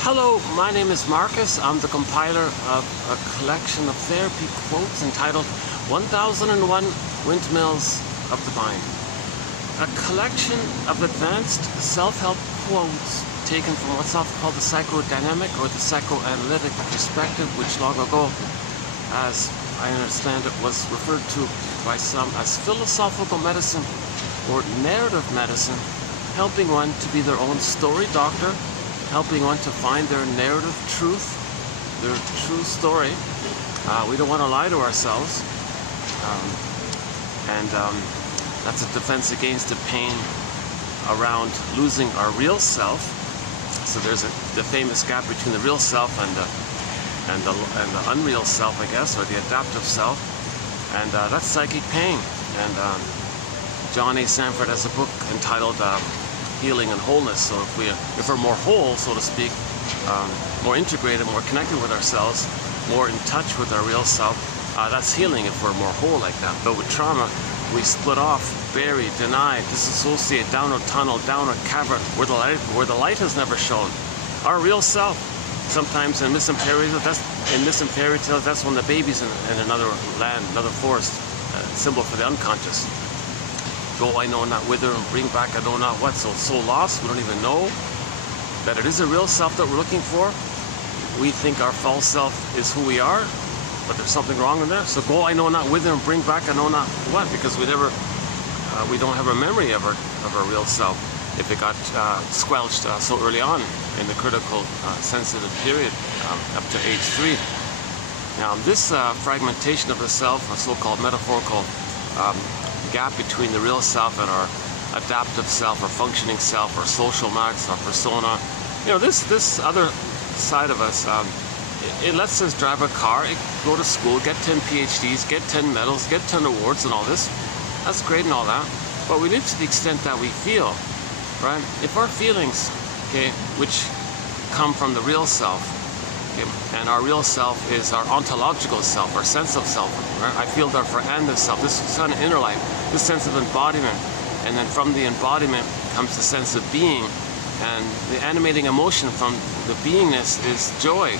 Hello, my name is Marcus. I'm the compiler of a collection of therapy quotes entitled 1001 Windmills of the Mind. A collection of advanced self-help quotes taken from what's often called the psychodynamic or the psychoanalytic perspective, which long ago, as I understand it, was referred to by some as philosophical medicine or narrative medicine, helping one to be their own story doctor, helping one to find their narrative truth, their true story. We don't want to lie to ourselves, and that's a defense against the pain around losing our real self. So there's the famous gap between the real self and the unreal self, I guess, or the adaptive self, and that's psychic pain. And John A. Sanford has a book entitled Healing and Wholeness. So if we're more whole, so to speak, more integrated, more connected with ourselves, more in touch with our real self, that's healing if we're more whole like that. But with trauma, we split off, bury, deny, disassociate, down a tunnel, down a cavern where the light has never shone. Our real self. Sometimes in myths and fairy tales, that's when the baby's in another land, another forest, symbol for the unconscious. Go I know not whither, and bring back I know not what. So lost, we don't even know that it is a real self that we're looking for. We think our false self is who we are, but there's something wrong in there. So go I know not whither, and bring back I know not what, because we don't have a memory of our real self if it got squelched so early on in the critical sensitive period up to age 3. Now this fragmentation of the self, a so-called metaphorical gap between the real self and our adaptive self, or functioning self, or social max, or persona. You know, this other side of us, it lets us drive a car, go to school, get 10 PhDs, get 10 medals, get 10 awards and all this. That's great and all that, but we live to the extent that we feel, right? If our feelings, okay, which come from the real self, okay, and our real self is our ontological self, our sense of self, right? I feel therefore and the self, this kind of inner life, this sense of embodiment, and then from the embodiment comes the sense of being, and the animating emotion from the beingness is joy.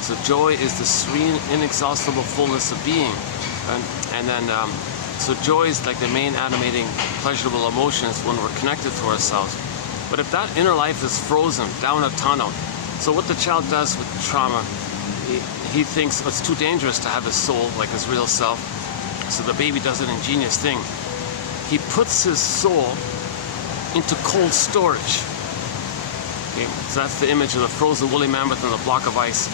So joy is the serene, inexhaustible fullness of being, and then so joy is like the main animating pleasurable emotions when we're connected to ourselves. But if that inner life is frozen down a tunnel, so what the child does with trauma, he thinks it's too dangerous to have his soul, like his real self. So the baby does an ingenious thing. He puts his soul into cold storage. Okay? So that's the image of the frozen woolly mammoth and the block of ice.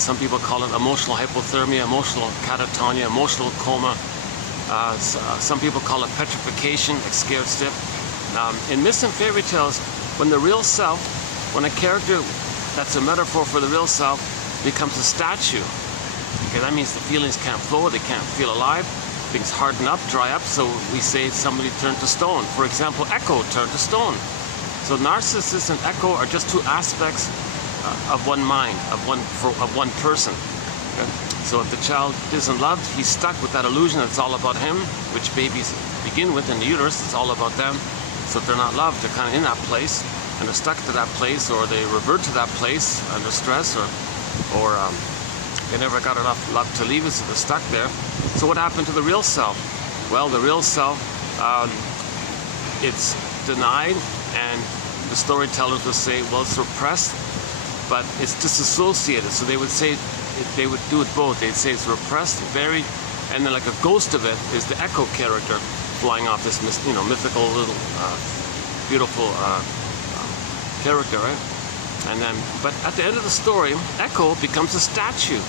Some people call it emotional hypothermia, emotional catatonia, emotional coma. Some people call it petrification, like scared stiff. In myths and fairy tales, when the real self, when a character that's a metaphor for the real self becomes a statue, okay, that means the feelings can't flow, they can't feel alive, things harden up, dry up, so we say somebody turned to stone. For example, Echo turned to stone. So Narcissus and Echo are just two aspects of one mind, of one person. Okay? So if the child isn't loved, he's stuck with that illusion that it's all about him, which babies begin with in the uterus, it's all about them. So if they're not loved, they're kind of in that place, and they're stuck to that place, or they revert to that place under stress, or they never got enough love to leave it, so they're stuck there. So what happened to the real self? Well, the real self, it's denied, and the storytellers would say, well, it's repressed, but it's disassociated. So they would say, they would do it both. They'd say it's repressed, buried, and then like a ghost of it is the Echo character flying off this, mythical little beautiful character, right? And then, but at the end of the story, Echo becomes a statue.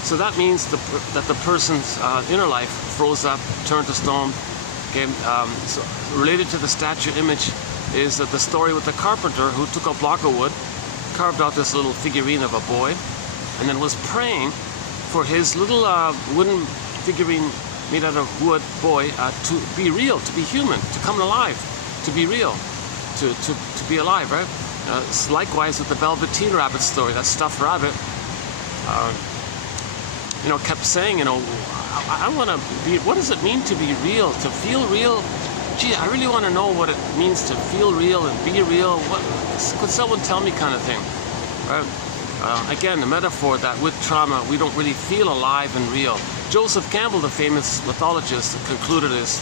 So that means that the person's inner life froze up, turned to stone. Okay, so related to the statue image is that the story with the carpenter who took a block of wood, carved out this little figurine of a boy, and then was praying for his little wooden figurine made out of wood boy to be real, to be human, to come alive, to be real, to be alive, right? Likewise with the Velveteen Rabbit story, that stuffed rabbit, kept saying, I want to be, what does it mean to be real, to feel real? Gee, I really want to know what it means to feel real and be real. What could someone tell me, kind of thing, right? Again, a metaphor that with trauma, we don't really feel alive and real. Joseph Campbell, the famous mythologist, concluded his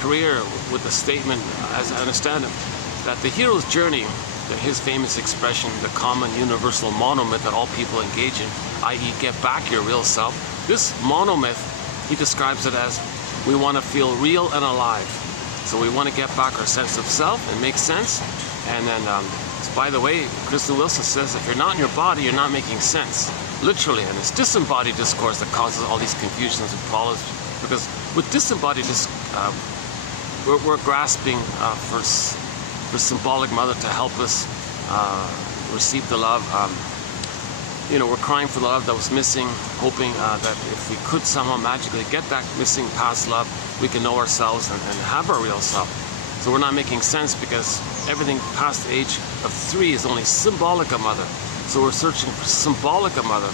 career with the statement, as I understand it, that the hero's journey, his famous expression, the common universal monomyth that all people engage in, i.e. get back your real self. This monomyth, he describes it as, we want to feel real and alive. So we want to get back our sense of self and make sense. And then, by the way, Kristen Wilson says if you're not in your body, you're not making sense. Literally, and it's disembodied discourse that causes all these confusions and problems. Because with disembodied we're grasping for symbolic mother to help us receive the love. We're crying for the love that was missing, hoping that if we could somehow magically get that missing past love, we can know ourselves and have our real self. So we're not making sense because everything past the age of 3 is only symbolic of mother. So we're searching for symbolic of mother.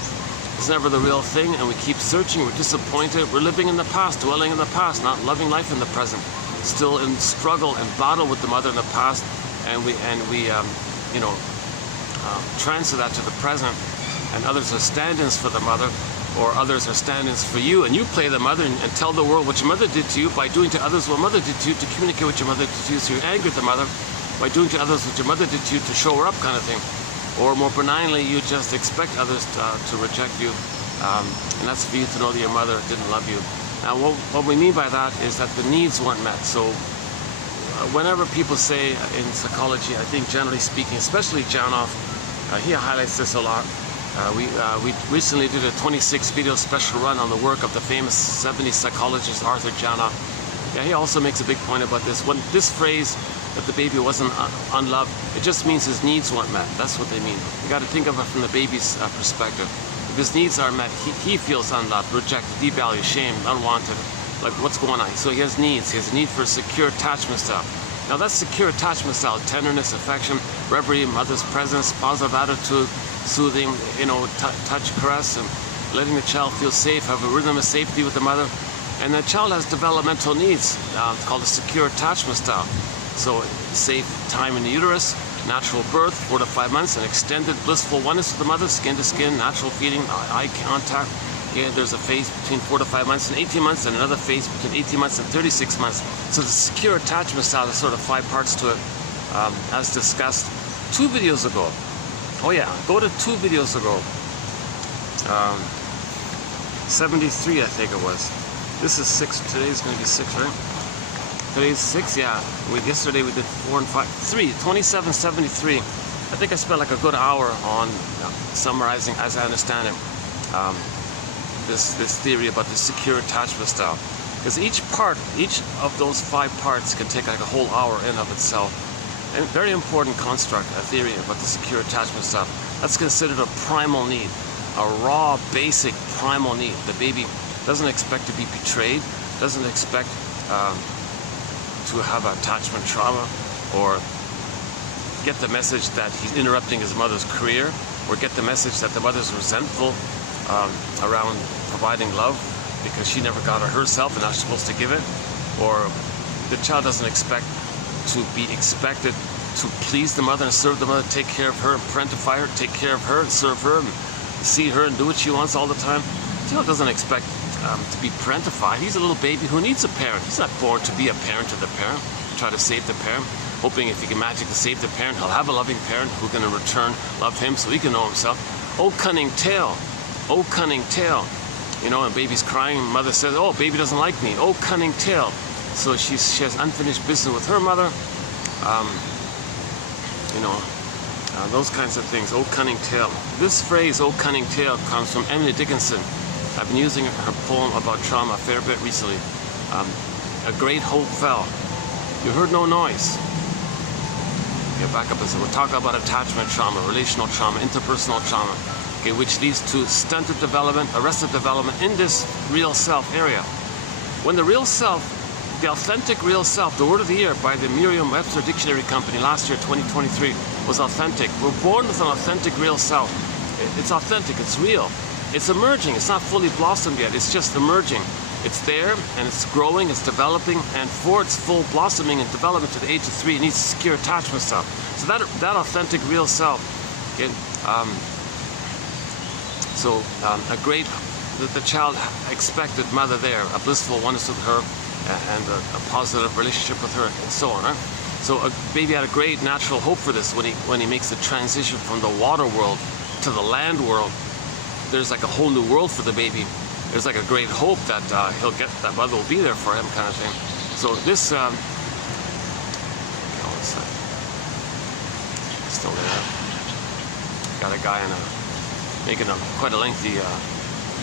It's never the real thing, and we keep searching. We're disappointed. We're living in the past, dwelling in the past, not loving life in the present. Still in struggle and battle with the mother in the past, and we transfer that to the present. And others are stand-ins for the mother, or others are stand-ins for you, and you play the mother and tell the world what your mother did to you by doing to others what mother did to you, to communicate what your mother did to you. So you anger the mother by doing to others what your mother did to you, to show her up, kind of thing. Or more benignly, you just expect others to reject you, and that's for you to know that your mother didn't love you. Now, what we mean by that is that the needs weren't met. So whenever people say in psychology, I think generally speaking, especially Janus, he highlights this a lot. We recently did a 26-video special run on the work of the famous 70s psychologist Arthur Janus. Yeah, he also makes a big point about this. When this phrase that the baby wasn't unloved, it just means his needs weren't met. That's what they mean. You got to think of it from the baby's perspective. If his needs are met, he feels unloved, rejected, devalued, shamed, unwanted. Like, what's going on? So he has needs. He has a need for a secure attachment style. Now that secure attachment style, tenderness, affection, reverie, mother's presence, positive attitude, soothing, touch, caress, and letting the child feel safe, have a rhythm of safety with the mother. And the child has developmental needs called a secure attachment style. So safe time in the uterus, natural birth, 4 to 5 months, an extended blissful oneness with the mother, skin to skin, natural feeding, eye contact. Yeah, there's a phase between 4 to 5 months and 18 months, and another phase between 18 months and 36 months. So the secure attachment style is sort of 5 parts to it, as discussed 2 videos ago. Oh yeah, go to 2 videos ago. 73, I think it was. This is 6. Today's going to be 6, right? Today's 6, yeah. Yesterday we did 4 and 5. 3, 2773. I think I spent like a good hour on summarizing, as I understand it, this theory about the secure attachment style. Because each of those 5 parts can take like a whole hour in of itself. And very important construct, a theory about the secure attachment style. That's considered a primal need, a raw, basic primal need. The baby doesn't expect to be betrayed, doesn't expect to have attachment trauma, or get the message that he's interrupting his mother's career, or get the message that the mother's resentful around providing love because she never got it herself and now she's supposed to give it. Or the child doesn't expect to be expected to please the mother and serve the mother, take care of her, parentify her, take care of her and serve her and see her and do what she wants all the time. The child doesn't expect to be parentified. He's a little baby who needs a parent. He's not born to be a parent to the parent, to try to save the parent, hoping if he can magically save the parent, he'll have a loving parent who's going to return love him so he can know himself. Oh, cunning tale. Oh, cunning tale. And baby's crying, and mother says, oh, baby doesn't like me. Oh, cunning tale. So she has unfinished business with her mother. Those kinds of things. Oh, cunning tale. This phrase, oh, cunning tale, comes from Emily Dickinson. I've been using her poem about trauma a fair bit recently. A great hope fell. You heard no noise. Okay, back up and say, we're talking about attachment trauma, relational trauma, interpersonal trauma, okay, which leads to stunted development, arrested development in this real self area. When the real self, the authentic real self, the word of the year by the Merriam-Webster Dictionary Company last year, 2023, was authentic. We're born with an authentic real self. It's authentic, it's real. It's emerging, it's not fully blossomed yet, it's just emerging. It's there, and it's growing, it's developing, and for its full blossoming and development to the age of 3, it needs a secure attachment style. So that authentic real self Okay? The child expected mother there, a blissful oneness with her, and a positive relationship with her, and so on. Right? So a baby had a great natural hope for this when he makes the transition from the water world to the land world. There's like a whole new world for the baby. There's like a great hope that that mother will be there for him, kind of thing. So this, still there. Got a guy making quite a lengthy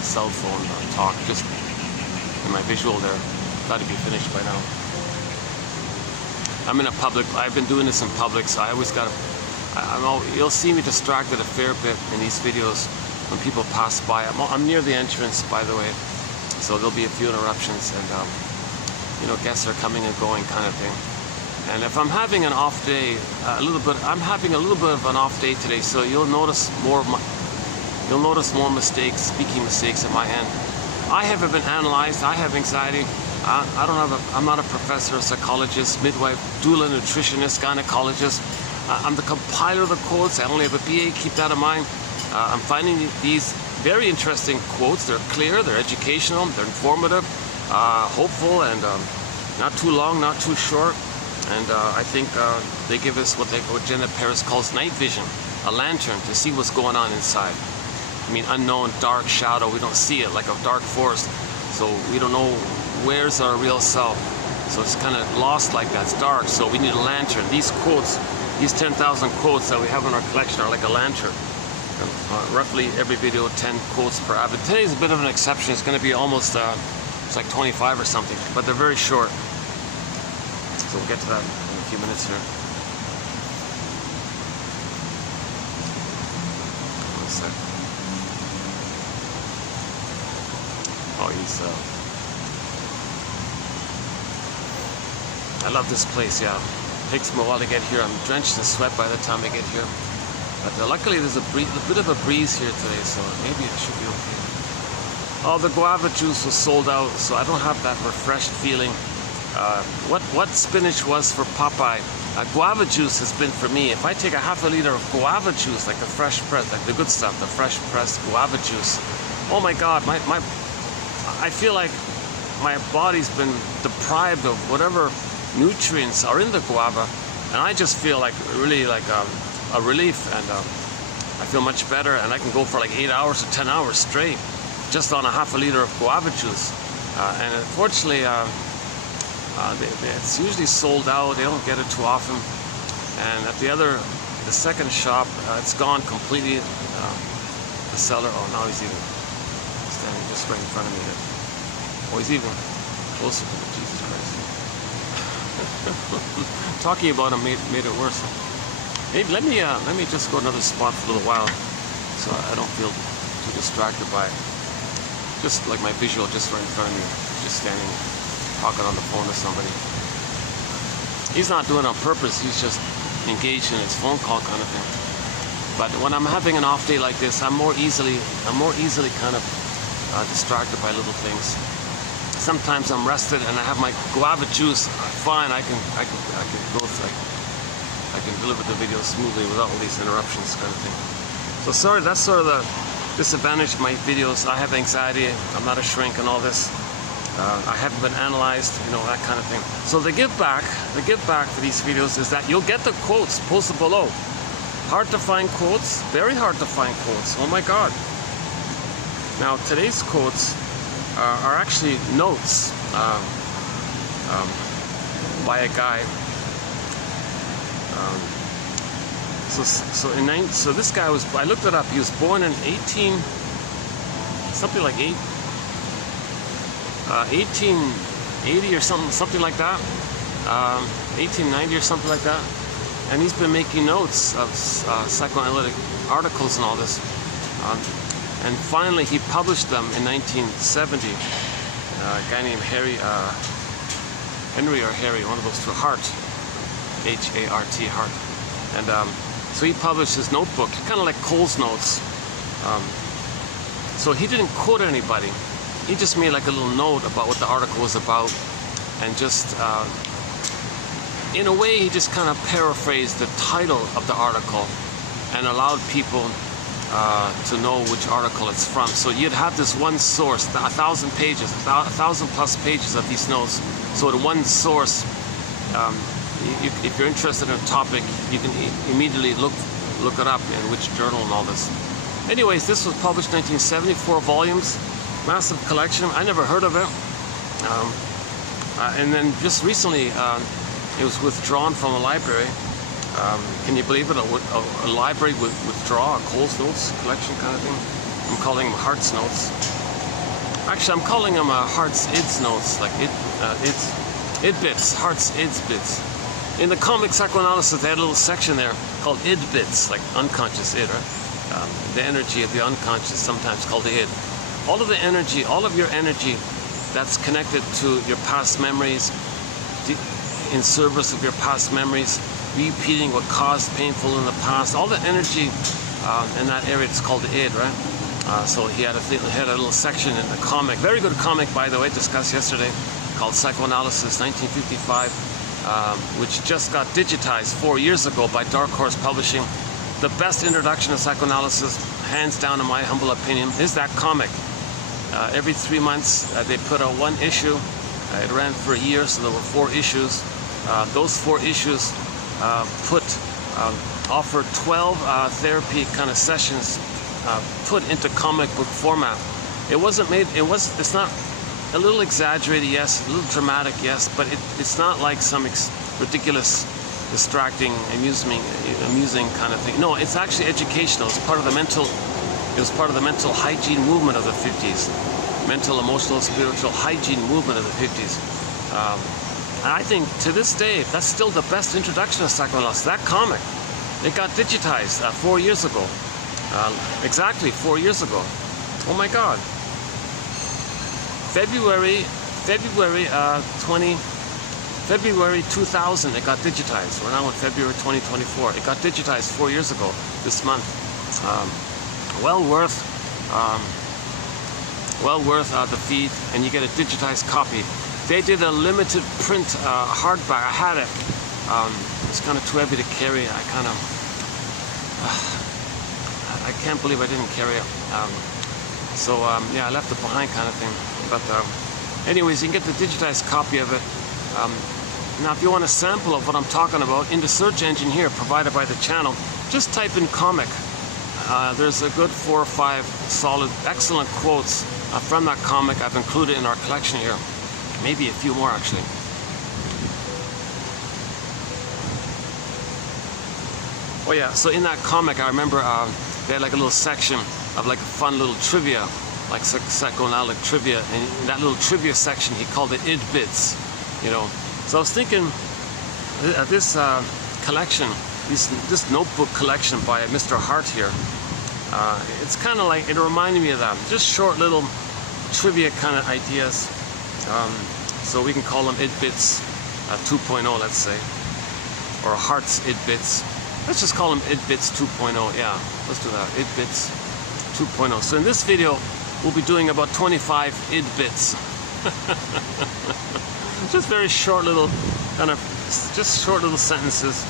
cell phone talk, just in my visual there. Got to be finished by now. I'm in a public. I've been doing this in public, so I always got to. You'll see me distracted a fair bit in these videos when people pass by. I'm near the entrance, by the way, so there'll be a few interruptions, and guests are coming and going, kind of thing. And if I'm having an off day, I'm having a little bit of an off day today, so you'll notice more mistakes, speaking mistakes at my end. I haven't been analyzed. I have anxiety. I'm not a professor, a psychologist, midwife, doula, nutritionist, gynecologist. I'm the compiler of the quotes. I only have a BA, keep that in mind. I'm finding these very interesting quotes. They're clear, they're educational, they're informative, hopeful, and not too long, not too short. And I think they give us what Jenna Paris calls night vision, a lantern to see what's going on inside. I mean, unknown, dark shadow, we don't see it, like a dark forest. So we don't know where's our real self. So it's kind of lost like that, it's dark. So we need a lantern. These quotes, these 10,000 quotes that we have in our collection are like a lantern. Roughly every video, 10 quotes per avid. Today's a bit of an exception. It's going to be almost, it's like 25 or something, but they're very short. So we'll get to that in a few minutes here. One sec. Oh, I love this place, yeah. It takes me a while to get here. I'm drenched in sweat by the time I get here. But luckily there's a bit of a breeze here today, so maybe it should be okay. Oh, the guava juice was sold out, so I don't have that refreshed feeling. What spinach was for Popeye, guava juice has been for me. If I take a half a liter of guava juice, like the fresh pressed, like the good stuff, the fresh pressed guava juice, oh my God, I feel like my body's been deprived of whatever nutrients are in the guava, and I just feel like really like a relief, and I feel much better, and I can go for like 8 hours or 10 hours straight just on a half a liter of guava juice. And unfortunately, it's usually sold out. They don't get it too often. And at the second shop, it's gone completely. The seller, oh, now he's even standing just right in front of me. Oh, he's even closer to me. Jesus Christ. Talking about him made it worse. Maybe let me just go to another spot for a little while, so I don't feel too distracted by it. Just like my visual, just right in front of me, just standing, talking on the phone to somebody. He's not doing it on purpose. He's just engaged in his phone call kind of thing. But when I'm having an off day like this, I'm more easily kind of distracted by little things. Sometimes I'm rested and I have my guava juice. Fine, I can go through. I can deliver the video smoothly without all these interruptions, kind of thing. So sorry, that's sort of the disadvantage of my videos. I have anxiety. I'm not a shrink and all this. I haven't been analyzed, that kind of thing. So the give back for these videos is that you'll get the quotes posted below. Hard to find quotes, very hard to find quotes. Oh my God. Now today's quotes are actually notes by a guy. So this guy was, I looked it up, he was born in 1880 or something like that, 1890 or something like that, and he's been making notes of psychoanalytic articles and all this, and finally he published them in 1970. A guy named Henry or Harry, one of those two, Hart, H-A-R-T, Hart. And so he published his notebook, kind of like Cole's notes. So he didn't quote anybody. He just made like a little note about what the article was about, and just, in a way, he just kind of paraphrased the title of the article and allowed people to know which article it's from. So you'd have this one source, 1,000 pages, 1,000 plus pages of these notes. So in one source, if you're interested in a topic, you can immediately look it up in which journal and all this. Anyways, this was published 1970, 4 volumes, massive collection. I never heard of it. And then just recently, it was withdrawn from a library. Can you believe it? A library would withdraw a Cole's Notes collection kind of thing. I'm calling them Hart's Notes. Actually, I'm calling them Hart's Id's Notes, like Id Bits, Hart's Id's Bits. In the comic psychoanalysis, they had a little section there called Id Bits, like unconscious id, right? The energy of the unconscious, sometimes called the id. All of the energy, all of your energy that's connected to your past memories, in service of your past memories, repeating what caused painful in the past, all the energy in that area, it's called the id, right? So he had a little section in the comic, very good comic, by the way, discussed yesterday, called Psychoanalysis, 1955, which just got digitized 4 years ago by Dark Horse Publishing. The best introduction to psychoanalysis, hands down in my humble opinion, is that comic. Every 3 months they put out 1 issue. It ran for a year, so there were 4 issues. Those 4 issues offered 12 therapy kind of sessions put into comic book format. It's not a little exaggerated, yes, a little dramatic, yes, but it's not like some ridiculous, distracting, amusing kind of thing. No, it's actually educational. It was part of the mental hygiene movement of the 50s. Mental, emotional, spiritual hygiene movement of the 50s. And I think to this day, that's still the best introduction to psychoanalysis. That comic, it got digitized 4 years ago. Exactly 4 years ago. Oh my God. February 2000, it got digitized. We're now in February 2024. It got digitized 4 years ago this month. Well worth the feed, and you get a digitized copy. They did a limited print hardback. I had it. It's kind of too heavy to carry. I can't believe I didn't carry it. Yeah, I left it behind, kind of thing. But anyways, you can get the digitized copy of it. Now, if you want a sample of what I'm talking about, in the search engine here provided by the channel, just type in comic. There's a good 4 or 5 solid, excellent quotes from that comic I've included in our collection here. Maybe a few more, actually. Oh yeah, so in that comic, I remember they had like a little section of like fun little trivia, like psychoanalytic trivia, and in that little trivia section, he called it Id Bits, you know. So I was thinking, this collection, this notebook collection by Mr. Hart here, it's kind of like, it reminded me of that. Just short little trivia kind of ideas. So we can call them Id Bits 2.0, let's say, or Hart's Id Bits. Let's just call them Id Bits 2.0. Yeah, let's do that. Id Bits 2.0. So in this video, we'll be doing about 25 Id Bits. Just very short little just short little sentences.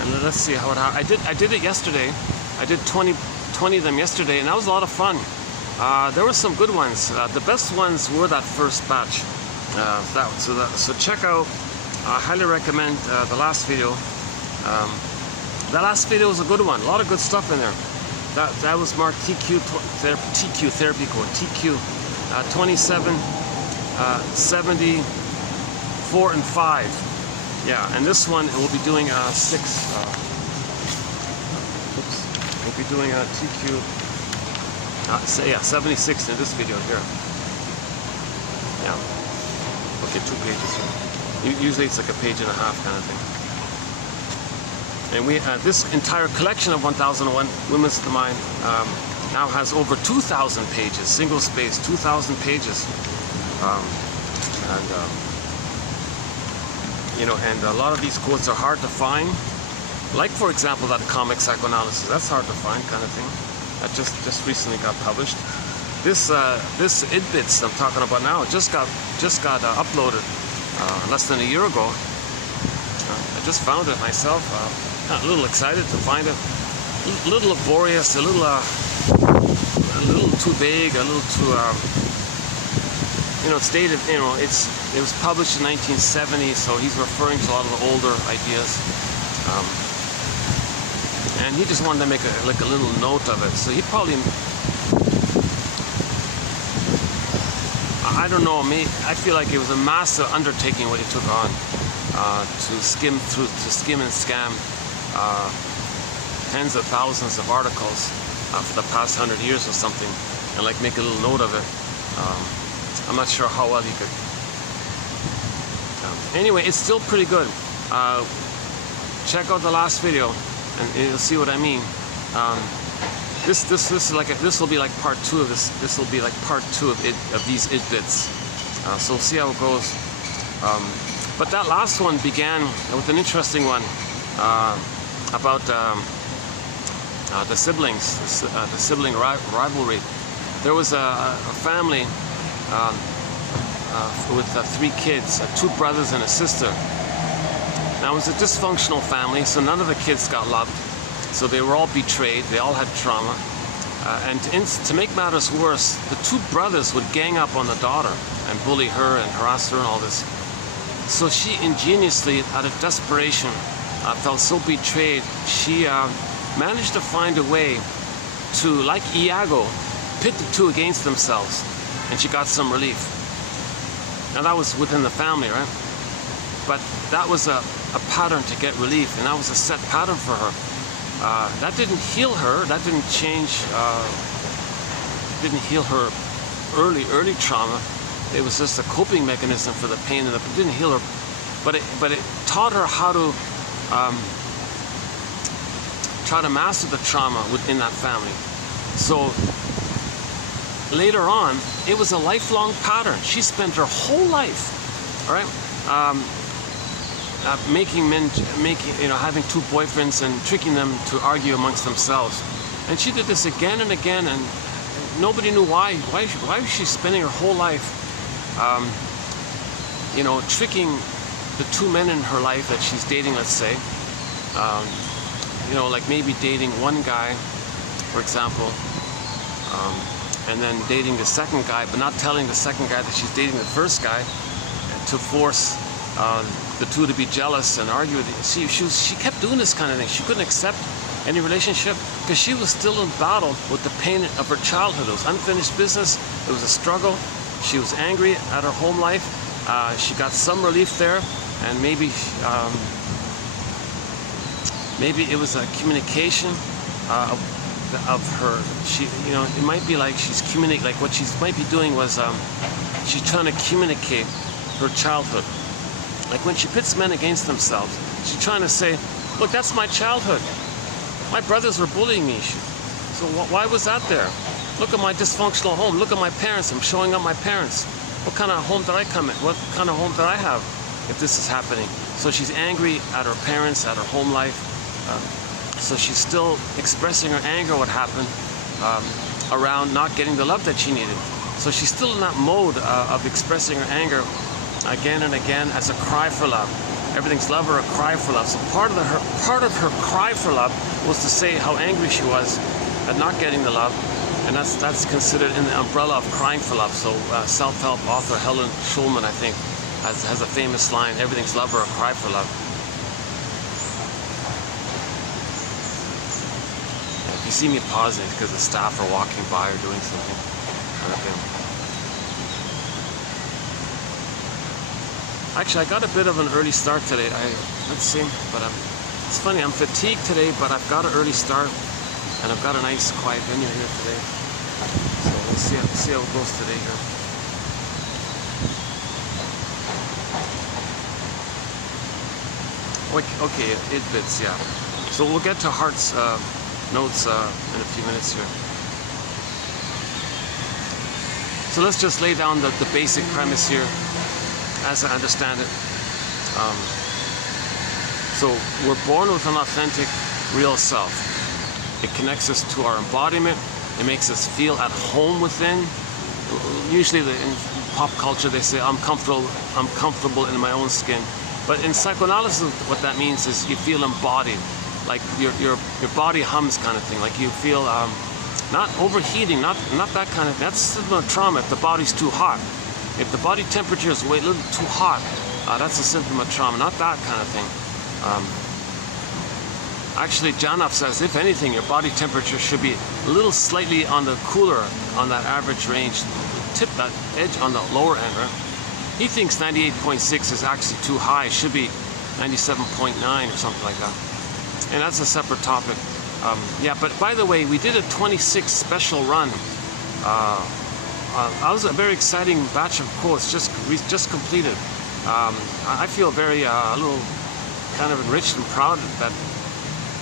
And let's see how I did it yesterday. I did 20 of them yesterday, and that was a lot of fun. There were some good ones. The best ones were that first batch. So check out. I highly recommend the last video. That last video was a good one. A lot of good stuff in there. That was marked TQ therapy code. TQ 27 70 4 and 5. Yeah, and this one we'll be doing 6. We'll be doing a TQ. Yeah, 76 in this video here. Yeah. Okay, 2 pages here. Usually it's like a page and a half kind of thing. And we this entire collection of 1001 Windmills of the Mind now has over 2,000 pages, single space, 2,000 pages. You know, and a lot of these quotes are hard to find. Like, for example, that comic Psychoanalysis. That's hard to find, kind of thing. That just recently got published. This Id Bits I'm talking about now just got uploaded less than a year ago. I just found it myself. A little excited to find it. little laborious, a little too vague, a little too, it's dated, it was published in 1970, so he's referring to a lot of the older ideas. And he just wanted to make a little note of it. So he probably, I don't know, I feel like it was a massive undertaking what he took on to skim and scam tens of thousands of articles for the past 100 years or something, and like make a little note of it. I'm not sure how well he could. Anyway, it's still pretty good. Check out the last video, and you'll see what I mean. This will be like part 2 of this. This will be like part 2 of these bits. So we'll see how it goes. But that last one began with an interesting one about the siblings, the sibling rivalry. There was a family with 3 kids, 2 brothers and a sister. Now, it was a dysfunctional family, so none of the kids got loved. So they were all betrayed. They all had trauma. And to make matters worse, the 2 brothers would gang up on the daughter and bully her and harass her and all this. So she ingeniously, out of desperation, felt so betrayed, she managed to find a way to, like Iago, pit the 2 against themselves. And she got some relief. Now, that was within the family, right? But that was a pattern to get relief, and that was a set pattern for her. That didn't heal her. That didn't change. Didn't heal her early trauma. It was just a coping mechanism for the pain, and it didn't heal her. But it taught her how to try to master the trauma within that family. So later on, it was a lifelong pattern. She spent her whole life, all right, having 2 boyfriends and tricking them to argue amongst themselves. And she did this again and again, and nobody knew why. Why was she spending her whole life, tricking the 2 men in her life that she's dating, let's say. Like maybe dating one guy, for example, and then dating the second guy, but not telling the second guy that she's dating the first guy, to force the 2 to be jealous and argue. She kept doing this kind of thing. She couldn't accept any relationship because she was still in battle with the pain of her childhood. It was unfinished business. It was a struggle. She was angry at her home life. She got some relief there, and maybe it was a communication of her. It might be like she's communicating. Like what she might be doing was she's trying to communicate her childhood. Like when she pits men against themselves, she's trying to say, look, that's my childhood. My brothers were bullying me. So why was that there? Look at my dysfunctional home. Look at my parents. I'm showing up my parents. What kind of home did I come in? What kind of home did I have if this is happening? So she's angry at her parents, at her home life. So she's still expressing her anger what happened around not getting the love that she needed. So she's still in that mode of expressing her anger again and again as a cry for love. Everything's love or a cry for love. So part of her cry for love was to say how angry she was at not getting the love, and that's considered in the umbrella of crying for love. So self-help author Helen Schulman, I think, has a famous line: "Everything's love or a cry for love." If you see me pausing, it's because the staff are walking by or doing something. Okay. Actually, I got a bit of an early start today. Let's see, but it's funny. I'm fatigued today, but I've got an early start, and I've got a nice, quiet venue here today. So we'll see how it goes today here. Okay, it fits, yeah. So we'll get to Hart's notes in a few minutes here. So let's just lay down the basic premise here, as I understand it. So we're born with an authentic, real self. It connects us to our embodiment. It makes us feel at home within. Usually in pop culture they say, I'm comfortable in my own skin. But in psychoanalysis, what that means is you feel embodied. like your body hums kind of thing, like you feel not overheating, not that kind of. That's symptom of trauma if the body's too hot. If the body temperature is way a little too hot, that's a symptom of trauma, not that kind of thing. Actually, Janus says, if anything, your body temperature should be a little slightly on the cooler, on that average range, tip that edge on the lower end, right? He thinks 98.6 is actually too high. It should be 97.9 or something like that. And that's a separate topic. Yeah, but by the way, we did a 26 special run. That was a very exciting batch of quotes just completed. I feel very a little kind of enriched and proud that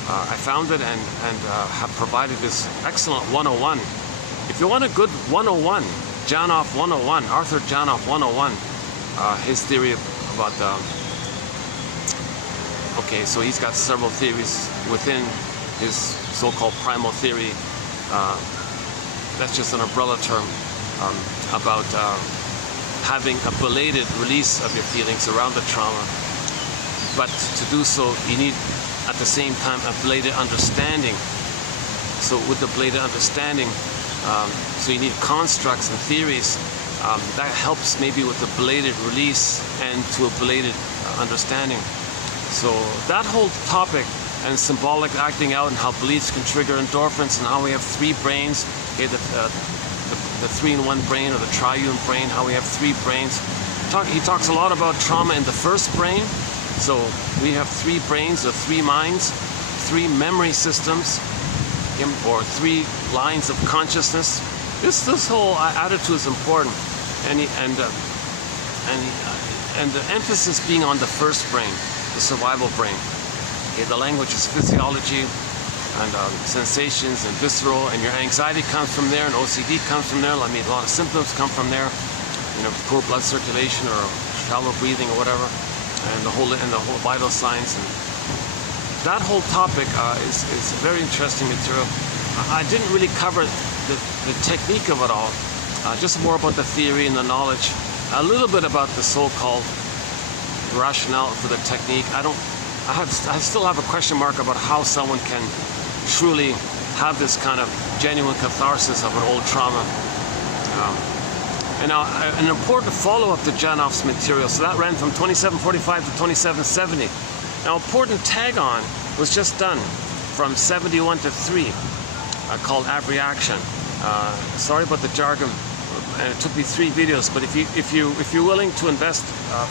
I found it and have provided this excellent 101. If you want a good 101, Janus 101, Arthur Janus 101, his theory about okay, so he's got several theories within his so-called primal theory. That's just an umbrella term about having a belated release of your feelings around the trauma. But to do so, you need at the same time a belated understanding. So with the belated understanding, so you need constructs and theories that helps maybe with the belated release and to a belated understanding. So that whole topic and symbolic acting out and how beliefs can trigger endorphins and how we have three brains, okay, the three-in-one brain or the triune brain, how we have three brains. He talks a lot about trauma in the first brain. So we have three brains or three minds, three memory systems, or three lines of consciousness. This whole attitude is important, and the emphasis being on the first brain, the survival brain. Okay, the language is physiology and sensations and visceral, and your anxiety comes from there, and OCD comes from there. I mean, a lot of symptoms come from there. You know, poor blood circulation or shallow breathing or whatever. And the whole vital signs, and that whole topic is very interesting material. I didn't really cover the technique of it all, just more about the theory and the knowledge, a little bit about the so-called rationale for the technique. I still have a question mark about how someone can truly have this kind of genuine catharsis of an old trauma. And now, an important follow-up to Janus material, so that ran from 2745 to 2770. Now, important tag-on was just done from 71 to 3, called Abreaction. Sorry about the jargon, and it took me 3 videos, but if you're willing to invest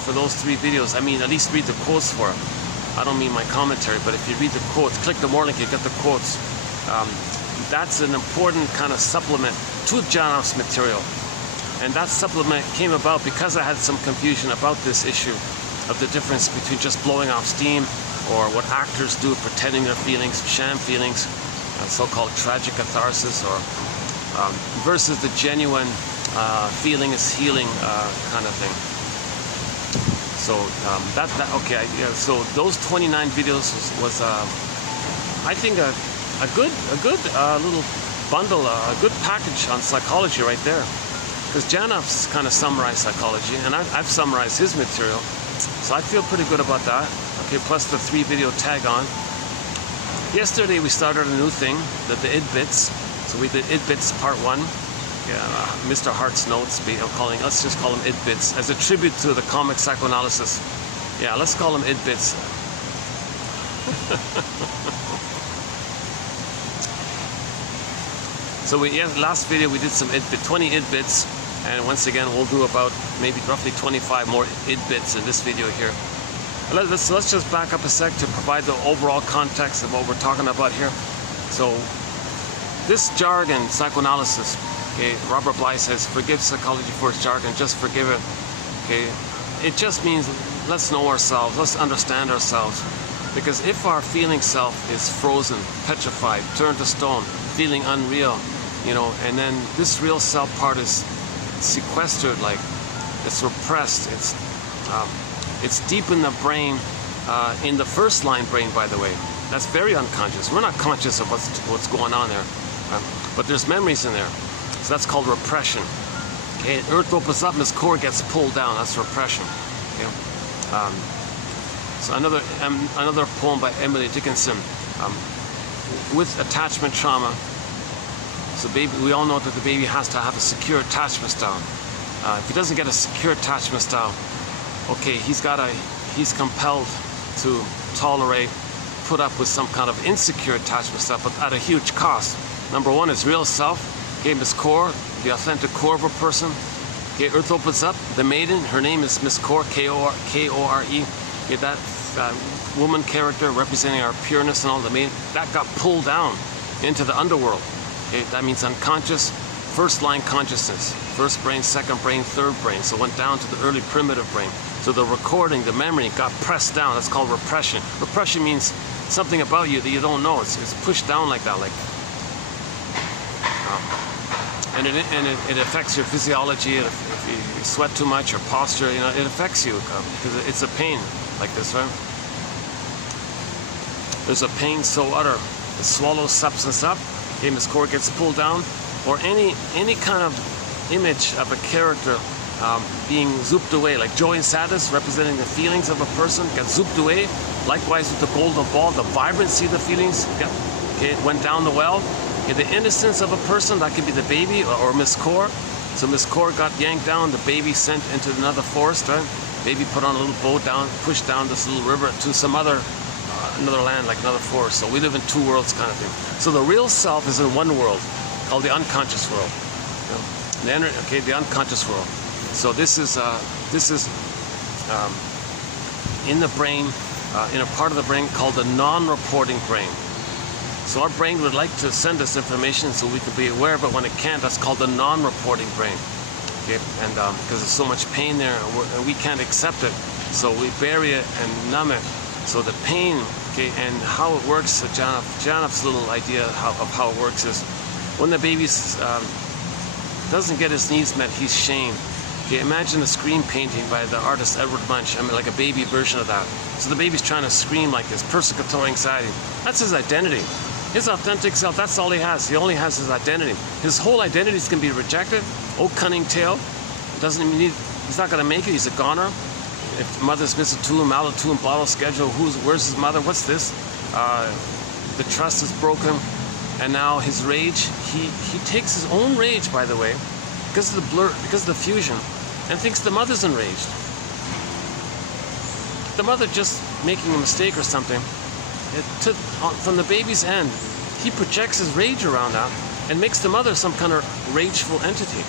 for those 3 videos, I mean, at least read the quotes for it. I don't mean my commentary, but if you read the quotes, click the more link, you get the quotes. That's an important kind of supplement to Janus material. And that supplement came about because I had some confusion about this issue of the difference between just blowing off steam or what actors do, pretending their feelings, sham feelings, so-called tragic catharsis, or versus the genuine feeling is healing kind of thing. So okay. So those 29 videos was I think a good little bundle, a good package on psychology right there. Because Janus kind of summarized psychology, and I've summarized his material, so I feel pretty good about that. Okay, plus the 3 video tag on. Yesterday we started a new thing, the id bits. So we did id bits part 1. Yeah, Mr. Hart's notes, let's just call them id bits as a tribute to the comic psychoanalysis. Yeah, let's call them id bits. So last video we did some 20 id bits. And once again, we'll do about maybe roughly 25 more id bits in this video here. Let's just back up a sec to provide the overall context of what we're talking about here. So this jargon, psychoanalysis, okay, Robert Bly says, forgive psychology for its jargon, just forgive it. Okay, it just means let's know ourselves, let's understand ourselves. Because if our feeling self is frozen, petrified, turned to stone, feeling unreal, you know, and then this real self part is sequestered, like it's repressed, it's deep in the brain, in the first line brain, by the way. That's very unconscious. We're not conscious of what's going on there, but there's memories in there. So that's called repression. Okay, Earth opens up and his core gets pulled down. That's repression. Okay? So another poem by Emily Dickinson, with attachment trauma. So we all know that the baby has to have a secure attachment style. If he doesn't get a secure attachment style, okay, he's compelled to tolerate, put up with some kind of insecure attachment style, but at a huge cost. Number one is real self, okay, Miss Core, the authentic core of a person. Okay, Earth opens up, the maiden, her name is Miss Core, K-O-R-E. Okay, that woman character representing our pureness and all, the maiden, that got pulled down into the underworld. Okay, that means unconscious, first line consciousness, first brain, second brain, third brain. So it went down to the early primitive brain. So the recording, the memory got pressed down. That's called repression. Repression means something about you that you don't know. It's pushed down like that, and it affects your physiology. If you sweat too much or posture, you know, it affects you because it's a pain like this, right? There's a pain so utter, it swallows substance up. Okay, Miss Core gets pulled down, or any kind of image of a character being zooped away, like joy and sadness representing the feelings of a person, got zooped away. Likewise with the golden ball, the vibrancy of the feelings, it went down the well. Okay, the innocence of a person, that could be the baby or Miss Core. So Miss Core got yanked down, the baby sent into another forest, right? Baby put on a little boat down, pushed down this little river to some other, another land, like another forest. So we live in two worlds kind of thing. So the real self is in one world, called the unconscious world. You know, the unconscious world. So this is in the brain, in a part of the brain called the non-reporting brain. So our brain would like to send us information so we can be aware, but when it can't, that's called the non-reporting brain. Okay, and because there's so much pain there, and we can't accept it, so we bury it and numb it. So the pain, okay, and how it works. Janus's little idea of how it works is when the baby doesn't get his needs met, he's shamed. Okay, imagine a screen painting by the artist Edward Munch. I mean, like a baby version of that. So the baby's trying to scream like this, persecutory anxiety. That's his identity. His authentic self, that's all he has. He only has his identity. His whole identity is going to be rejected. Oh, cunning tale. Doesn't even need, he's not going to make it. He's a goner. If mother's mistletoe, malatoon, bottle schedule, where's his mother? What's this? The trust is broken. And now his rage, he takes his own rage, by the way, because of the blur, because of the fusion, and thinks the mother's enraged. The mother just making a mistake or something. From the baby's end, he projects his rage around that and makes the mother some kind of rageful entity.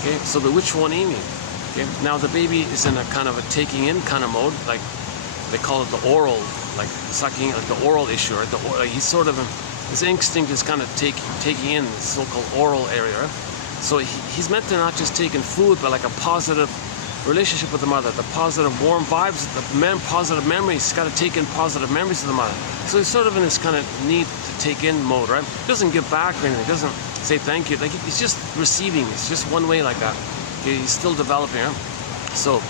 Okay, so the witch one Amy. Okay, now the baby is in a kind of a taking in kind of mode, like they call it the oral, like sucking, like the oral issue, or he's sort of his instinct is kind of taking in the so-called oral area. So he's meant to not just take in food, but like a positive relationship with the mother, the positive warm vibes, the positive memories. He's got to take in positive memories of the mother. So he's sort of in this kind of need to take in mode, right? He doesn't give back or anything. He doesn't say thank you. Like he's just receiving. It's just one way like that. Okay, he's still developing, right? So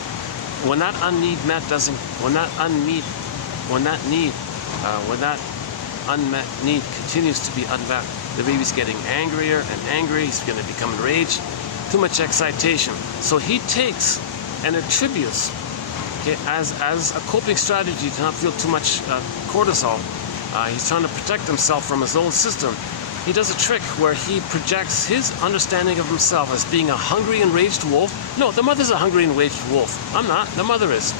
when that unmet need continues to be unmet, the baby's getting angrier and angry. He's going to become enraged. Too much excitation. So he takes and attributes, okay, as a coping strategy to not feel too much cortisol. He's trying to protect himself from his own system. He does a trick where he projects his understanding of himself as being a hungry, enraged wolf. No, the mother's a hungry, enraged wolf. I'm not. The mother is.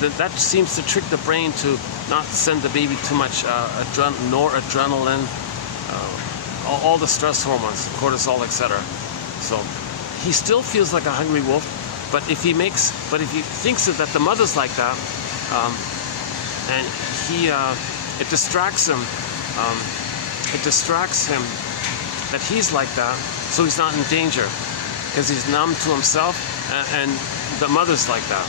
That seems to trick the brain to not send the baby too much noradrenaline, all the stress hormones, cortisol, etc. So he still feels like a hungry wolf, but if he thinks that the mother's like that, and it distracts him. It distracts him that he's like that, so he's not in danger because he's numb to himself, and the mother's like that.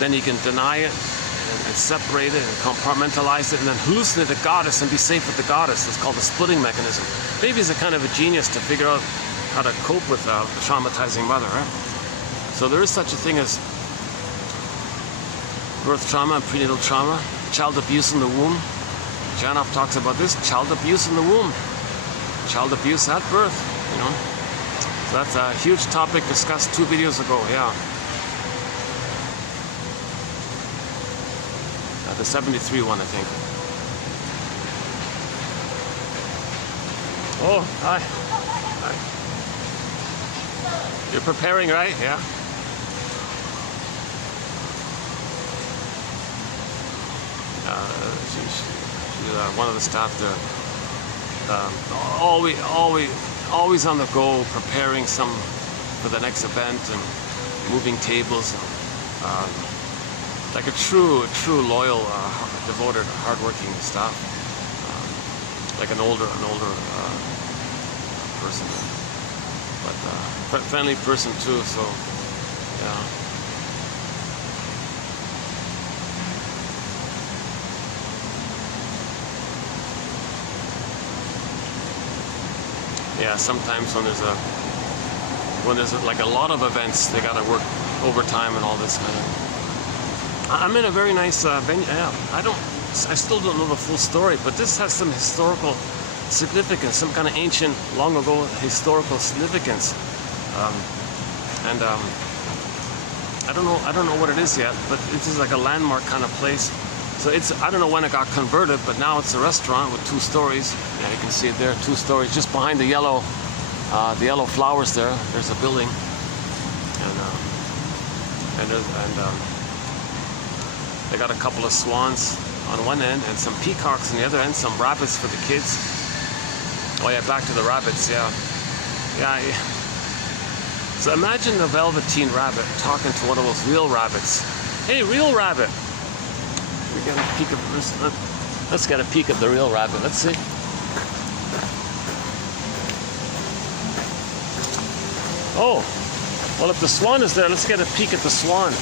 Then he can deny it and separate it and compartmentalize it and then hallucinate a goddess and be safe with the goddess. It's called the splitting mechanism. Baby's a kind of a genius to figure out how to cope with a traumatizing mother, right? So there is such a thing as birth trauma and prenatal trauma, child abuse in the womb. Janus talks about this, child abuse in the womb, child abuse at birth, you know. So that's a huge topic discussed 2 videos ago, yeah. The 73 one, I think. Oh, hi. Hi. You're preparing, right? Yeah. She's one of the staff there. Always on the go, preparing some for the next event and moving tables. Like a true loyal, devoted, hardworking staff. Like an older person, but friendly person too. So yeah. Yeah, sometimes when there's like a lot of events, they gotta work overtime and all this kind of. I'm in a very nice venue. Yeah, I still don't know the full story, but this has some historical significance, some kind of ancient, long ago historical significance. I don't know what it is yet, but it is like a landmark kind of place. So I don't know when it got converted, but now it's a restaurant with 2 stories. Yeah, you can see it there, 2 stories, just behind the yellow flowers there. There's a building, and they got a couple of swans on one end and some peacocks on the other end, some rabbits for the kids. Oh yeah, back to the rabbits. Yeah. So imagine a velveteen rabbit talking to one of those real rabbits. Hey, real rabbit. We got a peek of this. Let's get a peek of the real rabbit. Let's see. Oh, well, if the swan is there, let's get a peek at the swan.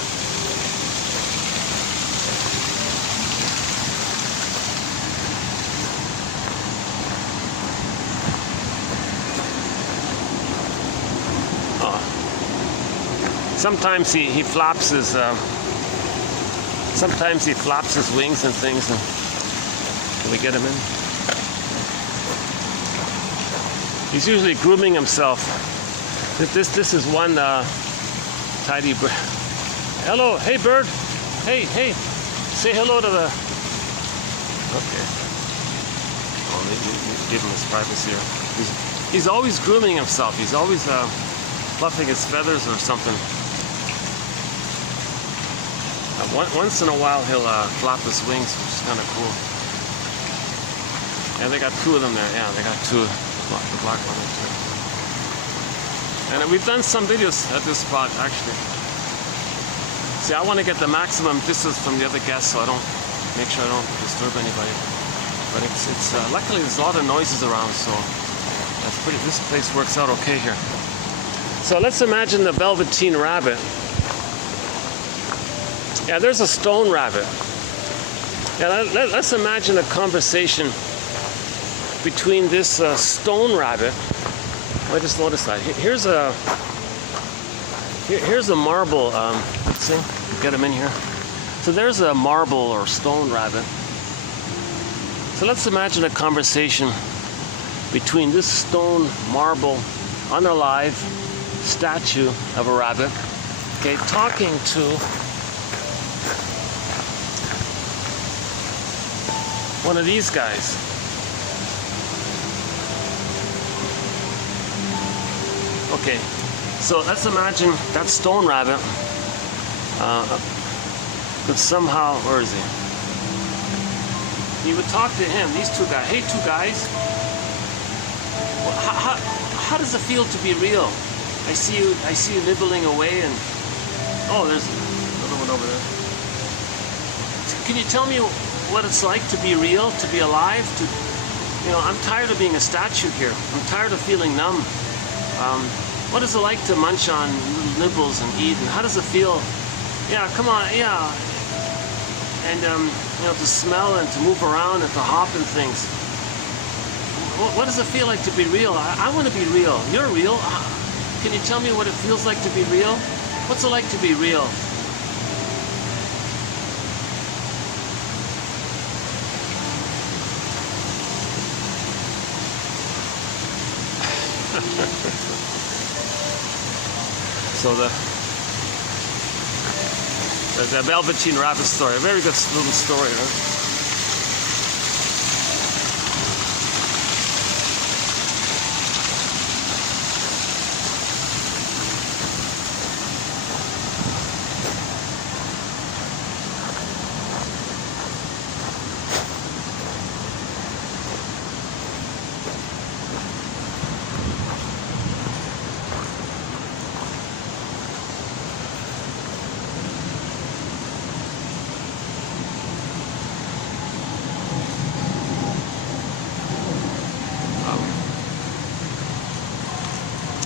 Sometimes he flaps his. Sometimes he flaps his wings and things. And can we get him in? He's usually grooming himself. This is one tidy bird. Hello, hey bird. Hey, say hello to the. Okay. Well, give him his privacy here. He's always grooming himself. He's always fluffing his feathers or something. Once in a while he'll flap his wings, which is kind of cool. Yeah, they got 2 of them there. Yeah, they got 2. The black one and 2. And we've done some videos at this spot actually. See, I want to get the maximum distance from the other guests, so I don't make sure I don't disturb anybody. But it's luckily there's a lot of noises around, so that's pretty. This place works out okay here. So let's imagine the velveteen rabbit. Yeah, there's a stone rabbit. Yeah, let's imagine a conversation between this stone rabbit. I just noticed that. Here's a marble. Let's see, get him in here. So there's a marble or stone rabbit. So let's imagine a conversation between this stone, marble, unalive statue of a rabbit, okay, talking to one of these guys. Okay, so let's imagine that stone rabbit could somehow, where is he? He would talk to him, these 2 guys. Hey, 2 guys, well, how does it feel to be real? I see you nibbling away, and oh, there's another one over there. Can you tell me what it's like to be real, to be alive? I'm tired of being a statue here. I'm tired of feeling numb. What is it like to munch on little nibbles and eat? And how does it feel? Yeah, come on, yeah. And to smell and to move around and to hop and things. What does it feel like to be real? I want to be real. You're real. Can you tell me what it feels like to be real? What's it like to be real? So the velveteen rabbit story, a very good little story, right?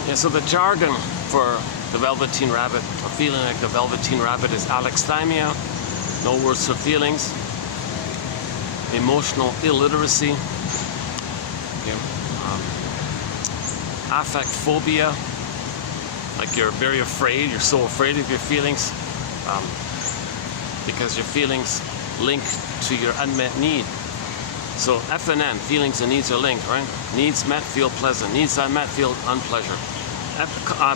Yeah, so the jargon for the Velveteen Rabbit, or feeling like the Velveteen Rabbit, is alexithymia, no words for feelings, emotional illiteracy, okay, affect phobia, like you're very afraid, you're so afraid of your feelings, because your feelings link to your unmet need. So F and N, feelings and needs are linked, right? Needs met feel pleasant, needs unmet feel unpleasure.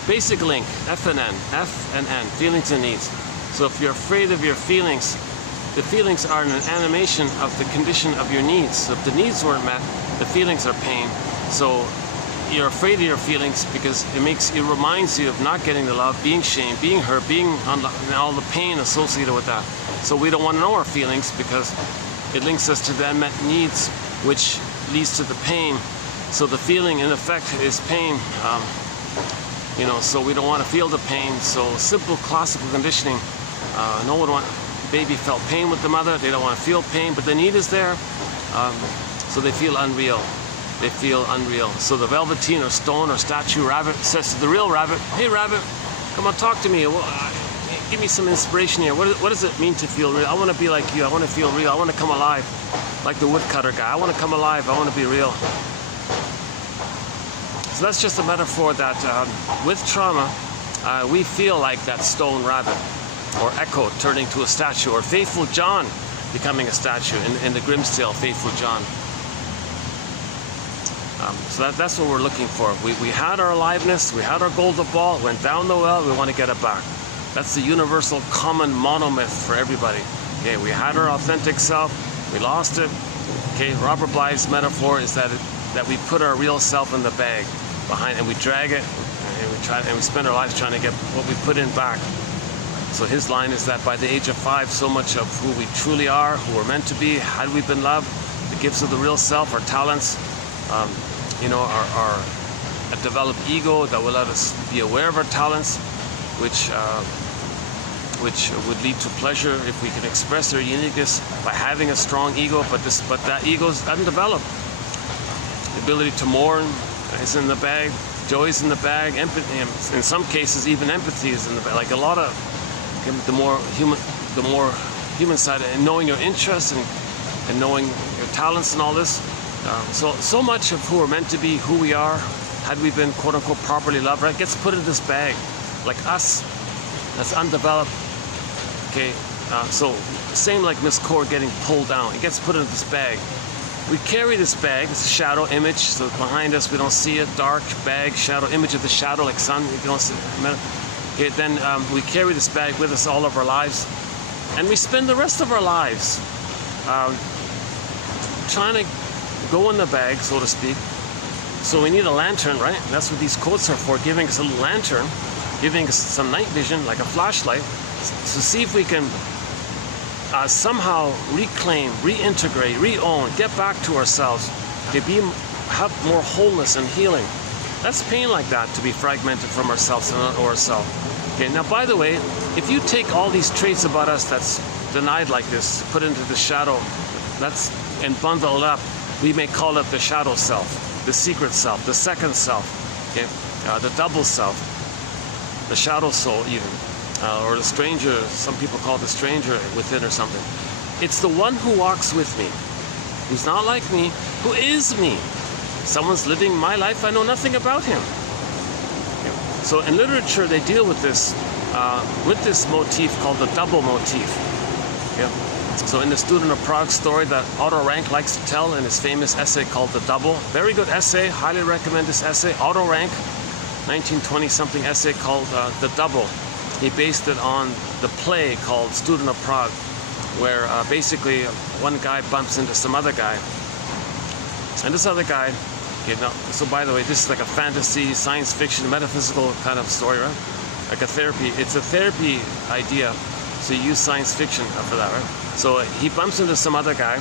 Basic link, F and N, feelings and needs. So if you're afraid of your feelings, the feelings are an animation of the condition of your needs. So if the needs weren't met, the feelings are pain. So you're afraid of your feelings because it reminds you of not getting the love, being shamed, being hurt, being and all the pain associated with that. So we don't want to know our feelings because it links us to the unmet needs, which leads to the pain. So the feeling in effect is pain. You know, so we don't want to feel the pain. So simple classical conditioning. No one wants. Baby felt pain with the mother. They don't want to feel pain, but the need is there. So they feel unreal. They feel unreal. So the velveteen or stone or statue rabbit says to the real rabbit, "Hey rabbit, come on, talk to me. Give me some inspiration here. What does it mean to feel real? I want to be like you. I want to feel real. I want to come alive, like the woodcutter guy. I want to come alive. I want to be real." So that's just a metaphor that with trauma, we feel like that stone rabbit, or Echo turning to a statue, or Faithful John becoming a statue in the Grimm's Tale, Faithful John. So that's what we're looking for. We had our aliveness, we had our golden ball, went down the well, we want to get it back. That's the universal common monomyth for everybody. Okay, we had our authentic self, we lost it. Okay, Robert Blythe's metaphor is that we put our real self in the bag behind, and we drag it, and we spend our lives trying to get what we put in back. So his line is that by the age of 5, so much of who we truly are, who we're meant to be, had we been loved, the gifts of the real self, our talents, you know, our developed ego that will let us be aware of our talents, which would lead to pleasure if we can express our uniqueness by having a strong ego, but that ego is undeveloped. The ability to mourn is in the bag, joy is in the bag, empathy, in some cases even empathy is in the bag. Like a lot of the more human side, and knowing your interests and knowing your talents and all this. So much of who we're meant to be, who we are, had we been quote unquote properly loved, right, gets put in this bag, like us, that's undeveloped. Okay, so same like Miss Core getting pulled down, it gets put in this bag. We carry this bag, it's a shadow image, so behind us we don't see it, dark bag, shadow image of the shadow, like sun, you don't see it. Okay, then we carry this bag with us all of our lives, and we spend the rest of our lives trying to go in the bag, so to speak. So we need a lantern, right? And that's what these quotes are for, giving us a little lantern, giving us some night vision, like a flashlight, to see if we can somehow reclaim, reintegrate, re-own, get back to ourselves, to have more wholeness and healing. That's pain like that, to be fragmented from ourselves and or ourselves. Okay, now by the way, if you take all these traits about us that's denied like this, put into the shadow, and bundle it up, we may call it the shadow self, the secret self, the second self, okay, the double self, the shadow soul even. Or the stranger, some people call it the stranger within or something. It's the one who walks with me, who's not like me, who is me. Someone's living my life, I know nothing about him. Okay. So in literature, they deal with this motif called the double motif. Okay. So in the Student of Prague story that Otto Rank likes to tell in his famous essay called The Double, very good essay, highly recommend this essay. Otto Rank, 1920-something essay called The Double. He based it on the play called Student of Prague, where basically one guy bumps into some other guy. And this other guy, you know, so by the way, this is like a fantasy, science fiction, metaphysical kind of story, right? Like a therapy. It's a therapy idea, so you use science fiction for that, right? So he bumps into some other guy,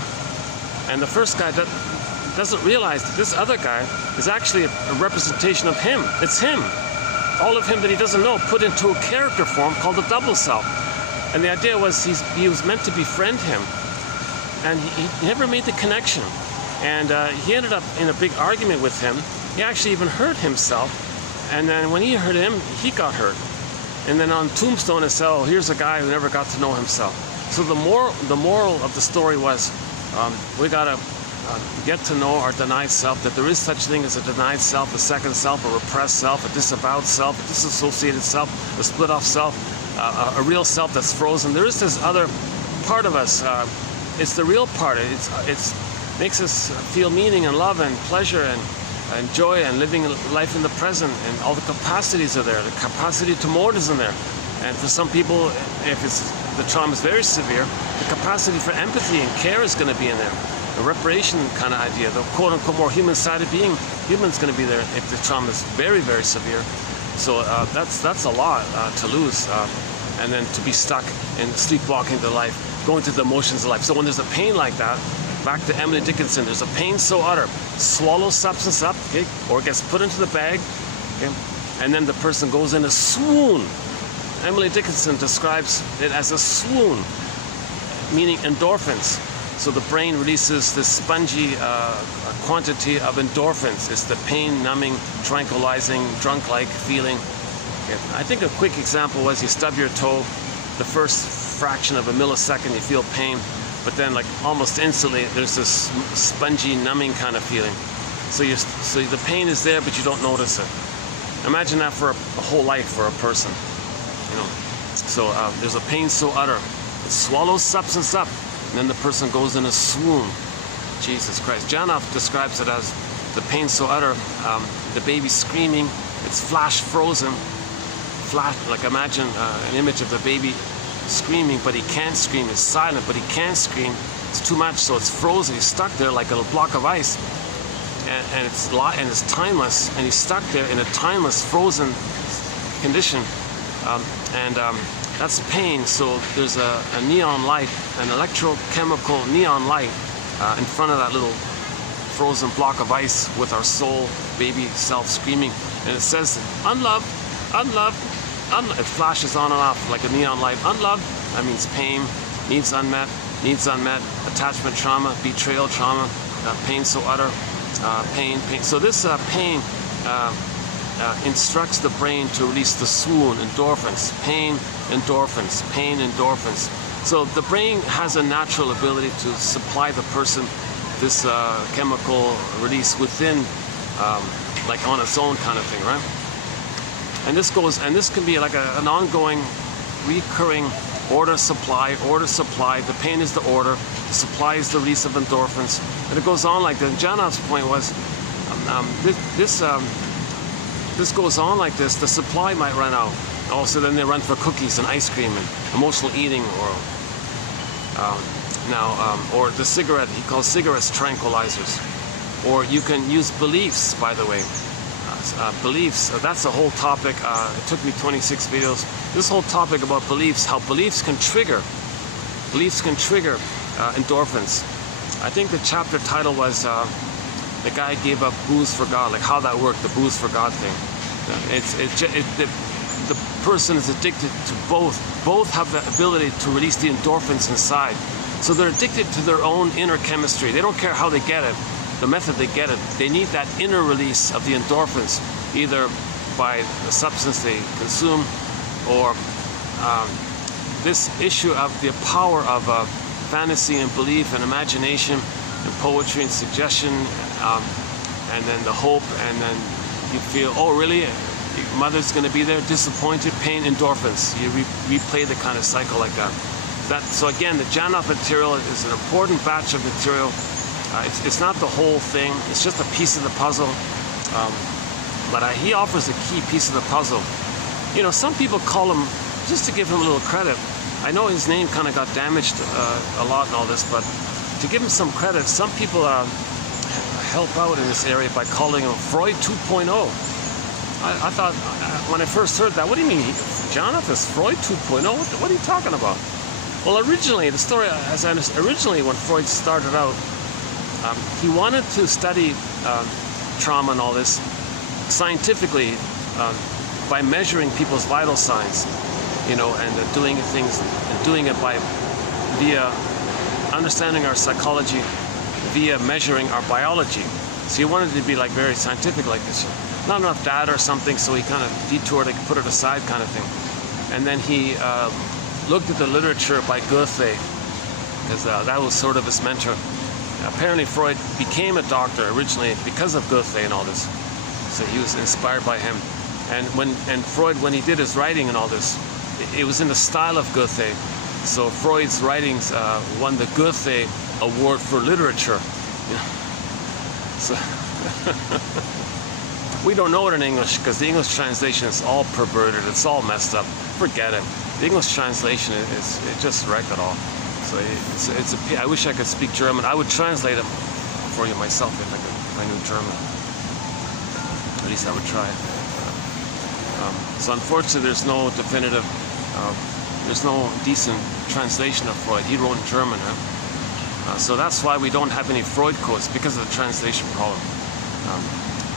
and the first guy doesn't realize that this other guy is actually a representation of him. It's him. All of him that he doesn't know, put into a character form called the double self. And the idea was he was meant to befriend him, and he never made the connection. And he ended up in a big argument with him. He actually even hurt himself, And then when he hurt him, he got hurt. And then on Tombstone it said, oh, here's a guy who never got to know himself. So the moral of the story was, we gotta get to know our denied self, that there is such thing as a denied self, a second self, a repressed self, a disavowed self, a disassociated self, a split off self, a real self that's frozen. There is this other part of us. It's the real part. It's makes us feel meaning and love and pleasure and joy and living life in the present, and all the capacities are there. The capacity to more is in there. And for some people, if the trauma is very severe, the capacity for empathy and care is going to be in there. The reparation kind of idea, the quote-unquote more human side of being human is going to be there if the trauma is very, very severe. So that's a lot to lose, and then to be stuck in sleepwalking the life, going through the emotions of life. So when there's a pain like that, back to Emily Dickinson, there's a pain so utter, swallow substance up, okay, or it gets put into the bag, okay, and then the person goes in a swoon. Emily Dickinson describes it as a swoon, meaning endorphins. So the brain releases this spongy quantity of endorphins. It's the pain-numbing, tranquilizing, drunk-like feeling. Okay. I think a quick example was you stub your toe, the first fraction of a millisecond you feel pain, but then like almost instantly there's this spongy, numbing kind of feeling. So the pain is there, but you don't notice it. Imagine that for a whole life for a person. You know, so there's a pain so utter, it swallows substance up, and then the person goes in a swoon. Jesus Christ. Janus describes it as the pain so utter, the baby screaming, it's flash frozen, like imagine an image of the baby screaming, but he can't scream. It's silent, but he can't scream. It's too much, so it's frozen. He's stuck there like a block of ice, and it's timeless, and he's stuck there in a timeless, frozen condition. That's pain. So there's a neon light, an electrochemical neon light in front of that little frozen block of ice with our soul, baby self screaming, and it says, unloved, unloved, unloved. It flashes on and off like a neon light. Unloved, that means pain, needs unmet, attachment trauma, betrayal trauma, pain so utter, pain. So this pain instructs the brain to release the swoon, endorphins, pain, endorphins. So the brain has a natural ability to supply the person this chemical release within, like on its own kind of thing, right? And this can be like an ongoing, recurring order supply. The pain is the order, the supply is the release of endorphins, and it goes on like that. And Janus' point was, this goes on like this, the supply might run out. Also, then they run for cookies and ice cream and emotional eating, or the cigarette. He calls cigarettes tranquilizers. Or you can use beliefs, by the way. Beliefs, that's a whole topic. It took me 26 videos. This whole topic about beliefs, how beliefs can trigger endorphins. I think the chapter title was the guy gave up booze for God, like how that worked, the booze for God thing. The person is addicted to both. Both have the ability to release the endorphins inside. So they're addicted to their own inner chemistry. They don't care how they get it, the method they get it. They need that inner release of the endorphins, either by the substance they consume, or this issue of the power of fantasy and belief and imagination and poetry and suggestion, and then the hope, and then you feel, oh really? Your mother's going to be there, disappointed, pain, endorphins. You replay the kind of cycle like that. So again, the Janus material is an important batch of material. It's not the whole thing. It's just a piece of the puzzle. But he offers a key piece of the puzzle. You know, some people call him, just to give him a little credit, I know his name kind of got damaged a lot in all this, but to give him some credit, some people help out in this area by calling him Freud 2.0. I thought, when I first heard that, what do you mean, Janus is Freud 2.0? What are you talking about? Well, originally, the story, originally when Freud started out, he wanted to study trauma and all this scientifically by measuring people's vital signs, you know, and doing it via understanding our psychology, via measuring our biology. So he wanted to be like very scientific like this. not enough data or something, so he kind of detoured it, put it aside kind of thing. And then he looked at the literature by Goethe, because that was sort of his mentor. Apparently Freud became a doctor originally because of Goethe and all this. So he was inspired by him. And Freud, when he did his writing and all this, it was in the style of Goethe. So Freud's writings won the Goethe Award for literature. Yeah. So we don't know it in English because the English translation is all perverted. It's all messed up. Forget it. The English translation is just wrecked it all. So I wish I could speak German. I would translate it for you myself if I knew German. At least I would try. So unfortunately, there's no definitive, there's no decent translation of Freud. He wrote in German. So that's why we don't have any Freud quotes, because of the translation problem.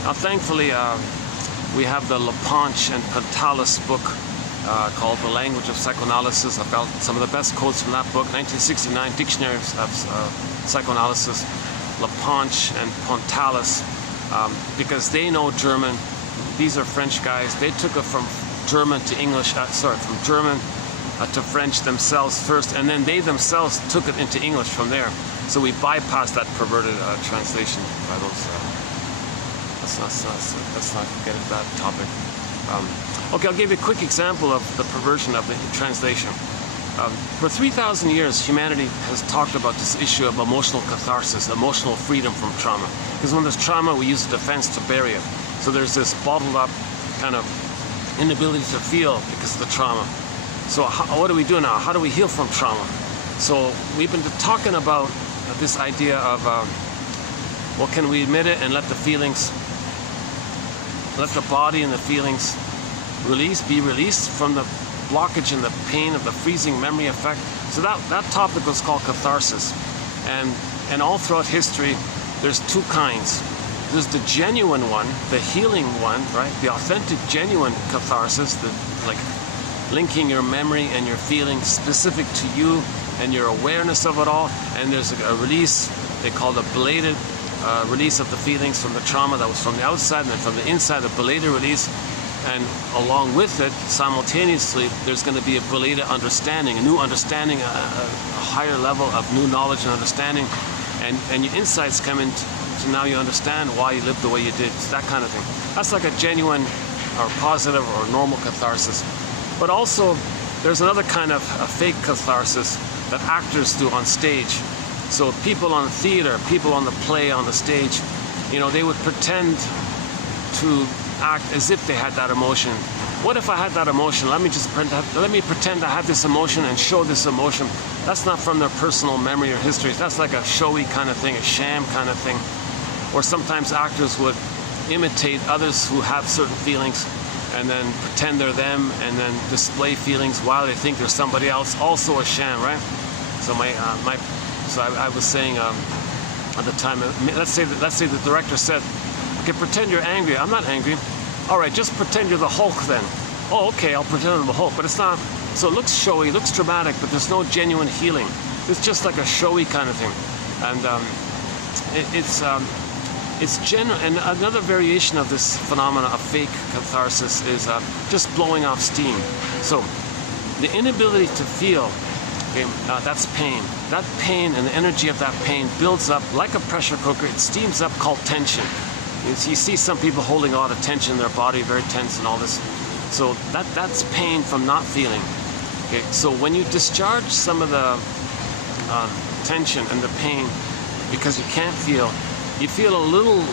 Now, thankfully, we have the Lepanch and Pantalis book called The Language of Psychoanalysis. I've got some of the best quotes from that book, 1969, Dictionary of Psychoanalysis, Lepanch and Pantalis, because they know German. These are French guys. They took it from German to English, from German to French themselves first, and then they themselves took it into English from there. So we bypassed that perverted translation by those. Let's not get into that topic. Okay, I'll give you a quick example of the perversion of the translation. For 3,000 years, humanity has talked about this issue of emotional catharsis, emotional freedom from trauma. Because when there's trauma, we use a defense to bury it. So there's this bottled up kind of inability to feel because of the trauma. So what do we do now? How do we heal from trauma? So we've been talking about this idea of, well, can we admit it and let the feelings, let the body and the feelings be released from the blockage and the pain of the freezing memory effect? So that topic was called catharsis. And all throughout history, there's two kinds. There's the genuine one, the healing one, right? The authentic, genuine catharsis, like linking your memory and your feelings specific to you and your awareness of it all. And there's a release, they call it a belated release of the feelings from the trauma that was from the outside, and then from the inside, a belated release. And along with it, simultaneously, there's going to be a belated understanding, a new understanding, a higher level of new knowledge and understanding. And your insights come in. So now you understand why you lived the way you did. It's that kind of thing. That's like a genuine or positive or normal catharsis. But also, there's another kind of a fake catharsis that actors do on stage. So people on theater, people on the play, on the stage, you know, they would pretend to act as if they had that emotion. What if I had that emotion? Let me pretend I have this emotion and show this emotion. That's not from their personal memory or history. That's like a showy kind of thing, a sham kind of thing. Or sometimes actors would imitate others who have certain feelings and then pretend they're them and then display feelings while they think they're somebody else, also a sham, right? So I was saying at the time, let's say the director said, okay, pretend you're angry. I'm not angry. All right, just pretend you're the Hulk then. Oh, okay, I'll pretend I'm the Hulk, but it's not. So it looks showy, looks dramatic, but there's no genuine healing. It's just like a showy kind of thing. And it's genuine. And another variation of this phenomena of fake catharsis is just blowing off steam. So the inability to feel, okay, that's pain. That pain and the energy of that pain builds up like a pressure cooker. It steams up, called tension. You see some people holding a lot of tension in their body, very tense and all this. So that's pain from not feeling. Okay, so when you discharge some of the tension and the pain because you can't feel, you feel a little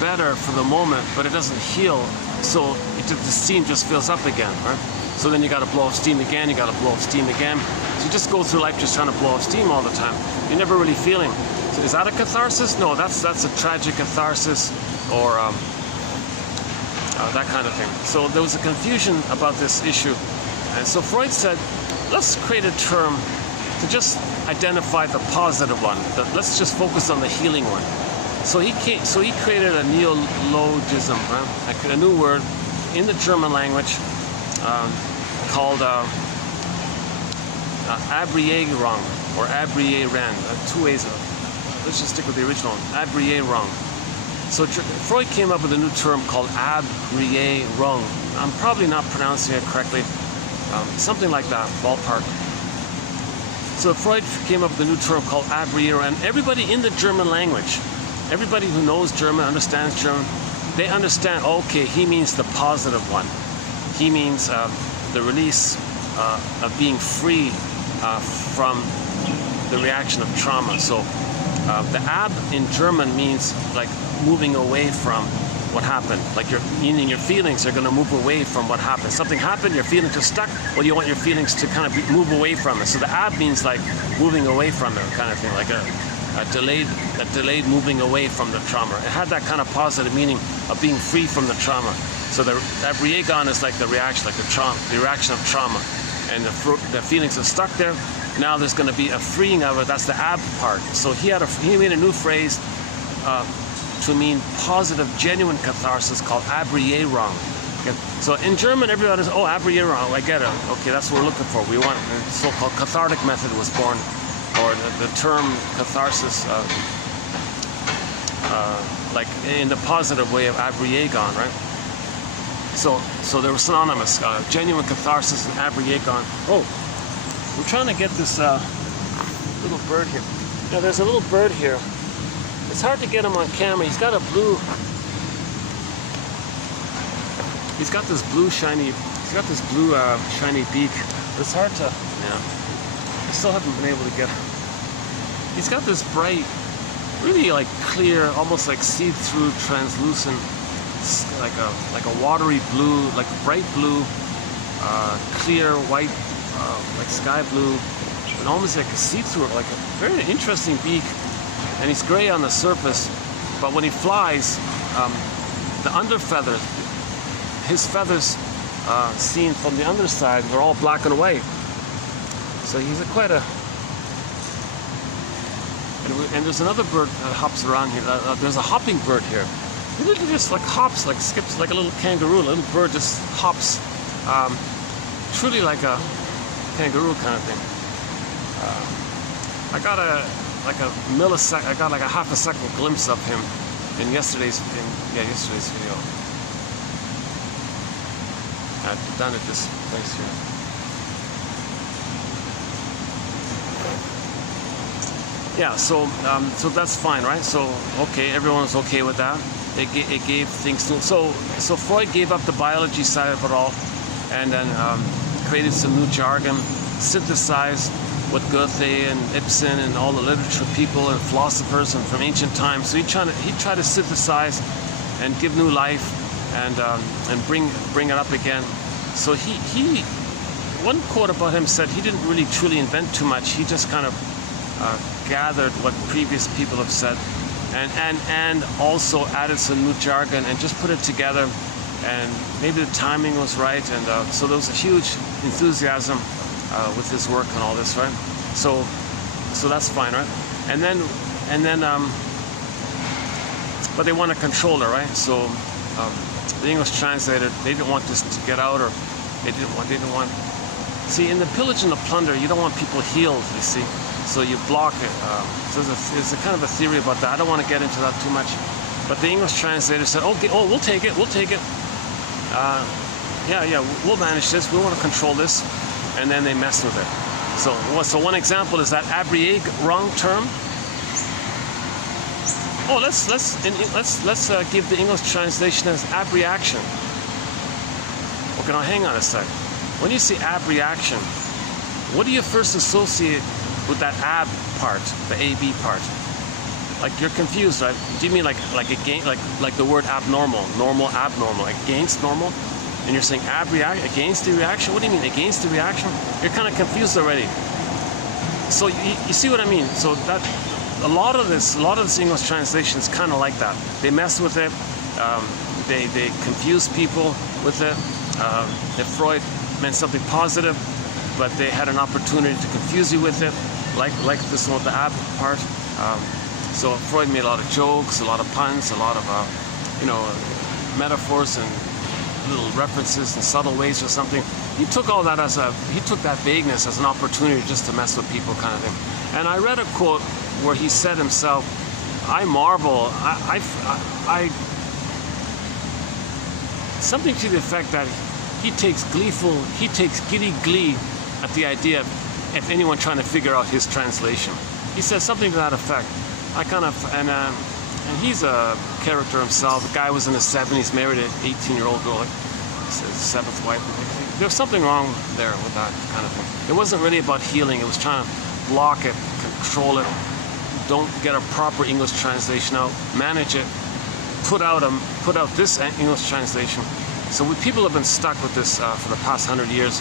better for the moment, but it doesn't heal. So the steam just fills up again, right? So then you got to blow off steam again. You got to blow off steam again. So you just go through life just trying to blow off steam all the time. You're never really feeling. So is that a catharsis? No, that's a tragic catharsis, or that kind of thing. So there was a confusion about this issue, and so Freud said, let's create a term to just identify the positive one. Let's just focus on the healing one. So he created a neologism, right? A new word in the German language called Abrierung or Abrieren. Two ways of. Let's just stick with the original. Abrierung. So Freud came up with a new term called Abrierung. I'm probably not pronouncing it correctly. Something like that, ballpark. So Freud came up with a new term called Abrierung, and everybody in the German language, everybody who knows German, understands German, they understand, okay, he means the positive one. He means the release of being free from the reaction of trauma. So the Ab in German means like moving away from what happened. Like meaning your feelings are going to move away from what happened. Something happened, your feelings are stuck, well, you want your feelings to kind of move away from it. So the Ab means like moving away from it, kind of thing, like a delayed moving away from the trauma. It had that kind of positive meaning of being free from the trauma. So the Abrierung is like the reaction, like the reaction of trauma, and the feelings are stuck there. Now there's going to be a freeing of it. That's the Ab part. So he made a new phrase to mean positive, genuine catharsis called Abrierung. Okay. So in German, everybody says, "Oh, Abrierung, I get it. Okay, that's what we're looking for. We want the so-called cathartic method was born, or the term catharsis, like in the positive way of Abrierung, right? So they were synonymous, genuine catharsis and Abrierung. Oh, we're trying to get this little bird here. Now there's a little bird here. It's hard to get him on camera. He's got this blue shiny beak. It's hard to, I still haven't been able to get him. He's got this bright, really like clear, almost like see-through, translucent, like a watery blue, like bright blue, clear white, like sky blue, and almost like a see-through, like a very interesting beak. And he's gray on the surface, but when he flies, the under feathers, his feathers seen from the underside, they're all black and white. So he's quite a. And there's another bird that hops around here. There's a hopping bird here. He literally just like hops, like skips, like a little kangaroo. A little bird just hops, truly like a kangaroo kind of thing. I got like a half a second glimpse of him in yesterday's video. Down at this place here. Yeah, so that's fine, right? So okay, everyone's okay with that. It gave things to. So Freud gave up the biology side of it all, and then created some new jargon, synthesized with Goethe and Ibsen and all the literature people and philosophers and from ancient times. So he tried to synthesize and give new life and bring it up again. So he one quote about him said he didn't really truly invent too much. He just kind of gathered what previous people have said and also added some new jargon and just put it together. And maybe the timing was right, and so there was a huge enthusiasm with his work and all this, right? So that's fine, right? And then, but they want a controller, right? So the English translator, they didn't want this to get out, or they didn't want. See, in the pillage and the plunder, you don't want people healed, you see. So you block it. So there's a kind of a theory about that. I don't want to get into that too much. But the English translator said, okay, oh, we'll take it. Yeah, we'll manage this. We want to control this. And then they mess with it. So one example is that Abrierung term. Oh, let's give the English translation as abreaction. Okay, now hang on a sec. When you say abreaction, what do you first associate with that ab part, the AB part? Like you're confused, right? Do you mean like the word abnormal, normal, abnormal, against normal? And you're saying against the reaction? What do you mean against the reaction? You're kind of confused already. So you see what I mean? So that a lot of this English translation is kind of like that. They mess with it. They confuse people with it. If Freud meant something positive, but they had an opportunity to confuse you with it, like this one with the ab part. So Freud made a lot of jokes, a lot of puns, a lot of metaphors and little references in subtle ways or something. He took all that he took that vagueness as an opportunity just to mess with people, kind of thing. And I read a quote where he said himself, I marvel. Something to the effect that he takes giddy glee at the idea of anyone trying to figure out his translation. He says something to that effect. And he's a character himself. The guy was in his 70s, married an 18-year-old girl, like his seventh wife. There's something wrong there with that kind of thing. It wasn't really about healing. It was trying to block it, control it, don't get a proper English translation out, manage it, put out this English translation. So people have been stuck with this for the past 100 years.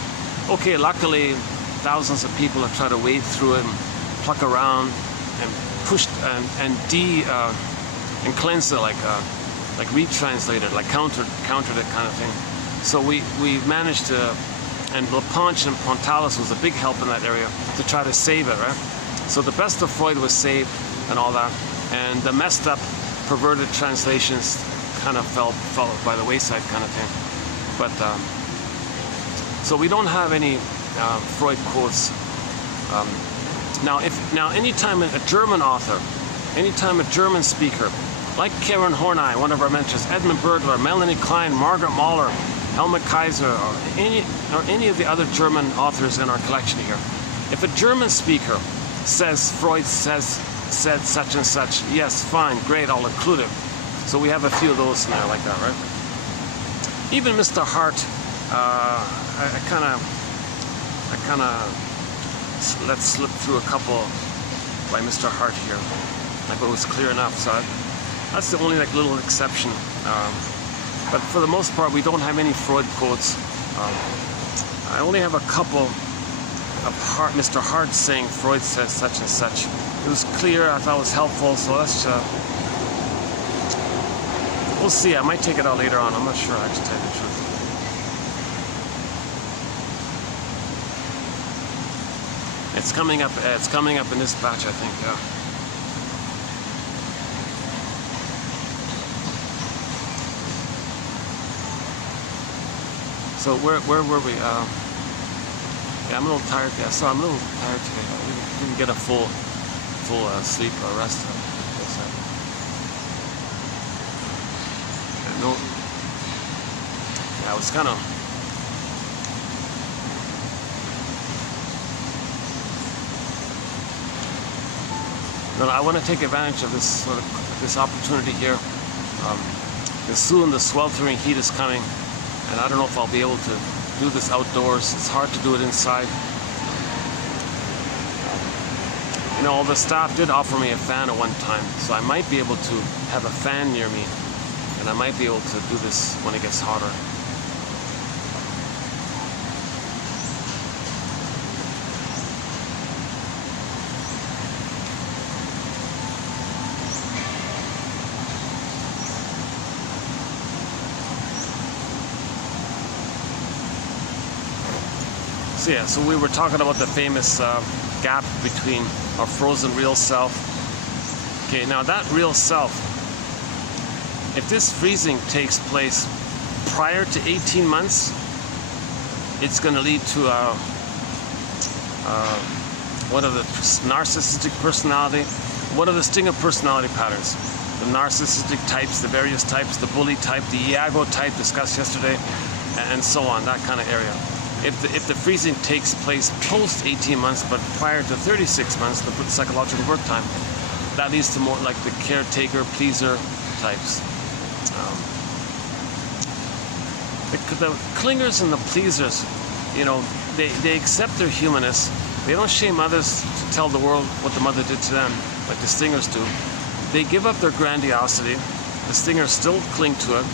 Okay, luckily, thousands of people have tried to wade through it and pluck around and push and cleanse it, like retranslate it, like countered it kind of thing. So we managed to, and Laponche and Pontalis was a big help in that area to try to save it, right? So the best of Freud was saved and all that, and the messed up, perverted translations kind of fell by the wayside kind of thing. But so we don't have any Freud quotes. Now anytime a German author, anytime a German speaker, like Karen Horney, one of our mentors, Edmund Bergler, Melanie Klein, Margaret Mahler, Helmut Kaiser, or any of the other German authors in our collection here, if a German speaker says Freud said such and such, yes, fine, great, I'll include it. So we have a few of those in there like that, right? Even Mr. Hart, I kind of let slip through a couple by Mr. Hart here. Like it was clear enough, so that's the only like little exception. But for the most part, we don't have any Freud quotes. I only have a couple of Mr. Hart saying Freud says such and such. It was clear, I thought it was helpful, so let's we'll see. I might take it out later on. I'm not sure, actually, to tell you the truth. It's coming up in this batch, I think, yeah. So where were we? Yeah, I'm a little tired. Yeah, so I'm a little tired today. I didn't get a full sleep or rest. No. Yeah, I was kind of. No, I want to take advantage of this opportunity here. Soon the sweltering heat is coming. And I don't know if I'll be able to do this outdoors. It's hard to do it inside. You know, the staff did offer me a fan at one time, so I might be able to have a fan near me, and I might be able to do this when it gets hotter. Yeah, so we were talking about the famous gap between our frozen real self. Okay, now that real self, if this freezing takes place prior to 18 months, it's going to lead to what are the narcissistic personality, what are the stinger personality patterns? The narcissistic types, the various types, the bully type, the Iago type discussed yesterday, and so on, that kind of area. If the freezing takes place post 18 months, but prior to 36 months, the psychological work time, that leads to more like the caretaker, pleaser types. The clingers and the pleasers, you know, they accept their humanness. They don't shame others to tell the world what the mother did to them, like the stingers do. They give up their grandiosity. The stingers still cling to it.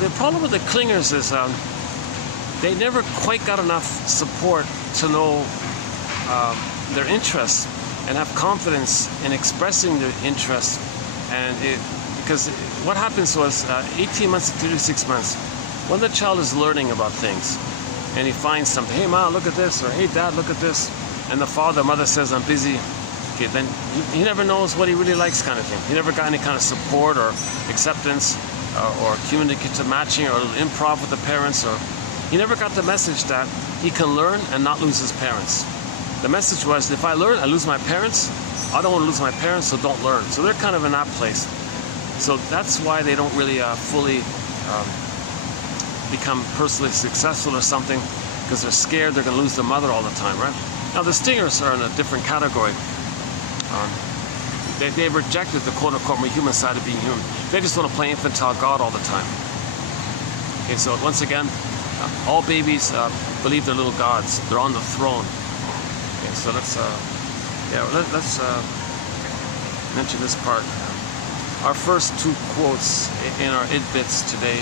The problem with the clingers is they never quite got enough support to know their interests and have confidence in expressing their interests. And because what happens was 18 months to 36 months, when the child is learning about things and he finds something, hey ma, look at this, or hey dad, look at this, and the father, mother says I'm busy, okay, then he never knows what he really likes kind of thing. He never got any kind of support or acceptance or communicative matching or improv with the parents, or he never got the message that he can learn and not lose his parents. The message was, if I learn, I lose my parents. I don't want to lose my parents, so don't learn. So they're kind of in that place. So that's why they don't really fully become personally successful or something, because they're scared they're going to lose their mother all the time, right? Now the stingers are in a different category. They rejected the quote-unquote more human side of being human. They just want to play infantile God all the time. Okay, so once again, all babies believe they're little gods. They're on the throne. Okay, so let's mention this part. Our first two quotes in our id bits today.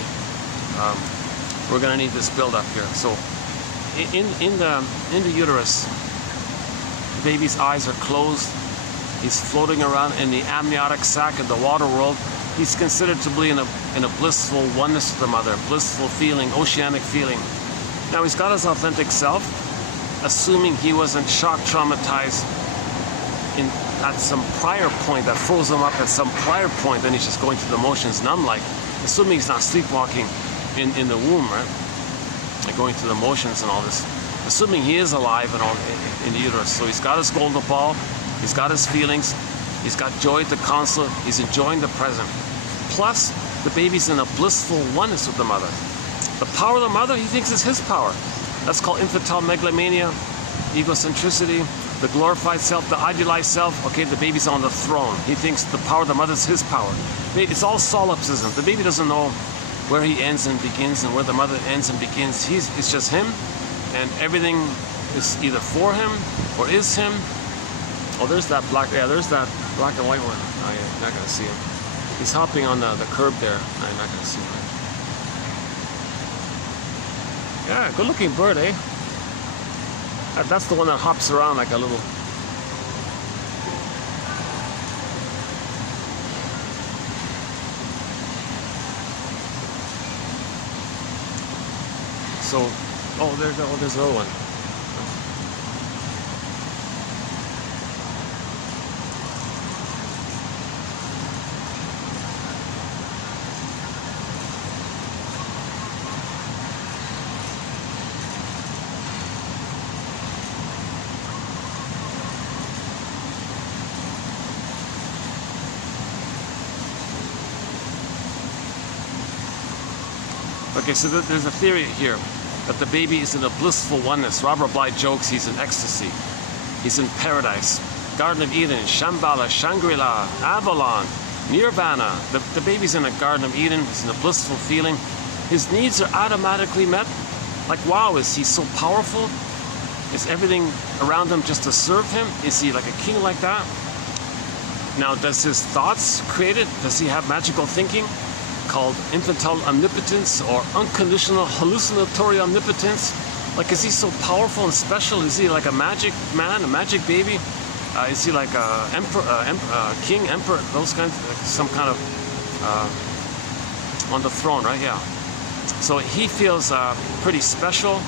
We're going to need this build-up here. So, in the uterus, the baby's eyes are closed. He's floating around in the amniotic sac in the water world. He's considered to be in a blissful oneness with the mother, blissful feeling, oceanic feeling. Now he's got his authentic self, assuming he wasn't shock traumatized at some prior point that froze him up at some prior point, then he's just going through the motions numb-like. Assuming he's not sleepwalking in the womb, right? Like going through the motions and all this. Assuming he is alive and all in the uterus. So he's got his golden ball. He's got his feelings, he's got joy at the console, he's enjoying the present. Plus, the baby's in a blissful oneness with the mother. The power of the mother, he thinks is his power. That's called infantile megalomania, egocentricity, the glorified self, the idealized self. Okay, the baby's on the throne. He thinks the power of the mother is his power. It's all solipsism. The baby doesn't know where he ends and begins and where the mother ends and begins. It's just him, and everything is either for him or is him. Oh, there's that black, yeah, there's that black and white one. Oh, yeah, not gonna see him. He's hopping on the curb there. I'm not gonna see him. Yeah, good looking bird, eh? That's the one that hops around like a little. So, there's another one. Okay, so there's a theory here that the baby is in a blissful oneness. Robert Bly jokes he's in ecstasy. He's in paradise. Garden of Eden, Shambhala, Shangri-La, Avalon, Nirvana. The baby's in a Garden of Eden. He's in a blissful feeling. His needs are automatically met. Like, wow, is he so powerful? Is everything around him just to serve him? Is he like a king like that? Now, does his thoughts create it? Does he have magical thinking called infantile omnipotence or unconditional hallucinatory omnipotence? Like, is he so powerful and special? Is he like a magic man, a magic baby? Is he like a emperor, king, emperor, those kinds, like some kind of on the throne, right? Yeah. So he feels pretty special.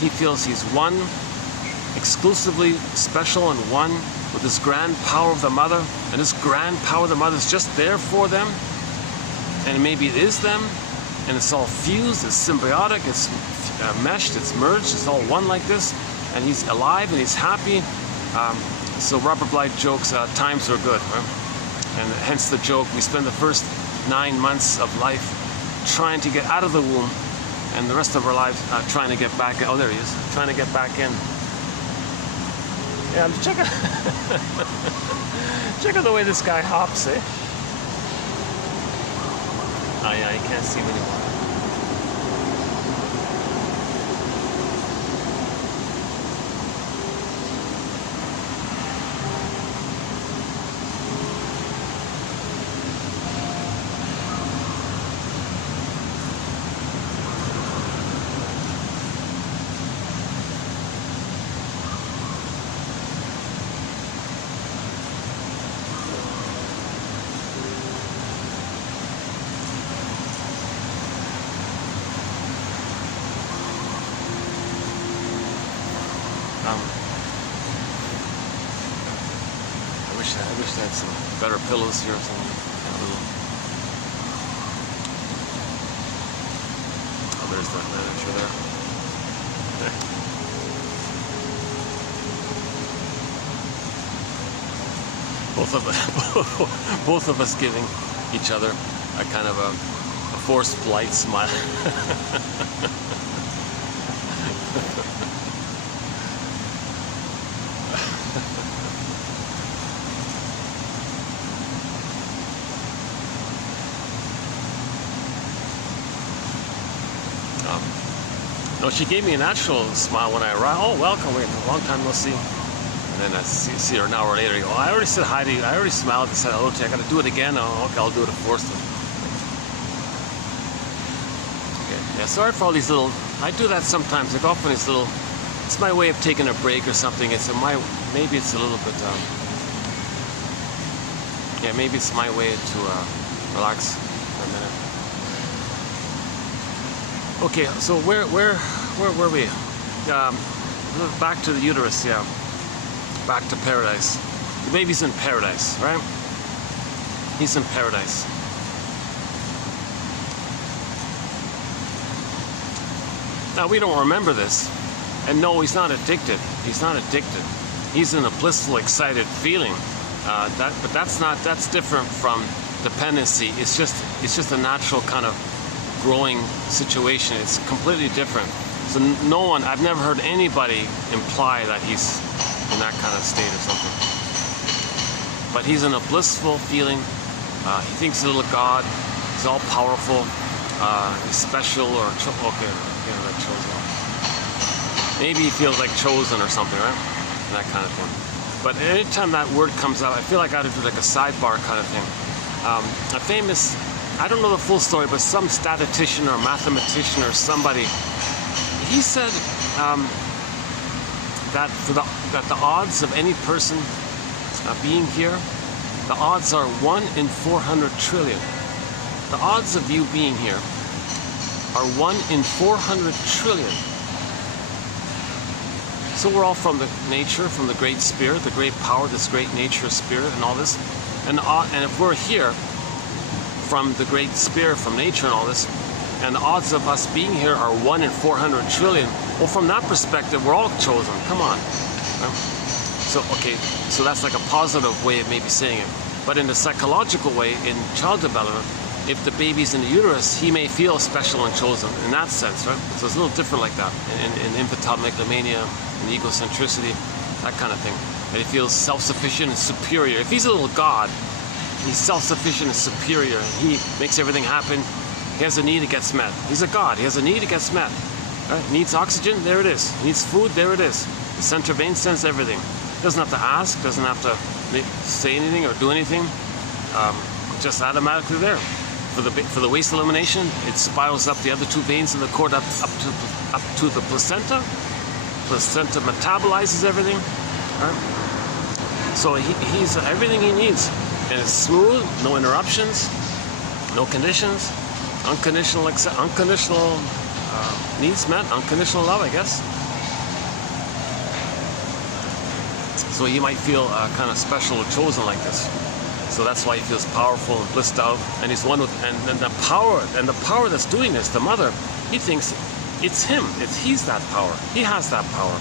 He feels he's one, exclusively special and one with this grand power of the mother. And this grand power of the mother is just there for them. And maybe it is them. And it's all fused, it's symbiotic, it's meshed, it's merged, it's all one like this. And he's alive and he's happy. So Robert Bly jokes, times are good. Right? And hence the joke, we spend the first 9 months of life trying to get out of the womb, and the rest of our lives trying to get back in. Oh, there he is, trying to get back in. Yeah, check out, check out the way this guy hops, eh? Oh yeah, you can't see him anymore. I wish I had some better pillows here or something. Oh, there's that manager there. both of us giving each other a kind of a forced polite smile. No, she gave me a natural smile when I arrived. Oh, welcome, long time no see. And then I see her an hour later. Oh, I already said hi to you. I already smiled and said hello to you. I got to do it again. Oh, okay, I'll do it a fourth time. Okay, yeah, sorry for all these little. I do that sometimes. I go off on these little. It's my way of taking a break or something. Maybe it's a little bit. Yeah, maybe it's my way to relax for a minute. Okay, so where were we? Back to the uterus, yeah. Back to paradise. The baby's in paradise, right? He's in paradise. Now we don't remember this, and no, he's not addicted. He's not addicted. He's in a blissful, excited feeling. But that's different from dependency. It's just a natural kind of growing situation. It's completely different. So no one, I've never heard anybody imply that he's in that kind of state or something. But he's in a blissful feeling. He thinks he's a little god. He's all powerful. He's special or okay, like chosen. Maybe he feels like chosen or something, right? That kind of thing. But anytime that word comes out, I feel like I ought to do like a sidebar kind of thing. A famous, I don't know the full story, but some statistician or mathematician or somebody, he said that the odds of any person being here, the odds are 1 in 400 trillion. The odds of you being here are 1 in 400 trillion. So we're all from the nature, from the great spirit, the great power, this great nature, spirit, and all this. And if we're here from the great spirit, from nature and all this, and the odds of us being here are 1 in 400 trillion, well, from that perspective, we're all chosen. Come on. So, okay, so that's like a positive way of maybe saying it. But in the psychological way, in child development, if the baby's in the uterus, he may feel special and chosen in that sense, right? So it's a little different like that in infantile megalomania, in egocentricity, that kind of thing. And he feels self-sufficient and superior. If he's a little god, he's self-sufficient and superior. He makes everything happen. He has a need, it gets met. He's a god. He has a need, it gets met. Right? Needs oxygen, there it is. Needs food, there it is. The center vein sends everything. Doesn't have to ask, doesn't have to say anything or do anything. Just automatically there. For the waste elimination, it spirals up the other two veins in the cord up to the placenta. Placenta metabolizes everything. Right? So he's everything he needs, and it's smooth, no interruptions, no conditions, unconditional needs met, unconditional love, I guess. So he might feel kind of special or chosen like this. So that's why he feels powerful and blissed out, and he's one with, and the power that's doing this, the mother, he thinks it's him, he's that power, he has that power.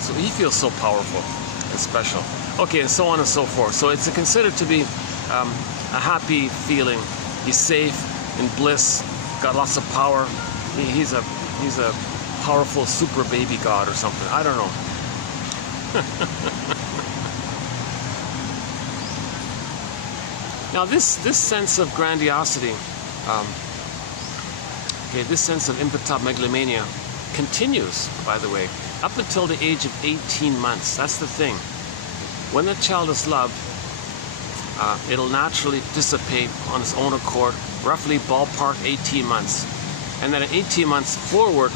So he feels so powerful and special. Okay, and so on and so forth. So it's considered to be a happy feeling. He's safe, in bliss, got lots of power. He's a powerful super baby god or something. I don't know. Now this sense of grandiosity, this sense of infantile megalomania continues, by the way, up until the age of 18 months. That's the thing. When the child is loved, it'll naturally dissipate on its own accord, roughly ballpark 18 months. And then at 18 months forward,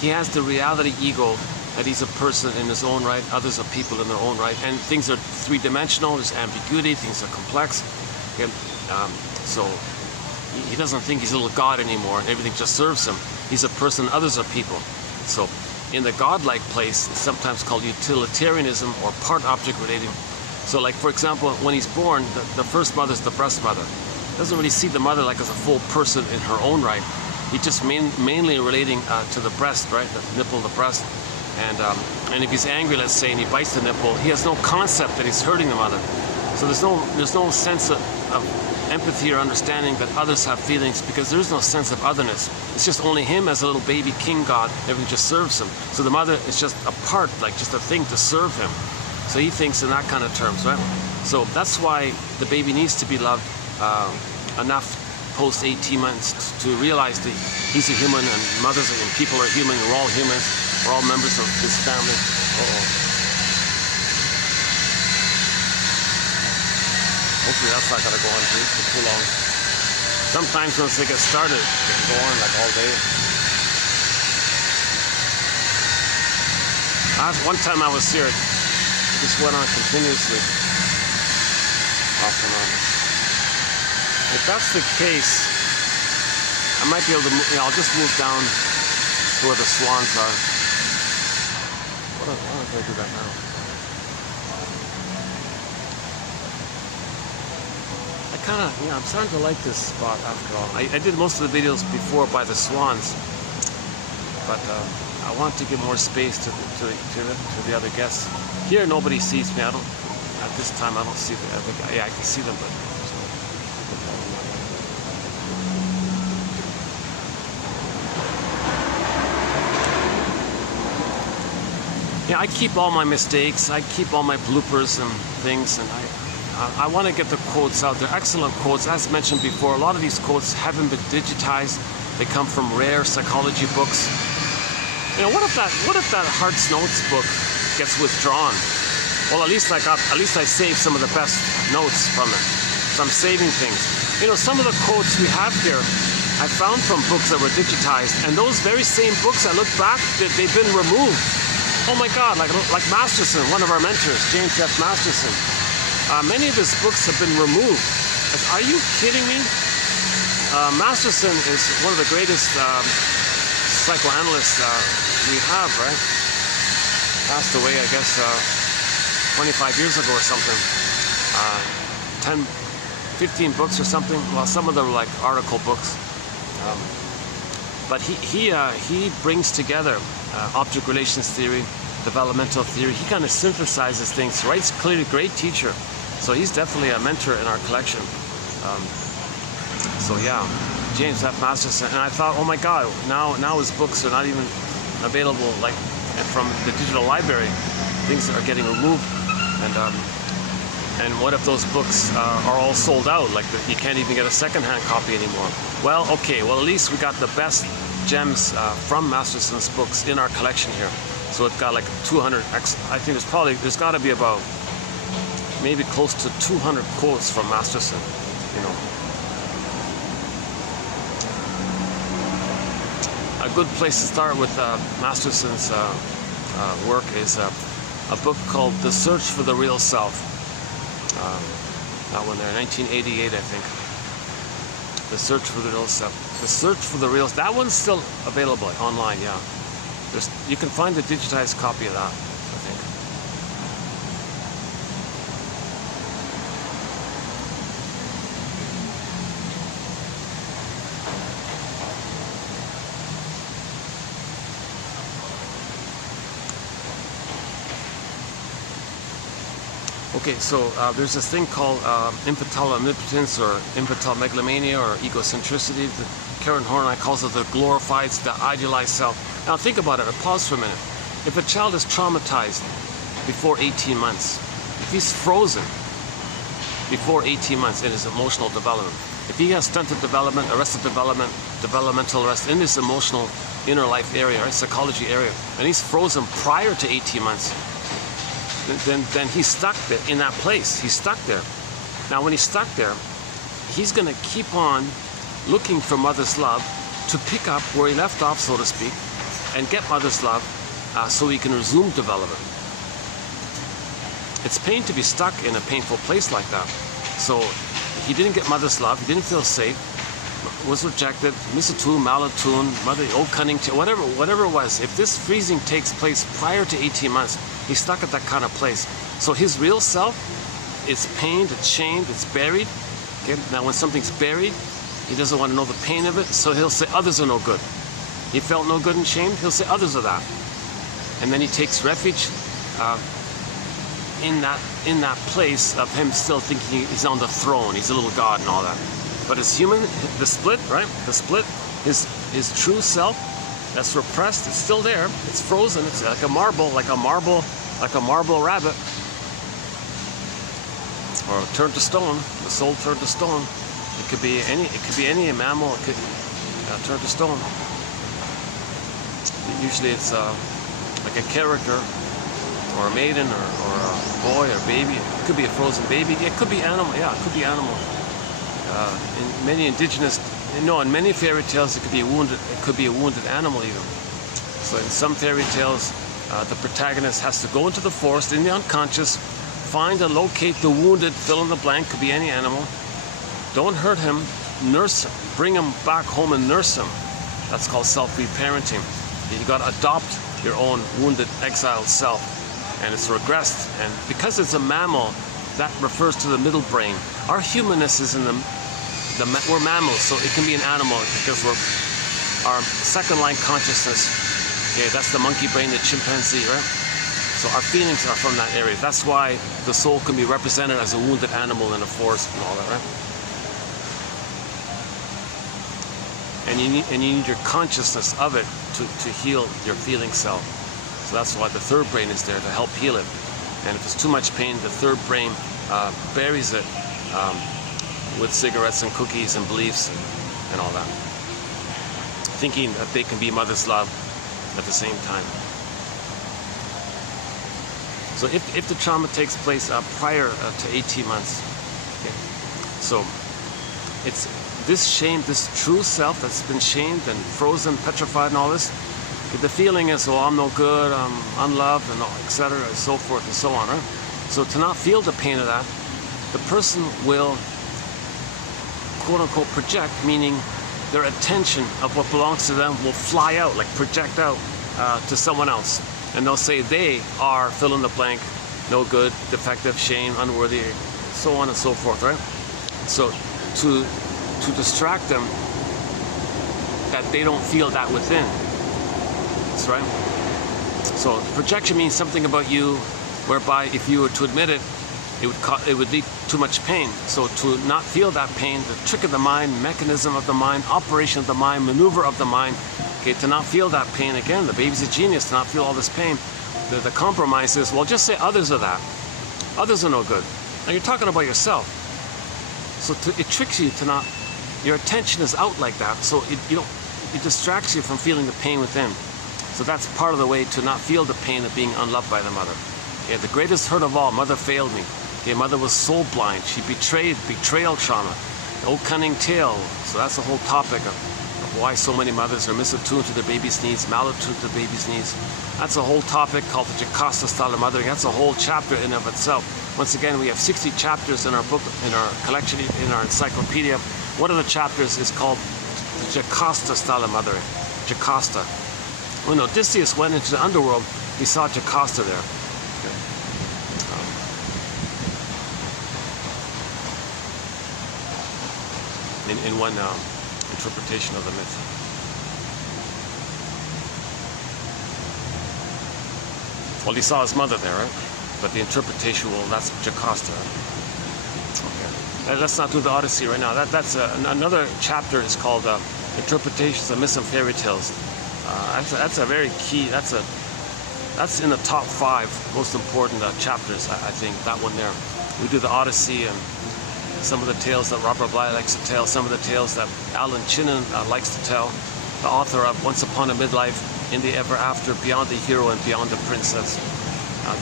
he has the reality ego that he's a person in his own right, others are people in their own right, and things are three-dimensional, there's ambiguity, things are complex. Okay? So he doesn't think he's a little god anymore, and everything just serves him. He's a person, others are people. So in the godlike place, it's sometimes called utilitarianism or part-object relating. So like, for example, when he's born, the first mother's the breast mother. Doesn't really see the mother like as a full person in her own right. He's just mainly relating to the breast, right? The nipple, the breast. And if he's angry, let's say, and he bites the nipple, he has no concept that he's hurting the mother. So there's no sense of empathy or understanding that others have feelings, because there is no sense of otherness. It's just only him as a little baby king god, everything just serves him. So the mother is just a part, like just a thing to serve him. So he thinks in that kind of terms, right? So that's why the baby needs to be loved enough post 18 months to realize that he's a human, and mothers and people are human, we're all humans, we're all members of this family. Hopefully that's not going to go on for too long. Sometimes once they get started, they can go on like all day. One time I was here, it just went on continuously, off and on. If that's the case, I might be able to move, I'll just move down to where the swans are. Why don't I do that now? I'm starting to like this spot after all. I did most of the videos before by the swans, but I want to give more space to the other guests. Here nobody sees me. At this time I don't see the other guy. Yeah, I can see them, but yeah, I keep all my mistakes. I keep all my bloopers and things, and I want to get the quotes out. They're excellent quotes. As mentioned before, a lot of these quotes haven't been digitized. They come from rare psychology books. You know, what if that Hart's Notes book gets withdrawn? Well, at least I saved some of the best notes from it. So I'm saving things. You know, some of the quotes we have here, I found from books that were digitized, and those very same books, I look back, they've been removed. Oh my God, like Masterson, one of our mentors, James F. Masterson. Many of his books have been removed. Are you kidding me? Masterson is one of the greatest psychoanalysts we have, right? Passed away, I guess, 25 years ago or something. 10, 15 books or something. Well, some of them are like article books. But he brings together object relations theory, developmental theory. He kind of synthesizes things, writes clearly, great teacher. So he's definitely a mentor in our collection. So yeah, James F. Masterson. And I thought, oh my God, now his books are not even available like from the digital library. Things are getting removed. And what if those books are all sold out? Like you can't even get a second-hand copy anymore. Well, okay. Well, at least we got the best gems from Masterson's books in our collection here. So it's got like 200. I think there's got to be about maybe close to 200 quotes from Masterson. You know, a good place to start with Masterson's work is a book called "The Search for the Real Self." That one there, 1988, I think. The Search for the Real Self. The Search for the Real. That one's still available online. Yeah, you can find a digitized copy of that, I think. Okay, so there's this thing called infantile omnipotence or infantile megalomania or egocentricity. Karen Horney calls it the glorified, the idealized self. Now think about it, pause for a minute. If a child is traumatized before 18 months, if he's frozen before 18 months in his emotional development, if he has stunted development, arrested development, developmental arrest in this emotional inner life area, right, psychology area, and he's frozen prior to 18 months, then he's stuck there in that place. He's stuck there. Now when he's stuck there, he's going to keep on looking for mother's love to pick up where he left off, so to speak, and get mother's love so he can resume development. It's pain to be stuck in a painful place like that. So he didn't get mother's love, he didn't feel safe, was rejected, misattuned, malattuned, mother, old cunning, whatever it was. If this freezing takes place prior to 18 months, he's stuck at that kind of place. So his real self is pained, it's shamed, it's buried. Okay? Now when something's buried, he doesn't want to know the pain of it, so he'll say others are no good. He felt no good and shamed, he'll say others are that. and then he takes refuge in that place of him still thinking he's on the throne, he's a little god and all that. But as human, the split, right? The split, his true self that's repressed, it's still there. It's frozen. It's like a marble rabbit, or turned to stone. The soul turned to stone. It could be any mammal. It could turn to stone. Usually it's like a character, or a maiden, or a boy, or baby. It could be a frozen baby. It could be animal. Yeah, it could be animal. In many fairy tales, it could be a wounded animal even. So in some fairy tales, the protagonist has to go into the forest in the unconscious, find and locate the wounded, fill in the blank, could be any animal. Don't hurt him, nurse him, bring him back home and nurse him. That's called self-reparenting. You got to adopt your own wounded, exiled self, and it's regressed. And because it's a mammal, that refers to the middle brain. Our humanness is in we're mammals, so it can be an animal because our second line consciousness. Okay, that's the monkey brain, the chimpanzee, right? So our feelings are from that area. That's why the soul can be represented as a wounded animal in a forest and all that, right? And you need your consciousness of it to heal your feeling self. So that's why the third brain is there to help heal it. And if there's too much pain, the third brain buries it with cigarettes and cookies and beliefs and all that, thinking that they can be mother's love at the same time. So if the trauma takes place prior to 18 months, okay, so it's this shame, this true self that's been shamed and frozen, petrified and all this, the feeling is, oh, I'm no good, I'm unloved, and etc., and so forth and so on. Right? So to not feel the pain of that, the person will, quote-unquote, project, meaning their attention of what belongs to them will fly out, like project out to someone else. And they'll say they are fill in the blank, no good, defective, shame, unworthy, so on and so forth, right? So to distract them that they don't feel that within. That's right. So projection means something about you whereby if you were to admit it, it would lead too much pain. So to not feel that pain, the trick of the mind, mechanism of the mind, operation of the mind, maneuver of the mind, okay, to not feel that pain again. The baby's a genius to not feel all this pain. The compromise is, well, just say others are that. Others are no good. Now you're talking about yourself. So it tricks you to not, your attention is out like that, so it distracts you from feeling the pain within. So that's part of the way to not feel the pain of being unloved by the mother. Okay, the greatest hurt of all, mother failed me. Okay, mother was soul blind. She betrayal trauma. The old cunning tale. So that's the whole topic of why so many mothers are misattuned to their baby's needs, malattuned to the baby's needs. That's a whole topic called the Jocasta style of mothering. That's a whole chapter in of itself. Once again, we have 60 chapters in our book, in our collection, in our encyclopedia. One of the chapters is called the Jocasta style of mothering. Jocasta. When Odysseus went into the underworld, he saw Jocasta there. In one interpretation of the myth. Well, he saw his mother there, right? But the interpretation, well, that's Jocasta. Okay. Let's not do the Odyssey right now. That's another chapter is called Interpretations of Myths and Fairy Tales. That's a very key. That's in the top 5 most important chapters. I think that one there. We do the Odyssey and some of the tales that Robert Bly likes to tell, some of the tales that Alan Chinen likes to tell, the author of Once Upon a Midlife, In the Ever After, Beyond the Hero and Beyond the Princess.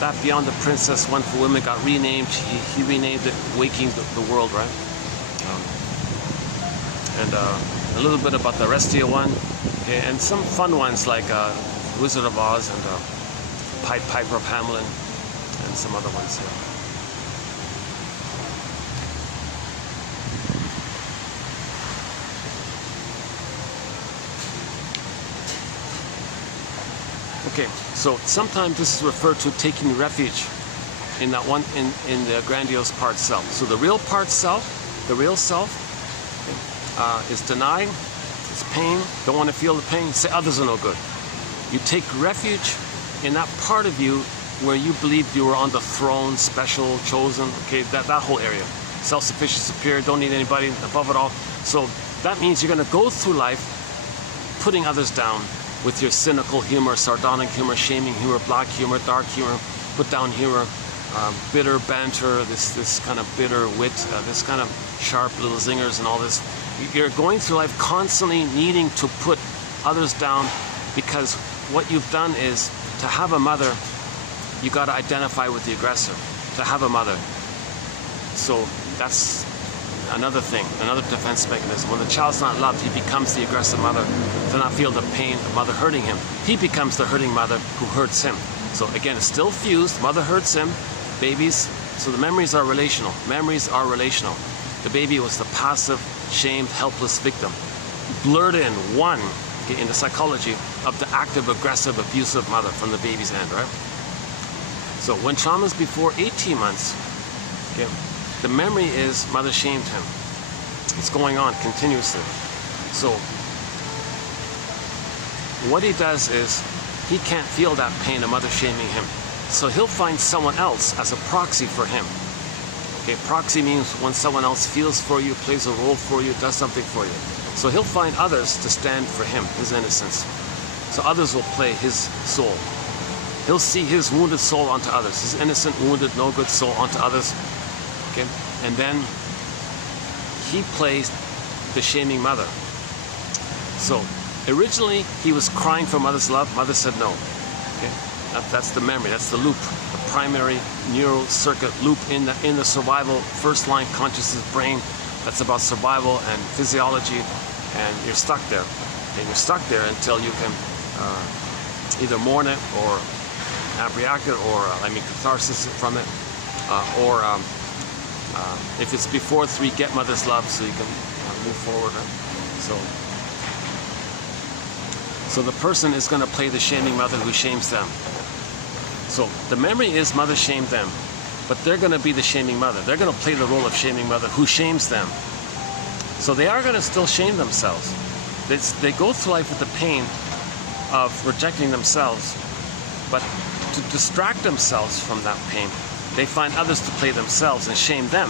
That Beyond the Princess, One for Women, got renamed. He renamed it Waking the World, right? And a little bit about the Restia one, okay, and some fun ones like Wizard of Oz and Piper of Hamelin and some other ones here. Okay, so sometimes this is referred to taking refuge in that one, in the grandiose part self. So the real part self, the real self, is denying, it's pain, don't want to feel the pain, say others are no good. You take refuge in that part of you where you believed you were on the throne, special, chosen, okay, that whole area. Self-sufficient, superior, don't need anybody, above it all. So that means you're going to go through life putting others down with your cynical humor, sardonic humor, shaming humor, black humor, dark humor, put down humor, bitter banter, this kind of bitter wit, this kind of sharp little zingers and all this. You're going through life constantly needing to put others down, because what you've done is, to have a mother, you got to identify with the aggressor, to have a mother. So that's another thing, another defense mechanism. When the child's not loved, he becomes the aggressive mother to not feel the pain of mother hurting him. He becomes the hurting mother who hurts him. So again, it's still fused. Mother hurts him, babies. So the memories are relational. Memories are relational. The baby was the passive, shamed, helpless victim. Blurred in one, okay, in the psychology of the active, aggressive, abusive mother from the baby's end, right? So when trauma's before 18 months, okay, the memory is mother shamed him. It's going on continuously. So what he does is, he can't feel that pain of mother shaming him. So he'll find someone else as a proxy for him. Okay, proxy means when someone else feels for you, plays a role for you, does something for you. So he'll find others to stand for him, his innocence. So others will play his soul. He'll see his wounded soul onto others, his innocent, wounded, no good soul onto others. Okay? And then he plays the shaming mother. So originally he was crying for mother's love. Mother said no. Okay? That's the memory. That's the loop, the primary neural circuit loop in the survival first line consciousness brain. That's about survival and physiology, and you're stuck there. And you're stuck there until you can either mourn it or have reacted, or catharsis from it, or if it's before 3, get mother's love so you can move forward. Right? So the person is going to play the shaming mother who shames them. So the memory is mother shamed them, but they're going to be the shaming mother. They're going to play the role of shaming mother who shames them. So they are going to still shame themselves. They go through life with the pain of rejecting themselves, but to distract themselves from that pain, they find others to play themselves and shame them,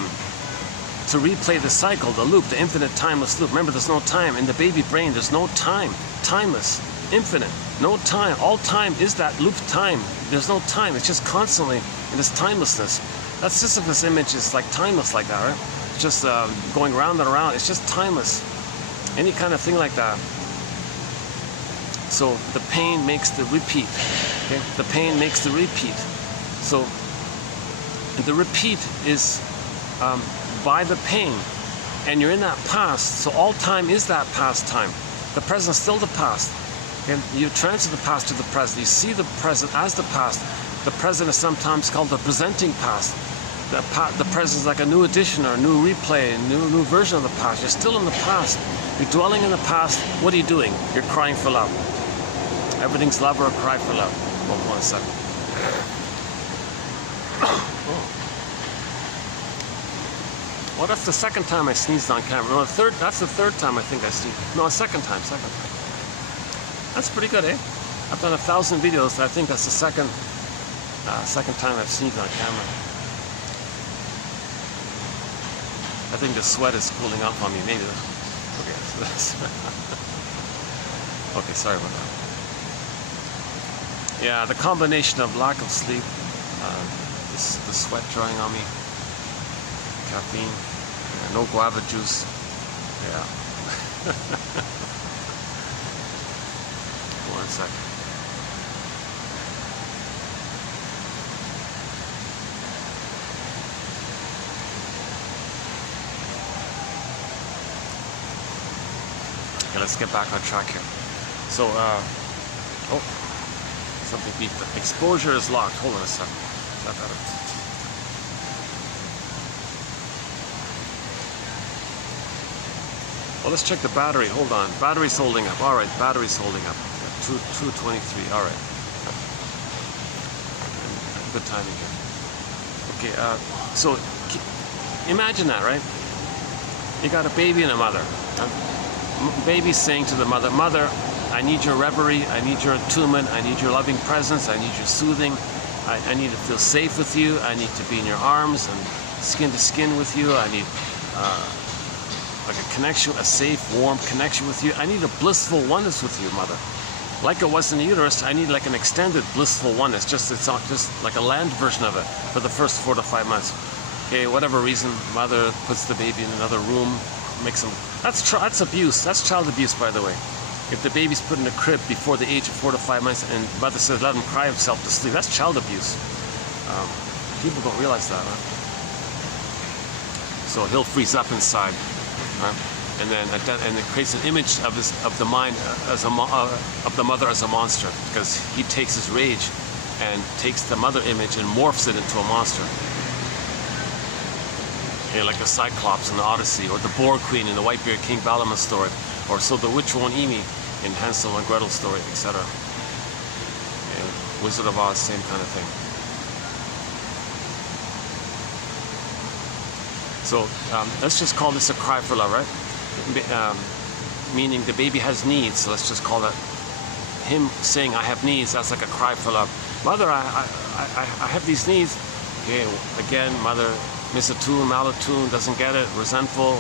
to replay the cycle, the loop, the infinite timeless loop. Remember, there's no time. In the baby brain, there's no time. Timeless, infinite, no time. All time is that loop time. There's no time. It's just constantly in this timelessness. That Sisyphus image is like timeless like that, right? It's just going round and around. It's just timeless. Any kind of thing like that. So the pain makes the repeat. Okay? The pain makes the repeat. So the repeat is by the pain, and you're in that past. So all time is that past time. The present is still the past. Okay? You transfer the past to the present. You see the present as the past. The present is sometimes called the presenting past. The present is like a new edition or a new replay, a new version of the past. You're still in the past. You're dwelling in the past. What are you doing? You're crying for love. Everything's love or a cry for love. Hold on a second. Well, that's the second time I sneezed on camera. No, that's the third time I think I sneezed. No, second time. That's pretty good, eh? I've done 1,000 videos. I think that's the second time I've sneezed on camera. I think the sweat is cooling off on me. Maybe. Okay, so that's okay. Sorry about that. Yeah, the combination of lack of sleep, the sweat drying on me, caffeine, no guava juice. Yeah. One second. Okay, let's get back on track here. So, something beeped. The exposure is locked. Hold on a second. Is that better? Well, let's check the battery. Hold on. Battery's holding up. All right, battery's holding up. 223. All right. Good timing here. Okay, so imagine that, right? You got a baby and a mother. Baby's saying to the mother, "Mother, I need your reverie, I need your attunement, I need your loving presence, I need your soothing, I need to feel safe with you, I need to be in your arms and skin to skin with you, I need like a connection, a safe, warm connection with you. I need a blissful oneness with you, mother. Like it was in the uterus, I need like an extended blissful oneness. It's not just like a land version of it for the first 4 to 5 months. Okay, whatever reason, mother puts the baby in another room, makes them. That's abuse. That's child abuse, by the way. If the baby's put in a crib before the age of 4 to 5 months and mother says let him cry himself to sleep, that's child abuse. People don't realize that, huh? So he'll freeze up inside. And then it creates an image of the mind as of the mother as a monster, because he takes his rage and takes the mother image and morphs it into a monster. You know, like the Cyclops in the Odyssey, or the Boar Queen in the Whitebeard King Balaam story, or so the witch won't eat me in Hansel and Gretel story, etc. Wizard of Oz, same kind of thing. So let's just call this a cry for love, right? Meaning the baby has needs, so let's just call that him saying I have needs. That's like a cry for love. Mother, I have these needs. Okay, again, mother misattuned, malattuned, doesn't get it, resentful,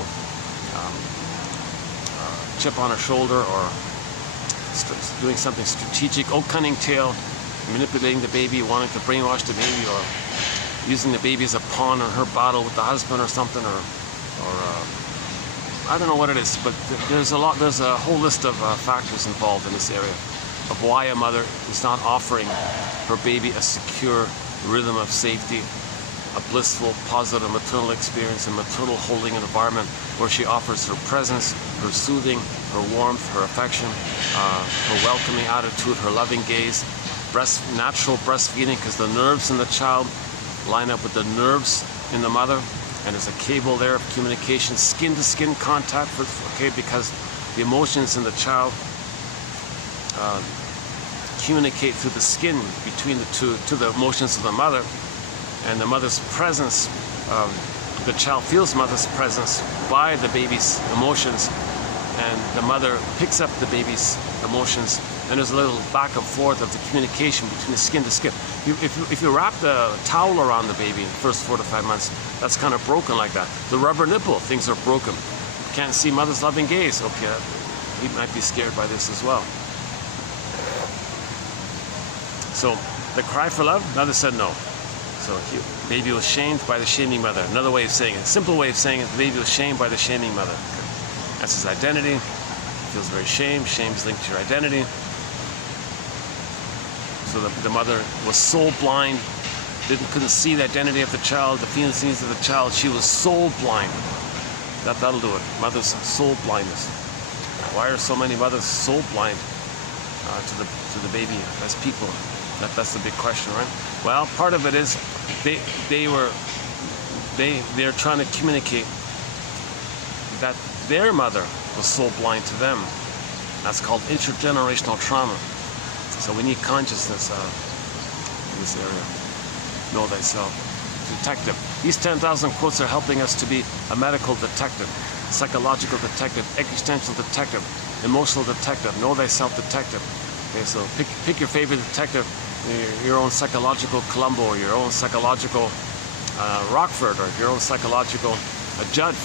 chip on her shoulder, or doing something strategic. Oh, cunning tale, manipulating the baby, wanting to brainwash the baby, or using the baby as a pawn in her battle with the husband or something, or I don't know what it is, but there's a whole list of factors involved in this area of why a mother is not offering her baby a secure rhythm of safety, a blissful, positive maternal experience, and maternal holding environment where she offers her presence, her soothing, her warmth, her affection, her welcoming attitude, her loving gaze, natural breastfeeding, because the nerves in the child line up with the nerves in the mother, and there's a cable there of communication, skin-to-skin contact, because the emotions in the child communicate through the skin between the two, to the emotions of the mother, and the mother's presence, the child feels mother's presence by the baby's emotions, and the mother picks up the baby's emotions, and there's a little back and forth of the communication between the skin to skin. If you wrap the towel around the baby in the first 4 to 5 months, that's kind of broken like that. The rubber nipple, things are broken. Can't see mother's loving gaze. Okay, he might be scared by this as well. So the cry for love, mother said no. So baby was shamed by the shaming mother. Another way of saying it, simple way of saying it, the baby was shamed by the shaming mother. That's his identity. Feels very shamed. Shame is linked to your identity. So the mother was soul blind, couldn't see the identity of the child, the feelings of the child. She was soul blind. That'll do it. Mother's soul blindness. Why are so many mothers soul blind to the baby as people? That's the big question, right? Well, part of it is they're trying to communicate that their mother was soul blind to them. That's called intergenerational trauma. So we need consciousness in this area. Know thyself. Detective. These 10,000 quotes are helping us to be a medical detective, psychological detective, existential detective, emotional detective, know thyself detective. Okay, so pick your favorite detective, your own psychological Columbo, or your own psychological Rockford, or your own psychological judge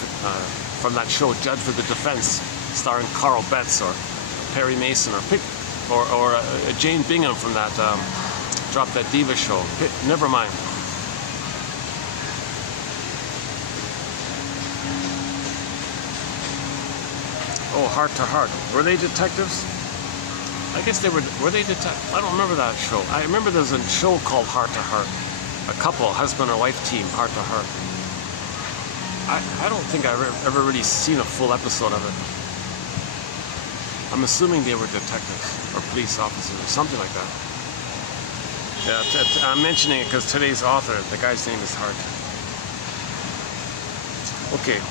from that show, Judge for the Defense, starring Carl Betts or Perry Mason, or Jane Bingham from that Drop That Diva show. Never mind. Oh, Heart to Heart. Were they detectives? I guess they were they detectives? I don't remember that show. I remember there was a show called Heart to Heart. A couple, husband or wife team, Heart to Heart. I don't think I've ever really seen a full episode of it. I'm assuming they were detectives or police officers or something like that. Yeah, I'm mentioning it because today's author, the guy's name is Hart. Okay.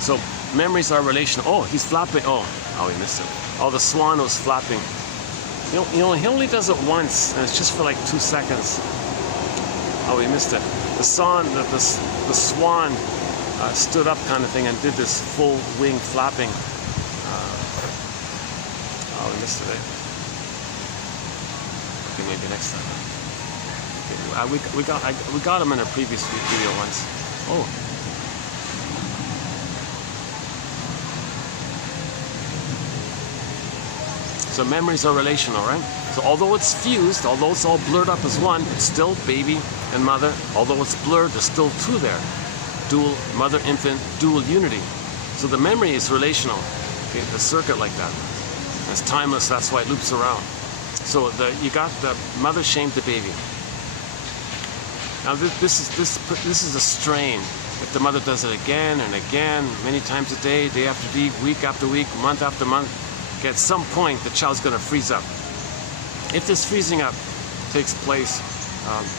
So memories are relational. Oh, he's flapping. Oh, we missed it. Oh, the swan was flapping. You know, he only does it once, and it's just for like 2 seconds. Oh, we missed it. The swan stood up kind of thing and did this full wing flapping. probably missed today. Okay, maybe next time. Okay, we got them in a previous video once. Oh. So memories are relational, right? So although it's fused, although it's all blurred up as one, it's still baby and mother. Although it's blurred, there's still two there. Dual mother, infant, dual unity. So the memory is relational. Okay, the circuit like that. It's timeless, that's why it loops around. So you got the mother shamed the baby. Now this is a strain. If the mother does it again and again, many times a day, day after day, week after week, month after month, okay, at some point the child's going to freeze up. If this freezing up takes place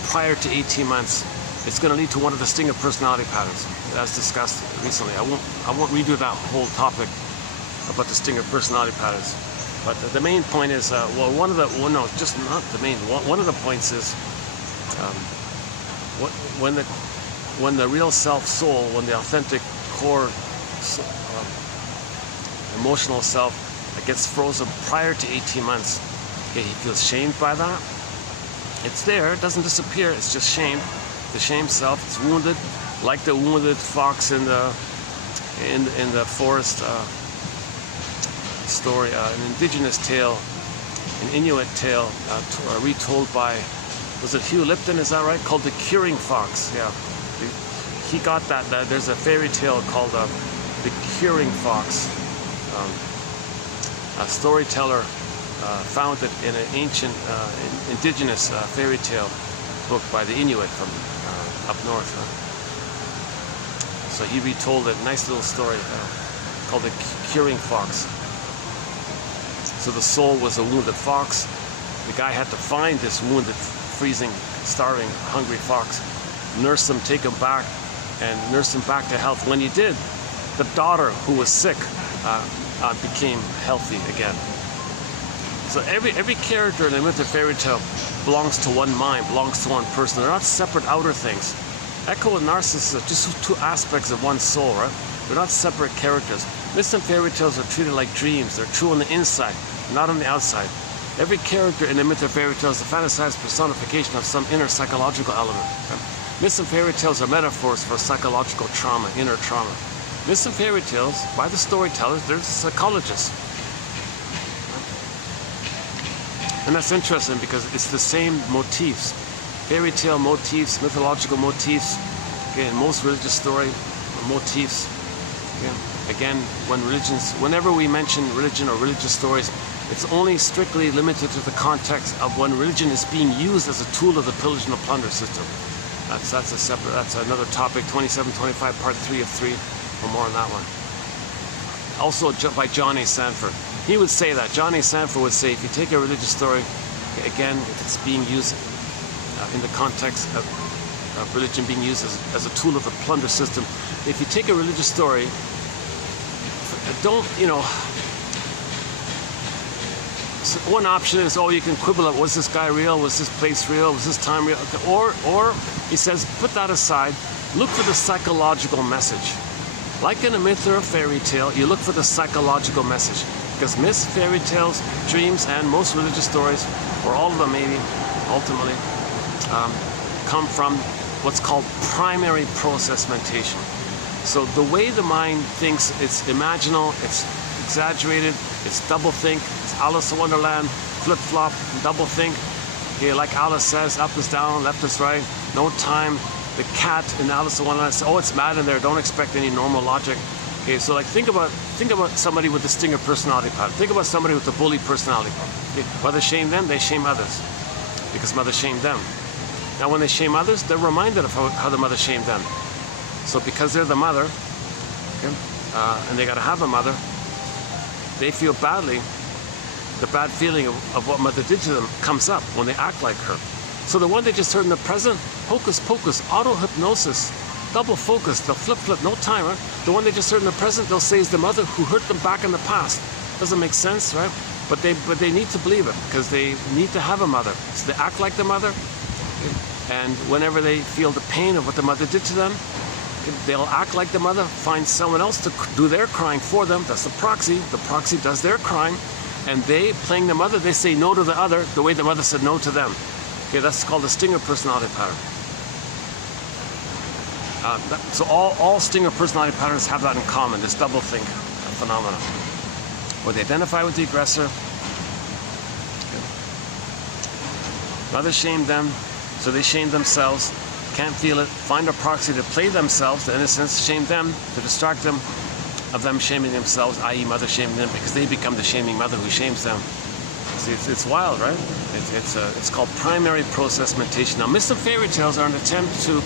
prior to 18 months, it's going to lead to one of the stinger personality patterns, as discussed recently. I won't redo that whole topic about the stinger personality patterns. But the main point is, one of the points is when the real self soul, when the authentic core emotional self gets frozen prior to 18 months, okay, he feels shamed by that. It's there, it doesn't disappear, it's just shamed. The shamed self, it's wounded, like the wounded fox in the forest story, an indigenous tale, an Inuit tale, retold by, was it Hugh Lipton, is that right? Called The Curing Fox, yeah. He got that, there's a fairy tale called The Curing Fox. A storyteller found it in an ancient indigenous fairy tale book by the Inuit from up north. So he retold a nice little story called The Curing Fox. So the soul was a wounded fox. The guy had to find this wounded, freezing, starving, hungry fox, nurse him, take him back, and nurse him back to health. When he did, the daughter who was sick became healthy again. So every character in the myth or fairy tale belongs to one mind, belongs to one person. They're not separate outer things. Echo and Narcissus are just two aspects of one soul, right? They're not separate characters. Myths and fairy tales are treated like dreams. They're true on the inside, not on the outside. Every character in the myth or fairy tale is a fantasized personification of some inner psychological element. Okay? Myths and fairy tales are metaphors for psychological trauma, inner trauma. Myths and fairy tales, by the storytellers, they're psychologists. And that's interesting because it's the same motifs. Fairy tale motifs, mythological motifs, okay, in most religious story motifs. Okay. Again, whenever we mention religion or religious stories, it's only strictly limited to the context of when religion is being used as a tool of the pillage and the plunder system. That's another topic, 2725, part 3 of 3, or more on that one. Also by John A. Sanford. He would say that. John A. Sanford would say, if you take a religious story, again, if it's being used in the context of religion being used as a tool of the plunder system, if you take a religious story, don't, so one option is, you can quibble at, was this guy real? Was this place real? Was this time real? Okay. Or he says, put that aside, look for the psychological message. Like in a myth or a fairy tale, you look for the psychological message. Because myths, fairy tales, dreams, and most religious stories, or all of them maybe, ultimately, come from what's called primary process mentation. So the way the mind thinks, it's imaginal, it's exaggerated, it's double-think, it's Alice in Wonderland, flip-flop, double-think. Okay, like Alice says, up is down, left is right, no time. The cat in Alice in Wonderland says, it's mad in there, don't expect any normal logic. Okay, so like think about somebody with the stinger personality pattern. Think about somebody with the bully personality pattern. Okay, mother shamed them, they shame others. Because mother shamed them. Now when they shame others, they're reminded of how the mother shamed them. So because they're the mother, okay, and they gotta have a mother, they feel badly. The bad feeling of what mother did to them comes up when they act like her. So the one they just heard in the present, hocus pocus, auto-hypnosis, double focus, the flip, no timer. The one they just heard in the present, they'll say is the mother who hurt them back in the past. Doesn't make sense, right? But they need to believe it because they need to have a mother. So they act like the mother, and whenever they feel the pain of what the mother did to them, they'll act like the mother, find someone else to do their crying for them. That's the proxy. The proxy does their crying. And they, playing the mother, they say no to the other the way the mother said no to them. Okay, that's called the stinger personality pattern. So all stinger personality patterns have that in common, this doublethink phenomenon, where they identify with the aggressor. Mother shamed them, so they shame themselves, can't feel it, find a proxy to play themselves, the innocence, shame them, to distract them of them shaming themselves, i.e. mother shaming them, because they become the shaming mother who shames them. See, it's wild, right? It's called primary process mentation. Now, myths and fairy tales are an attempt to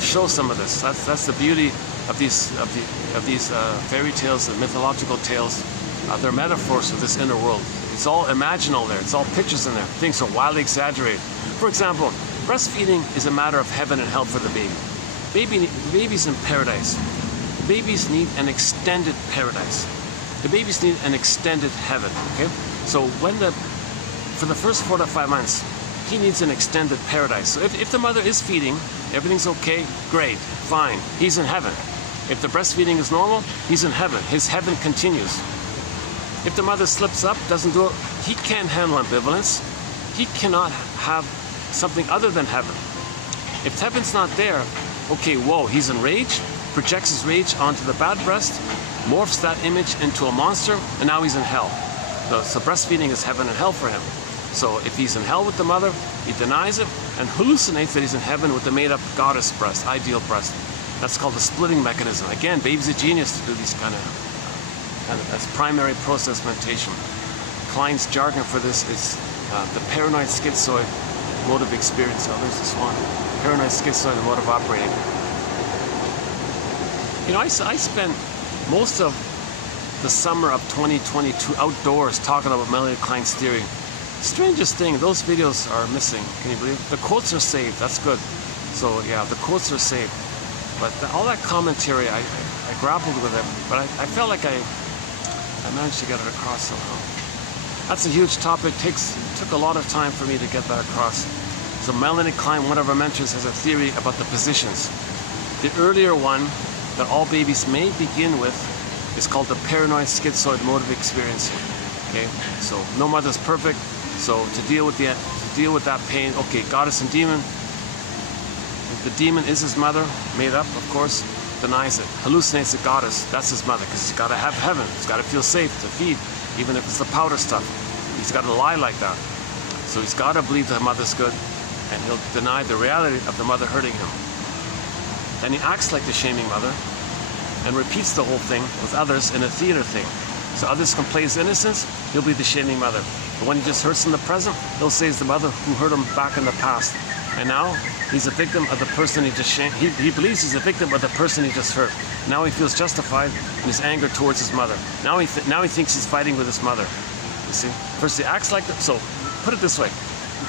show some of this. That's the beauty of these fairy tales and mythological tales. They're metaphors of this inner world. It's all imaginal there. It's all pictures in there. Things are wildly exaggerated. For example, breastfeeding is a matter of heaven and hell for the baby. Baby's in paradise. Babies need an extended paradise. The babies need an extended heaven. Okay, so for the first 4 to 5 months, he needs an extended paradise. So if the mother is feeding, everything's okay, great, fine, he's in heaven. If the breastfeeding is normal, he's in heaven. His heaven continues. If the mother slips up, doesn't do it, he can't handle ambivalence. He cannot have something other than heaven. If heaven's not there, okay, whoa, he's enraged, projects his rage onto the bad breast, morphs that image into a monster, and now he's in hell. So breastfeeding is heaven and hell for him. So if he's in hell with the mother, he denies it and hallucinates that he's in heaven with the made-up goddess breast, ideal breast. That's called the splitting mechanism. Again, baby's a genius to do these kind of that's primary process mentation. Klein's jargon for this is the paranoid schizoid mode of experience. Oh, there's this one. Paranoid schizoid mode of operating. You know, I spent most of the summer of 2022 outdoors talking about Melody Klein's theory. Strangest thing, those videos are missing. Can you believe it? The quotes are saved. That's good. So yeah, the quotes are saved. But all that commentary, I grappled with it, but I felt like I managed to get it across somehow. That's a huge topic. Took a lot of time for me to get that across. So Melanie Klein, one of our mentors, has a theory about the positions. The earlier one that all babies may begin with is called the paranoid schizoid mode of experience. Okay, so no mother's perfect. So to deal with that pain, okay, goddess and demon. If the demon is his mother, made up, of course, denies it, hallucinates the goddess. That's his mother, because he's got to have heaven. He's got to feel safe to feed, even if it's the powder stuff. He's got to lie like that. So he's got to believe the mother's good, and he'll deny the reality of the mother hurting him. Then he acts like the shaming mother, and repeats the whole thing with others in a theater thing. So others can play his innocence, he'll be the shaming mother. But when he just hurts in the present, he'll say it's the mother who hurt him back in the past. And now he's a victim of the person he just shamed. He believes he's a victim of the person he just hurt. Now he feels justified in his anger towards his mother. Now he thinks he's fighting with his mother. You see? First he acts like that. So put it this way.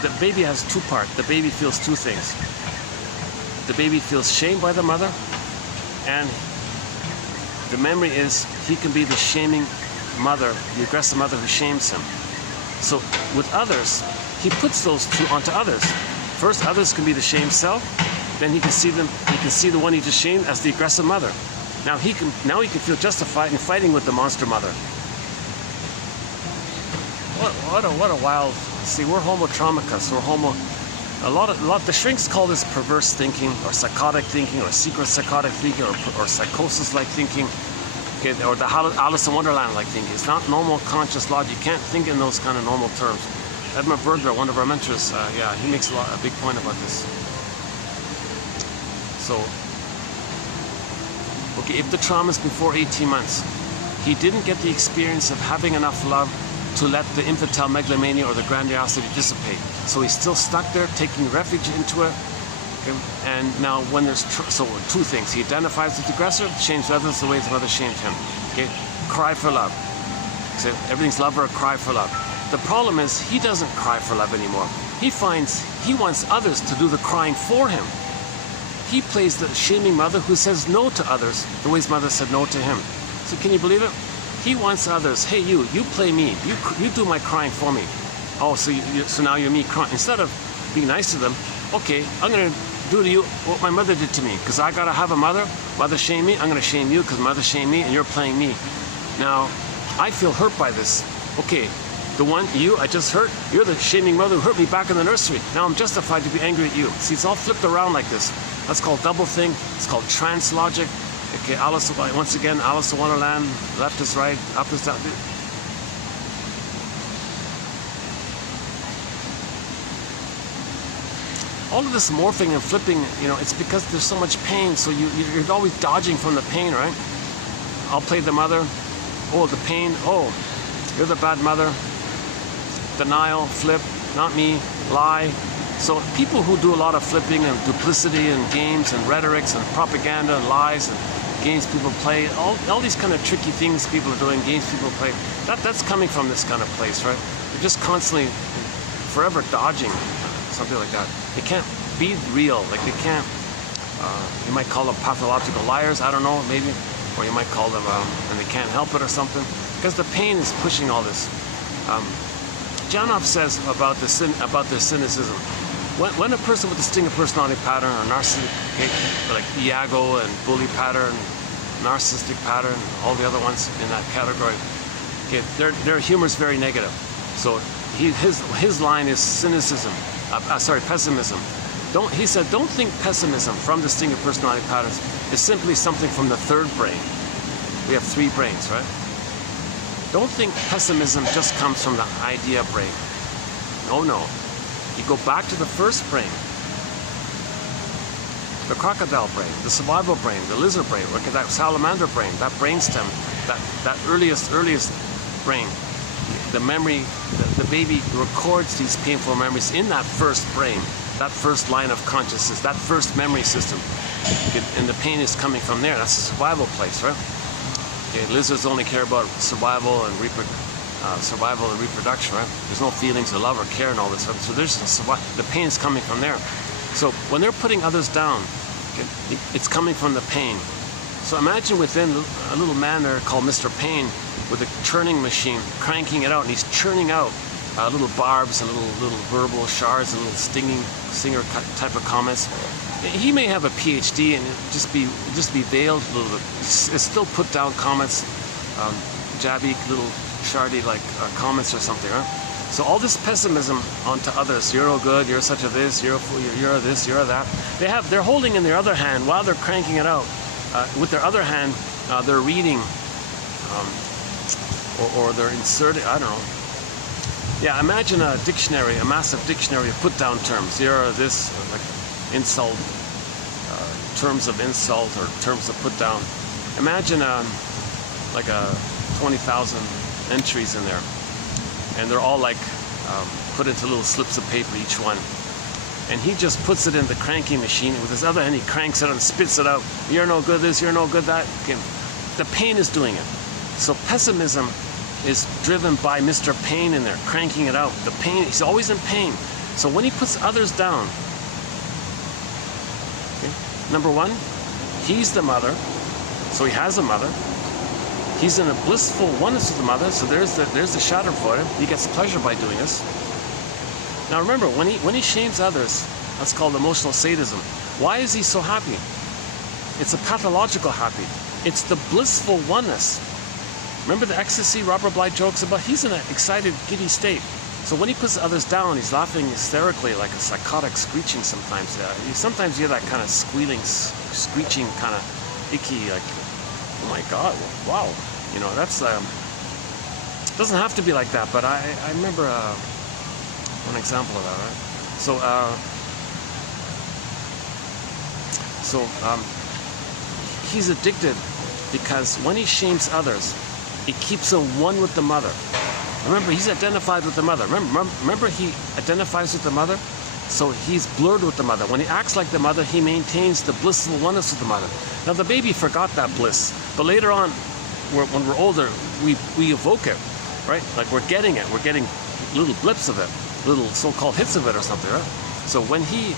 The baby has two parts. The baby feels two things. The baby feels shamed by the mother, and the memory is he can be the shaming mother, the aggressive mother who shames him. So with others, he puts those two onto others. First, others can be the shamed self. Then he can see them. He can see the one he just shamed as the aggressive mother. Now he can feel justified in fighting with the monster mother. What a wild. See, we're homotraumicus. We're homo. A lot. The shrinks call this perverse thinking, or psychotic thinking, or secret psychotic thinking, or psychosis-like thinking. Okay, or the Alice in Wonderland-like thinking. It's not normal conscious logic. You can't think in those kind of normal terms. E Bergler, one of our mentors, he makes a big point about this. So, okay, if the trauma is before 18 months, he didn't get the experience of having enough love to let the infantile megalomania or the grandiosity dissipate. So he's still stuck there, taking refuge into it. Okay? And now when there's, so two things. He identifies with the aggressor, shames others the way his mother shamed him. Okay? Cry for love. So everything's love or a cry for love. The problem is he doesn't cry for love anymore. He finds he wants others to do the crying for him. He plays the shaming mother who says no to others the way his mother said no to him. So can you believe it? He wants others. Hey, you play me. You do my crying for me. Oh, so now you're me crying. Instead of being nice to them, okay, I'm going to do to you what my mother did to me, because I got to have a mother. Mother shamed me. I'm going to shame you because mother shamed me, and you're playing me. Now, I feel hurt by this. Okay, The one you I just hurt, you're the shaming mother who hurt me back in the nursery. Now I'm justified to be angry at you. See, it's all flipped around like this. That's called doublethink. It's called trans logic. Okay, Alice, once again, Alice in Wonderland. Left is right, up is down. All of this morphing and flipping, you know, it's because there's so much pain. So you're always dodging from the pain, right? I'll play the mother. Oh, the pain. Oh, you're the bad mother. Denial, flip, not me, lie. So people who do a lot of flipping and duplicity and games and rhetorics and propaganda and lies and games people play, all these kind of tricky things people are doing, games people play, that's coming from this kind of place, right? They're just constantly, forever dodging, something like that. They can't be real, like they can't, you might call them pathological liars, I don't know, maybe, or you might call them, and they can't help it or something, because the pain is pushing all this. Janus says about their cynicism. When a person with a stinger personality pattern or narcissistic, okay, like Iago and bully pattern, narcissistic pattern, all the other ones in that category, okay, their humor is very negative. So his line is cynicism. Pessimism. He said, don't think pessimism from the stinger personality patterns is simply something from the third brain. We have 3 brains, right? Don't think pessimism just comes from the idea brain. No. You go back to the first brain, the crocodile brain, the survival brain, the lizard brain, look at that salamander brain, that brainstem, that earliest brain, the memory, the baby records these painful memories in that first brain, that first line of consciousness, that first memory system, and the pain is coming from there. That's the survival place, right? Okay, lizards only care about survival and reproduction, right? There's no feelings of love or care and all this stuff. So the pain is coming from there. So when they're putting others down, okay, it's coming from the pain. So imagine within a little man there called Mr. Pain with a churning machine, cranking it out, and he's churning out little barbs and little verbal shards and little stinger type of comments. He may have a PhD and just be veiled a little bit. It's still put down comments, jabby little shardy like comments or something, right? So all this pessimism onto others. You're no good. You're such a this. You're a fool. You're this. You're that. They're holding in their other hand while they're cranking it out. With their other hand, they're reading, or they're inserting. I don't know. Yeah, imagine a dictionary, a massive dictionary of put-down terms. You're this, like insult, terms of insult or terms of put-down. Imagine like 20,000 entries in there, and they're all like put into little slips of paper, each one. And he just puts it in the cranking machine, and with his other hand he cranks it and spits it out. You're no good this, you're no good that. Okay. The pain is doing it. So pessimism is driven by Mr. Pain in there, cranking it out. The pain, he's always in pain. So when he puts others down, okay, number one, he's the mother, so he has a mother. He's in a blissful oneness with the mother, so there's the shadow for him. He gets pleasure by doing this. Now remember, when he shames others, that's called emotional sadism. Why is he so happy? It's a pathological happy. It's the blissful oneness. Remember the ecstasy Robert Bly jokes about? He's in an excited, giddy state. So when he puts others down, he's laughing hysterically, like a psychotic screeching sometimes. Sometimes you hear that kind of squealing, screeching, kind of icky, like, oh my God, wow. You know, that's, doesn't have to be like that, but I remember one example of that, right? So he's addicted because when he shames others, it keeps him one with the mother. Remember, he's identified with the mother. Remember he identifies with the mother? So he's blurred with the mother. When he acts like the mother, he maintains the blissful oneness with the mother. Now the baby forgot that bliss, but later on, when we're older, we evoke it, right? Like we're getting it. We're getting little blips of it, little so-called hits of it or something, right? So when he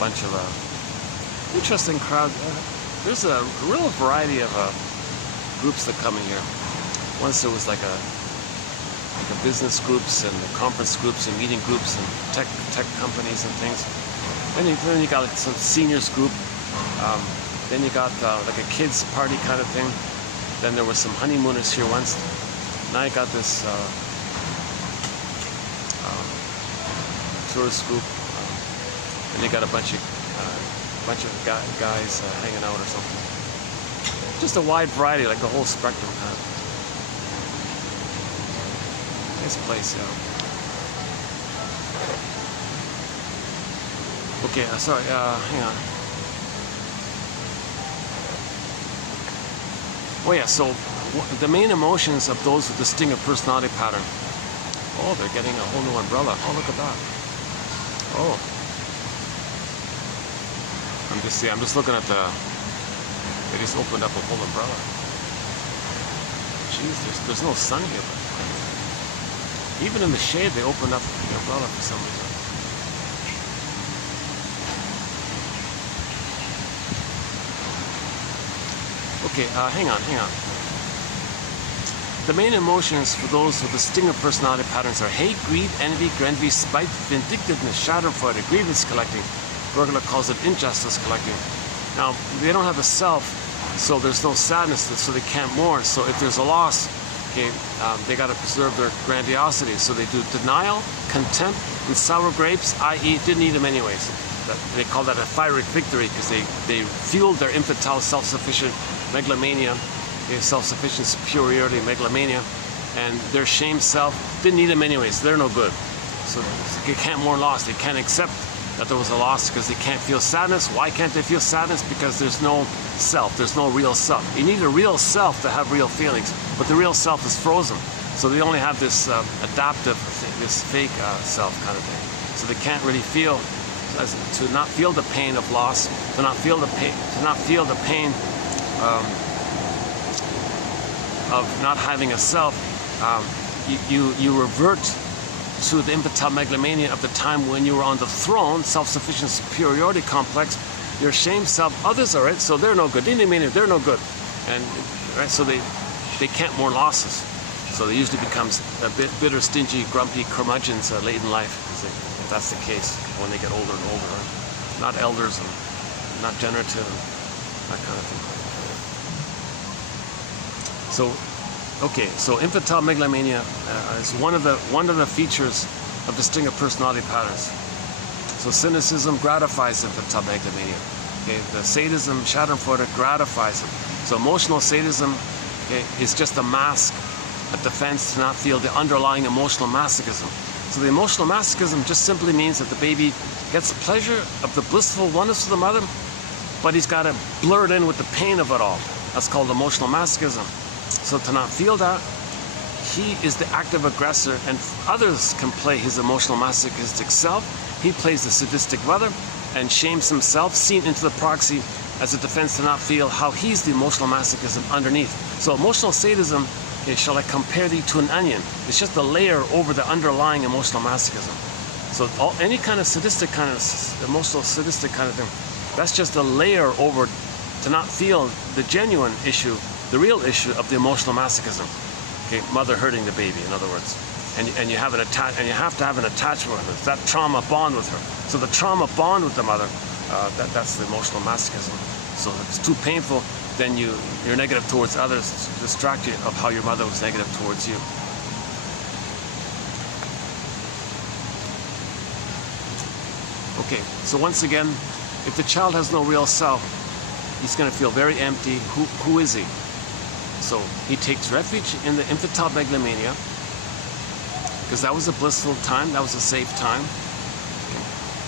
bunch of interesting crowd. There's a real variety of groups that come in here. Once there was like the business groups and the conference groups and meeting groups and tech companies and things. Then you got like some seniors group. Then you got like a kids party kind of thing. Then there were some honeymooners here once. Now you got this tourist group. And you got a bunch of guys hanging out or something. Just a wide variety, like the whole spectrum kind of. Nice place, yeah. Okay, sorry, hang on. Oh yeah, so the main emotions of those with distinct personality pattern. Oh, they're getting a whole new umbrella. Oh, look at that. Oh. I'm just looking at the, they just opened up a whole umbrella. Jeez, there's no sun here. But even in the shade, they opened up the umbrella for some reason. Okay, hang on. The main emotions for those with distinct personality patterns are hate, greed, envy, spite, vindictiveness, schadenfreude, grievance collecting. Bergler calls it injustice collecting. Now, they don't have a self, so there's no sadness, so they can't mourn. So if there's a loss, okay, they got to preserve their grandiosity. So they do denial, contempt, and sour grapes, i.e. didn't eat them anyways. They call that a Pyrrhic victory because they fueled their infantile self-sufficient megalomania, self-sufficient superiority megalomania, and their shame self didn't eat them anyways. They're no good. So they can't mourn loss. They can't accept that there was a loss because they can't feel sadness. Why can't they feel sadness? Because there's no self. There's no real self. You need a real self to have real feelings, but the real self is frozen. So they only have this adaptive, this fake self kind of thing. So they can't really feel. To not feel the pain of loss, to not feel the pain of not having a self, you revert to the infantile megalomania of the time when you were on the throne, self-sufficient superiority complex. Your shame self, others are it, so they're no good. They're no good, and right, so they can't mourn losses. So they usually become a bit bitter, stingy, grumpy curmudgeons late in life. That's the case when they get older and older, right? Not elders and not generative and that kind of thing. So, okay, so infantile megalomania is one of the features of distinct personality patterns. So cynicism gratifies infantile megalomania. Okay, the sadism, schadenfreude gratifies it. So emotional sadism, okay, is just a mask, a defense to not feel the underlying emotional masochism. So the emotional masochism just simply means that the baby gets pleasure of the blissful oneness of the mother, but he's got to blur it in with the pain of it all. That's called emotional masochism. So to not feel that, he is the active aggressor, and others can play his emotional masochistic self. He plays the sadistic mother and shames himself, seen into the proxy as a defense to not feel how he's the emotional masochism underneath. So emotional sadism, okay, shall I compare thee to an onion? It's just a layer over the underlying emotional masochism. So any kind of sadistic kind of, emotional sadistic kind of thing, that's just a layer over to not feel the genuine issue, the real issue of the emotional masochism. Okay, mother hurting the baby, in other words. And you have to have an attachment with her, that trauma bond with her. So the trauma bond with the mother, that's the emotional masochism. So if it's too painful, then you're negative towards others to distract you of how your mother was negative towards you. Okay, so once again, if the child has no real self, he's going to feel very empty. Who is he? So he takes refuge in the infantile megalomania, because that was a blissful time, that was a safe time.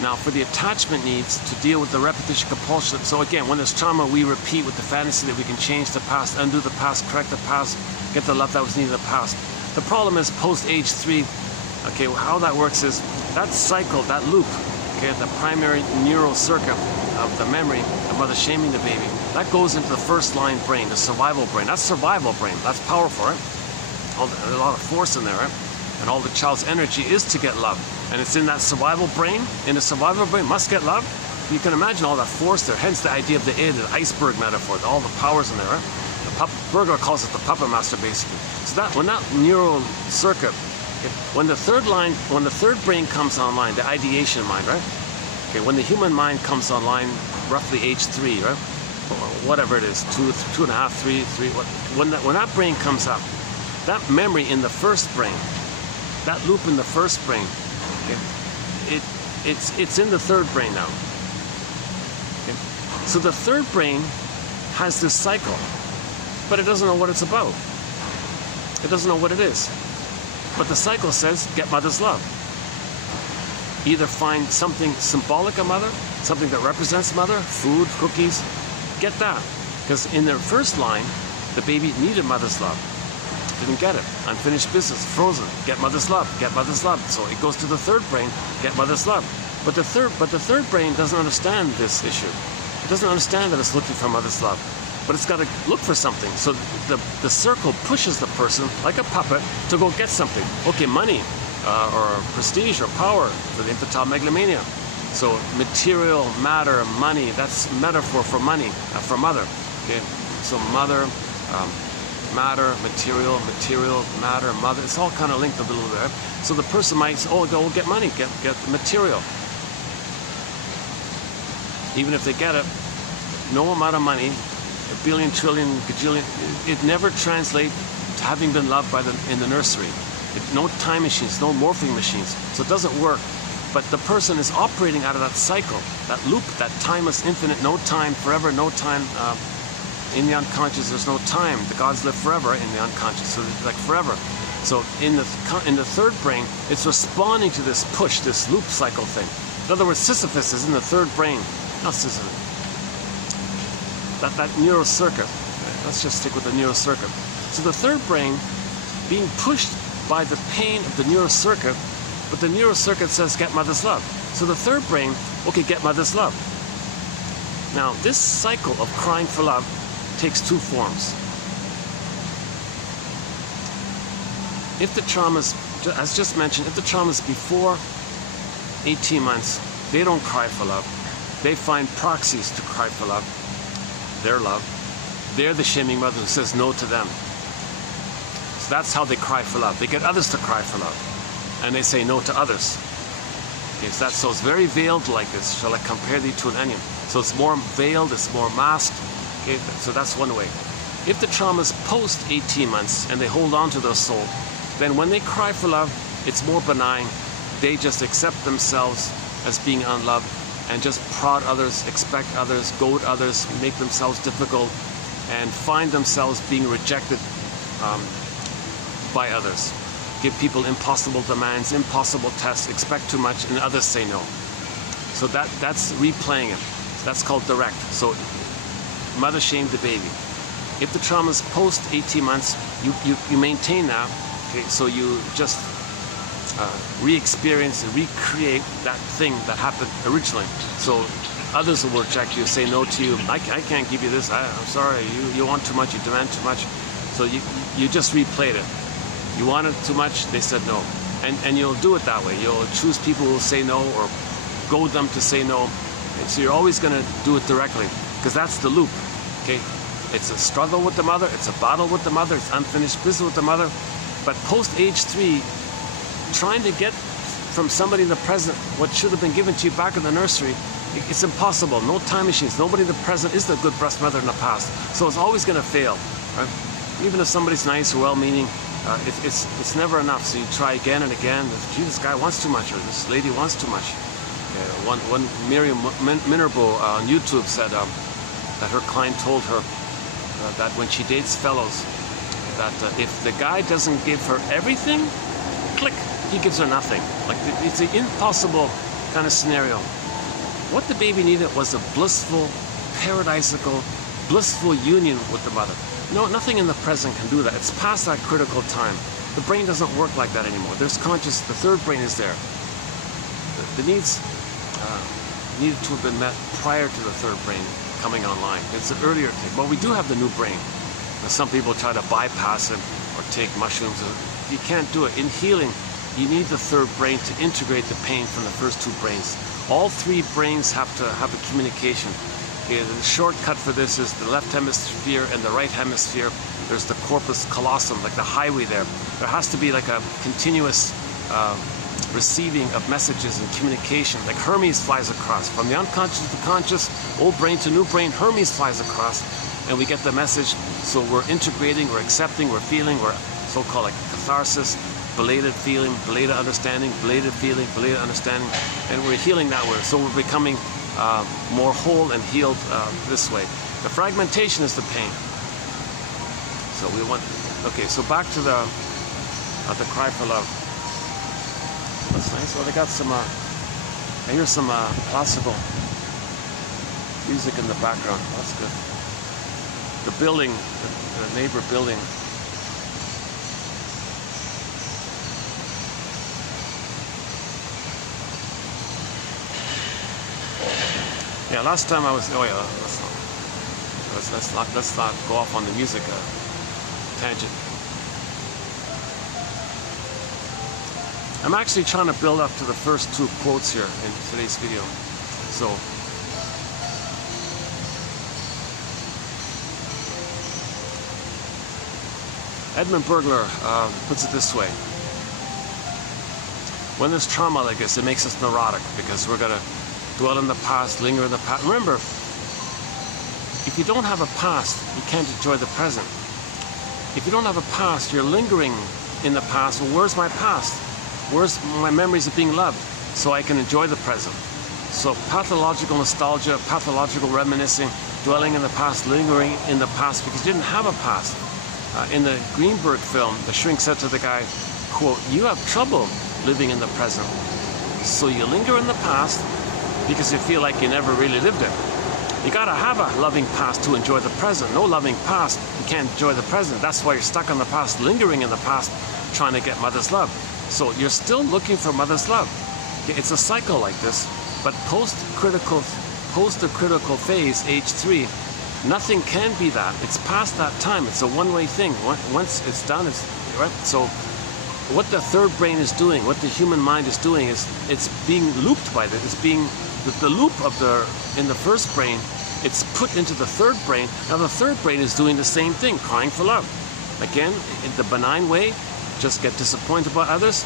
Now, for the attachment needs to deal with the repetition compulsion. So again, when there's trauma, we repeat with the fantasy that we can change the past, undo the past, correct the past, get the love that was needed in the past. The problem is post age 3, okay, how that works is that cycle, that loop, okay, the primary neural circuit of the memory of mother shaming the baby, that goes into the first line brain, the survival brain. That's survival brain. That's powerful, right? There's a lot of force in there, right? And all the child's energy is to get love. And it's in that survival brain. In the survival brain must get love. You can imagine all that force there. Hence the idea of the iceberg metaphor. All the powers in there, right? Bergler calls it the puppet master, basically. So that when that neural circuit Okay. When the third brain comes online, the ideation mind, right? Okay, when the human mind comes online, roughly age 3, right? Or whatever it is, 2.5, 3. When that brain comes up, that memory in the first brain, that loop in the first brain, okay, it's in the third brain now. Okay? So the third brain has this cycle, but it doesn't know what it's about. It doesn't know what it is. But the cycle says, get mother's love. Either find something symbolic of mother, something that represents mother, food, cookies, get that. Because in their first line, the baby needed mother's love. Didn't get it. Unfinished business, frozen, get mother's love, get mother's love. So it goes to the third brain, get mother's love. But the third brain doesn't understand this issue. It doesn't understand that it's looking for mother's love. But it's got to look for something. So the circle pushes the person, like a puppet, to go get something. Okay, money, or prestige, or power, for the infantile megalomania. So material, matter, money, that's metaphor for money, for mother. Okay, so mother, matter, material, matter, mother, it's all kind of linked a little bit. So the person might say, oh, go get money, get material. Even if they get it, no amount of money, a billion, trillion, gajillion, it never translates to having been loved in the nursery. No time machines, no morphing machines, so it doesn't work. But the person is operating out of that cycle, that loop, that timeless, infinite, no time, forever, no time. In the unconscious, there's no time. The gods live forever in the unconscious, so like forever. So in the third brain, it's responding to this push, this loop cycle thing. In other words, Sisyphus is in the third brain, not Sisyphus. That neural circuit. Let's just stick with the neural circuit. So the third brain being pushed by the pain of the neural circuit, but the neural circuit says get mother's love. So the third brain, okay, get mother's love. Now this cycle of crying for love takes two forms. If the traumas, as just mentioned, if the traumas before 18 months, they don't cry for love. They find proxies to cry for love, their love. They're the shaming mother who says no to them. So that's how they cry for love. They get others to cry for love, and they say no to others. Okay, so it's very veiled like this. Shall I compare thee to an onion? So it's more veiled, it's more masked. Okay, so that's one way. If the trauma is post 18 months and they hold on to their soul, then when they cry for love, it's more benign. They just accept themselves as being unloved and just prod others, expect others, goad others, make themselves difficult, and find themselves being rejected by others. Give people impossible demands, impossible tests, expect too much, and others say no. So that's replaying it. That's called direct. So mother shamed the baby. If the trauma is post 18 months, you maintain that. Okay, so you just re-experience and recreate that thing that happened originally. So others will reject you, say no to you. I can't give you this. I'm sorry. You want too much. You demand too much. So you just replayed it. You wanted too much. They said no, and you'll do it that way. You'll choose people who will say no or goad them to say no. And so you're always going to do it directly, because that's the loop. Okay, it's a struggle with the mother, it's a battle with the mother, it's unfinished business with the mother. But post age 3, trying to get from somebody in the present what should have been given to you back in the nursery, it's impossible. No time machines. Nobody in the present is the good breast mother in the past. So it's always going to fail. Right? Even if somebody's nice or well-meaning, it's never enough. So you try again and again. Gee, this guy wants too much, or this lady wants too much. One Miriam Minerbo on YouTube said that her client told her that when she dates fellows, that if the guy doesn't give her everything, click, he gives her nothing. Like, it's an impossible kind of scenario. What the baby needed was a blissful, paradisical, blissful union with the mother. No, nothing in the present can do that. It's past that critical time. The brain doesn't work like that anymore. There's conscious, the third brain is there. The needs needed to have been met prior to the third brain coming online. It's an earlier thing. But we do have the new brain. Now, some people try to bypass it or take mushrooms. You can't do it. In healing, you need the third brain to integrate the pain from the first two brains. All three brains have to have a communication. Okay, the shortcut for this is the left hemisphere and the right hemisphere. There's the corpus callosum, like the highway there. There has to be like a continuous receiving of messages and communication. Like Hermes flies across. From the unconscious to the conscious, old brain to new brain, Hermes flies across. And we get the message. So we're integrating, we're accepting, we're feeling, we're so-called like catharsis, belated feeling, belated understanding, belated feeling, belated understanding. And we're healing that way. So we're becoming more whole and healed this way. The fragmentation is the pain. So we want, okay, so back to the cry for love. That's nice. Well, they got some, I hear some classical music in the background. That's good. The building, the neighbor building. Yeah, last time I was, oh yeah, let's not go off on the music tangent. I'm actually trying to build up to the first two quotes here in today's video. So, N Bergler puts it this way. When there's trauma like this, it makes us neurotic because we're going to dwell in the past, linger in the past. Remember, if you don't have a past, you can't enjoy the present. If you don't have a past, you're lingering in the past. Well, where's my past? Where's my memories of being loved? So I can enjoy the present. So pathological nostalgia, pathological reminiscing, dwelling in the past, lingering in the past because you didn't have a past. In the Greenberg film, the shrink said to the guy, quote, "You have trouble living in the present. So you linger in the past because you feel like you never really lived it. You gotta have a loving past to enjoy the present. No loving past, you can't enjoy the present. That's why you're stuck in the past, lingering in the past, trying to get mother's love. So you're still looking for mother's love. It's a cycle like this, but post-critical phase, age 3, nothing can be that. It's past that time. It's a one-way thing. Once it's done, it's right. So what the third brain is doing, what the human mind is doing, is it's being looped by this. It's being the loop of in the first brain. It's put into the third brain. Now the third brain is doing the same thing, crying for love. Again, in the benign way, just get disappointed by others,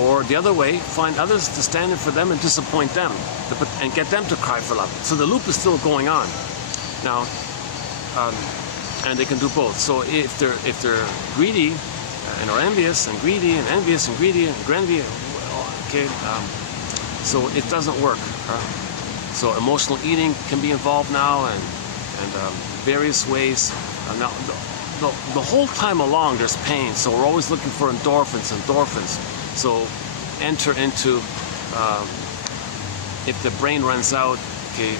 or the other way, find others to stand in for them and disappoint them, and get them to cry for love. So the loop is still going on. Now, and they can do both. So if they're greedy and are envious and greedy and envious and greedy and greedy, okay, so it doesn't work. So emotional eating can be involved now, and various ways. Now, the whole time along there's pain, so we're always looking for endorphins. So enter into, if the brain runs out, okay,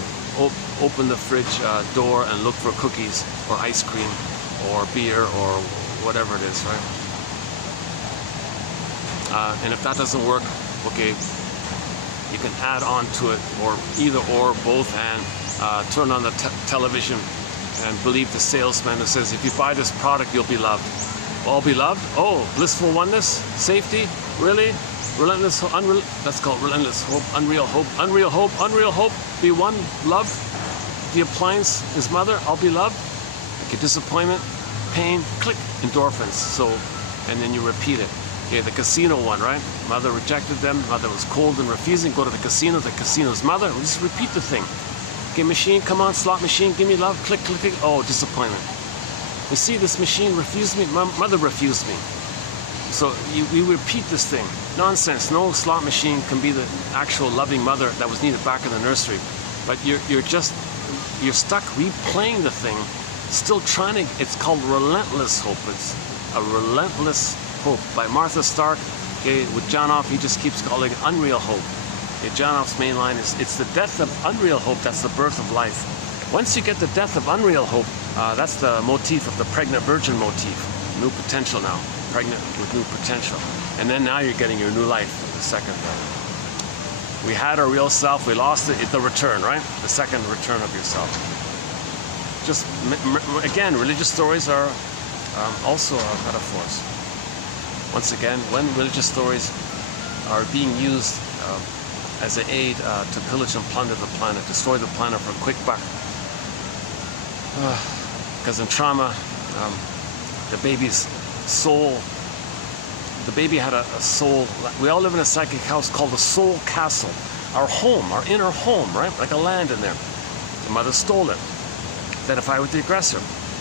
open the fridge door and look for cookies or ice cream or beer or whatever it is, right? And if that doesn't work, okay, you can add on to it, or either or, both, and turn on the television and believe the salesman who says, if you buy this product, you'll be loved. All be loved? Oh, blissful oneness, safety, really? Relentless, that's called relentless hope, unreal hope, unreal hope, unreal hope, be one, love. The appliance is mother, I'll be loved. Okay, disappointment, pain, click, endorphins. So, and then you repeat it. Okay, the casino one, right? Mother rejected them, mother was cold and refusing, go to the casino's mother, we just repeat the thing. Okay, machine, come on, slot machine, give me love, click, click, click, oh, disappointment. You see, this machine refused me, mother refused me. So we repeat this thing. Nonsense, no slot machine can be the actual loving mother that was needed back in the nursery. But you're stuck replaying the thing, still trying to, it's called relentless hope. It's a relentless hope. By Martha Stark, okay, with Janus, he just keeps calling it unreal hope. Okay, Janus' main line is, it's the death of unreal hope that's the birth of life. Once you get the death of unreal hope, that's the motif of the pregnant virgin motif. New potential now, pregnant with new potential. And then now you're getting your new life, the second. We had our real self, we lost it, the return, right? The second return of yourself. Just, again, religious stories are also metaphors. Once again, when religious stories are being used as an aid to pillage and plunder the planet, destroy the planet for a quick buck, Because in trauma, the baby's soul, the baby had a soul. We all live in a psychic house called the soul castle. Our home, our inner home, right? Like a land in there. The mother stole it. Identify with the aggressor.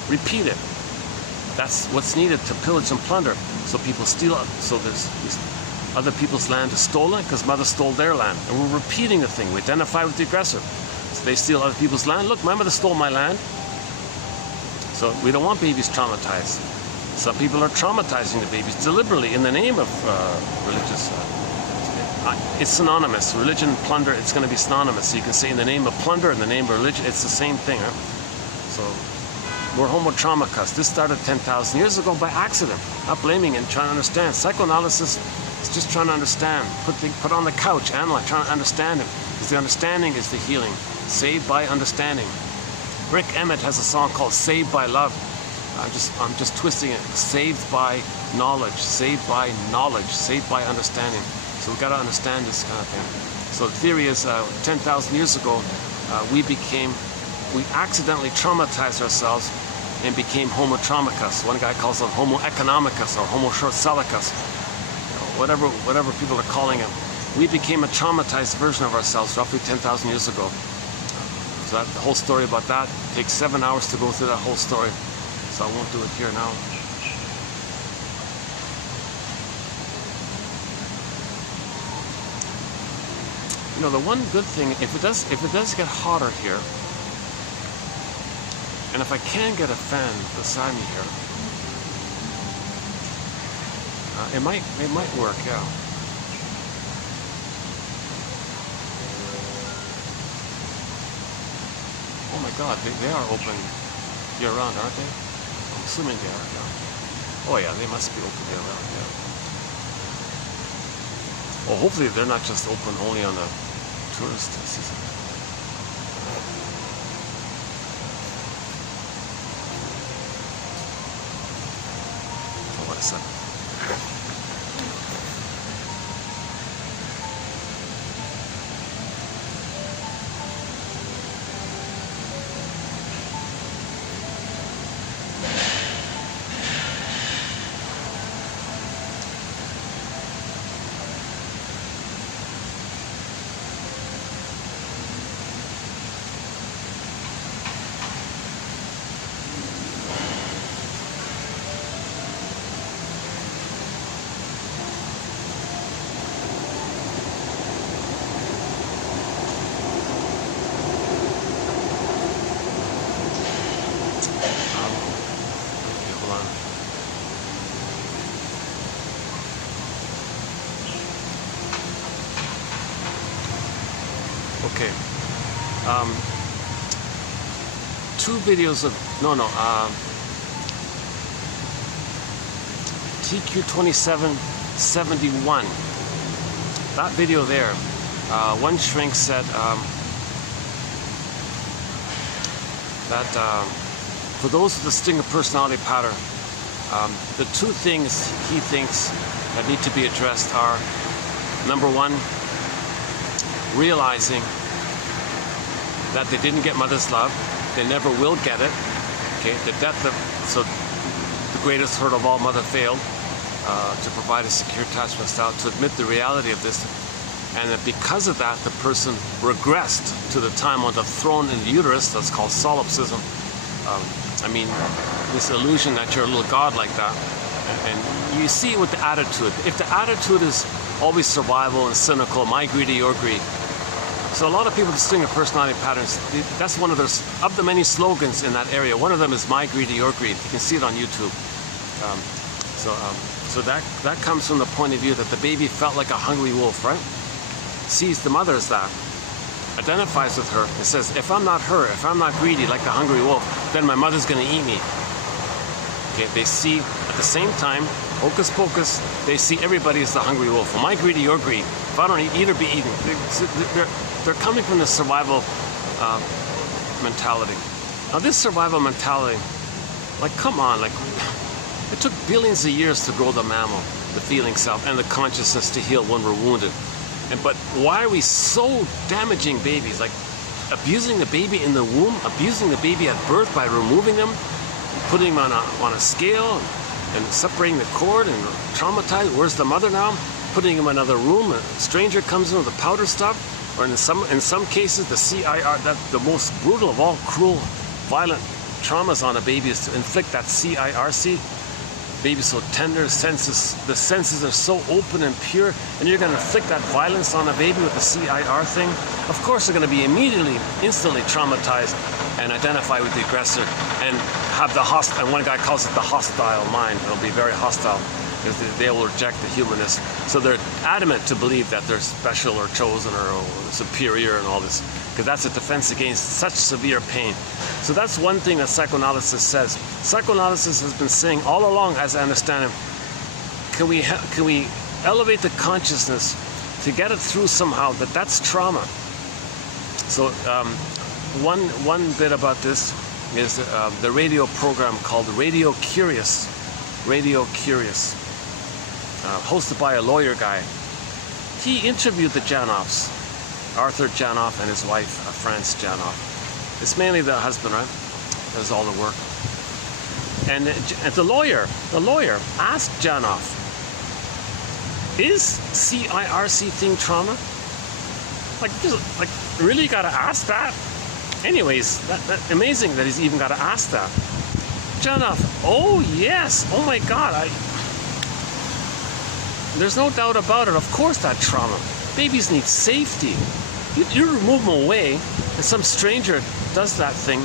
Repeat it. That's what's needed to pillage and plunder. So people steal it. So there's other people's land is stolen because mother stole their land. And we're repeating the thing. We identify with the aggressor. So they steal other people's land. Look, my mother stole my land. So we don't want babies traumatized. Some people are traumatizing the babies deliberately in the name of religious. It's synonymous. Religion and plunder, it's going to be synonymous. So you can say in the name of plunder, in the name of religion, it's the same thing. Right? So we're homo traumacus. This started 10,000 years ago by accident. Not blaming and trying to understand. Psychoanalysis is just trying to understand. Put on the couch, analyze, trying to understand him. Because the understanding is the healing. Saved by understanding. Rick Emmett has a song called Saved by Love. I'm just twisting it. Saved by knowledge, saved by knowledge, saved by understanding. So we've got to understand this kind of thing. So the theory is 10,000 years ago, we accidentally traumatized ourselves and became homo traumacus. One guy calls it homo economicus or homo short-sellicus. Whatever people are calling it. We became a traumatized version of ourselves roughly 10,000 years ago. So the whole story about that takes 7 hours to go through that whole story. So I won't do it here now. You know, the one good thing, if it does get hotter here, and if I can get a fan beside me here, it might work, yeah. Oh my God, they are open year-round, aren't they? I'm assuming they are, yeah. Oh yeah, they must be open year-round, yeah. Well, hopefully they're not just open only on the tourist season. Oh, what a second. Okay. 2 videos of TQ2771. That video there. One shrink said that for those with the stinger personality pattern, the 2 things he thinks that need to be addressed are: number 1, realizing that they didn't get mother's love, they never will get it. Okay, so the greatest hurt of all, mother failed to provide a secure attachment style, to admit the reality of this, and that because of that, the person regressed to the time on the throne in the uterus. That's called solipsism. I mean, this illusion that you're a little god like that, and you see with the attitude. If the attitude is always survival and cynical, my greedy, your greed. So a lot of people with stinger personality patterns, that's one of the many slogans in that area. One of them is my greedy, your greed. You can see it on YouTube. So that comes from the point of view that the baby felt like a hungry wolf, right? Sees the mother as that, identifies with her, and says, if I'm not her, if I'm not greedy like the hungry wolf, then my mother's going to eat me. Okay, they see at the same time, hocus pocus, they see everybody as the hungry wolf. Well, my greedy, your greed. If I don't eat or be eaten, they're coming from the survival mentality. Now this survival mentality, like, come on, like, it took billions of years to grow the mammal, the feeling self, and the consciousness to heal when we're wounded. But why are we so damaging babies? Like, abusing the baby in the womb, abusing the baby at birth by removing them, putting them on a scale, and separating the cord, and traumatized. Where's the mother now? Putting him in another room. A stranger comes in with the powder stuff, or in some cases the CIR. That the most brutal of all cruel, violent traumas on a baby is to inflict that CIRC. Baby's so tender, the senses are so open and pure, and you're going to inflict that violence on a baby with the CIR thing. Of course, they're going to be instantly traumatized and identify with the aggressor and have the hostile. And one guy calls it the hostile mind. It'll be very hostile because they will reject the humanness. So they're adamant to believe that they're special or chosen or superior and all this, because that's a defense against such severe pain. So that's one thing that psychoanalysis says. Psychoanalysis has been saying all along, as I understand it, can we elevate the consciousness to get it through somehow that that's trauma. So one bit about this is the radio program called Radio Curious, hosted by a lawyer guy. He interviewed the Janoffs, Arthur Janoff and his wife, France Janoff. It's mainly the husband, right? Does all the work. And the lawyer asked Janoff, is CIRC thing trauma? Like really, you gotta ask that? Anyways, that amazing that he's even gotta ask that. Janoff, oh yes, oh my God, there's no doubt about it. Of course, that trauma. Babies need safety. You remove them away, and some stranger does that thing.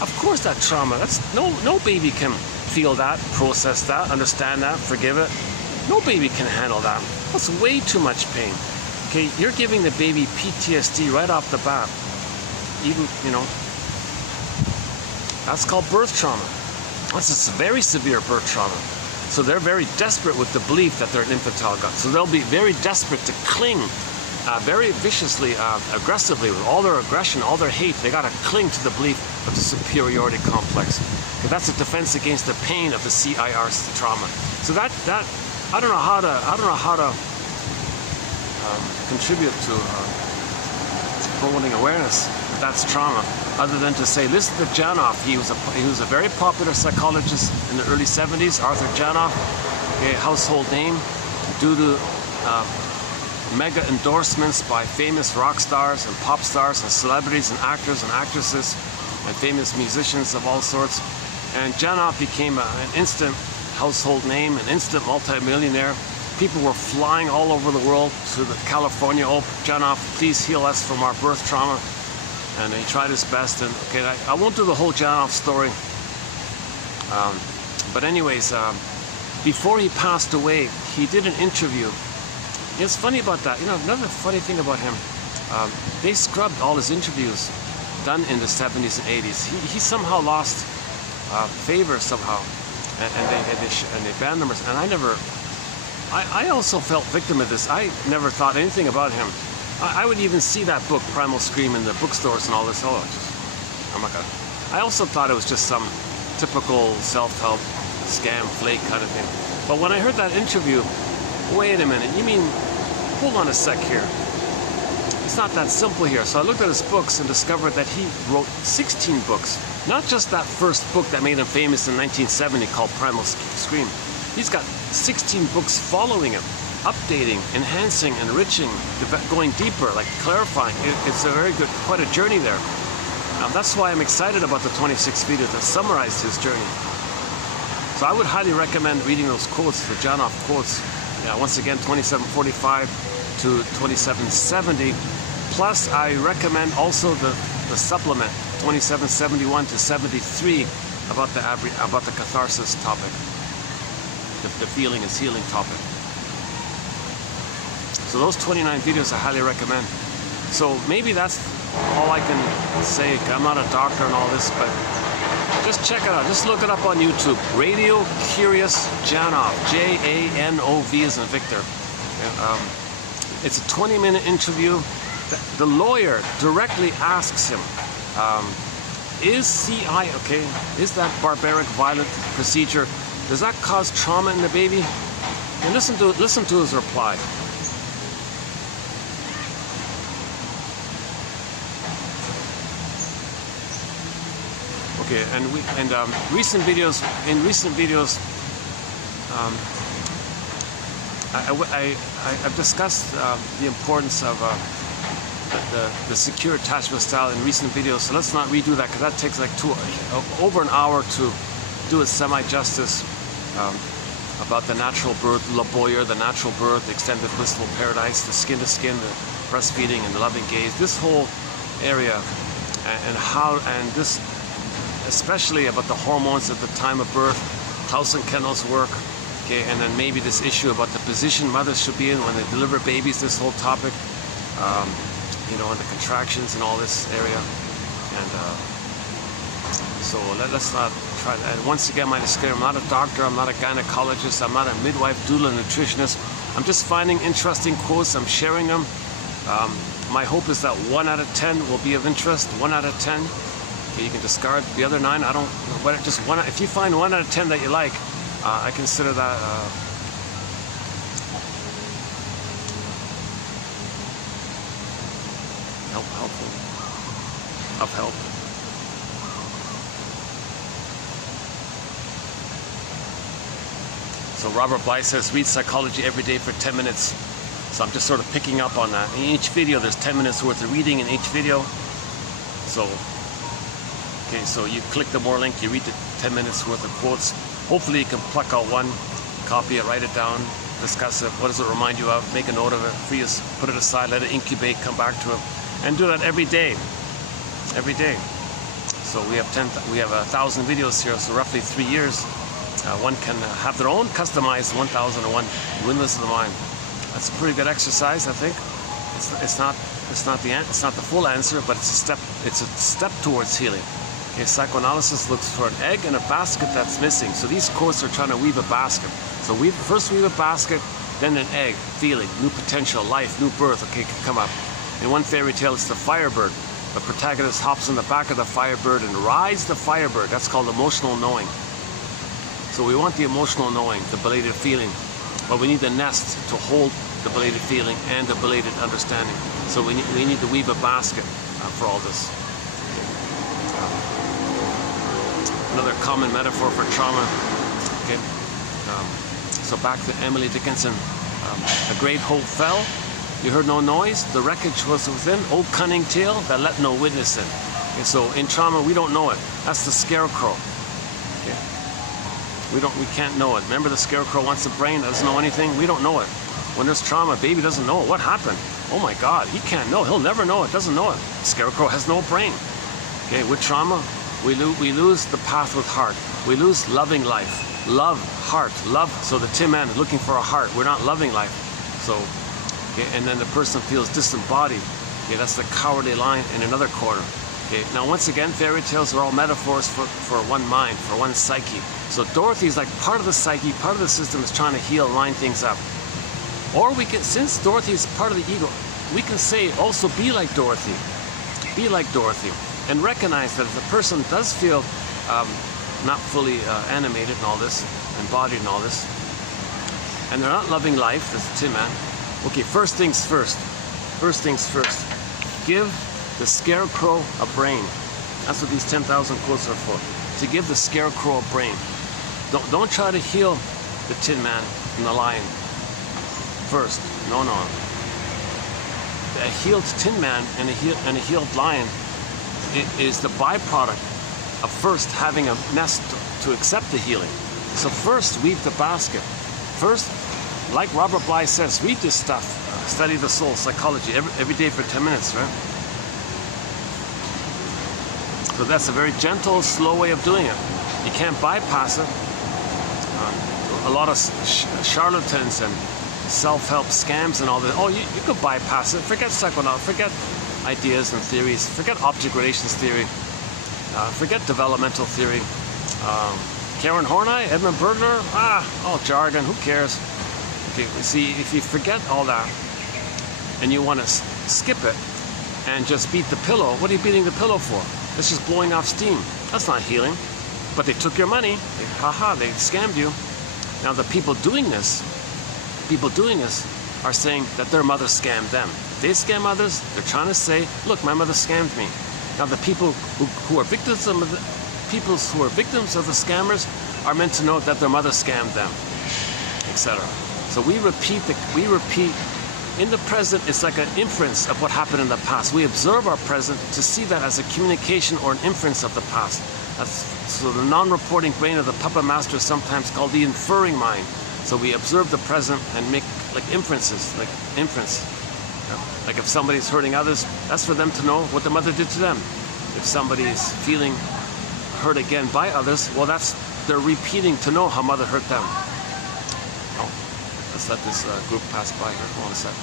Of course, that trauma. That's no baby can feel that, process that, understand that, forgive it. No baby can handle that. That's way too much pain. Okay, you're giving the baby PTSD right off the bat. Even that's called birth trauma. That's a very severe birth trauma. So they're very desperate with the belief that they're an infantile god. So they'll be very desperate to cling very viciously, aggressively, with all their aggression, all their hate. They gotta cling to the belief of the superiority complex. Because that's a defense against the pain of the CIR trauma. So that I don't know how to contribute to promoting awareness that that's trauma, other than to say, listen to Janoff. He was a very popular psychologist in the early 70s, Arthur Janoff, a household name due to mega endorsements by famous rock stars and pop stars and celebrities and actors and actresses and famous musicians of all sorts. And Janoff became an instant household name, an instant multimillionaire. People were flying all over the world to California. Oh, Janoff, please heal us from our birth trauma. And he tried his best. And okay, I won't do the whole Janoff story. But anyways, before he passed away, he did an interview. It's funny about that. Another funny thing about him, they scrubbed all his interviews done in the 70s and 80s. He somehow lost favor somehow, and they banned them. And I also felt victim of this. I never thought anything about him. I would even see that book, Primal Scream, in the bookstores and all this. Oh my God. I also thought it was just some typical self-help scam flake kind of thing. But when I heard that interview, wait a minute, you mean, hold on a sec here. It's not that simple here. So I looked at his books and discovered that he wrote 16 books. Not just that first book that made him famous in 1970 called Primal Scream. He's got 16 books following him, updating, enhancing, enriching, going deeper, like clarifying. It's a very good, quite a journey there. That's why I'm excited about the 26 videos that summarized his journey. So I would highly recommend reading those quotes, the Janoff quotes. Yeah, once again, 2745 to 2770. Plus, I recommend also the supplement, 2771 to 73, about the catharsis topic, the feeling is healing topic. So those 29 videos I highly recommend. So maybe that's all I can say. I'm not a doctor and all this, but just check it out. Just look it up on YouTube. Radio Curious Janoff. J-A-N-O-V as in Victor. It's a 20-minute interview. The lawyer directly asks him, is that barbaric, violent procedure, does that cause trauma in the baby? And listen to his reply. Okay, and recent videos. I've discussed the importance of the secure attachment style in recent videos. So let's not redo that, because that takes like over an hour to do it semi-justice. About the natural birth, La Boyer, the natural birth, the extended blissful paradise, the skin to skin, the breastfeeding, and the loving gaze. This whole area, and this, especially about the hormones at the time of birth, House and Kennel's work. Okay, and then maybe this issue about the position mothers should be in when they deliver babies. This whole topic, you know, and the contractions and all this area, and so let's not try that. And once again, my disclaimer: I'm not a doctor, I'm not a gynecologist, I'm not a midwife, doula, nutritionist. I'm just finding interesting quotes. I'm sharing them. My hope is that 1 out of 10 will be of interest. 1 out of 10. Okay, you can discard the other 9. I don't. Just one. If you find 1 out of 10 that you like, I consider that helpful. Of help. So Robert Bly says, read psychology every day for 10 minutes. So I'm just sort of picking up on that. In each video, there's 10 minutes worth of reading in each video. So, okay, so you click the more link, you read the 10 minutes worth of quotes. Hopefully you can pluck out one, copy it, write it down, discuss it. What does it remind you of? Make a note of it, freeze, put it aside, let it incubate, come back to it. And do that every day. Every day. So we have 1,000 videos here, so roughly 3 years. One can have their own customized 1001 Windmills of the mind. That's a pretty good exercise, I think. It's not the full answer, but it's a step towards healing. Okay, psychoanalysis looks for an egg and a basket that's missing. So these quotes are trying to weave a basket. So first weave a basket, then an egg, feeling, new potential, life, new birth. Okay, can come up. In one fairy tale, it's the Firebird. The protagonist hops on the back of the Firebird and rides the Firebird. That's called emotional knowing. So we want the emotional knowing, the belated feeling, but we need the nest to hold the belated feeling and the belated understanding. So we need to weave a basket for all this. Another common metaphor for trauma. Okay. So back to Emily Dickinson. A great hope fell. You heard no noise. The wreckage was within. O cunning tale that let no witness in. Okay, so in trauma, we don't know it. That's the scarecrow. Okay. We can't know it. Remember, the scarecrow wants a brain, doesn't know anything. We don't know it. When there's trauma, baby doesn't know it. What happened? Oh my God, he can't know. He'll never know it. Doesn't know it. The scarecrow has no brain. Okay, with trauma, we lose the path with heart. We lose loving life. Love, heart, love. So the Tin Man is looking for a heart. We're not loving life. So, okay, and then the person feels disembodied. Okay, that's the cowardly lion in another corner. Okay, now once again, fairy tales are all metaphors for one mind, for one psyche. So Dorothy's like part of the psyche, part of the system is trying to heal, line things up. Or we can, since Dorothy is part of the ego, we can say also be like Dorothy. Be like Dorothy. And recognize that if the person does feel not fully animated and all this, embodied and all this, and they're not loving life, that's the Tin Man. Okay, first things first. First things first. Give the scarecrow a brain. That's what these 10,000 quotes are for. To give the scarecrow a brain. Don't try to heal the Tin Man and the lion first. No. A healed Tin Man and a healed lion is the byproduct of first having a nest to accept the healing. So first weave the basket. First, like Robert Bly says, read this stuff. Study the soul, psychology, every day for 10 minutes, right? So that's a very gentle, slow way of doing it. You can't bypass it. A lot of charlatans and self-help scams and all that. Oh, you could bypass it. Forget psychoanalysis. Forget ideas and theories. Forget object relations theory. Forget developmental theory. Karen Horney, Edmund Bergler. All jargon. Who cares? Okay, see, if you forget all that and you want to skip it and just beat the pillow, what are you beating the pillow for? It's just blowing off steam. That's not healing. But they took your money. They scammed you. Now the people doing this are saying that their mother scammed them. They scam others. They're trying to say, look, my mother scammed me. Now the people who are victims of people who are victims of the scammers are meant to know that their mother scammed them, etc. So we repeat. In the present, it's like an inference of what happened in the past. We observe our present to see that as a communication or an inference of the past. So the non-reporting brain of the puppet master is sometimes called the inferring mind. So we observe the present and make like inferences, like inference. Like if somebody's hurting others, that's for them to know what the mother did to them. If somebody is feeling hurt again by others, well, they're repeating to know how mother hurt them. Let's let this group pass by here. Hold on a sec.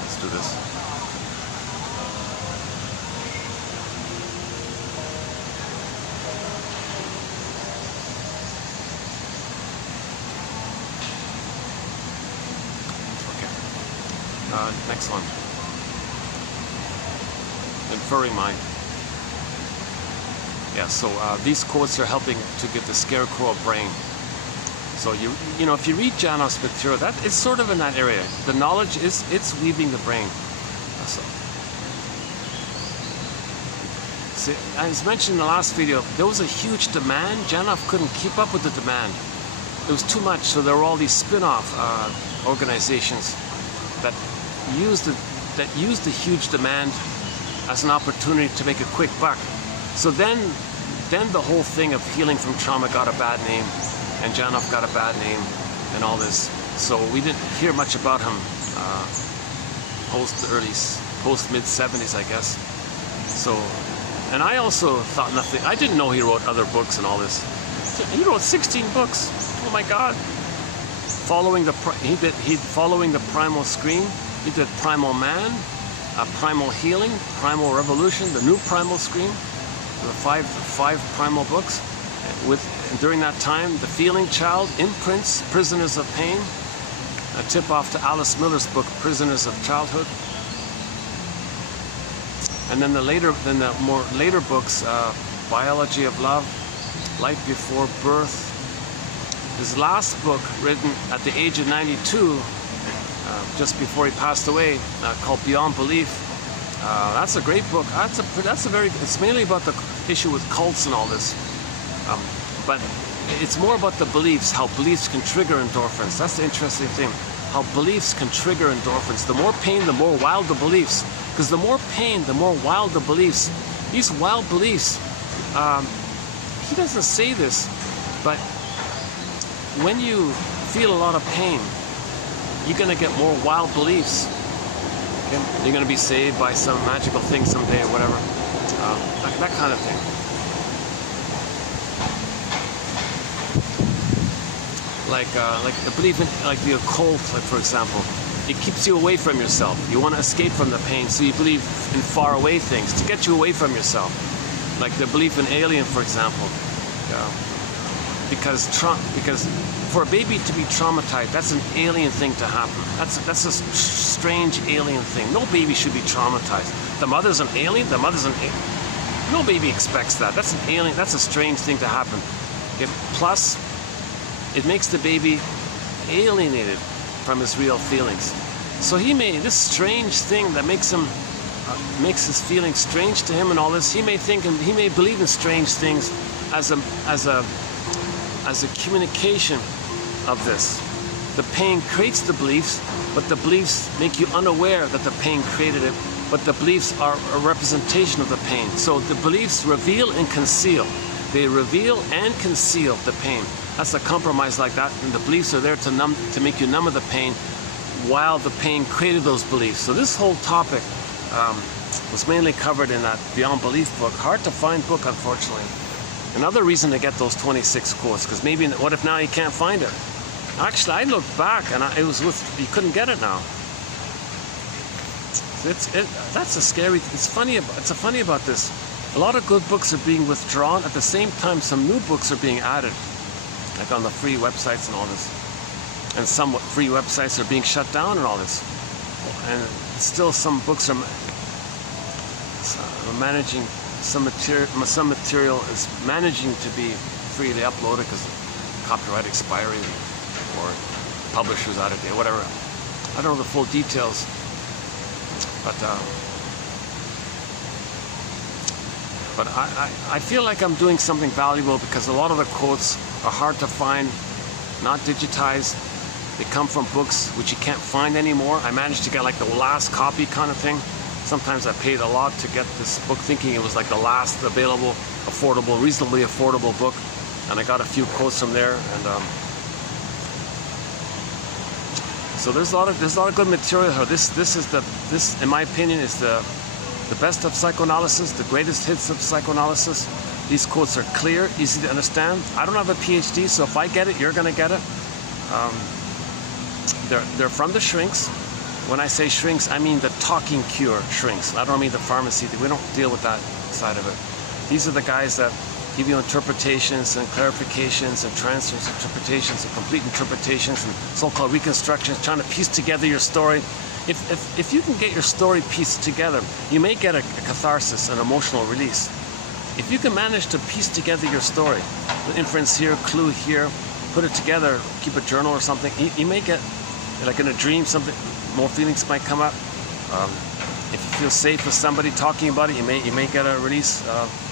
Let's do this. Okay. Next one. Inferring mind. Yeah, so these quotes are helping to give the scarecrow a brain. So you know, if you read Janus material, that it's sort of in that area. The knowledge it's weaving the brain. So, see, as mentioned in the last video, there was a huge demand. Janus couldn't keep up with the demand. It was too much. So there were all these spin-off organizations that used the huge demand as an opportunity to make a quick buck. So then the whole thing of healing from trauma got a bad name, and Janus got a bad name, and all this. So we didn't hear much about him post mid-70s, I guess. So, and I also thought nothing. I didn't know he wrote other books and all this. He wrote 16 books. Oh my God! Following the primal scream. He did Primal Man, Primal Healing, Primal Revolution, the New Primal Scream. The five primal books. During that time, The Feeling Child, Imprints, Prisoners of Pain, a tip off to Alice Miller's book, Prisoners of Childhood. And then the more later books, Biology of Love, Life Before Birth. His last book, written at the age of 92, just before he passed away, called Beyond Belief. That's a great book. It's mainly about the issue with cults and all this. But it's more about the beliefs, how beliefs can trigger endorphins. That's the interesting thing. How beliefs can trigger endorphins. The more pain, the more wild the beliefs. Because the more pain, the more wild the beliefs. These wild beliefs, he doesn't say this, but when you feel a lot of pain, you're going to get more wild beliefs. You're going to be saved by some magical thing someday or whatever. That kind of thing. Like the belief in like the occult, like for example. It keeps you away from yourself. You want to escape from the pain, so you believe in far away things to get you away from yourself. Like the belief in alien, for example. Because for a baby to be traumatized, that's an alien thing to happen. That's a strange alien thing. No baby should be traumatized. The mother's an alien. No baby expects that. That's an alien. That's a strange thing to happen. Plus, it makes the baby alienated from his real feelings. So this strange thing that makes his feelings strange to him and all this. He may think and he may believe in strange things as a communication of this. The pain creates the beliefs, but the beliefs make you unaware that the pain created it, but the beliefs are a representation of the pain. So the beliefs reveal and conceal. They reveal and conceal the pain. That's a compromise like that, and the beliefs are there to make you numb of the pain while the pain created those beliefs. So this whole topic was mainly covered in that Beyond Belief book. Hard to find book, unfortunately. Another reason to get those 26 quotes, because maybe, what if now you can't find it? Actually, I looked back and you couldn't get it now. That's a scary, it's funny about this. A lot of good books are being withdrawn. At the same time, some new books are being added, like on the free websites and all this. And some free websites are being shut down and all this. And still some books are managing, some material is managing to be freely uploaded because of copyright expiry or publishers out of date, whatever. I don't know the full details. But I feel like I'm doing something valuable because a lot of the quotes are hard to find, not digitized. They come from books which you can't find anymore. I managed to get like the last copy kind of thing. Sometimes I paid a lot to get this book thinking it was like the last available, affordable, reasonably affordable book. And I got a few quotes from there. And so there's a lot of good material here. This in my opinion is the best of psychoanalysis, the greatest hits of psychoanalysis. These quotes are clear, easy to understand. I don't have a PhD, so if I get it, you're going to get it. They're from the shrinks. When I say shrinks, I mean the talking cure shrinks. I don't mean the pharmacy. We don't deal with that side of it. These are the guys that give you interpretations and clarifications and transfers, interpretations and complete interpretations and so-called reconstructions, trying to piece together your story. If you can get your story pieced together, you may get a catharsis, an emotional release. If you can manage to piece together your story, the inference here, clue here, put it together, keep a journal or something, you may get, like in a dream, something more feelings might come up. If you feel safe with somebody talking about it, you may get a release,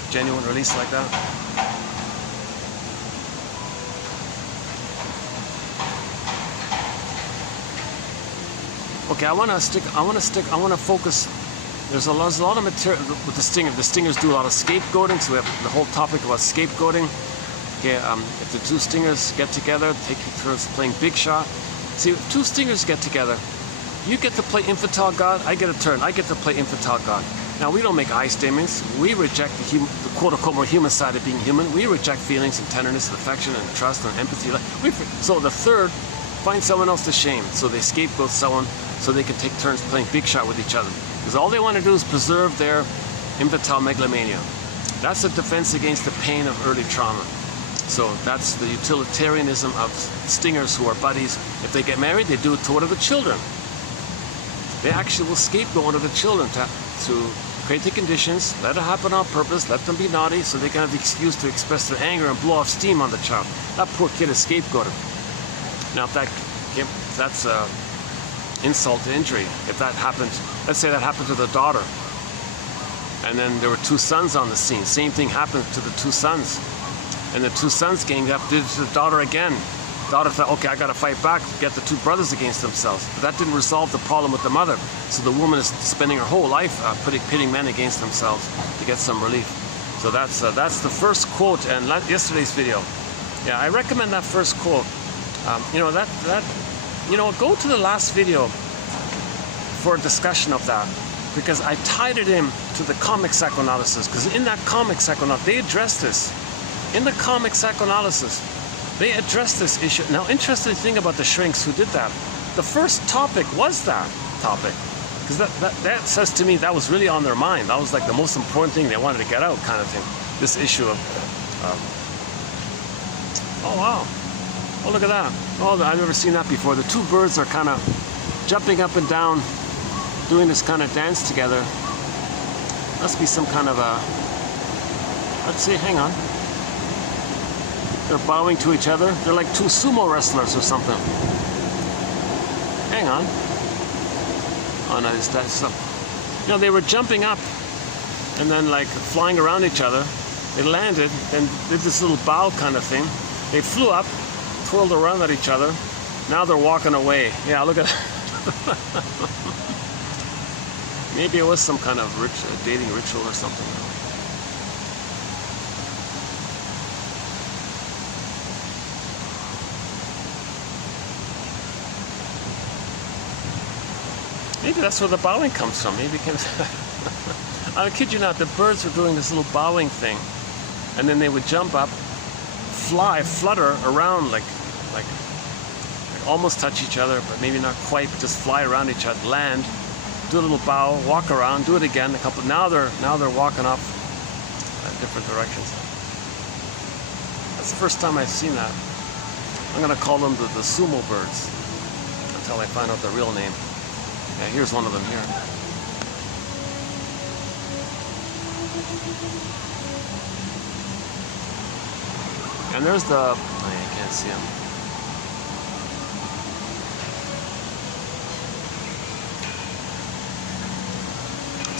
genuine release like that. Okay, I want to focus. There's a lot of material with the stinger. The stingers do a lot of scapegoating, so we have the whole topic about scapegoating. Okay, if the two stingers get together, taking turns playing big shot. See, if two stingers get together, you get to play infantile God, I get a turn. I get to play infantile God. Now, we don't make I statements. We reject the quote-unquote more human side of being human. We reject feelings and tenderness and affection and trust and empathy. So the third finds someone else to shame. So they scapegoat someone so they can take turns playing big shot with each other. Because all they want to do is preserve their infantile megalomania. That's a defense against the pain of early trauma. So that's the utilitarianism of stingers who are buddies. If they get married, they do it to one of the children. They actually will scapegoat one of the children to create the conditions, let it happen on purpose, let them be naughty so they can have the excuse to express their anger and blow off steam on the child. That poor kid is scapegoated. Now, if that's insult to injury, if that happened, let's say that happened to the daughter, and then there were two sons on the scene, same thing happened to the two sons, and the two sons ganged up, did it to the daughter again. Daughter thought, okay, I gotta fight back to get the two brothers against themselves. But that didn't resolve the problem with the mother. So the woman is spending her whole life pitting men against themselves to get some relief. So that's the first quote in yesterday's video. Yeah, I recommend that first quote. Go to the last video for a discussion of that, because I tied it in to the comic psychoanalysis, because in that comic psychoanalysis, they addressed this. In the comic psychoanalysis, they addressed this issue. Now, interesting thing about the shrinks who did that, the first topic was that topic, because that says to me that was really on their mind. That was like the most important thing they wanted to get out, kind of thing. This issue of, oh wow, oh look at that. Oh, I've never seen that before. The two birds are kind of jumping up and down, doing this kind of dance together. Must be some kind of a, let's see, hang on. They're bowing to each other. They're like two sumo wrestlers or something. Hang on. Oh no, that's something. They were jumping up and then like flying around each other. They landed and did this little bow kind of thing. They flew up, twirled around at each other. Now they're walking away. Yeah, look at that. Maybe it was some kind of dating ritual or something. Maybe that's where the bowing comes from. Maybe it comes. I kid you not, the birds were doing this little bowing thing, and then they would jump up, flutter around like almost touch each other, but maybe not quite. But just fly around each other, land, do a little bow, walk around, do it again. Now they're walking up different directions. That's the first time I've seen that. I'm gonna call them the sumo birds until I find out the real name. Yeah, here's one of them here. And there's the, oh yeah, you can't see him.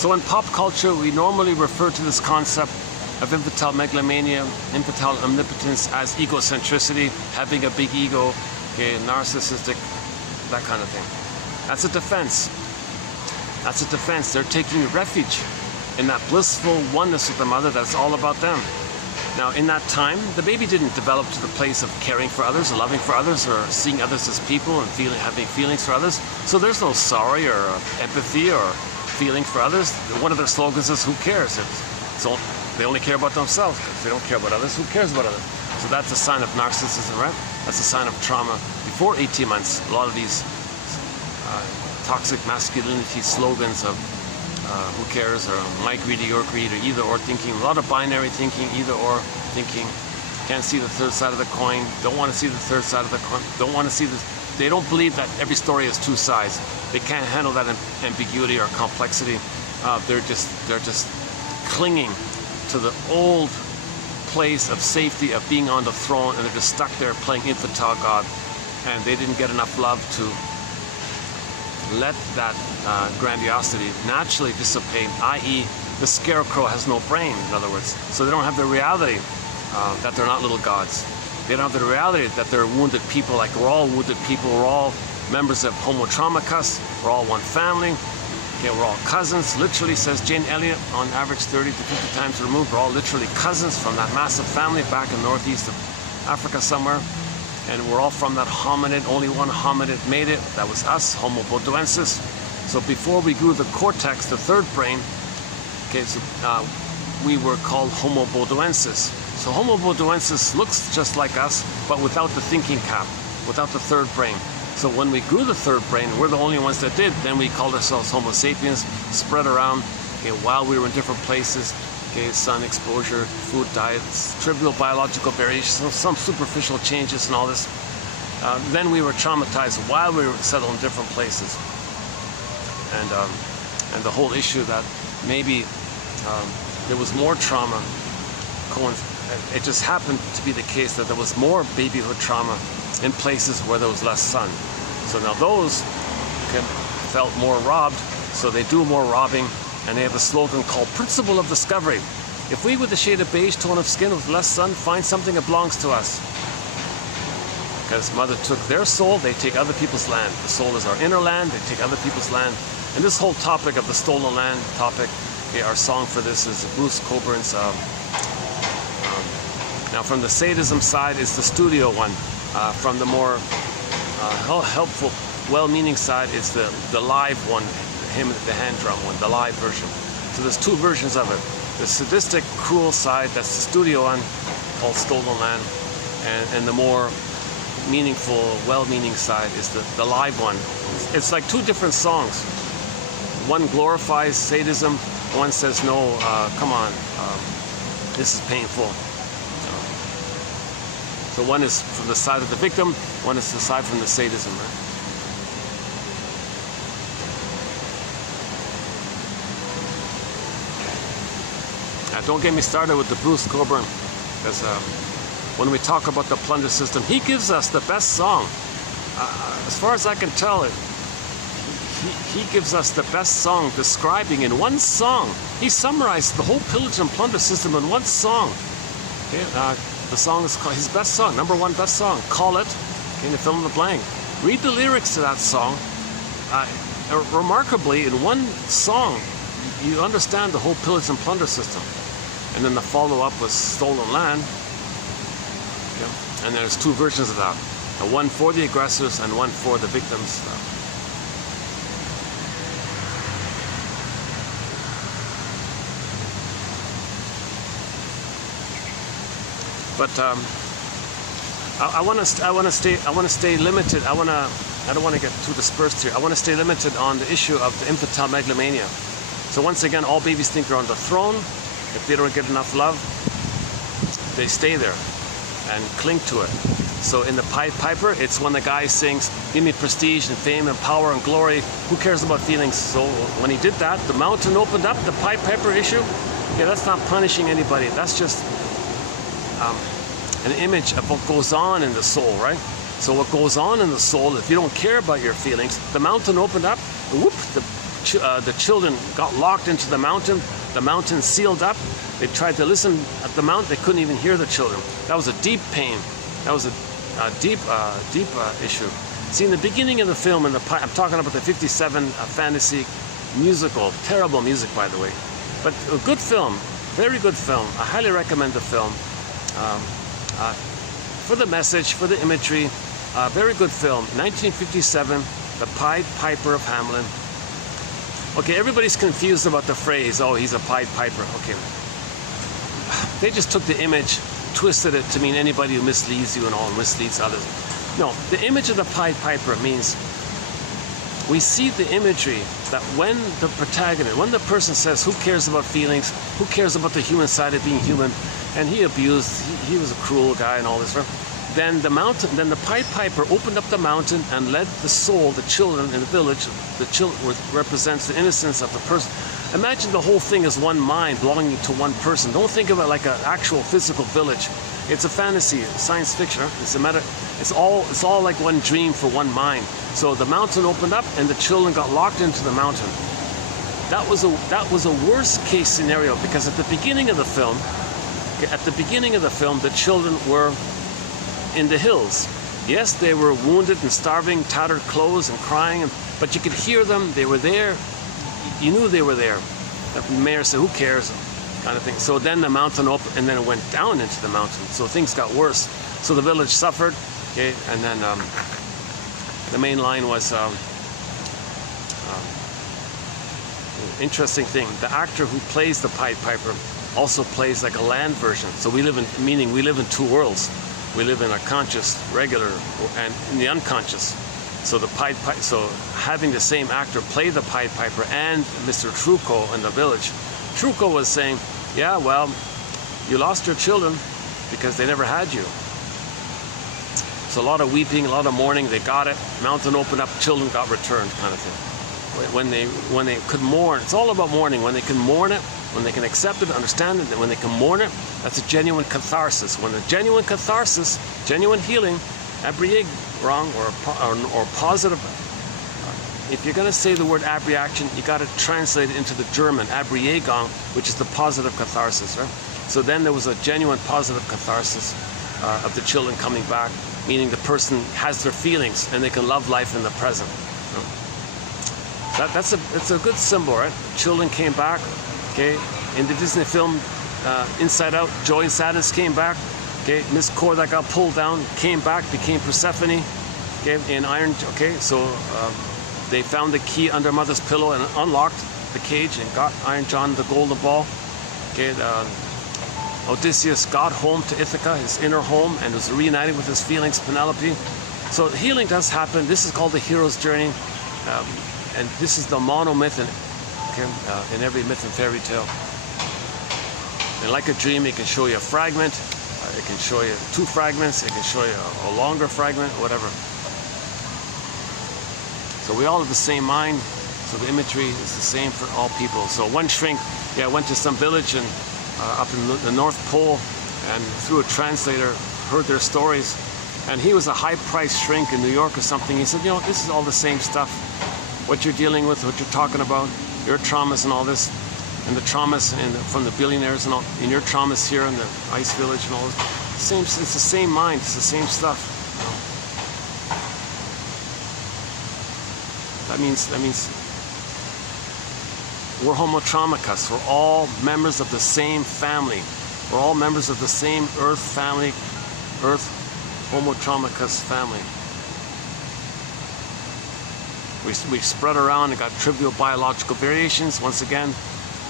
So in pop culture, we normally refer to this concept of infantile megalomania, infantile omnipotence as egocentricity, having a big ego, okay, narcissistic, that kind of thing. That's a defense. That's a defense. They're taking refuge in that blissful oneness with the mother that's all about them. Now, in that time, the baby didn't develop to the place of caring for others, or loving for others, or seeing others as people and having feelings for others. So there's no sorry or empathy or feeling for others. One of their slogans is, who cares? So they only care about themselves because they don't care about others. Who cares about others? So that's a sign of narcissism, right? That's a sign of trauma. Before 18 months, a lot of these toxic masculinity slogans of who cares, or my greedy, your greed, or either or thinking, a lot of binary thinking, either or thinking, can't see the third side of the coin, don't want to see the third side of the coin, don't want to see this. They don't believe that every story has two sides. They can't handle that ambiguity or complexity. They're just clinging to the old place of safety of being on the throne, and they're just stuck there playing infantile God, and they didn't get enough love to let that grandiosity naturally dissipate, i.e. the scarecrow has no brain, in other words. So they don't have the reality that they're not little gods. They don't have the reality that they're wounded people, like we're all wounded people, we're all members of Homo Traumacus, we're all one family, okay, we're all cousins. Literally, says Jane Elliott, on average 30 to 50 times removed, we're all literally cousins from that massive family back in northeast of Africa somewhere. And we're all from that hominid. Only one hominid made it. That was us, Homo bodoensis. So before we grew the cortex, the third brain, okay, so we were called Homo bodoensis. So Homo bodoensis looks just like us, but without the thinking cap, without the third brain. So when we grew the third brain, we're the only ones that did. Then we called ourselves Homo sapiens, spread around, okay, while we were in different places. Okay, sun exposure, food diets, trivial biological variations, some superficial changes and all this. Then we were traumatized while we were settled in different places. And the whole issue that maybe there was more trauma. It just happened to be the case that there was more babyhood trauma in places where there was less sun. So now those felt more robbed, so they do more robbing. And they have a slogan called Principle of Discovery. If we, with a shade of beige tone of skin with less sun, find something that belongs to us. Because mother took their soul, they take other people's land. The soul is our inner land, they take other people's land. And this whole topic of the stolen land topic, okay, our song for this is Bruce Coburn's. Now from the sadism side is the studio one. From the more helpful, well-meaning side is the live one. The hand drum one, the live version. So there's two versions of it. The sadistic, cruel side, that's the studio one, called Stolen Land, and the more meaningful, well-meaning side is the live one. It's like two different songs. One glorifies sadism, one says, no, come on, this is painful. So one is from the side of the victim, one is the side from the sadism. Right? Don't get me started with the Bruce Coburn, because when we talk about the plunder system, he gives us the best song. As far as I can tell, he gives us the best song describing in one song. He summarized the whole pillage and plunder system in one song. Okay, the song is called his best song, #1 best song. Call it, okay, to fill in the blank. Read the lyrics to that song. Remarkably, in one song, you understand the whole pillage and plunder system. And then the follow-up was Stolen Land. Yeah. And there's two versions of that. One for the aggressors and one for the victims. But I want to stay limited. I don't want to get too dispersed here. I want to stay limited on the issue of the infantile megalomania. So once again, all babies think they're on the throne. If they don't get enough love, they stay there and cling to it. So in the Pied Piper, it's when the guy sings, give me prestige and fame and power and glory. Who cares about feelings? So when he did that, the mountain opened up, the Pied Piper issue. Yeah, that's not punishing anybody. That's just an image of what goes on in the soul, right? So what goes on in the soul, if you don't care about your feelings, the mountain opened up, and whoop, the children got locked into the mountain. The mountain sealed up. They tried to listen at the mountain. They couldn't even hear the children. That was a deep pain. That was a deep issue. See, in the beginning of the film, I'm talking about the 57 fantasy musical. Terrible music, by the way. But a good film. Very good film. I highly recommend the film. For the message, for the imagery. Very good film. 1957, The Pied Piper of Hamelin. Okay, everybody's confused about the phrase, oh, he's a Pied Piper. Okay. They just took the image, twisted it to mean anybody who misleads you and all, misleads others. No, the image of the Pied Piper means we see the imagery that when the protagonist, when the person says, who cares about feelings, who cares about the human side of being human, and he abused, he was a cruel guy and all this stuff, then the Pied Piper opened up the mountain and led the soul, the children in the village, the children represents the innocence of the person. Imagine the whole thing as one mind belonging to one person. Don't think of it like an actual physical village. It's a fantasy, science fiction. It's all like one dream for one mind. So the mountain opened up and the children got locked into the mountain. That was a worst case scenario, because at the beginning of the film, the children were in the hills. Yes, they were wounded and starving, tattered clothes and crying, but you could hear them. They were there. You knew they were there. The mayor said, who cares? Kind of thing. So then the mountain opened, and then it went down into the mountain. So things got worse. So the village suffered. Okay, and then the main line was interesting thing. The actor who plays the Pied Piper also plays like a land version. So we live in two worlds. We live in a conscious, regular, and in the unconscious. So so having the same actor play the Pied Piper and Mr. Trucco in the village, Trucco was saying, yeah, well, you lost your children because they never had you. So a lot of weeping, a lot of mourning. They got it. Mountain opened up, children got returned, kind of thing. When they could mourn, it's all about mourning. When they can mourn it, when they can accept it, understand it, when they can mourn it, that's a genuine catharsis. When a genuine catharsis, genuine healing, abrieg, wrong, or positive. If you're going to say the word abreaction, you got to translate it into the German, abriegung, which is the positive catharsis, right? So then there was a genuine positive catharsis of the children coming back, meaning the person has their feelings and they can love life in the present. It's a good symbol, right? Children came back. Okay, in the Disney film Inside Out, Joy and Sadness came back. Okay, Miss Core that got pulled down came back, became Persephone. Okay, in Iron. Okay, so they found the key under Mother's pillow and unlocked the cage and got Iron John the golden ball. Okay, Odysseus got home to Ithaca, his inner home, and was reunited with his feelings, Penelope. So healing does happen. This is called the hero's journey, and this is the monomyth in every myth and fairy tale. And like a dream, it can show you a fragment, it can show you two fragments, it can show you a longer fragment, whatever. So we all have the same mind, so the imagery is the same for all people. So one shrink, went to some village and up in the North Pole, and through a translator heard their stories, and he was a high-priced shrink in New York or something. He said, you know, this is all the same stuff. What you're dealing with, what you're talking about, your traumas and all this, and the traumas from the billionaires and all, and your traumas here in the ice village and all this. It's the same mind, it's the same stuff. You know? That means we're homotraumicus. We're all members of the same family. We're all members of the same Earth family, Earth homotraumicus family. We spread around and got trivial biological variations. Once again,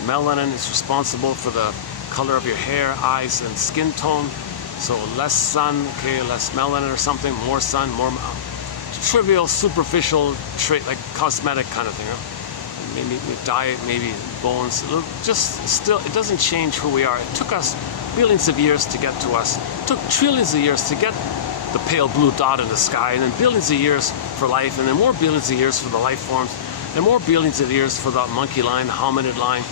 melanin is responsible for the color of your hair, eyes, and skin tone. So less sun, okay, less melanin or something, more sun, more trivial, superficial trait, like cosmetic kind of thing. Huh? Maybe diet, maybe bones. It doesn't change who we are. It took us billions of years to get to us. It took trillions of years to get the pale blue dot in the sky, and then billions of years for life, and then more billions of years for the life forms, and more billions of years for the monkey line, hominid line,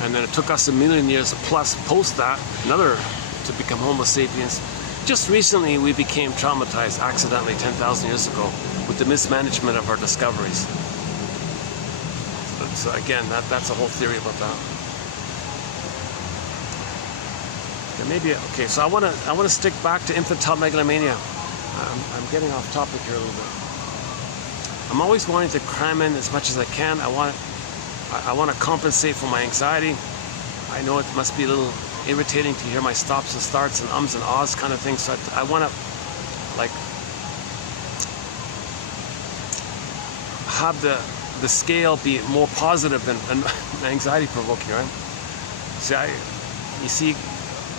and then it took us a million years plus post that, another to become Homo sapiens. Just recently we became traumatized accidentally 10,000 years ago with the mismanagement of our discoveries. So again, that's a whole theory about that. Okay, maybe okay. So I want to stick back to infantile megalomania. I'm getting off topic here a little bit. I'm always wanting to cram in as much as I can. I want to compensate for my anxiety. I know it must be a little irritating to hear my stops and starts and ums and ahs kind of thing. So I want to like have the scale be more positive than anxiety provoking, right? You see,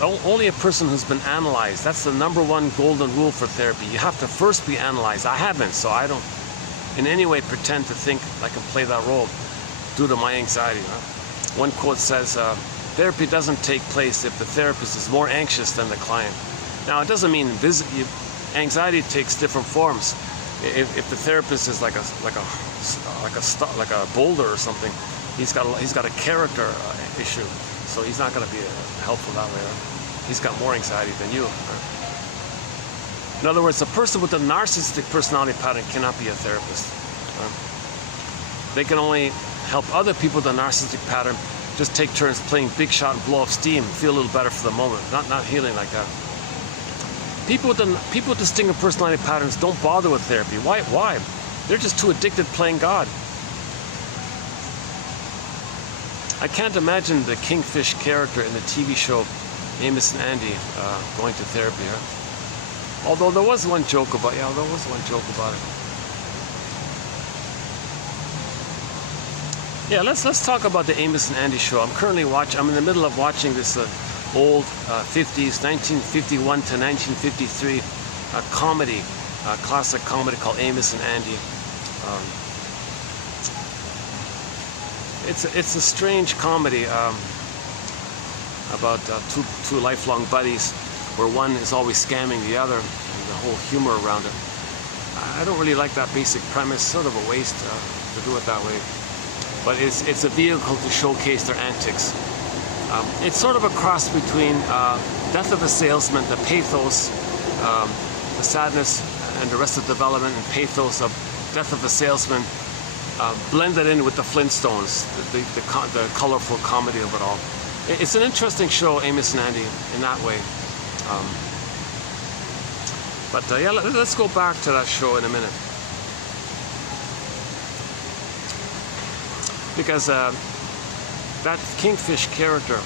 only a person who's been analyzed, that's the #1 golden rule for therapy. You have to first be analyzed. I haven't, so I don't in any way pretend to think I can play that role due to my anxiety. Right? One quote says, therapy doesn't take place if the therapist is more anxious than the client. Now, it doesn't mean anxiety takes different forms. If the therapist is like a boulder or something, he's got a character issue, so he's not going to be helpful that way. Right? He's got more anxiety than you. Right? In other words, a person with a narcissistic personality pattern cannot be a therapist. Right? They can only help other people with a narcissistic pattern just take turns playing big shot and blow off steam, feel a little better for the moment. Not healing like that. People with distinct personality patterns don't bother with therapy. Why? They're just too addicted playing God. I can't imagine the kingfish character in the TV show Amos and Andy going to therapy. Huh? Although there was one joke about it. Yeah, let's talk about the Amos and Andy show. I'm in the middle of watching this old 50s, 1951 to 1953 comedy, classic comedy called Amos and Andy. It's a strange comedy about two lifelong buddies, where one is always scamming the other, and the whole humor around it. I don't really like that basic premise. Sort of a waste to do it that way. But it's a vehicle to showcase their antics. It's sort of a cross between Death of a Salesman, the pathos, the sadness and Arrested Development and pathos of Death of a Salesman, blended in with the Flintstones, the colorful comedy of it all. It's an interesting show, Amos and Andy, in that way. Yeah, let's go back to that show in a minute. Because that kingfish character,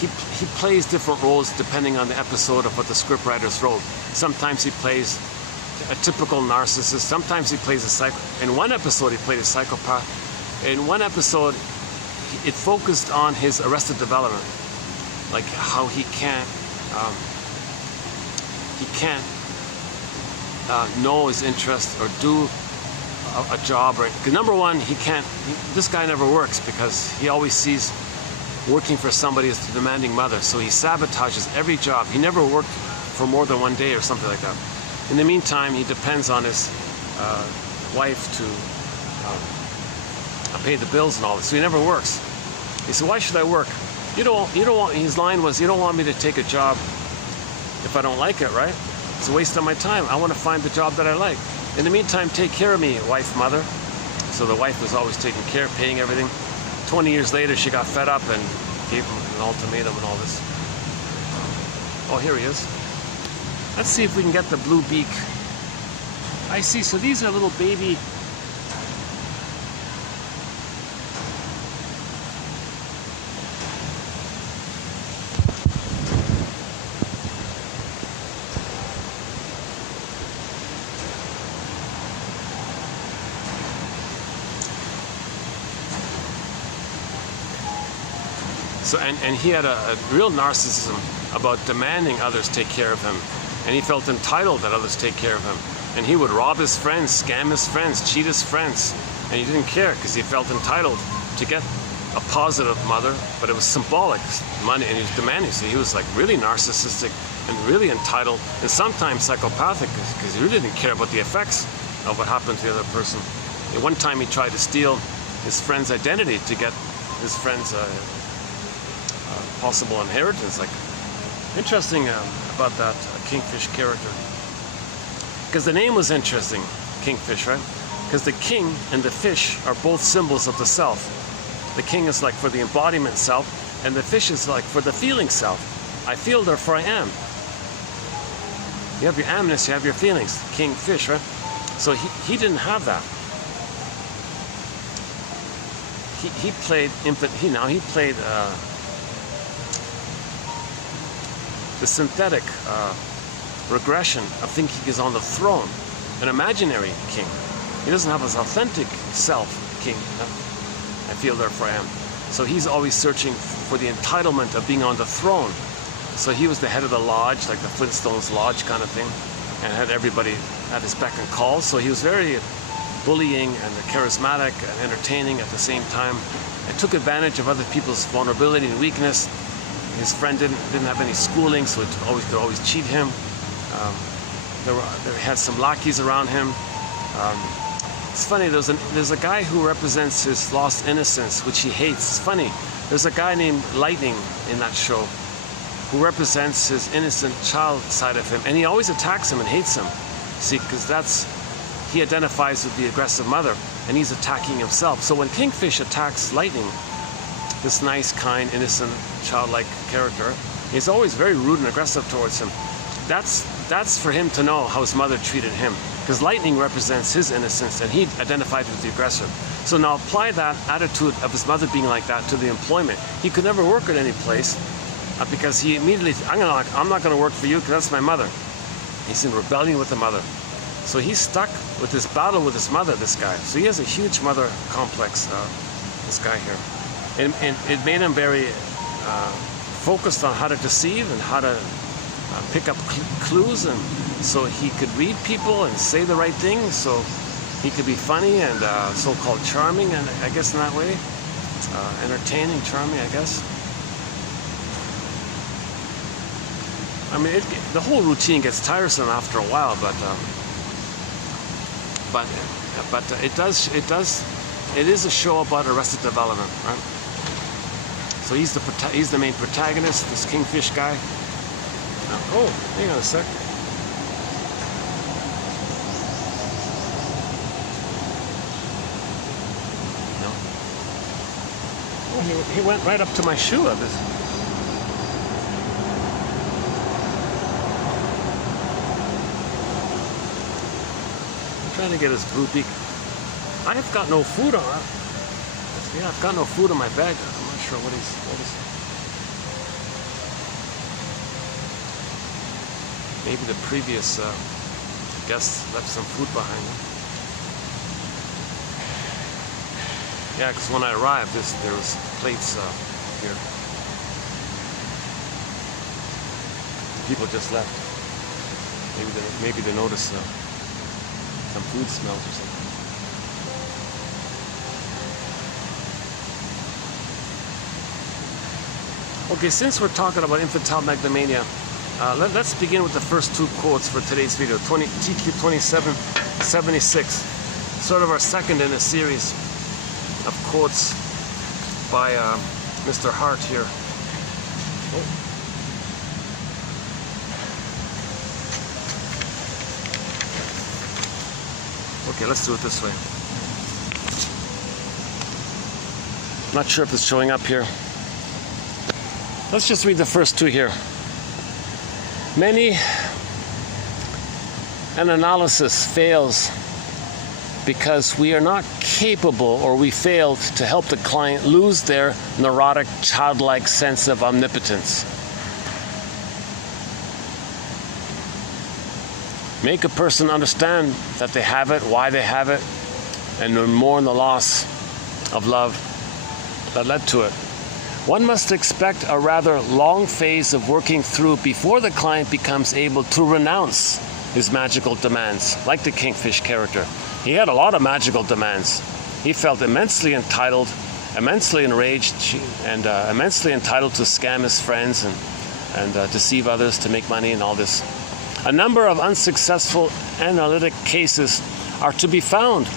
he plays different roles depending on the episode of what the scriptwriters wrote. Sometimes he plays a typical narcissist. Sometimes he plays a psychopath. In one episode, he played a psychopath. In one episode, it focused on his arrested development, like how he can't know his interest or do a job, right? Because #1, this guy never works because he always sees working for somebody as the demanding mother, so he sabotages every job. He never worked for more than one day or something like that. In the meantime, he depends on his wife to pay the bills and all this, so he never works. He said, why should I work? You don't want, his line was, you don't want me to take a job if I don't like it, right? It's a waste of my time. I want to find the job that I like. In the meantime, take care of me, wife, mother. So the wife was always taking care, paying everything. 20 years later, she got fed up and gave him an ultimatum and all this. Oh, here he is. Let's see if we can get the blue beak. I see, so these are little baby. So, and he had a real narcissism about demanding others take care of him. And he felt entitled that others take care of him. And he would rob his friends, scam his friends, cheat his friends. And he didn't care because he felt entitled to get a positive mother, but it was symbolic money, and he was demanding. So he was like really narcissistic and really entitled, and sometimes psychopathic because he really didn't care about the effects of what happened to the other person. And one time he tried to steal his friend's identity to get his friend's possible inheritance. Like, interesting about that kingfish character, because the name was interesting, kingfish, right? Because the king and the fish are both symbols of the self. The king is like for the embodiment self, and the fish is like for the feeling self. I feel, therefore I am. You have your amness, you have your feelings. King fish, right? So he didn't have that. He played the synthetic regression of thinking he's on the throne, an imaginary king. He doesn't have his authentic self, king. I feel, therefore I am. So he's always searching for the entitlement of being on the throne. So he was the head of the lodge, like the Flintstones lodge kind of thing, and had everybody at his beck and call. So he was very bullying and charismatic and entertaining at the same time, and took advantage of other people's vulnerability and weakness. His friend didn't have any schooling, so could always cheat him. There had some lackeys around him. It's funny, there's a guy who represents his lost innocence, which he hates. It's funny, there's a guy named Lightning in that show who represents his innocent child side of him, and he always attacks him and hates him. See, because he identifies with the aggressive mother, and he's attacking himself. So when Kingfish attacks Lightning, this nice, kind, innocent, childlike character, he's always very rude and aggressive towards him. That's for him to know how his mother treated him, because Lightning represents his innocence, and he identified with the aggressor. So now apply that attitude of his mother being like that to the employment. He could never work at any place because he immediately, I'm not going to work for you because that's my mother. He's in rebellion with the mother. So he's stuck with this battle with his mother, this guy. So he has a huge mother complex, this guy here. And it made him very focused on how to deceive and how to pick up clues, and so he could read people and say the right thing, so he could be funny and so-called charming, and I guess in that way, entertaining, charming, I guess. I mean, the whole routine gets tiresome after a while, but it is a show about Arrested Development, right? So he's the main protagonist, this Kingfish guy. Oh, hang on a sec. No. Oh, he went right up to my shoe of this. I'm trying to get his droopy. I have got no food on it. Yeah, I've got no food in my bag. I'm not sure what is. Maybe the previous guests left some food behind them. Yeah, because when I arrived, there was plates here. People just left. Maybe they noticed some food smells or something. Okay, since we're talking about infantile megalomania, let's begin with the first two quotes for today's video. TQ 2776, sort of our second in a series of quotes by Mr. Hart here. Okay, let's do it this way. Not sure if it's showing up here. Let's just read the first two here. An analysis fails because we are not capable, or we failed to help the client lose their neurotic, childlike sense of omnipotence. Make a person understand that they have it, why they have it, and mourn the loss of love that led to it. One must expect a rather long phase of working through before the client becomes able to renounce his magical demands, like the Kingfish character. He had a lot of magical demands. He felt immensely entitled, immensely enraged, and immensely entitled to scam his friends and deceive others to make money and all this. A number of unsuccessful analytic cases are to be found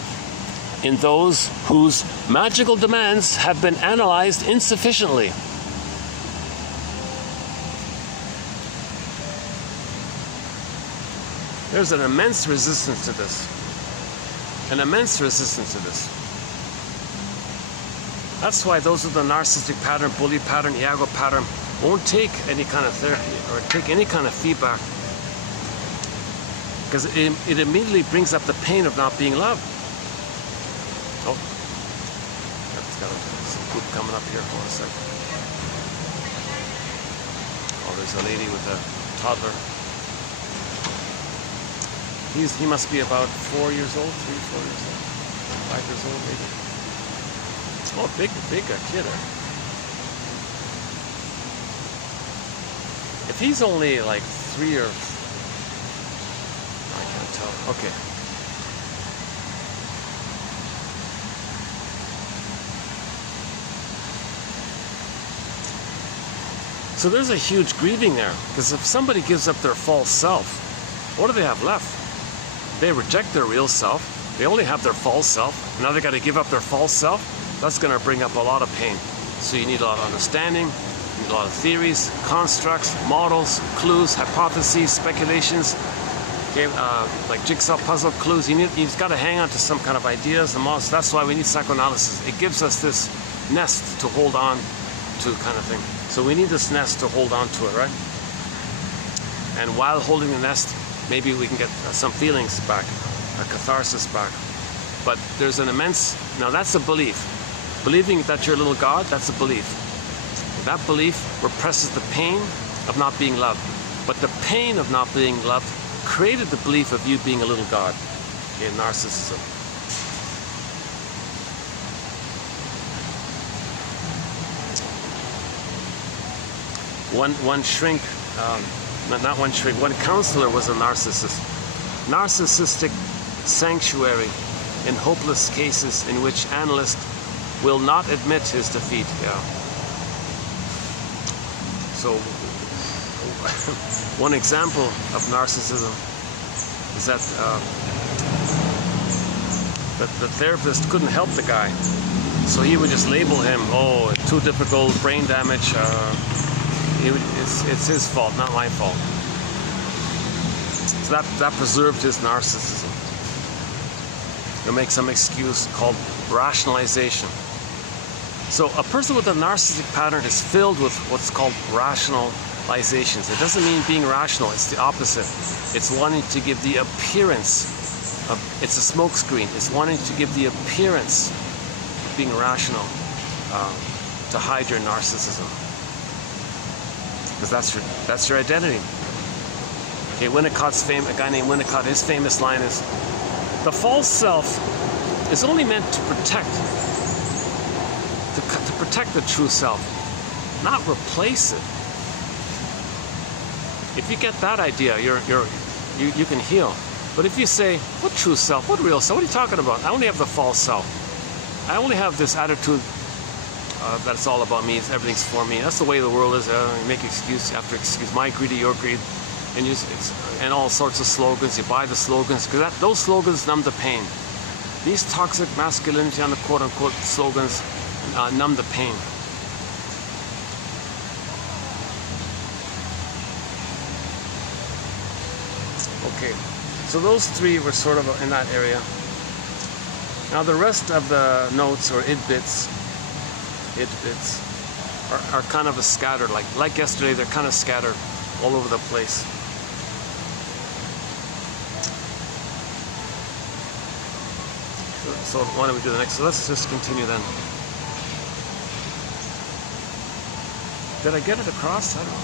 in those whose magical demands have been analyzed insufficiently. There's an immense resistance to this. An immense resistance to this. That's why those with the narcissistic pattern, bully pattern, ego pattern won't take any kind of therapy or take any kind of feedback, because it immediately brings up the pain of not being loved. Oh, that's got some poop coming up here. Hold on a sec. Oh, there's a lady with a toddler. He must be about 4 years old, 3, 4 years old, 5 years old maybe. Oh, big kid. If he's only like 3 or... I can't tell. Okay. So there's a huge grieving there, because if somebody gives up their false self, what do they have left? They reject their real self. They only have their false self. Now they got to give up their false self. That's going to bring up a lot of pain. So you need a lot of understanding, you need a lot of theories, constructs, models, clues, hypotheses, speculations, okay, like jigsaw puzzle clues. You've got to hang on to some kind of ideas and models. That's why we need psychoanalysis. It gives us this nest to hold on to, kind of thing. So we need this nest to hold on to it, right? And while holding the nest, maybe we can get some feelings back, a catharsis back. But there's an immense, now that's a belief. Believing that you're a little God, that's a belief. That belief represses the pain of not being loved. But the pain of not being loved created the belief of you being a little God in narcissism. One shrink, not one shrink, one counselor was a narcissist. Narcissistic sanctuary in hopeless cases in which analyst will not admit his defeat. Yeah. So, one example of narcissism is that the therapist couldn't help the guy, so he would just label him, oh, too difficult, brain damage. It's his fault, not my fault. So that preserved his narcissism. He'll make some excuse called rationalization. So a person with a narcissistic pattern is filled with what's called rationalizations. It doesn't mean being rational, it's the opposite. It's wanting to give the appearance of, it's a smoke screen. It's wanting to give the appearance of being rational to hide your narcissism. Because that's your identity. Okay, Winnicott's a guy named Winnicott, his famous line is, the false self is only meant to protect the true self, not replace it. If you get that idea, you can heal. But if you say, what true self, what real self, what are you talking about? I only have the false self. I only have this attitude that it's all about me, everything's for me. That's the way the world is. You make excuse after excuse, my greed, your greed, and all sorts of slogans. You buy the slogans, because those slogans numb the pain. These toxic masculinity on the quote-unquote slogans numb the pain. Okay, so those three were sort of in that area. Now the rest of the notes, or id bits are kind of scattered. Like yesterday, they're kind of scattered all over the place. So why don't we do the next? So let's just continue then. Did I get it across? I don't know.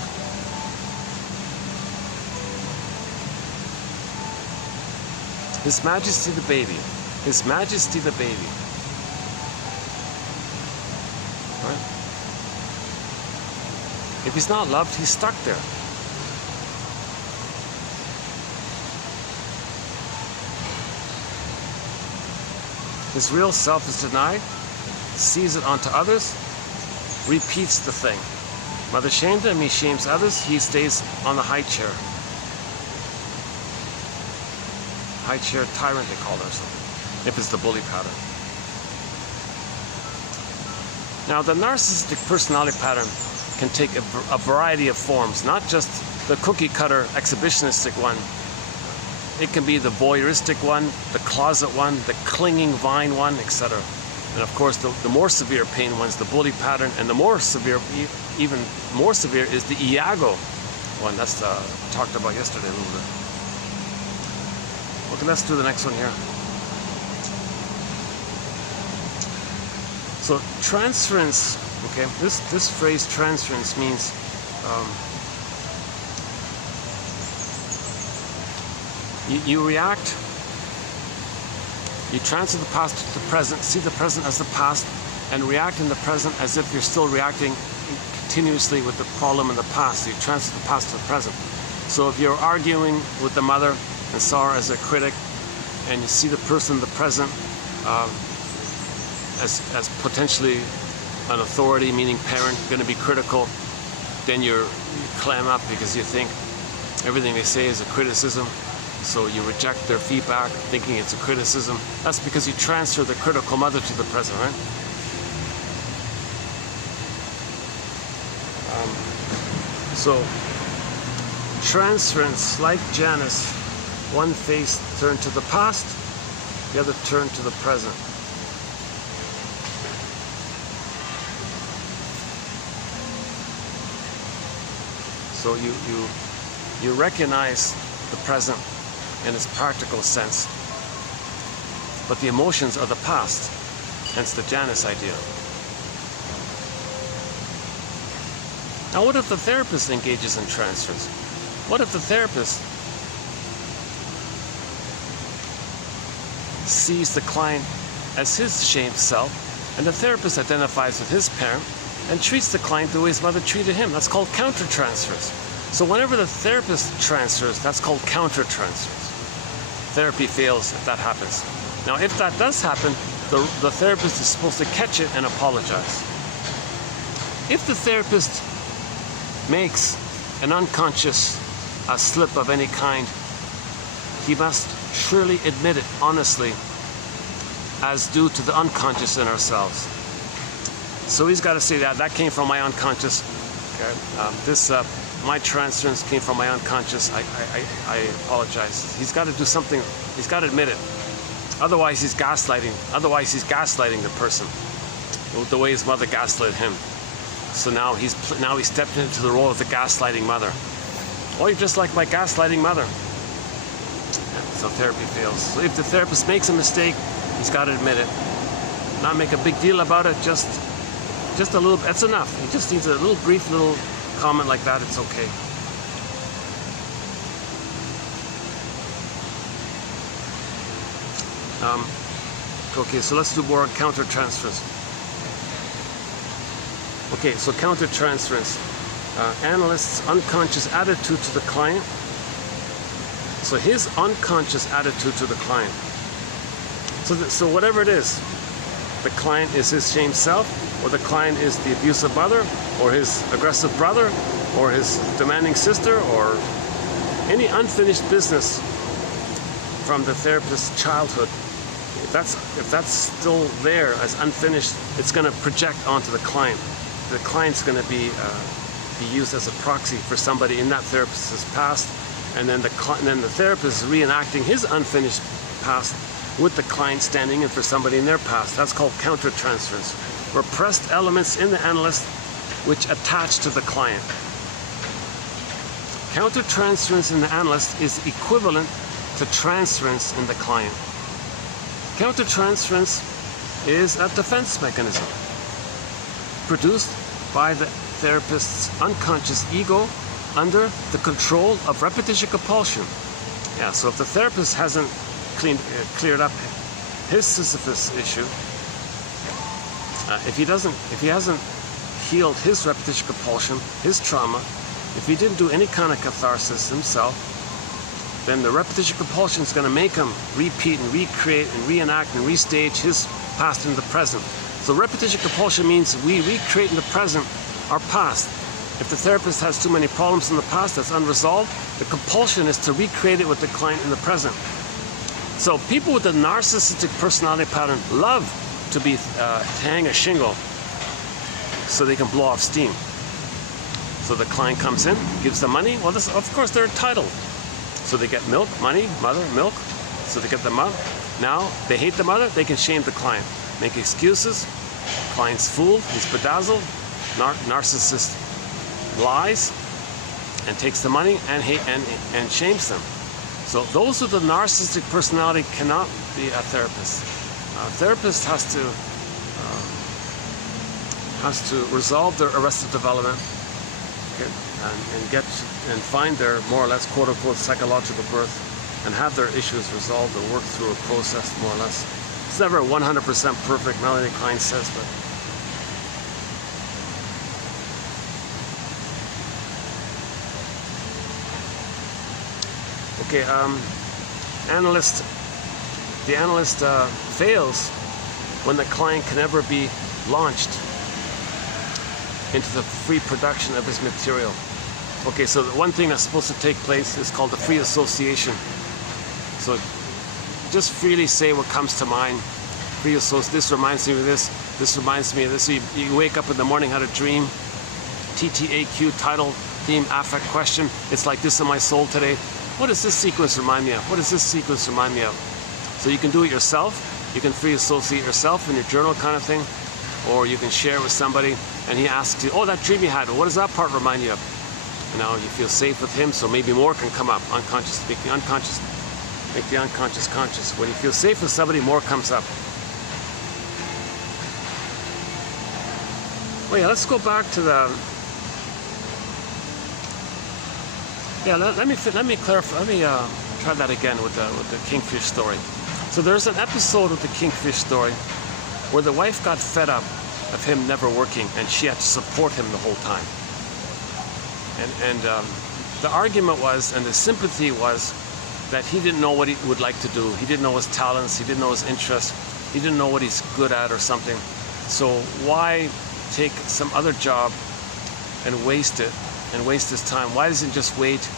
His Majesty the baby. His Majesty the baby. Right? If he's not loved, he's stuck there. His real self is denied, sees it onto others, repeats the thing. Mother shamed him, he shames others, he stays on the high chair. High chair tyrant, they call it, or something, if it's the bully pattern. Now, the narcissistic personality pattern can take a variety of forms, not just the cookie-cutter exhibitionistic one. It can be the voyeuristic one, the closet one, the clinging vine one, etc. And of course, the more severe pain one's the bully pattern, and the more severe, even more severe, is the Iago one. That's talked about yesterday a little bit. Okay, let's do the next one here. So transference, okay, this phrase transference means you react, you transfer the past to the present, see the present as the past, and react in the present as if you're still reacting continuously with the problem in the past. So you transfer the past to the present. So if you're arguing with the mother and saw her as a critic, and you see the person in the present as potentially an authority, meaning parent, going to be critical, then you clam up because you think everything they say is a criticism. So you reject their feedback, thinking it's a criticism. That's because you transfer the critical mother to the present, right? So transference, like Janus, one face turned to the past, the other turned to the present. So you recognize the present in its practical sense, but the emotions are the past, hence the Janus idea. Now what if the therapist engages in transference? What if the therapist sees the client as his shamed self, and the therapist identifies with his parent and treats the client the way his mother treated him? That's called counter-transference. So whenever the therapist transfers, that's called counter-transference. Therapy fails if that happens. Now, if that does happen, the therapist is supposed to catch it and apologize. If the therapist makes an unconscious slip of any kind, he must surely admit it honestly as due to the unconscious in ourselves. So he's got to say that came from my unconscious. Okay? My transference came from my unconscious. I apologize. He's got to do something. He's got to admit it. Otherwise, he's gaslighting. Otherwise, he's gaslighting the person, the way his mother gaslit him. So now he stepped into the role of the gaslighting mother. Oh, you're just like my gaslighting mother. So therapy fails. So if the therapist makes a mistake, he's got to admit it. Not make a big deal about it. Just a little. That's enough. He just needs a little brief little comment like that. It's okay. Okay, so let's do more on counter-transference. Okay, so counter-transference. Analyst's unconscious attitude to the client. So his unconscious attitude to the client. So whatever it is, the client is his shamed self, or the client is the abusive mother, or his aggressive brother, or his demanding sister, or any unfinished business from the therapist's childhood. If that's still there as unfinished, it's going to project onto the client. The client's going to be used as a proxy for somebody in that therapist's past, and then the therapist is reenacting his unfinished past with the client standing in for somebody in their past. That's called counter-transference. Repressed elements in the analyst which attach to the client. Counter-transference in the analyst is equivalent to transference in the client. Counter-transference is a defense mechanism produced by the therapist's unconscious ego under the control of repetition compulsion. Yeah, so if the therapist hasn't cleared up his Sisyphus issue, if he hasn't healed his repetition compulsion, his trauma, if he didn't do any kind of catharsis himself, then the repetition compulsion is going to make him repeat and recreate and reenact and restage his past in the present. So repetition compulsion means we recreate in the present our past. If the therapist has too many problems in the past that's unresolved, the compulsion is to recreate it with the client in the present. So people with a narcissistic personality pattern love to hang a shingle so they can blow off steam. So the client comes in, gives them money. Well, of course they're entitled. So they get milk, money, mother, milk. So they get the mother. Now they hate the mother, they can shame the client. make excuses. Client's fooled, he's bedazzled. Narcissist lies and takes the money and shames them. So those with the narcissistic personality cannot be a therapist. A therapist has to resolve their arrested development, okay, and find their more or less quote unquote psychological birth and have their issues resolved or work through a process more or less. It's never 100% perfect, Melanie Klein says, but okay, analyst. The analyst fails when the client can never be launched into the free production of his material. Okay, so the one thing that's supposed to take place is called the free association. So just freely say what comes to mind. Free association. This reminds me of this. This reminds me of this. So you wake up in the morning, had a dream. TTAQ, title, theme, affect, question. It's like this in my soul today. What does this sequence remind me of? What does this sequence remind me of? So you can do it yourself. You can free associate yourself in your journal kind of thing. Or you can share it with somebody and he asks you, oh, that dream you had, what does that part remind you of? You know, you feel safe with him, so maybe more can come up. Unconscious, make the unconscious conscious. When you feel safe with somebody, more comes up. Well, yeah, let's go back to the. Yeah, let me clarify. Let me try that again with the kingfish story. So there's an episode of the kingfish story where the wife got fed up of him never working, and she had to support him the whole time. And the argument was, and the sympathy was, that he didn't know what he would like to do. He didn't know his talents. He didn't know his interests. He didn't know what he's good at or something. So why take some other job and waste it and waste his time? Why doesn't he just wait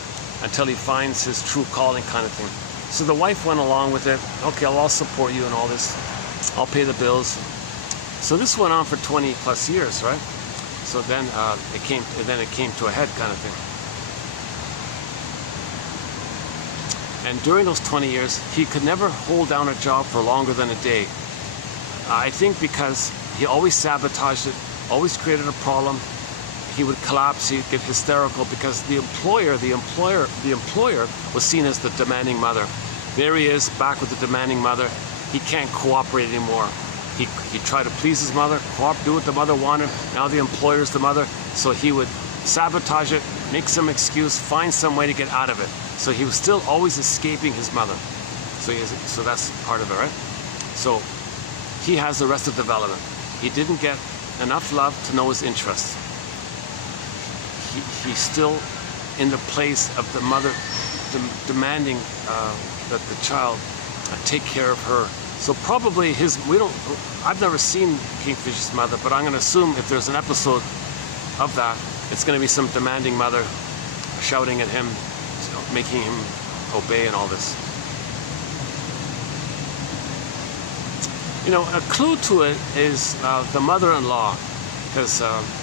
until he finds his true calling kind of thing? So the wife went along with it. Okay, I'll support you and all this. I'll pay the bills. So this went on for 20 plus years, right? So then it came to a head kind of thing. And during those 20 years, he could never hold down a job for longer than a day. I think because he always sabotaged it, always created a problem. He would collapse, he'd get hysterical because the employer was seen as the demanding mother. There he is, back with the demanding mother. He can't cooperate anymore. He tried to please his mother, do what the mother wanted. Now the employer's the mother, so he would sabotage it, make some excuse, find some way to get out of it. So he was still always escaping his mother. So that's part of it, right? So he has arrested development. He didn't get enough love to know his interests. He's still in the place of the mother demanding that the child take care of her. So probably I've never seen Kingfish's mother, but I'm going to assume if there's an episode of that, it's going to be some demanding mother shouting at him, making him obey and all this. You know, a clue to it is the mother-in-law, because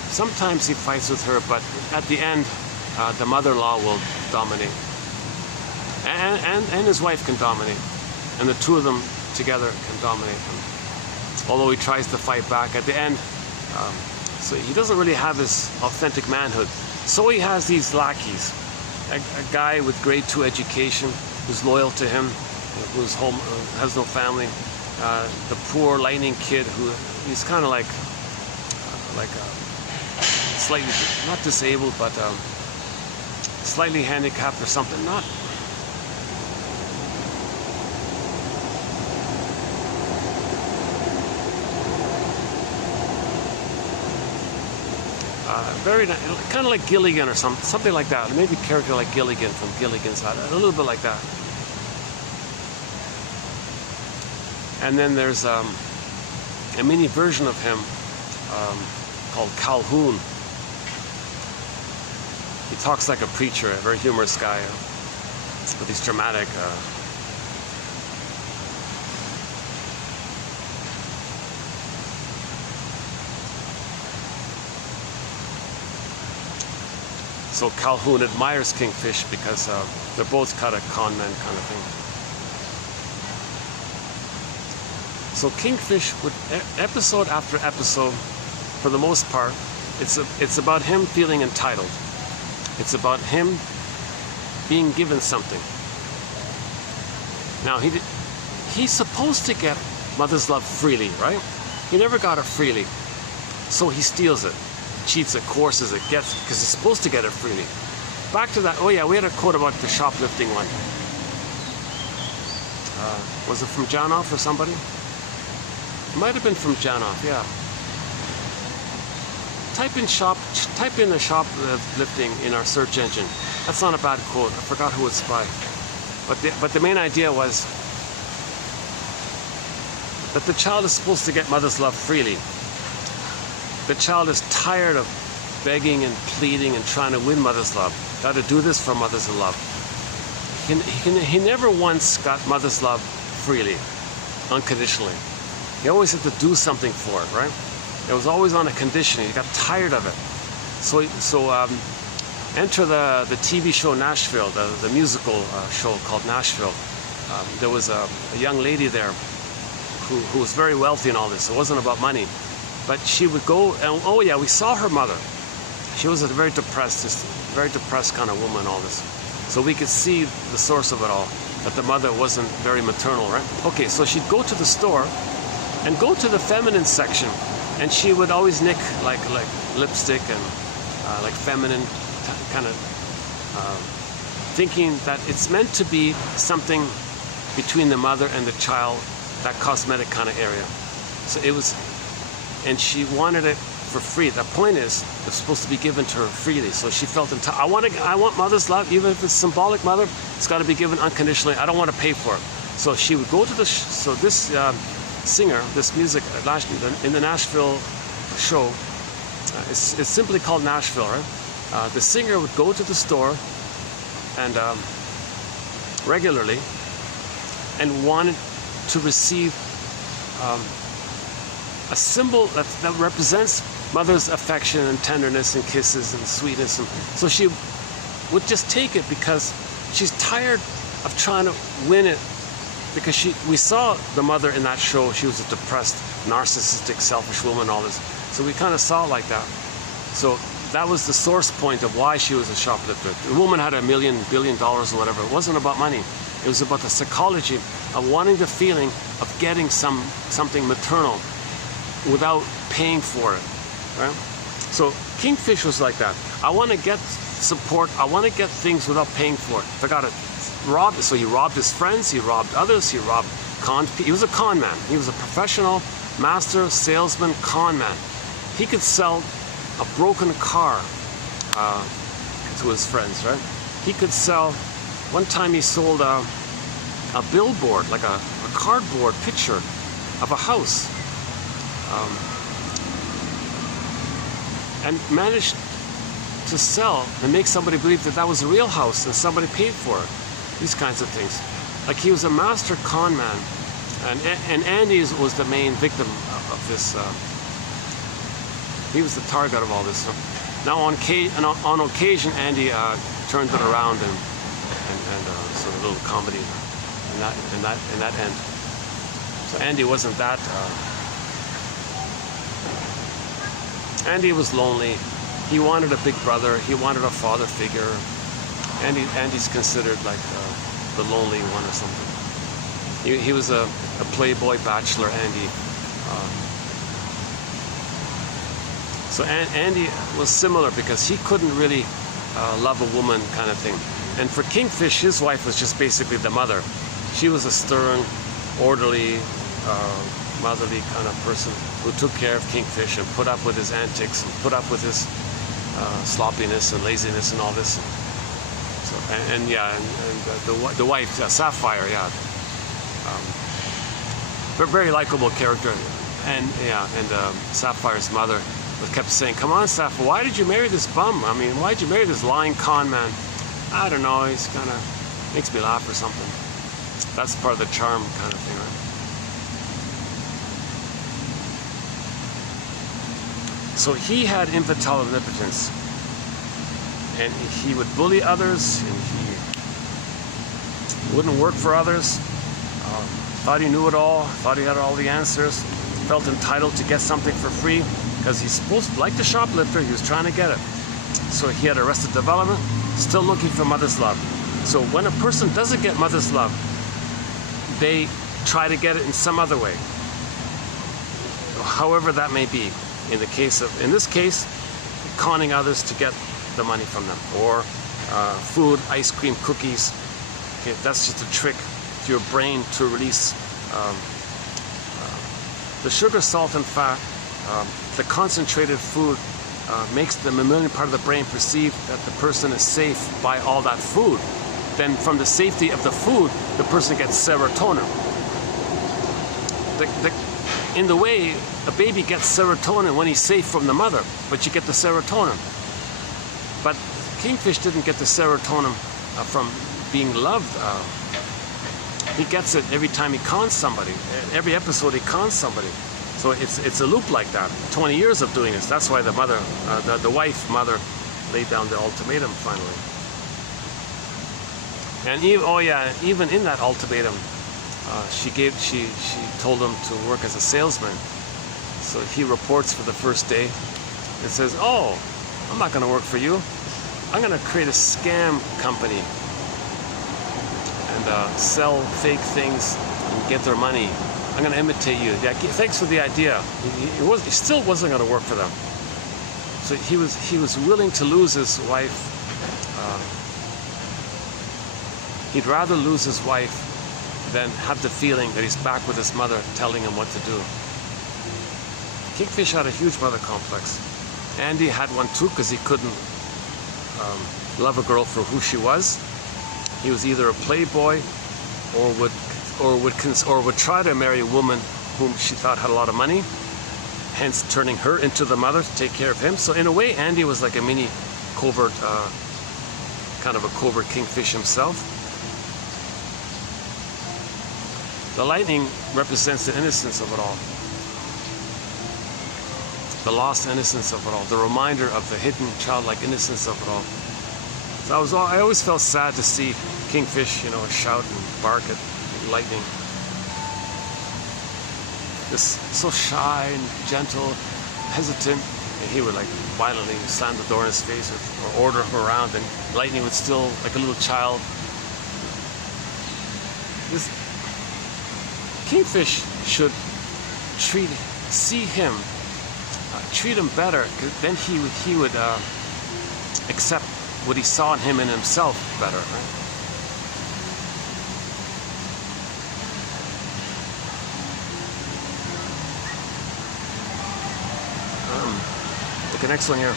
sometimes he fights with her, but at the end, the mother-in-law will dominate. And his wife can dominate. And the two of them together can dominate him. Although he tries to fight back at the end. So he doesn't really have his authentic manhood. So he has these lackeys. A guy with grade 2 education who's loyal to him, who's home, has no family. The poor lightning kid who he's kind of like slightly, not disabled, but slightly handicapped or something. Not. Very kind of like Gilligan or something like that. Maybe a character like Gilligan from Gilligan's Island, a little bit like that. And then there's a mini version of him called Calhoun. He talks like a preacher, a very humorous guy with these dramatic. So Calhoun admires Kingfish because they're both kind of con men kind of thing. So Kingfish would, episode after episode, for the most part, it's about him feeling entitled. It's about him being given something. Now he's supposed to get mother's love freely, right? He never got it freely, so he steals it, cheats it, coerces it, gets it, because he's supposed to get it freely. Back to that. Oh yeah, we had a quote about the shoplifting one. Was it from Janus or somebody? It might have been from Janus, yeah. Type in the shoplifting in our search engine. That's not a bad quote. I forgot who it's by. But the main idea was that the child is supposed to get mother's love freely. The child is tired of begging and pleading and trying to win mother's love. Got to do this for mother's love. He never once got mother's love freely, unconditionally. He always had to do something for it, right? It was always on a condition. He got tired of it. So enter the TV show Nashville, the musical show called Nashville. There was a young lady there who was very wealthy and all this. It wasn't about money. But she would go, and oh yeah, we saw her mother. She was a very depressed kind of woman, all this. So we could see the source of it all, that the mother wasn't very maternal, right? Okay, so she'd go to the store and go to the feminine section, and she would always nick like lipstick and like feminine kind of thinking that it's meant to be something between the mother and the child, that cosmetic kind of area. So it was, and she wanted it for free. The point is, it's supposed to be given to her freely. So she felt entitled. I want mother's love, even if it's symbolic mother. It's got to be given unconditionally. I don't want to pay for it. So she would go to so this singer, this music in the Nashville show, it's simply called Nashville, right? The singer would go to the store and regularly and wanted to receive a symbol that represents mother's affection and tenderness and kisses and sweetness. And so she would just take it because she's tired of trying to win it, because we saw the mother in that show. She was a depressed, narcissistic, selfish woman, all this. So we kind of saw it like that. So that was the source point of why she was a shoplifter. The woman had $1 billion or whatever. It wasn't about money. It was about the psychology of wanting the feeling of getting something maternal without paying for it, right? So Kingfish was like that. I want to get support. I want to get things without paying for it. If I got to rob, so he robbed his friends, he robbed others, he was a con man. He was a professional master salesman con man. He could sell a broken car to his friends, right? He could sell, one time he sold a billboard, like a cardboard picture of a house. And managed to sell and make somebody believe that that was a real house and somebody paid for it. These kinds of things. Like, he was a master con man, and Andy was the main victim of this. He was the target of all this stuff. Now on occasion, Andy turned it around and sort of a little comedy in that end. So Andy wasn't that. Andy was lonely. He wanted a big brother. He wanted a father figure. Andy's considered like the lonely one or something. He was a playboy bachelor, Andy. So Andy was similar because he couldn't really love a woman kind of thing. And for Kingfish, his wife was just basically the mother. She was a stern, orderly, motherly kind of person who took care of Kingfish and put up with his antics and put up with his sloppiness and laziness and all this. So and the wife, Sapphire, yeah, very likable character, and Sapphire's mother kept saying, "Come on, Sapphire, why did you marry this bum? I mean, why did you marry this lying con man? I don't know, he's kind of makes me laugh or something." That's part of the charm kind of thing, right? So he had infantile omnipotence, and he would bully others, and he wouldn't work for others. thought he knew it all, thought he had all the answers, felt entitled to get something for free because he's supposed to, like the shoplifter, he was trying to get it. So he had arrested development, still looking for mother's love. So when a person doesn't get mother's love, they try to get it in some other way, however that may be. In this case, conning others to get the money from them, or food, ice cream, cookies. Okay, that's just a trick to your brain to release the sugar, salt, and fat. The concentrated food makes the mammalian part of the brain perceive that the person is safe by all that food. Then from the safety of the food, the person gets serotonin. In the way, a baby gets serotonin when he's safe from the mother, but you get the serotonin. But kingfish didn't get the serotonin from being loved. He gets it every time he cons somebody. Every episode he cons somebody. So it's a loop like that. 20 years of doing this. That's why the mother, the wife mother, laid down the ultimatum finally. And even in that ultimatum, she told him to work as a salesman. So he reports for the first day and says, "Oh, I'm not going to work for you. I'm going to create a scam company and sell fake things and get their money. I'm going to imitate you. Yeah, thanks for the idea." He still wasn't going to work for them. So he was willing to lose his wife. He'd rather lose his wife than have the feeling that he's back with his mother telling him what to do. Kingfish had a huge mother complex. Andy had one too, because he couldn't love a girl for who she was. He was either a playboy or would try to marry a woman whom she thought had a lot of money, hence turning her into the mother to take care of him. So in a way, Andy was like a mini covert, kind of a covert kingfish himself. The lightning represents the innocence of it all. The lost innocence of it all. The reminder of the hidden childlike innocence of it all. So I always felt sad to see kingfish, shout and bark at lightning. Just so shy and gentle, hesitant, and he would like violently slam the door in his face or order him around, and lightning would still, like a little child. This kingfish should treat him better, because then he would accept what he saw in him and himself better, right? Okay, next one here.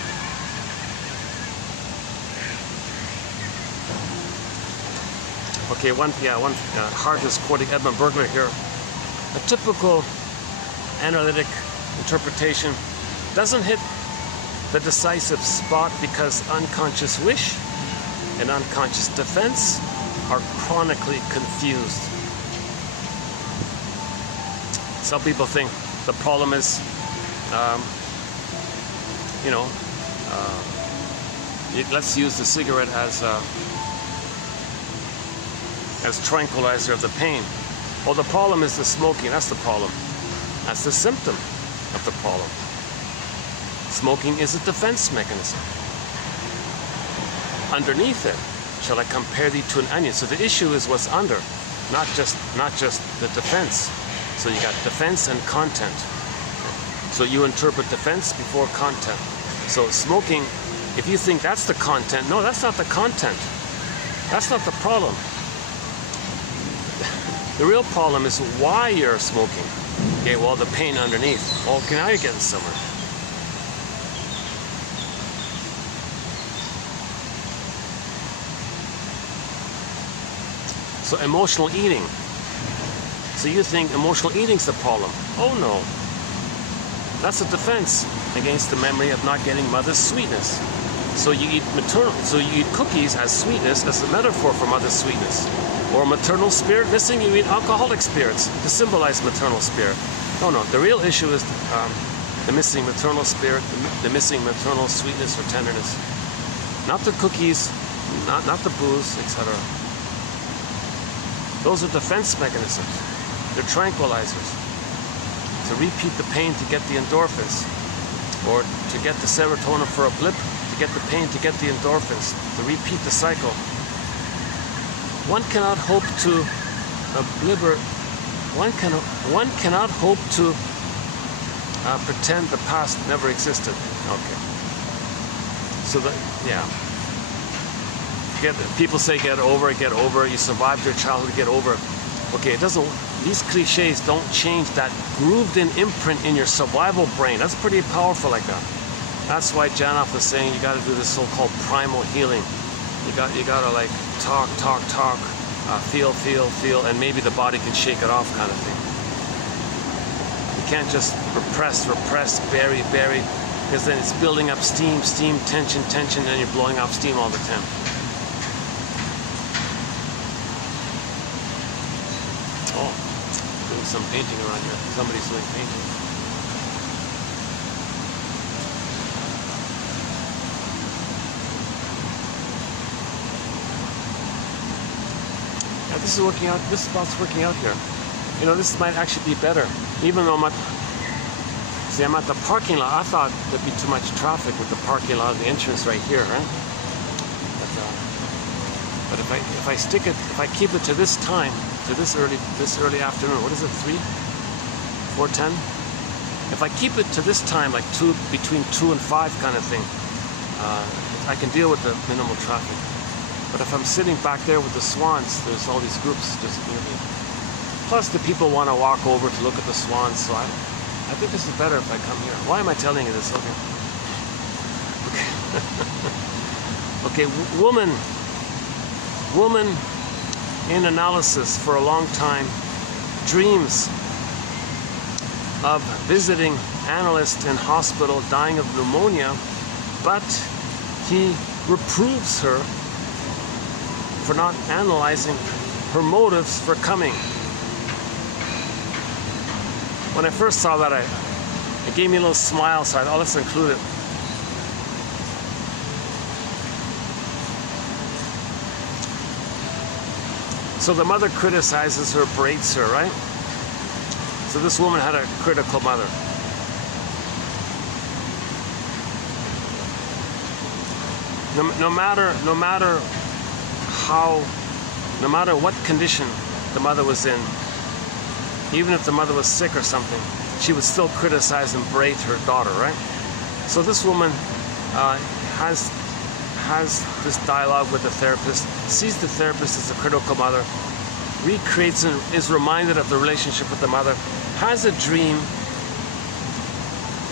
Okay, Hart is quoting E Bergler here. A typical analytic interpretation doesn't hit the decisive spot because unconscious wish and unconscious defense are chronically confused. Some people think the problem is, let's use the cigarette as tranquilizer of the pain. Well, the problem is the smoking. That's the problem. That's the symptom of the problem. Smoking is a defense mechanism. Underneath it, shall I compare thee to an onion? So the issue is what's under, not just the defense. So you got defense and content. So you interpret defense before content. So smoking, if you think that's the content, no, that's not the content. That's not the problem. The real problem is why you're smoking. Okay, well, the pain underneath. Okay, now you're getting somewhere. So emotional eating. So you think emotional eating's the problem. Oh no. That's a defense against the memory of not getting mother's sweetness. So you eat cookies as sweetness, as a metaphor for mother's sweetness. Or maternal spirit missing, you eat alcoholic spirits to symbolize maternal spirit. No, the real issue is the missing maternal spirit, the missing maternal sweetness or tenderness. Not the cookies, not the booze, etc. Those are defense mechanisms. They're tranquilizers. To repeat the pain to get the endorphins, or to get the serotonin for a blip, to get the pain to get the endorphins, to repeat the cycle. One cannot hope to one cannot hope to pretend the past never existed. Okay. So people say get over it, you survived your childhood, get over it. Okay, it doesn't, these cliches don't change that grooved in imprint in your survival brain. That's pretty powerful like that. That's why Janus was saying you gotta do this so-called primal healing. You gotta like talk, feel, and maybe the body can shake it off kind of thing. You can't just repress, bury, because then it's building up steam, tension, and then you're blowing off steam all the time. Oh, doing some painting around here. Somebody's doing painting. Yeah, this is working out. This spot's working out here. You know, this might actually be better. Even though I'm at the parking lot. I thought there'd be too much traffic with the parking lot and the entrance right here, right? But if I keep it to this time, to this early afternoon, what is it, 4:10? If I keep it to this time, like between 2 and 5 kind of thing, I can deal with the minimal traffic. But if I'm sitting back there with the swans, there's all these groups just near me. Plus the people want to walk over to look at the swans, so I think this is better if I come here. Why am I telling you this? Okay. Okay, woman in analysis for a long time dreams of visiting analyst in hospital dying of pneumonia, but he reproves her for not analyzing her motives for coming. When I first saw that, it gave me a little smile, so I thought, let's include it. So the mother criticizes her, berates her, right? So this woman had a critical mother. No matter what condition the mother was in, even if the mother was sick or something, she would still criticize and berate her daughter, right? So this woman has this dialogue with the therapist, sees the therapist as a critical mother, recreates and is reminded of the relationship with the mother, has a dream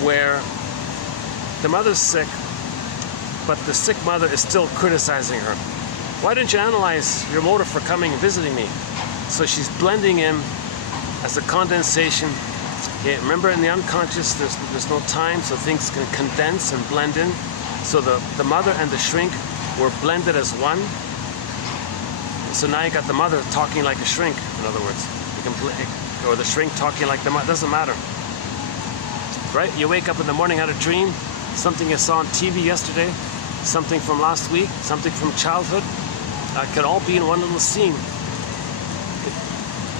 where the mother's sick, but the sick mother is still criticizing her. Why didn't you analyze your motive for coming and visiting me? So she's blending in as a condensation. Okay, remember, in the unconscious, there's no time, so things can condense and blend in. So the mother and the shrink were blended as one. So now you got the mother talking like a shrink, in other words. Or the shrink talking like the mother, doesn't matter. Right? You wake up in the morning, had a dream, something you saw on TV yesterday, something from last week, something from childhood. It could all be in one little scene.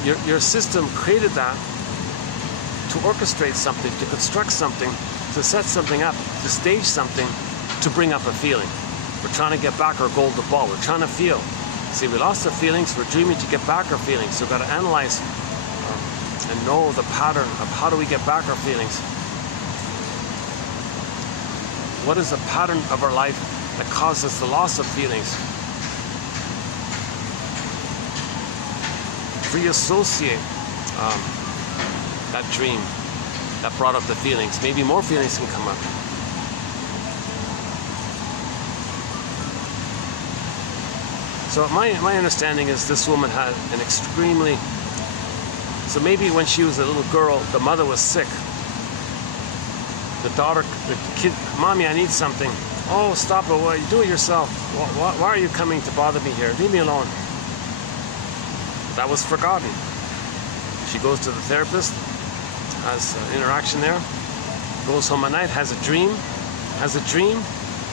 Your system created that to orchestrate something, to construct something, to set something up, to stage something, to bring up a feeling. We're trying to get back our golden ball. We're trying to feel. See, we lost our feelings. We're dreaming to get back our feelings. So we've got to analyze and know the pattern of how do we get back our feelings. What is the pattern of our life that causes the loss of feelings? Reassociate that dream that brought up the feelings. Maybe more feelings can come up. So my understanding is this woman had an extremely... So maybe when she was a little girl, the mother was sick. The daughter, the kid, Mommy, I need something. Oh, stop it. Do it yourself. Why are you coming to bother me here? Leave me alone. That was forgotten. She goes to the therapist, has an interaction there, goes home at night, has a dream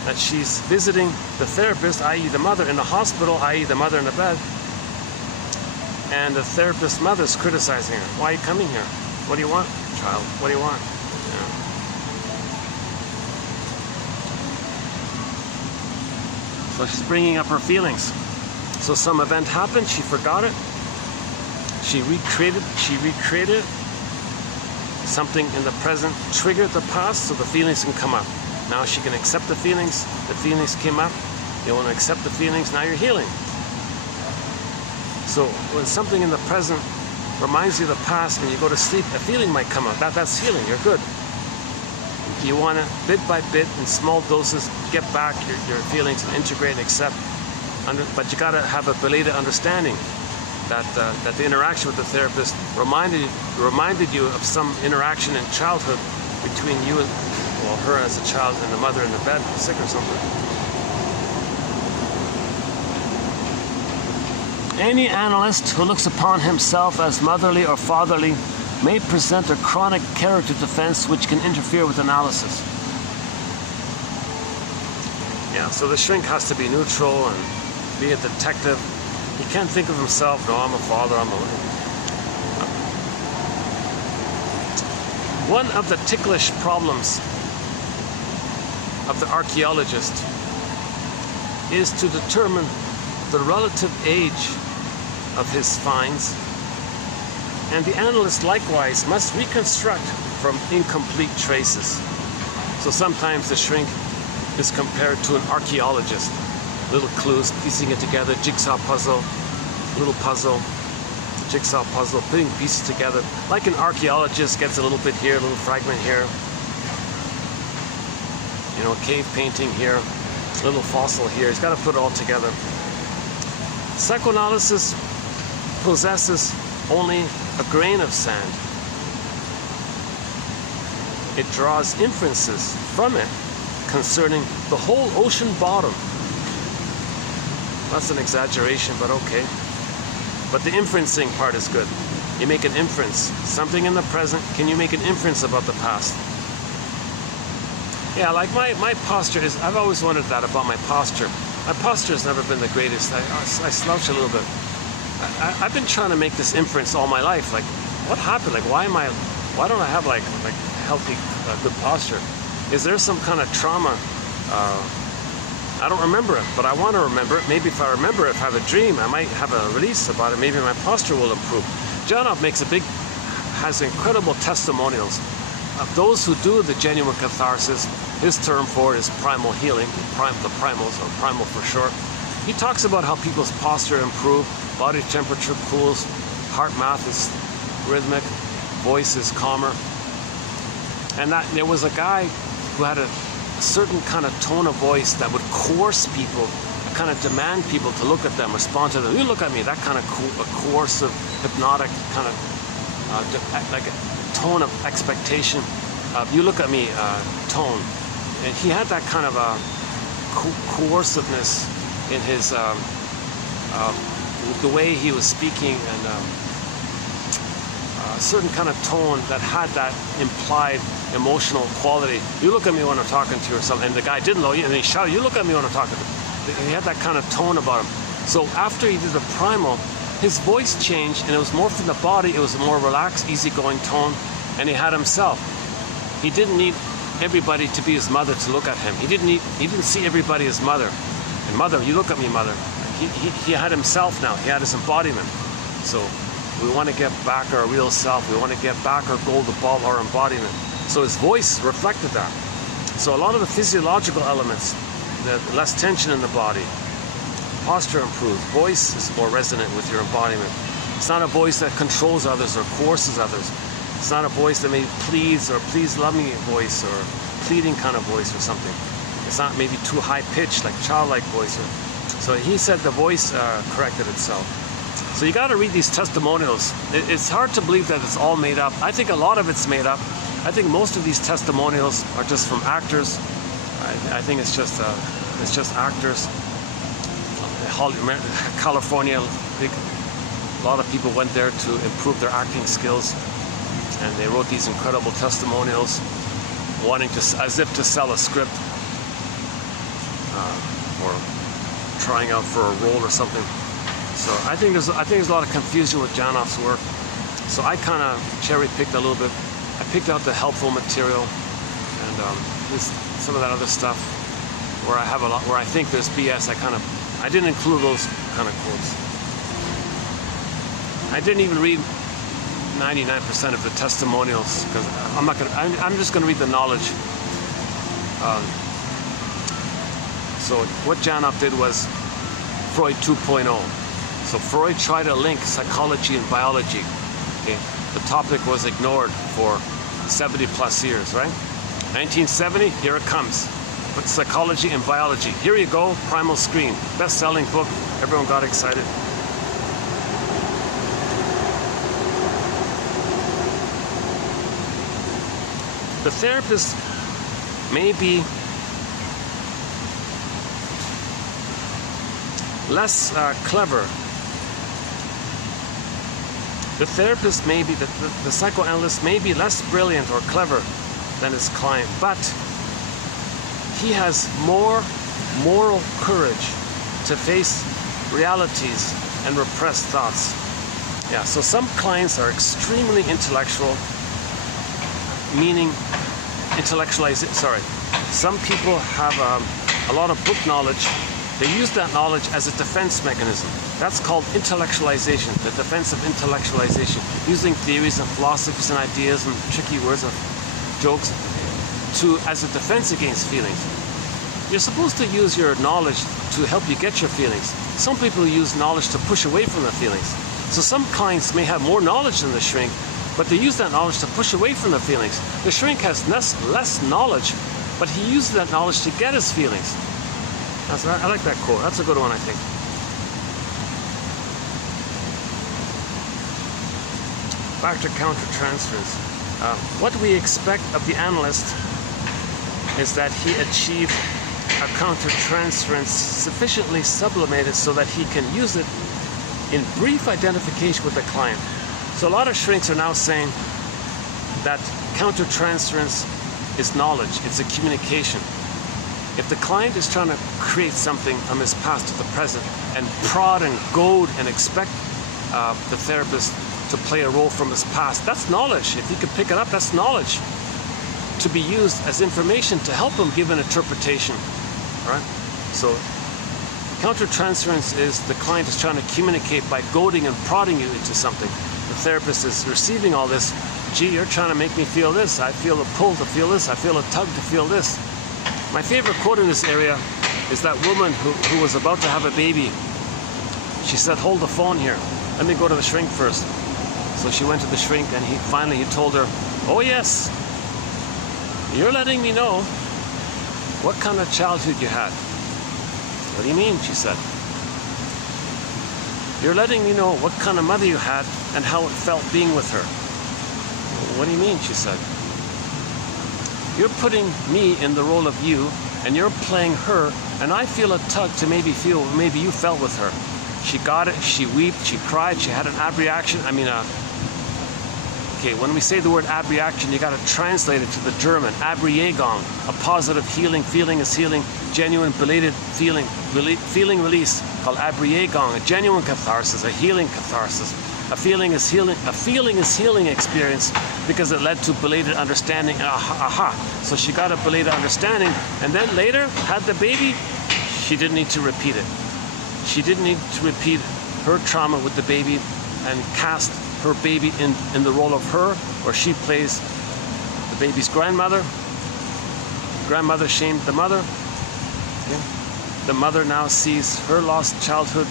that she's visiting the therapist, i.e. the mother, in the hospital, i.e. the mother in the bed. And the therapist mother's criticizing her. Why are you coming here? What do you want, child? What do you want? Yeah. So she's bringing up her feelings. So some event happened, she forgot it. She recreated something in the present, triggered the past so the feelings can come up. Now she can accept the feelings came up. You want to accept the feelings, now you're healing. So when something in the present reminds you of the past and you go to sleep, a feeling might come up. That's healing, you're good. You want to, bit by bit, in small doses, get back your feelings and integrate and accept. But you got to have a belated understanding that the interaction with the therapist reminded you of some interaction in childhood between you and, well, her as a child and the mother in the bed, sick or something. Any analyst who looks upon himself as motherly or fatherly may present a chronic character defense which can interfere with analysis. Yeah, so the shrink has to be neutral and be a detective. He can't think of himself, no, I'm a father, I'm a... One of the ticklish problems of the archaeologist is to determine the relative age of his finds, and the analyst likewise must reconstruct from incomplete traces. So sometimes the shrink is compared to an archaeologist. Little clues, piecing it together, jigsaw puzzle, little puzzle, jigsaw puzzle, putting pieces together. Like an archaeologist gets a little bit here, a little fragment here. You know, cave painting here, a little fossil here. He's got to put it all together. Psychoanalysis possesses only a grain of sand. It draws inferences from it concerning the whole ocean bottom. That's an exaggeration, but okay. But the inferencing part is good. You make an inference. Something in the present, can you make an inference about the past? Yeah, like my posture is, I've always wondered that about my posture. My posture has never been the greatest. I slouch a little bit. I've been trying to make this inference all my life. Like, what happened? Like, why don't I have like healthy, good posture? Is there some kind of trauma? I don't remember it, but I want to remember it. Maybe if I remember it, if I have a dream, I might have a release about it. Maybe my posture will improve. Janus has incredible testimonials of those who do the genuine catharsis. His term for it is primal healing, the primals, or primal for short. He talks about how people's posture improve, body temperature cools, heart math is rhythmic, voice is calmer. And that there was a guy who had a certain kind of tone of voice that would coerce people, kind of demand people to look at them, respond to them. You look at me, that kind of coercive, hypnotic kind of like a tone of expectation. You look at me tone. And he had that kind of coerciveness in his the way he was speaking, and a certain kind of tone that had that implied emotional quality. You look at me when I'm talking to you or something, and the guy didn't know you, and he shouted, you look at me when I'm talking to you. And he had that kind of tone about him. So after he did the primal, his voice changed, and it was more from the body. It was a more relaxed, easygoing tone, and he had himself. He didn't need everybody to be his mother to look at him. He didn't see everybody as mother. And mother, you look at me, mother. He had himself now. He had his embodiment. So we want to get back our real self. We want to get back our gold above our embodiment. So his voice reflected that. So a lot of the physiological elements, the less tension in the body, posture improves, voice is more resonant with your embodiment. It's not a voice that controls others or coerces others. It's not a voice that maybe pleads or please love me voice or pleading kind of voice or something. It's not maybe too high pitched like childlike voice. So he said the voice corrected itself. So you got to read these testimonials. It's hard to believe that it's all made up. I think a lot of it's made up. I think most of these testimonials are just from actors. I think it's just actors. California, a lot of people went there to improve their acting skills, and they wrote these incredible testimonials, wanting to, as if to sell a script or trying out for a role or something. So I think there's a lot of confusion with Janus's work. So I kind of cherry-picked a little bit. I picked out the helpful material and some of that other stuff where I have a lot, where I think there's BS. I didn't include those kind of quotes. I didn't even read 99% of the testimonials because I'm just gonna read the knowledge. So what Janus did was Freud 2.0. So Freud tried to link psychology and biology. Okay, the topic was ignored for 70 plus years, right? 1970, here it comes. But psychology and biology. Here you go, Primal Screen, best-selling book. Everyone got excited. The therapist may be less clever. The therapist may be, the psychoanalyst may be less brilliant or clever than his client, but he has more moral courage to face realities and repressed thoughts. Yeah, so some clients are extremely intellectual, meaning some people have a lot of book knowledge. They use that knowledge as a defense mechanism. That's called intellectualization, the defense of intellectualization, using theories and philosophies and ideas and tricky words and jokes as a defense against feelings. You're supposed to use your knowledge to help you get your feelings. Some people use knowledge to push away from their feelings. So some clients may have more knowledge than the shrink, but they use that knowledge to push away from their feelings. The shrink has less knowledge, but he uses that knowledge to get his feelings. I like that quote. That's a good one, I think. Back to counter-transference. What we expect of the analyst is that he achieve a counter-transference sufficiently sublimated so that he can use it in brief identification with the client. So a lot of shrinks are now saying that counter-transference is knowledge, it's a communication. If the client is trying to create something from his past to the present and prod and goad and expect the therapist to play a role from his past, that's knowledge. If he can pick it up, that's knowledge to be used as information to help him give an interpretation. All right? So counter-transference is the client is trying to communicate by goading and prodding you into something. The therapist is receiving all this. Gee, you're trying to make me feel this. I feel a pull to feel this. I feel a tug to feel this. My favorite quote in this area is that woman who was about to have a baby. She said, hold the phone here. Let me go to the shrink first. So she went to the shrink and he told her, oh yes, you're letting me know what kind of childhood you had. What do you mean? She said. You're letting me know what kind of mother you had and how it felt being with her. What do you mean? She said. You're putting me in the role of you and you're playing her, and I feel a tug to maybe you felt with her. She got it, she wept, she cried, she had an abreaction. Okay, when we say the word abreaction, you got to translate it to the German. Abreagung, a positive healing, feeling is healing, genuine belated feeling release, called abreagung, a genuine catharsis, a healing catharsis. A feeling is healing experience because it led to belated understanding. Aha. So she got a belated understanding, and then later had the baby. She didn't need to repeat it. She didn't need to repeat her trauma with the baby and cast her baby in the role of her, where she plays the baby's grandmother. Grandmother shamed the mother. Okay. The mother now sees her lost childhood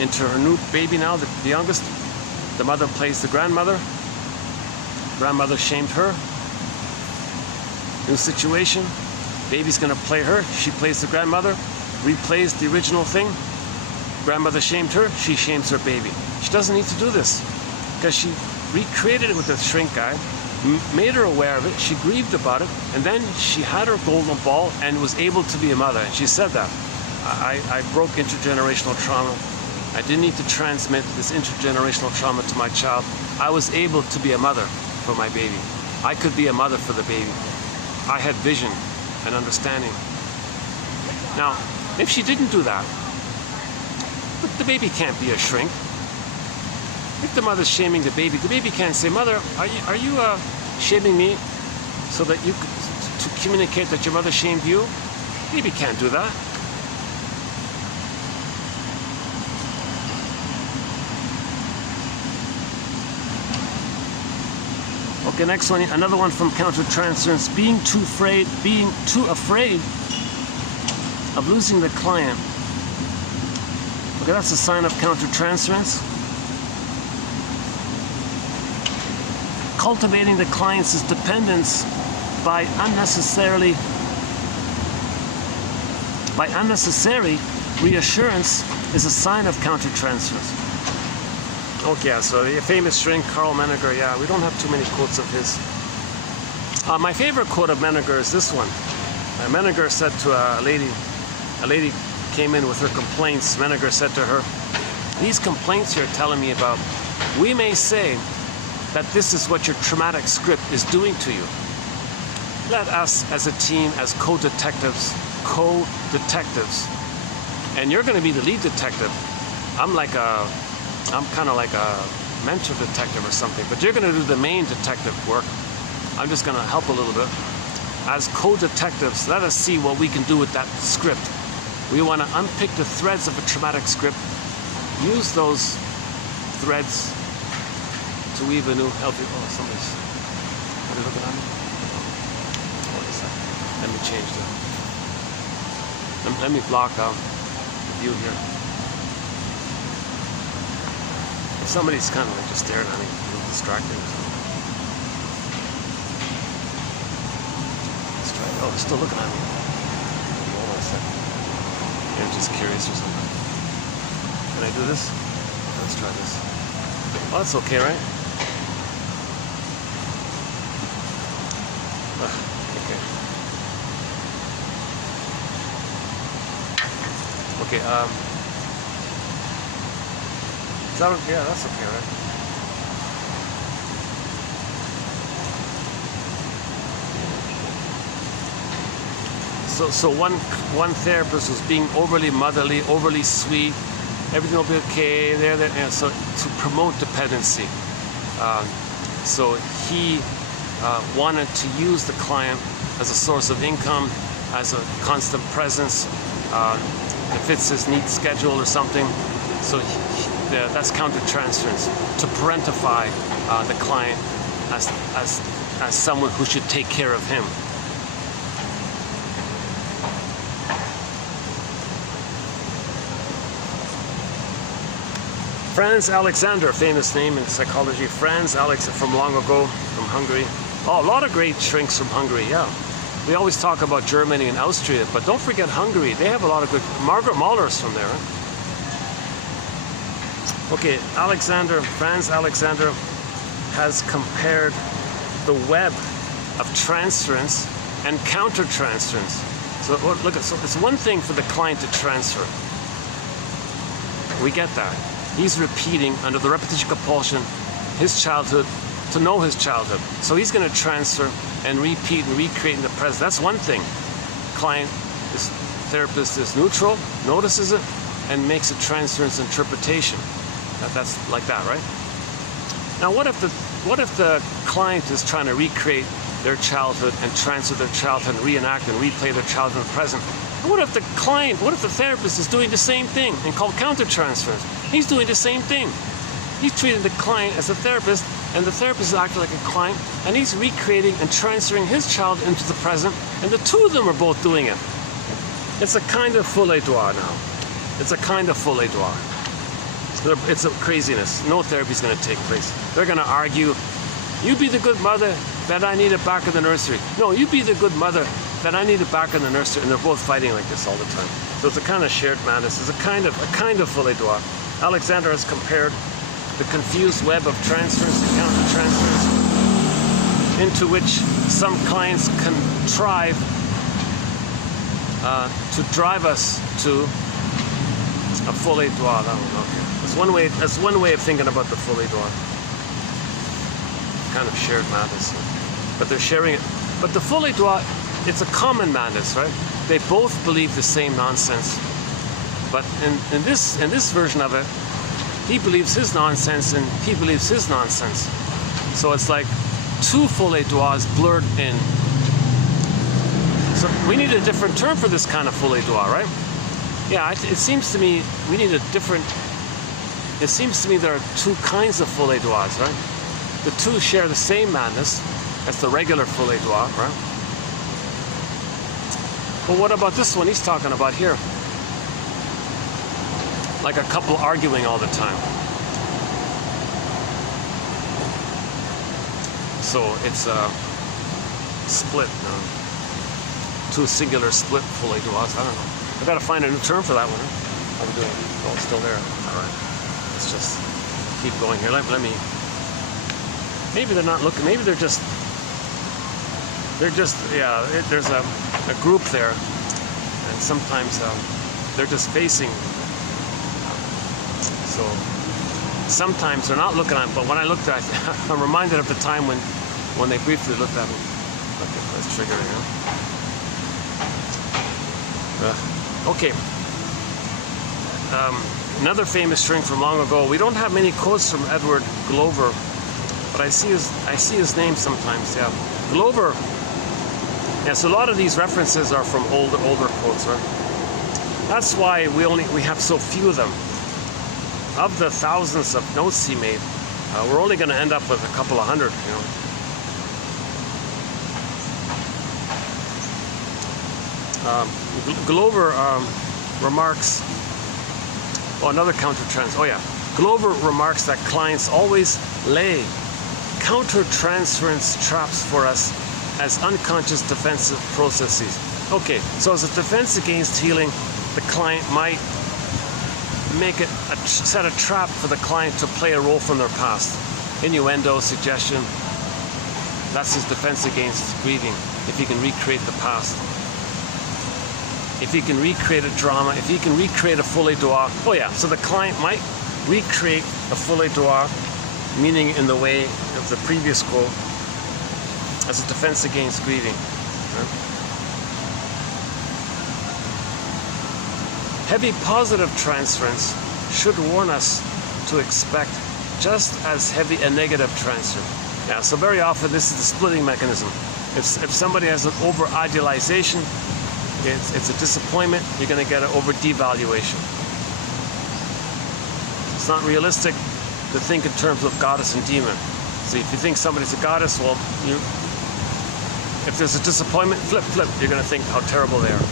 into her new baby now, the youngest. The mother plays the grandmother. Grandmother shamed her. New situation. Baby's gonna play her. She plays the grandmother. Replays the original thing. Grandmother shamed her. She shames her baby. She doesn't need to do this because she recreated it with the shrink guy, made her aware of it. She grieved about it, and then she had her golden ball and was able to be a mother. And she said that I broke intergenerational trauma. I didn't need to transmit this intergenerational trauma to my child. I was able to be a mother for my baby. I could be a mother for the baby. I had vision and understanding. Now, if she didn't do that, the baby can't be a shrink. If the mother's shaming the baby can't say, "Mother, are you shaming me so that you to communicate that your mother shamed you?" Baby can't do that. Okay, next one, another one from counter-transference. Being too afraid of losing the client. Okay, that's a sign of counter-transference. Cultivating the client's dependence by unnecessary reassurance is a sign of counter-transference. Okay, so the famous shrink, Karl Menninger, yeah, we don't have too many quotes of his. My favorite quote of Menninger is this one. Menninger said to a lady came in with her complaints. Menninger said to her, "These complaints you're telling me about, we may say that this is what your traumatic script is doing to you. Let us as a team, as co-detectives, and you're going to be the lead detective. I'm kind of like a mentor detective or something, but you're going to do the main detective work. I'm just going to help a little bit. As co-detectives, let us see what we can do with that script. We want to unpick the threads of a traumatic script, use those threads to weave a new healthy." Oh, somebody's looking at me. What is that? Let me change that. Let me block out the view here. Somebody's kind of like just staring at me, a little distracting. Let's try it. Oh, they're still looking at me. Hold on a second. They're just curious or something. Can I do this? Let's try this. Oh, that's okay, right? Okay. Okay, yeah, that's okay, right? So one therapist was being overly motherly, overly sweet. Everything will be okay. There. And so to promote dependency. So he wanted to use the client as a source of income, as a constant presence. It fits his neat schedule or something. So that's counter-transference, to parentify the client as someone who should take care of him. Franz Alexander, famous name in psychology. Franz Alex from long ago, from Hungary. Oh, a lot of great shrinks from Hungary, yeah. We always talk about Germany and Austria, but don't forget Hungary. They have a lot of good. Margaret Mahler's from there. Right? Okay, Franz Alexander has compared the web of transference and counter-transference. So look, so it's one thing for the client to transfer. We get that. He's repeating under the repetition compulsion his childhood to know his childhood. So he's going to transfer and repeat and recreate in the present. That's one thing. Therapist is neutral, notices it, and makes a transference interpretation. That's like that, right? Now, what if the client is trying to recreate their childhood and transfer their childhood and reenact and replay their childhood in the present? And what if the therapist is doing the same thing and called counter-transference? He's doing the same thing. He's treating the client as a therapist, and the therapist is acting like a client, and he's recreating and transferring his child into the present, and the two of them are both doing it. It's a kind of folie-a-deux now. It's a kind of folie-a-deux. It's a craziness. No therapy is going to take place. They're going to argue, you be the good mother that I needed back in the nursery. No, you be the good mother that I needed back in the nursery. And they're both fighting like this all the time. So it's a kind of shared madness. It's a kind of folie-a-deux. Alexander has compared the confused web of transference and counter-transference into which some clients contrive to drive us to a folie-a-deux. Okay. That's one way of thinking about the folie-a-deux. Kind of shared madness. But they're sharing it. But the folie-a-deux, it's a common madness, right? They both believe the same nonsense. But in this version of it, he believes his nonsense and he believes his nonsense. So it's like two folie-a-deux blurred in. So we need a different term for this kind of folie-a-deux, right? Yeah, it seems to me we need a different. It seems to me there are two kinds of folie-a-deux, right? The two share the same madness. That's the regular folie-a-deux, right? But what about this one he's talking about here? Like a couple arguing all the time. So it's a split, two singular split folie-a-deux. I don't know. I gotta find a new term for that one. How are we doing? Oh, it's still there. All right. Let's just keep going here. Let me. Maybe they're not looking. Maybe they're just. Yeah. There's a group there, and sometimes they're just facing. So sometimes they're not looking at me, but when I looked at it, I'm reminded of the time when they briefly looked at me. Okay, let's trigger it here. Okay. Another famous string from long ago. We don't have many quotes from Edward Glover, but I see his name sometimes. Yeah, Glover. Yeah, so a lot of these references are from older quotes, right? That's why we have so few of them. Of the thousands of notes he made, we're only going to end up with a couple of hundred, you know. Glover remarks, another counter-trans. Oh yeah, Glover remarks that clients always lay counter-transference traps for us as unconscious defensive processes. Okay, so as a defense against healing, the client might make it set a trap for the client to play a role from their past. Innuendo, suggestion. That's his defense against grieving. If he can recreate the past. If he can recreate a drama, if he can recreate a folie-a-deux. Oh yeah, so the client might recreate a folie-a-deux, meaning in the way of the previous quote, as a defense against grieving. Right? Heavy positive transference should warn us to expect just as heavy a negative transfer. Yeah, so very often this is the splitting mechanism. If somebody has an over-idealization, it's a disappointment, you're going to get an over-devaluation. It's not realistic to think in terms of goddess and demon. So if you think somebody's a goddess, well, if there's a disappointment, flip, you're going to think how terrible they are.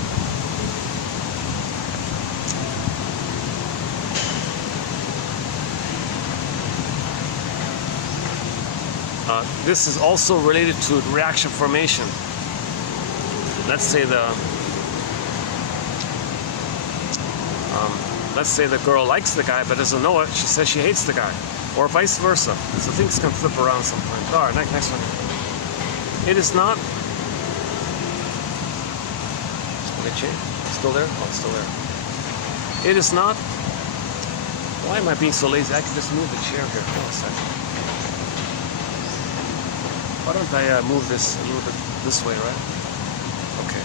This is also related to reaction formation. Let's say the girl likes the guy but doesn't know it. She says she hates the guy, or vice versa. So things can flip around sometimes. All right, next one. It is not. Will it change? Still there? Oh, it's still there. It is not. Why am I being so lazy? I can just move the chair here. Hold on a second. Why don't I move this a little bit this way, right? Okay.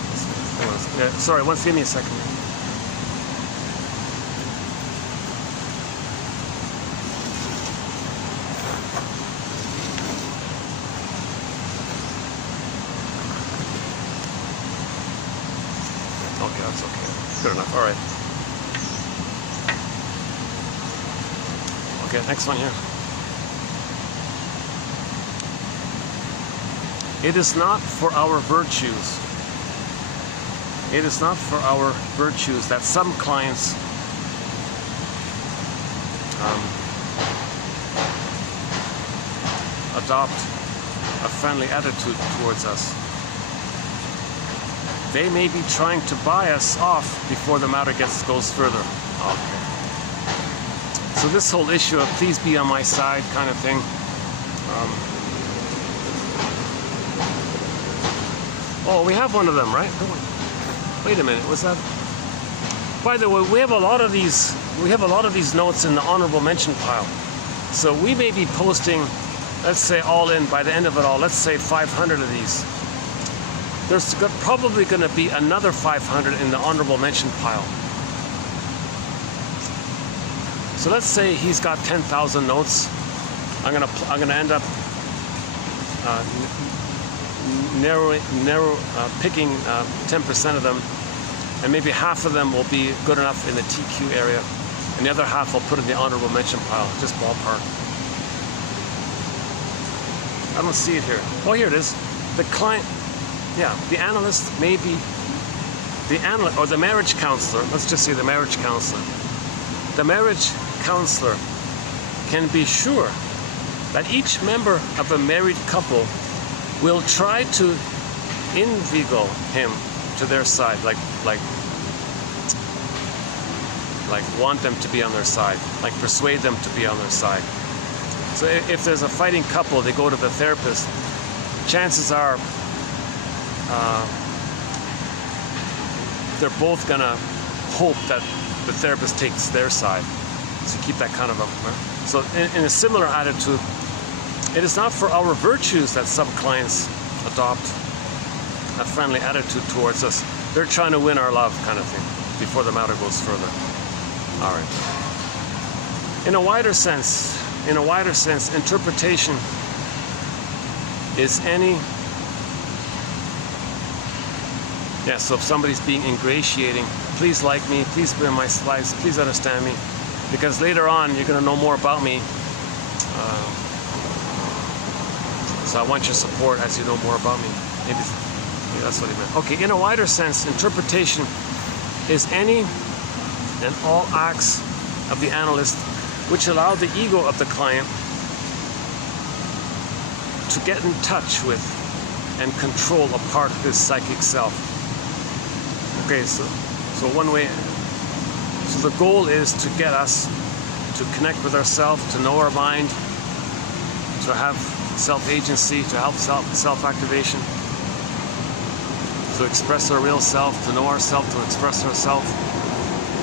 Yeah, sorry, give me a second. Okay, that's okay. Good enough. All right. Okay, next one here. It is not for our virtues. It is not for our virtues that some clients adopt a friendly attitude towards us. They may be trying to buy us off before the matter goes further. Okay. So this whole issue of please be on my side kind of thing. Oh, we have one of them, right? Wait a minute, was that? By the way, we have a lot of these notes in the honorable mention pile. So we may be posting, let's say all in by the end of it all, let's say 500 of these. There's probably going to be another 500 in the honorable mention pile. So let's say he's got 10,000 notes. I'm gonna end up picking 10% of them, and maybe half of them will be good enough in the TQ area, and the other half I'll put in the honorable mention pile, just ballpark. I don't see it here. Oh, here it is. The client, yeah, the analyst may be, the analyst, or the marriage counselor, let's just say the marriage counselor. The marriage counselor can be sure that each member of a married couple will try to inveigle him to their side, like want them to be on their side, like persuade them to be on their side. So if there's a fighting couple, they go to the therapist, chances are they're both gonna hope that the therapist takes their side. So keep that kind of up. So in a similar attitude, it is not for our virtues that some clients adopt a friendly attitude towards us. They're trying to win our love, kind of thing, before the matter goes further. All right. In a wider sense, interpretation is any. Yeah. So if somebody's being ingratiating, please like me, please be in my slides, please understand me, because later on you're going to know more about me. So I want your support as you know more about me. Maybe that's what he meant. Okay, in a wider sense, interpretation is any and all acts of the analyst which allow the ego of the client to get in touch with and control a part of his psychic self. Okay, so one way, so the goal is to get us to connect with ourselves, to know our mind, to have self-agency, to help self-activation, to express our real self, to know ourselves, to express ourselves.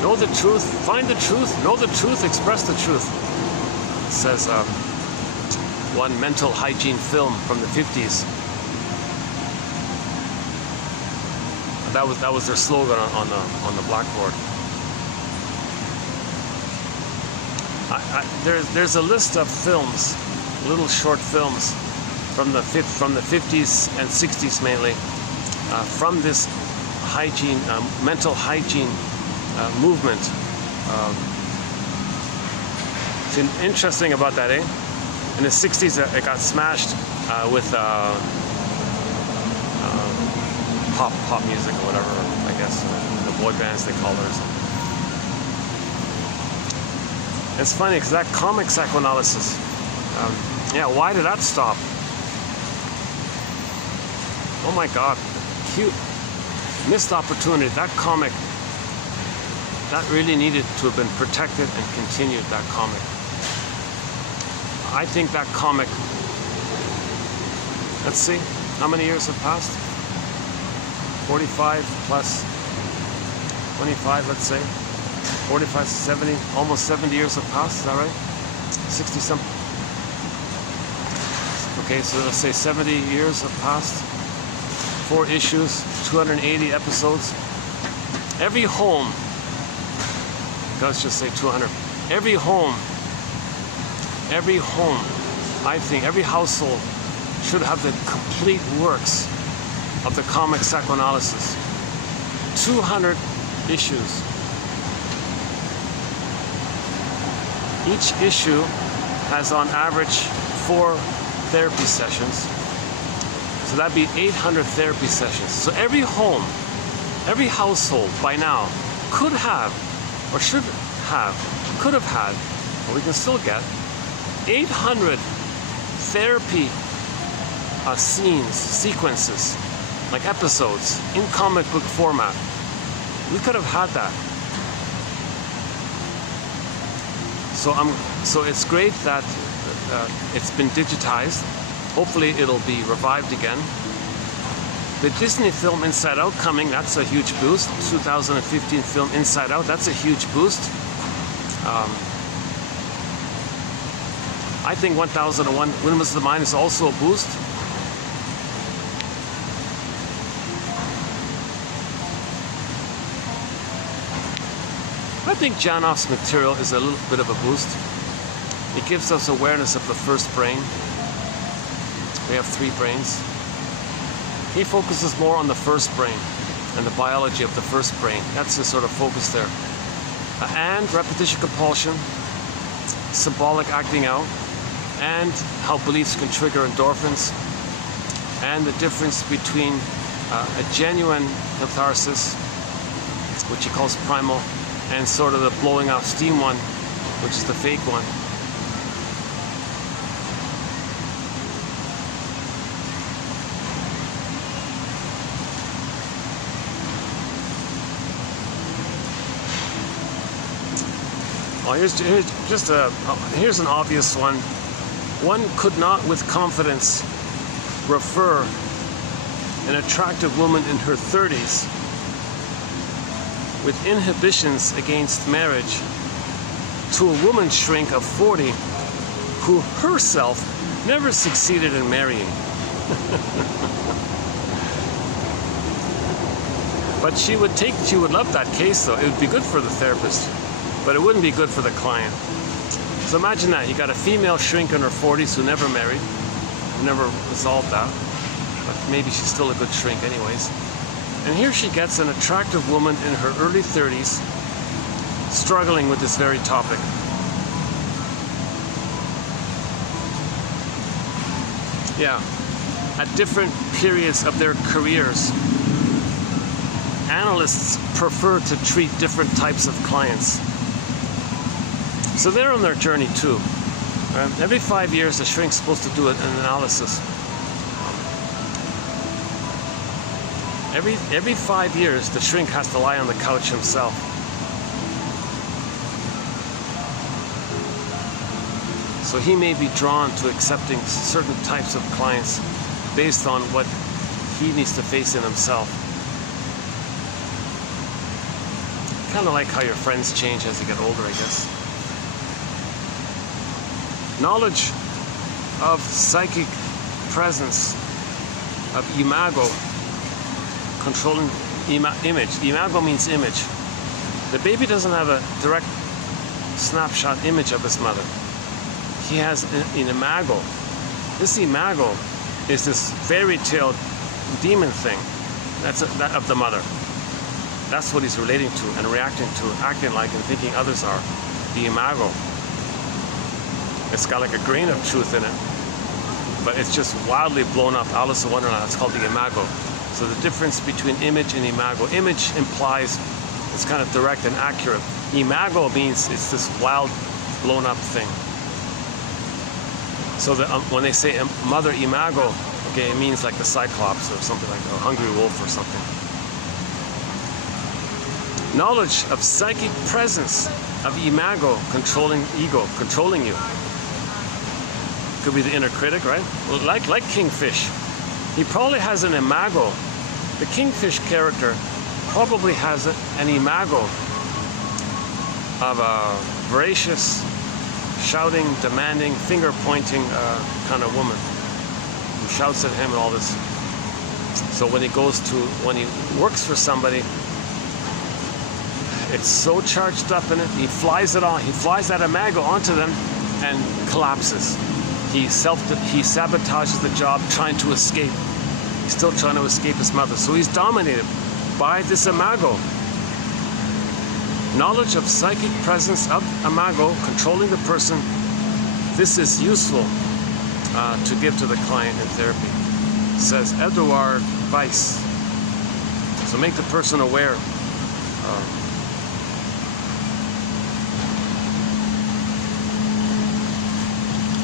Know the truth, find the truth, know the truth, express the truth. It says one mental hygiene film from the 50s. That was their slogan on the blackboard. There's a list of films, little short films from the 50s and 60s mainly, from this hygiene, mental hygiene movement. It's interesting about that, eh? In the 60s, it got smashed with pop music or whatever, I guess, the boy bands they call it. It's funny because that comic psychoanalysis, yeah, why did that stop? Oh my God, cute, missed opportunity. That comic, that really needed to have been protected and continued, that comic. I think that comic, let's see, how many years have passed? 45 plus 25, let's say. 45, 70, almost 70 years have passed, is that right? 60 something. Okay, so let's say 70 years have passed. 4 issues, 280 episodes. Every home, let's just say 200. Every home, I think, every household should have the complete works of the comic psychoanalysis. 200 issues. Each issue has on average 4 therapy sessions. So that'd be 800 therapy sessions. So every home, every household by now could have, or should have, could have had, or we can still get, 800 therapy scenes, sequences, like episodes in comic book format. We could have had that. So it's great that it's been digitized. Hopefully it'll be revived again. The Disney film Inside Out coming, that's a huge boost. 2015 film Inside Out, that's a huge boost. I think 1001 Windmills of the Mind is also a boost. I think Janus material is a little bit of a boost. It gives us awareness of the first brain. We have 3 brains. He focuses more on the first brain and the biology of the first brain. That's his sort of focus there. And repetition compulsion, symbolic acting out, and how beliefs can trigger endorphins, and the difference between a genuine catharsis, which he calls primal, and sort of the blowing off steam one, which is the fake one. Oh, here's an obvious one. One could not with confidence refer an attractive woman in her 30s with inhibitions against marriage to a woman shrink of 40 who herself never succeeded in marrying. But she would love that case though. It would be good for the therapist, but it wouldn't be good for the client. So imagine that, you got a female shrink in her 40s who never married, who never resolved that, but maybe she's still a good shrink anyways. And here she gets an attractive woman in her early 30s struggling with this very topic. Yeah, at different periods of their careers, analysts prefer to treat different types of clients. So they're on their journey too. Every 5 years, the shrink's supposed to do an analysis. Every 5 years, the shrink has to lie on the couch himself. So he may be drawn to accepting certain types of clients based on what he needs to face in himself. Kind of like how your friends change as you get older, I guess. Knowledge of psychic presence, of imago, controlling image. Imago means image. The baby doesn't have a direct snapshot image of his mother. He has an imago. This imago is this fairy tale demon thing. That's that of the mother. That's what he's relating to and reacting to, acting like and thinking others are. The imago. It's got like a grain of truth in it, but it's just wildly blown up. Alice in Wonderland, it's called the imago. So the difference between image and imago. Image implies it's kind of direct and accurate. Imago means it's this wild, blown up thing. So that when they say mother imago, okay, it means like the Cyclops or something like that, or hungry wolf or something. Knowledge of psychic presence, of imago, controlling ego, controlling you. Could be the inner critic, right? Well, like Kingfish, he probably has an imago. The Kingfish character probably has an imago of a voracious, shouting, demanding, finger-pointing kind of woman who shouts at him and all this. So when he works for somebody, it's so charged up in it, he flies that imago onto them and collapses. He sabotages the job, trying to escape. He's still trying to escape his mother. So he's dominated by this imago. Knowledge of psychic presence of imago controlling the person. This is useful to give to the client in therapy, says Edouard Weiss. So make the person aware.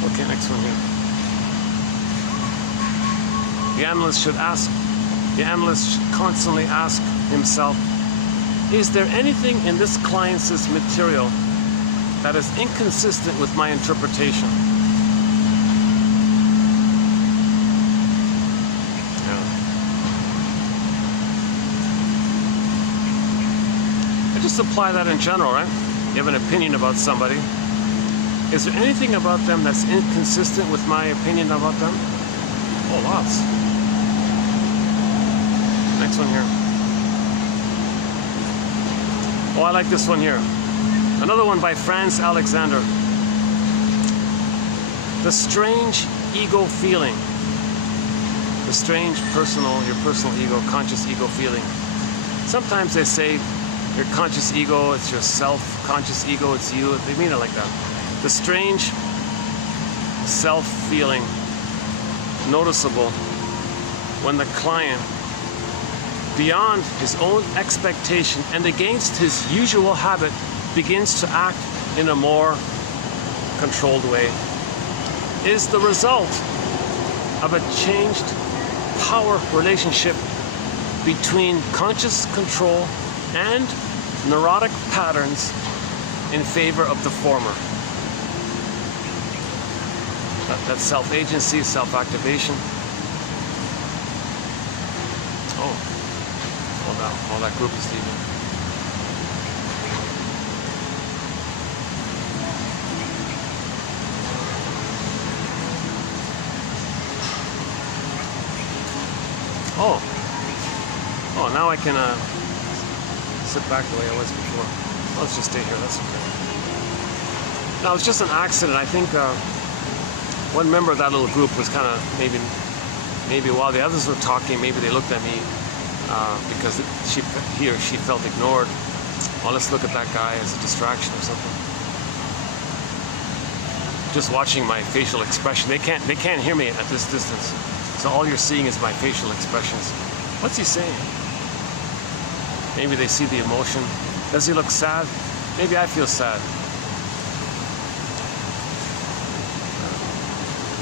Okay, next one here. The analyst should constantly ask himself, is there anything in this client's material that is inconsistent with my interpretation? Yeah. I just apply that in general, right? You have an opinion about somebody. Is there anything about them that's inconsistent with my opinion about them? Oh, lots. Next one here. Oh, I like this one here. Another one by Franz Alexander. The strange ego feeling. The strange your personal ego, conscious ego feeling. Sometimes they say your conscious ego, it's your self-conscious ego, it's you. They mean it like that. The strange self-feeling noticeable when the client, beyond his own expectation and against his usual habit, begins to act in a more controlled way, is the result of a changed power relationship between conscious control and neurotic patterns in favor of the former. That's self-agency, self-activation. Oh, all that group is leaving. Oh, now I can sit back the way I was before. Let's just stay here, that's okay. Now, it's just an accident. I think one member of that little group was kind of, maybe while the others were talking, maybe they looked at me because he or she felt ignored. Well, let's look at that guy as a distraction or something. Just watching my facial expression. They can't hear me at this distance. So all you're seeing is my facial expressions. What's he saying? Maybe they see the emotion. Does he look sad? Maybe I feel sad.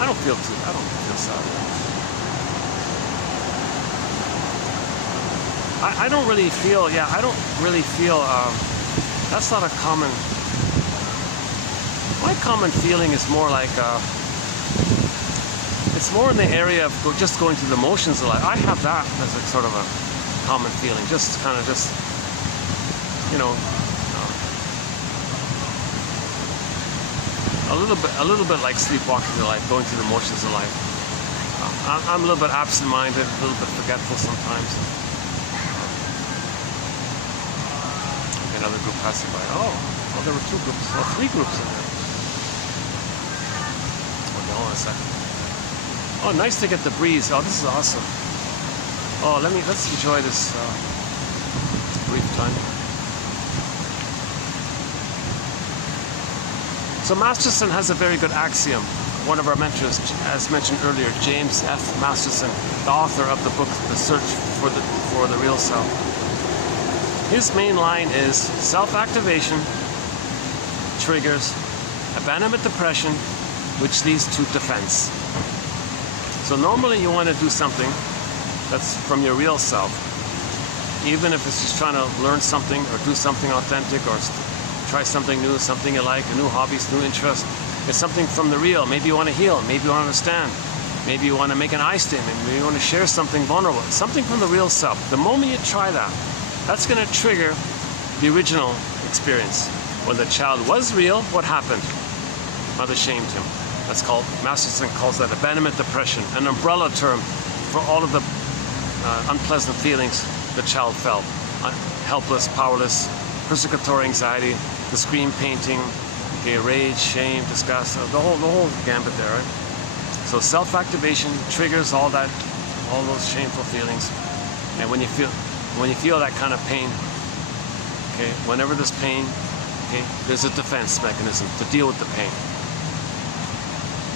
I don't feel sad. I don't really feel, that's not a common, my common feeling is more like, it's more in the area of just going through the motions of life. I have that as a sort of a common feeling, just kind of a little bit like sleepwalking through life, going through the motions of life. I'm a little bit absent-minded, a little bit forgetful sometimes. Another group passing by. Oh, there were 2 groups, 3 groups in there. Hold on a second. Oh, nice to get the breeze. Oh, this is awesome. Oh, let's enjoy this brief time. So Masterson has a very good axiom. One of our mentors, as mentioned earlier, James F. Masterson, the author of the book The Search for the Real Self. His main line is self-activation triggers abandonment depression, which leads to defense. So normally you want to do something that's from your real self, even if it's just trying to learn something or do something authentic or try something new, something you like, new hobbies, new interests. It's something from the real. Maybe you want to heal, maybe you want to understand, maybe you want to make an eye statement, maybe you want to share something vulnerable, something from the real self. The moment you try that, that's going to trigger the original experience. When the child was real, what happened? Mother shamed him. That's called, Masterson calls that abandonment depression, an umbrella term for all of the unpleasant feelings the child felt. Helpless, powerless, persecutory anxiety, the scream painting, okay, rage, shame, disgust, the whole gambit there, right? So self-activation triggers all those shameful feelings. And when you feel that kind of pain, okay, whenever there's pain, okay, there's a defense mechanism to deal with the pain.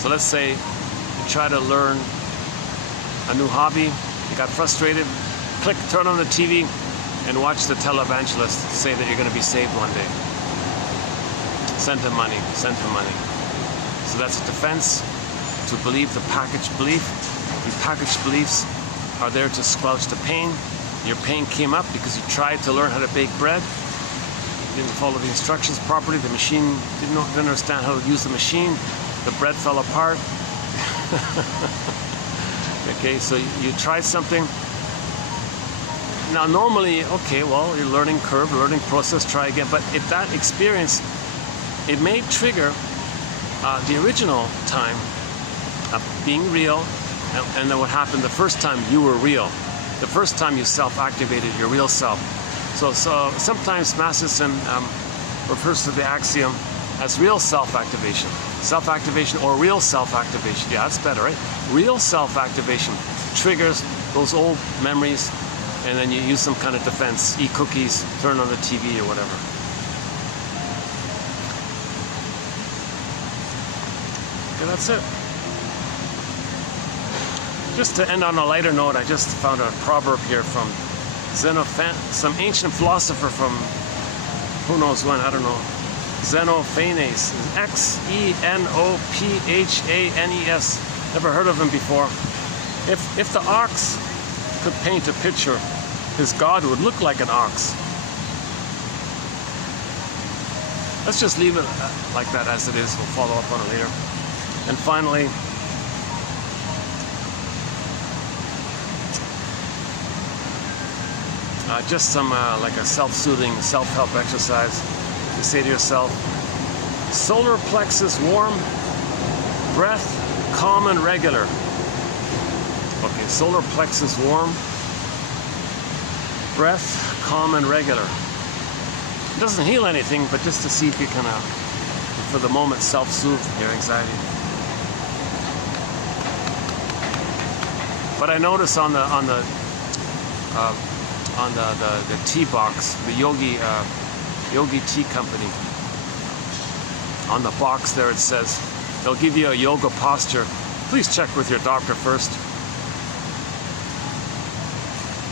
So let's say you try to learn a new hobby, you got frustrated, click, turn on the TV, and watch the televangelist say that you're going to be saved one day. Send him money, send him money. So that's a defense to believe the packaged belief. The packaged beliefs are there to squelch the pain. Your pain came up because you tried to learn how to bake bread. You didn't follow the instructions properly. The machine didn't understand how to use the machine. The bread fell apart. Okay, so you tried something. Now normally, okay, well, your learning curve, learning process, try again. But if that experience, it may trigger the original time of being real, and then what happened the first time you were real. The first time you self-activated your real self. So sometimes Masterson refers to the axiom as real self-activation. Self-activation or real self-activation. Yeah, that's better, right? Real self-activation triggers those old memories, and then you use some kind of defense. Eat cookies, turn on the TV or whatever. Okay, that's it. Just to end on a lighter note, I just found a proverb here from some ancient philosopher from who knows when, I don't know. Xenophanes, Xenophanes. Never heard of him before. If the ox could paint a picture, his god would look like an ox. Let's just leave it like that as it is. We'll follow up on it later. And finally, just some like a self-soothing, self-help exercise. You say to yourself, solar plexus warm, breath calm and regular. Okay, solar plexus warm, breath calm and regular. It doesn't heal anything, but just to see if you can, for the moment, self-soothe your anxiety. But I notice on the tea box, the Yogi Tea Company, on the box there it says they'll give you a yoga posture. Please check with your doctor first.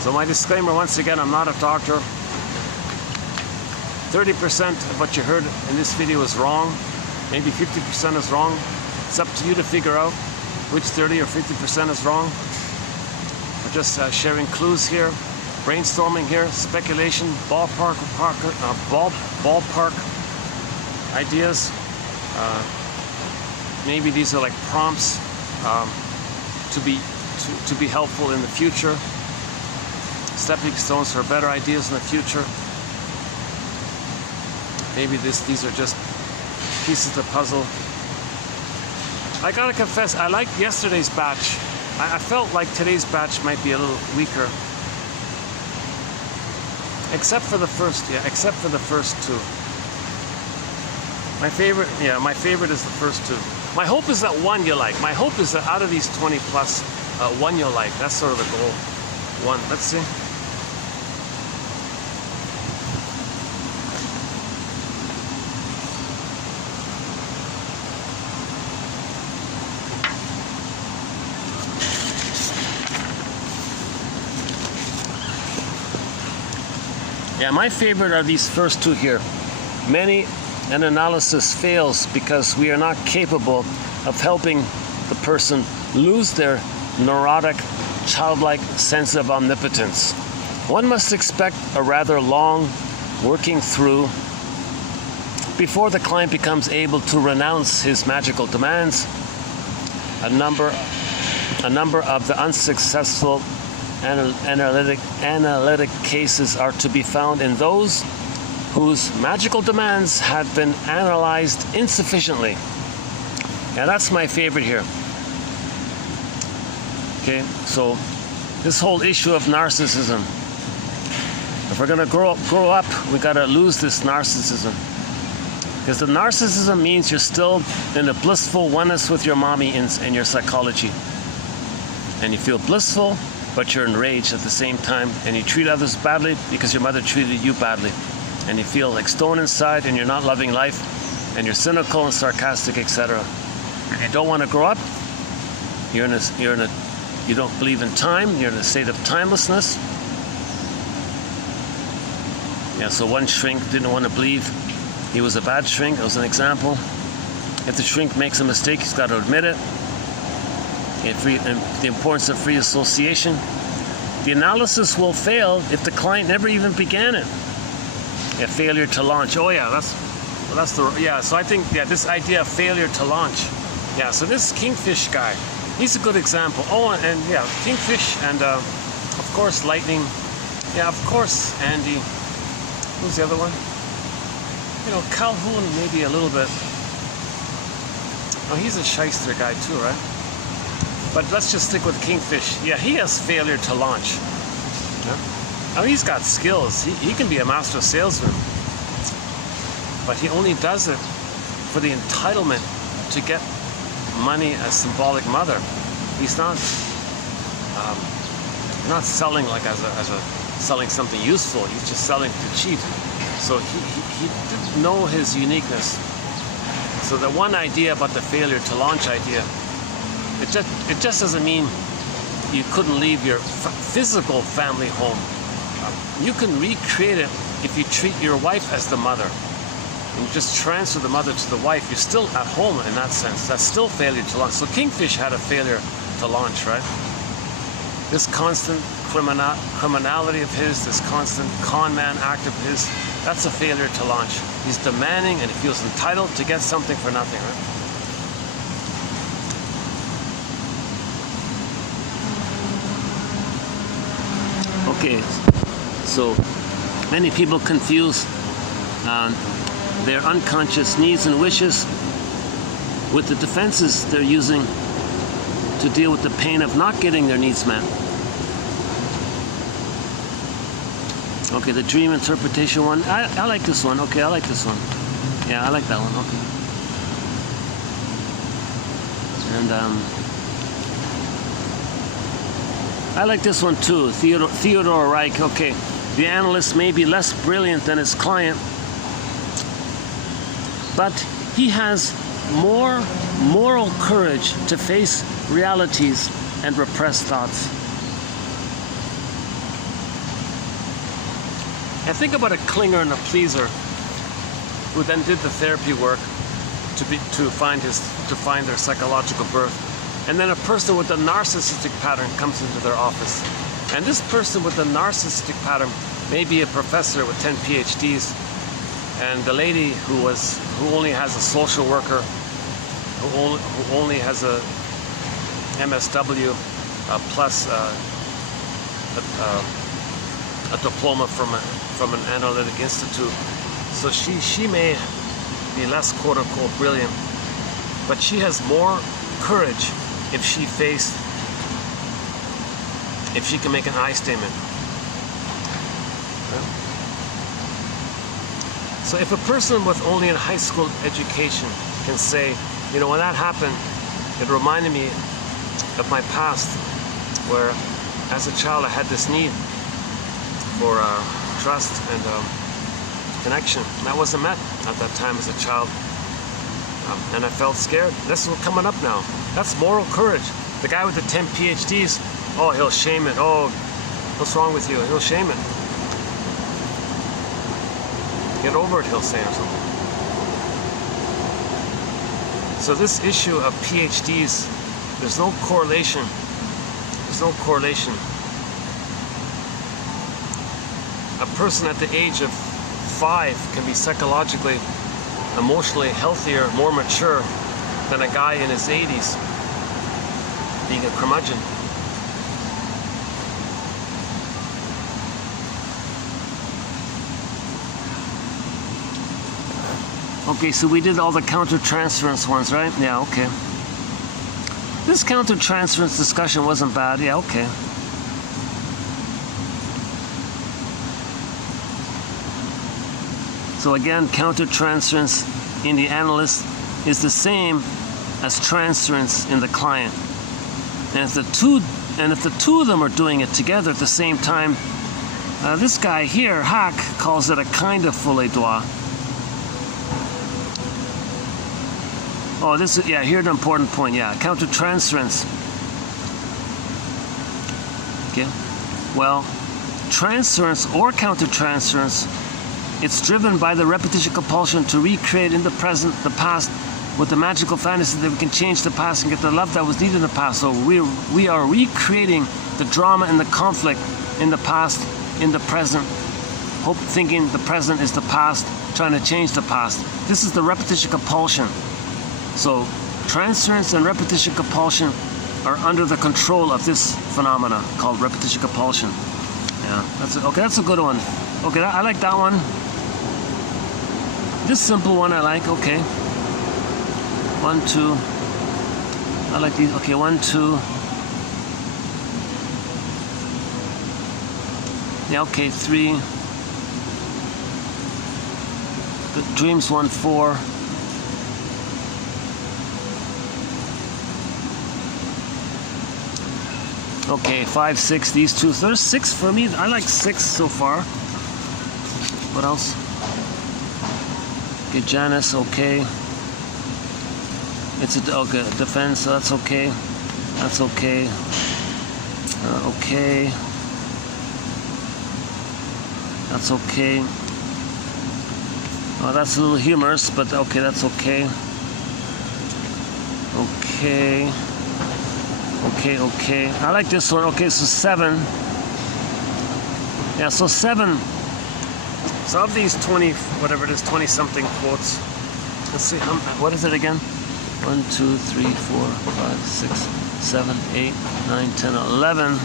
So my disclaimer once again, I'm not a doctor. 30% of what you heard in this video is wrong. Maybe 50% is wrong. It's up to you to figure out which 30 or 50% is wrong. We're just sharing clues here. Brainstorming here, speculation, ballpark ideas. Maybe these are like prompts to be helpful in the future. Stepping stones for better ideas in the future. Maybe these are just pieces of the puzzle. I gotta confess, I liked yesterday's batch. I felt like today's batch might be a little weaker. Except for the first two. My favorite is the first two. My hope is that one you like. My hope is that out of these 20 plus, one you'll like. That's sort of the goal. One, let's see. Yeah, my favorite are these first two here. Many an analysis fails because we are not capable of helping the person lose their neurotic, childlike sense of omnipotence. One must expect a rather long working through before the client becomes able to renounce his magical demands. A number of the unsuccessful analytic cases are to be found in those whose magical demands have been analyzed insufficiently. Yeah, that's my favorite here. Okay, so this whole issue of narcissism. If we're gonna grow up, we gotta lose this narcissism. Because the narcissism means you're still in a blissful oneness with your mommy and your psychology. And you feel blissful, but you're enraged at the same time, and you treat others badly because your mother treated you badly, and you feel like stone inside, and you're not loving life, and you're cynical and sarcastic, etc. And you don't want to grow up. You don't believe in time. You're in a state of timelessness. Yeah. So one shrink didn't want to believe he was a bad shrink. It was an example. If the shrink makes a mistake, he's got to admit it. And the importance of free association. The analysis will fail if the client never even began it. A failure to launch. Oh yeah, so I think this idea of failure to launch. Yeah, so this Kingfish guy, he's a good example. Oh, and yeah, Kingfish and of course Lightning. Yeah, of course Andy. Who's the other one? You know, Calhoun maybe a little bit. Oh, he's a shyster guy too, right? But let's just stick with Kingfish. Yeah, he has failure to launch. Yeah. I mean, he's got skills. He can be a master salesman. but he only does it for the entitlement to get money as symbolic mother. He's not selling like as a selling something useful. He's just selling to cheat. So he didn't know his uniqueness. So the one idea about the failure to launch idea, it just doesn't mean you couldn't leave your physical family home. You can recreate it if you treat your wife as the mother. And you just transfer the mother to the wife. You're still at home in that sense. That's still failure to launch. So Kingfish had a failure to launch, right? This constant criminality of his, this constant con man act of his, that's a failure to launch. He's demanding and he feels entitled to get something for nothing, right? Okay, so many people confuse their unconscious needs and wishes with the defenses they're using to deal with the pain of not getting their needs met. Okay, the dream interpretation one. I like this one. Okay, I like this one. Yeah, I like that one. Okay. And I like this one too. Theodore Reich. Okay, the analyst may be less brilliant than his client, but he has more moral courage to face realities and repress thoughts. And think about a clinger and a pleaser who then did the therapy work to find their psychological birth. And then a person with a narcissistic pattern comes into their office. And this person with the narcissistic pattern may be a professor with 10 PhDs. And the lady who only has a social worker, who only has a MSW plus a diploma from an analytic institute. So she may be less quote-unquote brilliant, but she has more courage if she can make an I statement. So if a person with only a high school education can say, you know, when that happened, it reminded me of my past, where as a child I had this need for trust and connection. And that wasn't met at that time as a child. And I felt scared. This is what's coming up now. That's moral courage. The guy with the 10 PhDs, oh, he'll shame it. Oh, what's wrong with you? He'll shame it. Get over it, he'll say, or something. So this issue of PhDs, there's no correlation. There's no correlation. A person at the age of 5 can be psychologically, emotionally healthier, more mature than a guy in his 80s being a curmudgeon. Okay, so we did all the counter-transference ones, right? Yeah, okay. This counter-transference discussion wasn't bad. Yeah, okay. So again, counter-transference in the analyst is the same as transference in the client. And if the two of them are doing it together at the same time, this guy here, Haak, calls it a kind of folie-a-deux. Oh, this is, yeah, here's the important point, yeah, counter-transference. Okay, well, transference or counter-transference, it's driven by the repetition compulsion to recreate in the present the past with the magical fantasy that we can change the past and get the love that was needed in the past. So we are recreating the drama and the conflict in the past, in the present, thinking the present is the past, trying to change the past. This is the repetition compulsion. So transference and repetition compulsion are under the control of this phenomena called repetition compulsion. Yeah, that's a good one. Okay, I like that one. This simple one I like. Okay. 1, 2. I like these. Okay, 1, 2. Yeah, okay, 3. The Dreams 1-4. Okay, 5-6, these two. So there's 6 for me. I like 6 so far. What else? Okay, Janus, okay. It's a okay, defense, so that's okay. That's okay. Okay. That's okay. Oh, that's a little humorous, but okay, that's okay. Okay. Okay, okay. I like this one. Okay, so 7. Yeah, so 7. So of these 20, whatever it is, 20-something quotes, let's see, what is it again? 1, 2, 3, 4, 5, 6, 7, 8, 9, 10, 11,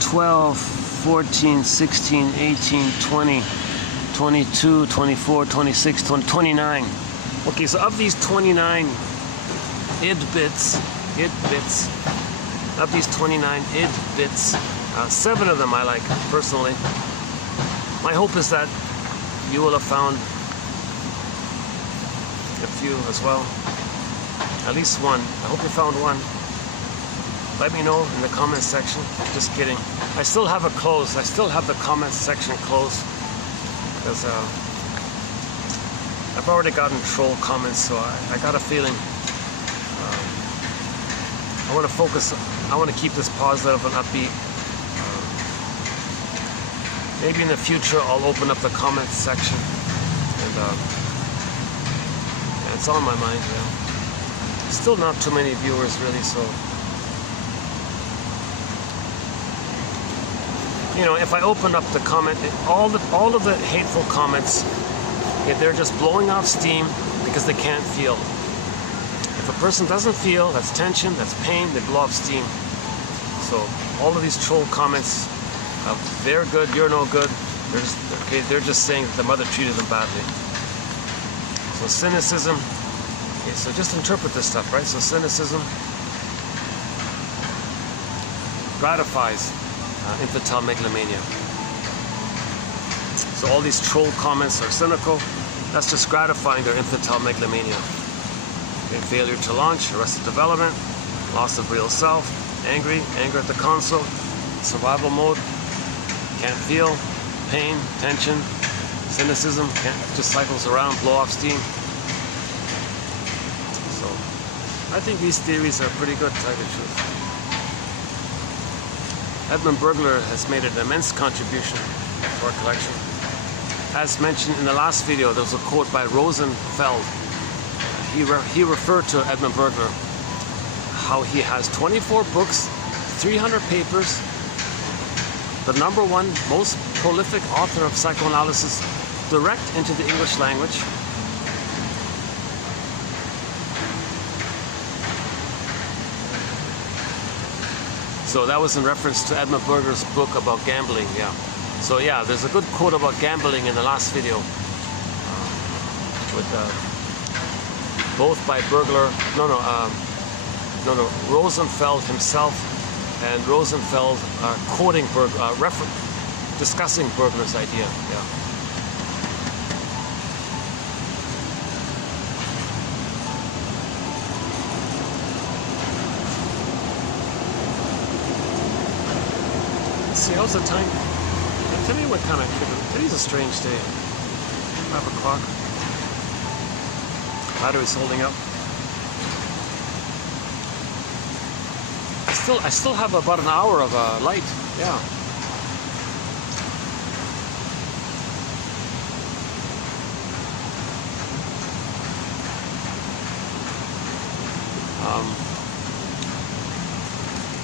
12, 14, 16, 18, 20, 22, 24, 26, 20, 29. Okay, so of these 29 id bits, of these 29 id bits, 7 of them I like, personally. My hope is that you will have found a few as well. At least one. I hope you found one. Let me know in the comments section. Just kidding. I still have it closed. I still have the comments section closed because I've already gotten troll comments, so I got a feeling I want to focus. I want to keep this positive and upbeat. Maybe in the future I'll open up the comments section, and yeah, it's on my mind. Yeah. Still not too many viewers really, so you know, if I open up the comment, all of the hateful comments, they're just blowing off steam because they can't feel. If a person doesn't feel, that's tension, that's pain, they blow off steam. So all of these troll comments, they're good, you're no good. They're just saying that the mother treated them badly. So cynicism. Okay, so just interpret this stuff, right? So cynicism gratifies infantile megalomania. So all these troll comments are cynical. That's just gratifying their infantile megalomania. Okay, failure to launch, arrested development, loss of real self, angry, anger at the console, survival mode, can't feel, pain, tension, cynicism, just cycles around, blow off steam. So I think these theories are pretty good, to tell you the truth. Edmund Bergler has made an immense contribution to our collection. As mentioned in the last video, there was a quote by Rosenfeld. He referred to Edmund Bergler, how he has 24 books, 300 papers, the #1 most prolific author of psychoanalysis direct into the English language. So that was in reference to Edmund Berger's book about gambling, yeah. So yeah, there's a good quote about gambling in the last video, with both by Bergler, Rosenfeld himself, and Rosenfeld quoting discussing Bergler's idea, yeah. See, how's the time? Tell me what kind of... Today's a strange day. 5 o'clock. Battery's holding up. I still have about an hour of light. Yeah.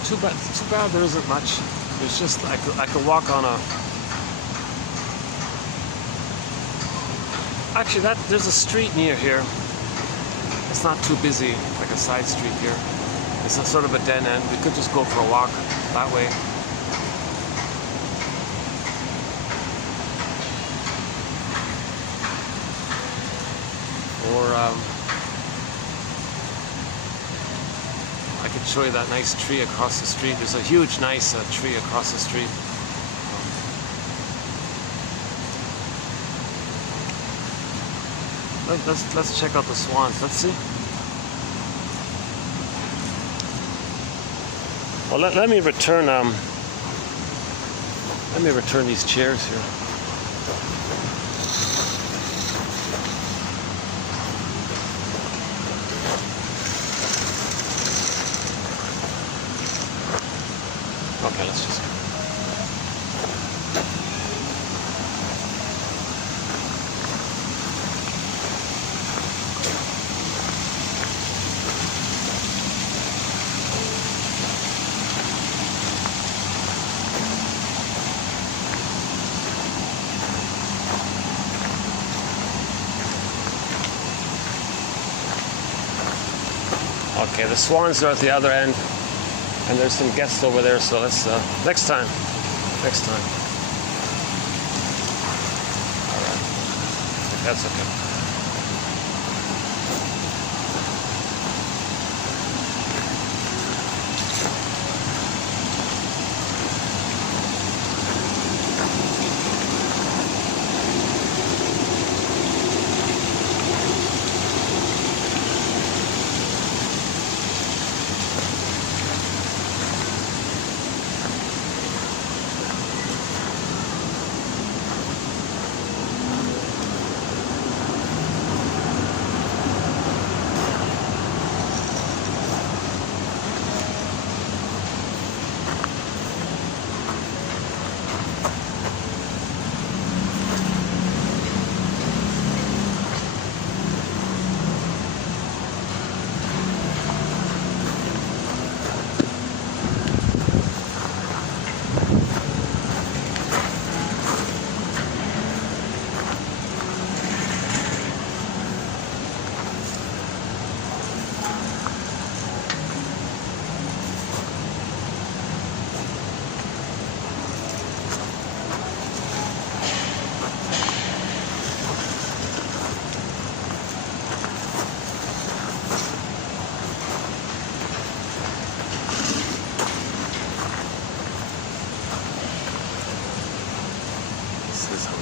Too bad there isn't much. It's just I could walk on a. Actually, there's a street near here. It's not too busy, like a side street here. It's a sort of a dead end. We could just go for a walk that way. Or I could show you that nice tree across the street. There's a huge, nice tree across the street. let's check out the swans. Let's see. Well, let me return these chairs here. Okay, let's just. Okay, the swans are at the other end, and there's some guests over there, so let's, next time. All right, that's okay.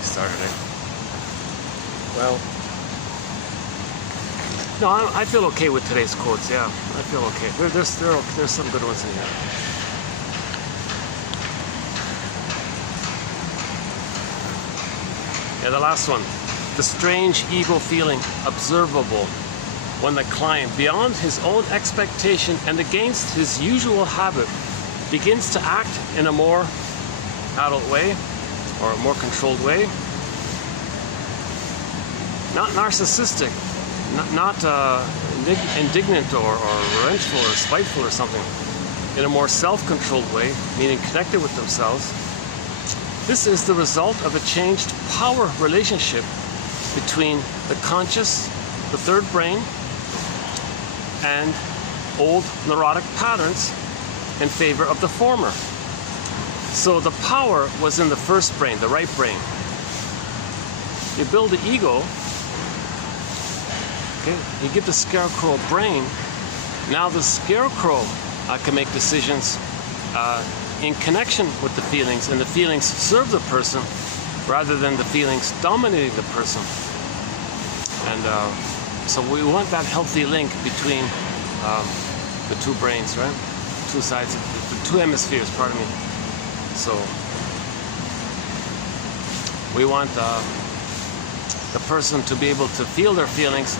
Saturday. Well, no, I feel okay with today's quotes. Yeah, I feel okay. There's some good ones in here. Yeah, the last one. The strange ego feeling observable when the client, beyond his own expectation and against his usual habit, begins to act in a more adult way or a more controlled way. Not narcissistic, not indignant or revengeful or spiteful or something. In a more self-controlled way, meaning connected with themselves. This is the result of a changed power relationship between the conscious, the third brain, and old neurotic patterns in favor of the former. So the power was in the first brain, the right brain. You build the ego, okay? You give the scarecrow a brain. Now the scarecrow can make decisions in connection with the feelings, and the feelings serve the person rather than the feelings dominating the person. And so we want that healthy link between the two brains, right? Two sides, the two hemispheres, pardon me. So we want the person to be able to feel their feelings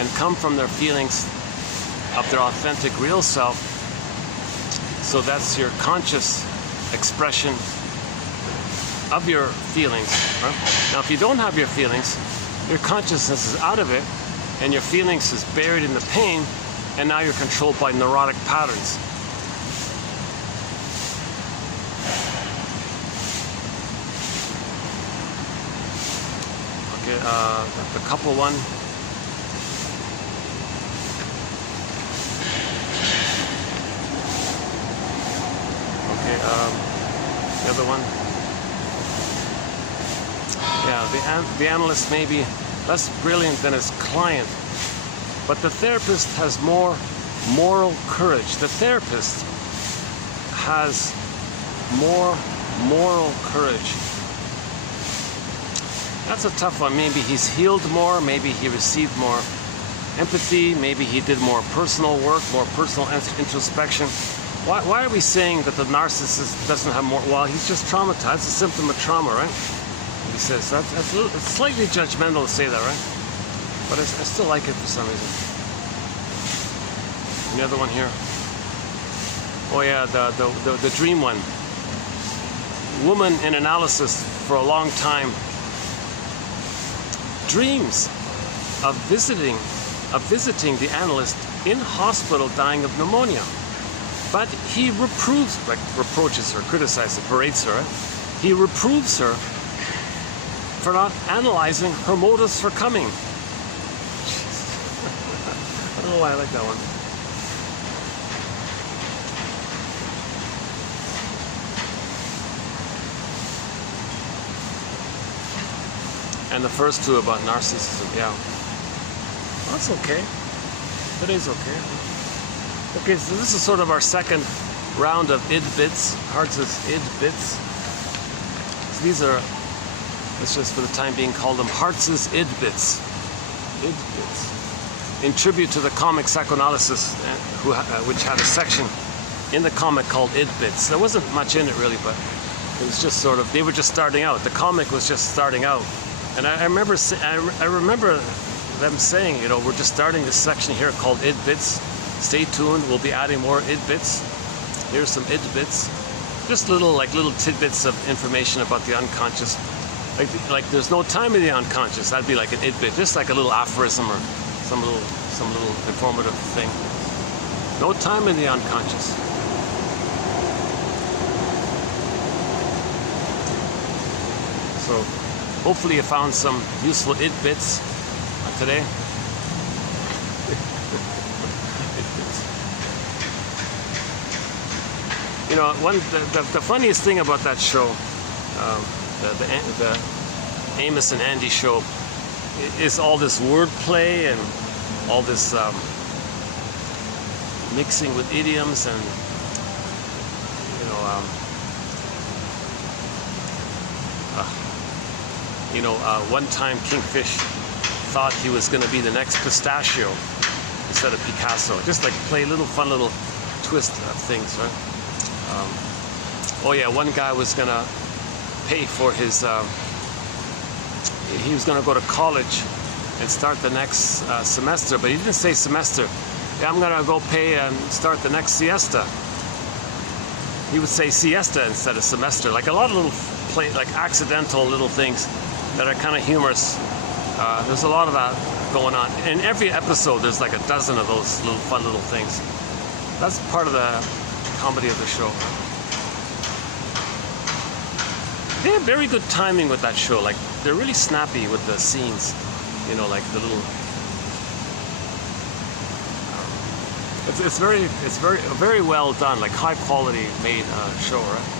and come from their feelings of their authentic real self. So that's your conscious expression of your feelings, right? Now if you don't have your feelings, your consciousness is out of it and your feelings is buried in the pain, and now you're controlled by neurotic patterns. Okay, the couple one. Okay, the other one. Yeah, the analyst may be less brilliant than his client, but the therapist has more moral courage. The therapist has more moral courage. That's a tough one. Maybe he's healed more, maybe he received more empathy, maybe he did more personal work, more personal introspection. Why are we saying that the narcissist doesn't have more? Well, he's just traumatized. It's a symptom of trauma, right? He says that's it's slightly judgmental to say that, right? But I still like it for some reason. The other one here. Oh yeah, the dream one. Woman in analysis for a long time dreams of visiting the analyst in hospital dying of pneumonia. But he reproaches her, criticizes her, berates her. He reproves her for not analyzing her motives for coming. I don't know why I like that one. And the first two about narcissism, yeah. That's okay. That is okay. Okay, so this is sort of our second round of id bits. Hart's id bits. So these are, let's just for the time being call them Hart's id bits. Id bits. In tribute to the comic Psychoanalysis, which had a section in the comic called id bits. There wasn't much in it really, but it was just sort of, they were just starting out. The comic was just starting out. And I remember them saying, you know, we're just starting this section here called id bits. Stay tuned, we'll be adding more id bits. Here's some id bits. Just little tidbits of information about the unconscious. Like there's no time in the unconscious. That'd be like an id bit, just like a little aphorism or some little informative thing. No time in the unconscious. So hopefully you found some useful id bits today. You know, the funniest thing about that show, the Amos and Andy show, is all this wordplay and all this mixing with idioms and, one time Kingfish thought he was going to be the next Pistachio instead of Picasso. Just like play fun little twist of things, right? Oh yeah, one guy was going to pay for his, he was going to go to college and start the next semester, but he didn't say semester. Yeah, I'm going to go pay and start the next siesta. He would say siesta instead of semester. Like a lot of little like accidental little things that are kind of humorous. There's a lot of that going on. In every episode, there's like a dozen of those little fun little things. That's part of the comedy of the show. They have very good timing with that show. Like they're really snappy with the scenes. You know, like the little. It's very well done. Like high quality made show, right?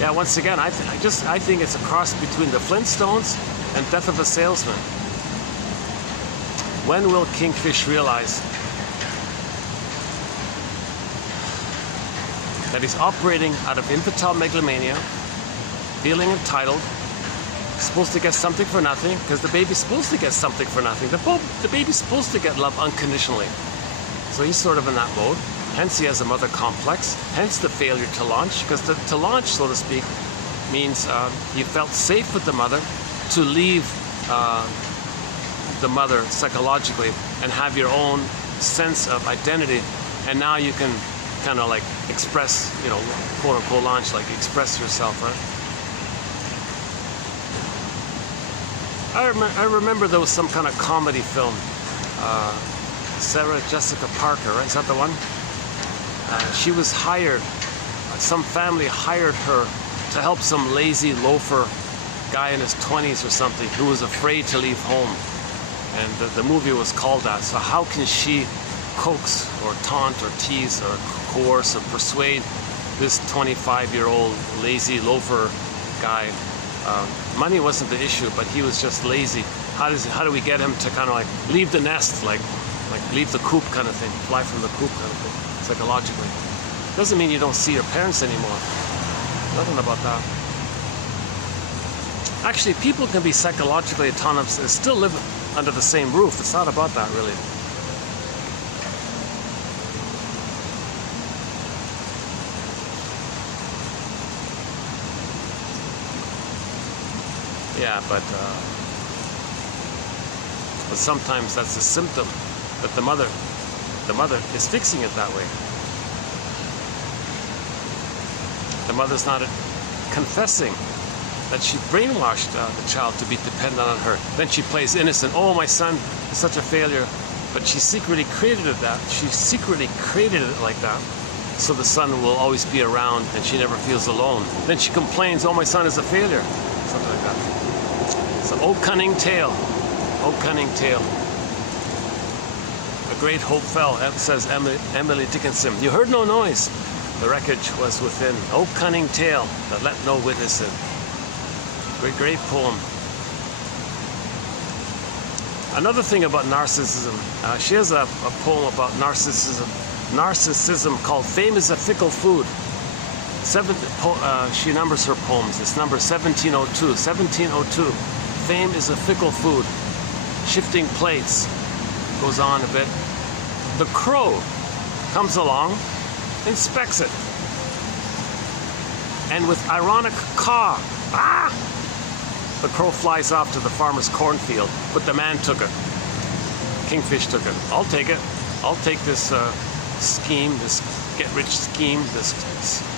Yeah, once again, I think it's a cross between the Flintstones and Death of a Salesman. When will Kingfish realize that he's operating out of infantile megalomania, feeling entitled, supposed to get something for nothing, because the baby's supposed to get something for nothing. The baby's supposed to get love unconditionally. So he's sort of in that mode. Hence he has a mother complex, hence the failure to launch, because to launch, so to speak, means you felt safe with the mother, to leave the mother psychologically and have your own sense of identity, and now you can kind of like express, you know, quote unquote launch, like express yourself, right? I remember there was some kind of comedy film, Sarah Jessica Parker, right? Is that the one? She was hired, some family hired her to help some lazy loafer guy in his 20s or something who was afraid to leave home. And the movie was called that. So how can she coax or taunt or tease or coerce or persuade this 25-year-old lazy loafer guy? Money wasn't the issue, but he was just lazy. How do we get him to kind of like leave the nest, like leave the coop kind of thing, fly from the coop kind of thing, psychologically? Doesn't mean you don't see your parents anymore. Nothing about that. Actually, people can be psychologically autonomous and still live under the same roof. It's not about that, really. Yeah, but sometimes that's a symptom that the mother is fixing it that way. The mother's not confessing that she brainwashed the child to be dependent on her. Then she plays innocent. Oh, my son is such a failure. But she secretly created it that. She secretly created it like that, so the son will always be around and she never feels alone. Then she complains, oh, my son is a failure. Something like that. So, oh, cunning tale. Oh, cunning tale. A great hope fell, says Emily Dickinson. You heard no noise. The wreckage was within. Oh, cunning tale that let no witness in. Great poem. Another thing about narcissism, she has a poem about narcissism called Fame is a Fickle Food. She numbers her poems. It's number 1702. 1702. Fame is a fickle food. Shifting plates. Goes on a bit. The crow comes along, inspects it, and with ironic caw, the crow flies off to the farmer's cornfield, but the man took it. Kingfish took it. I'll take it. I'll take this scheme, this get-rich scheme, this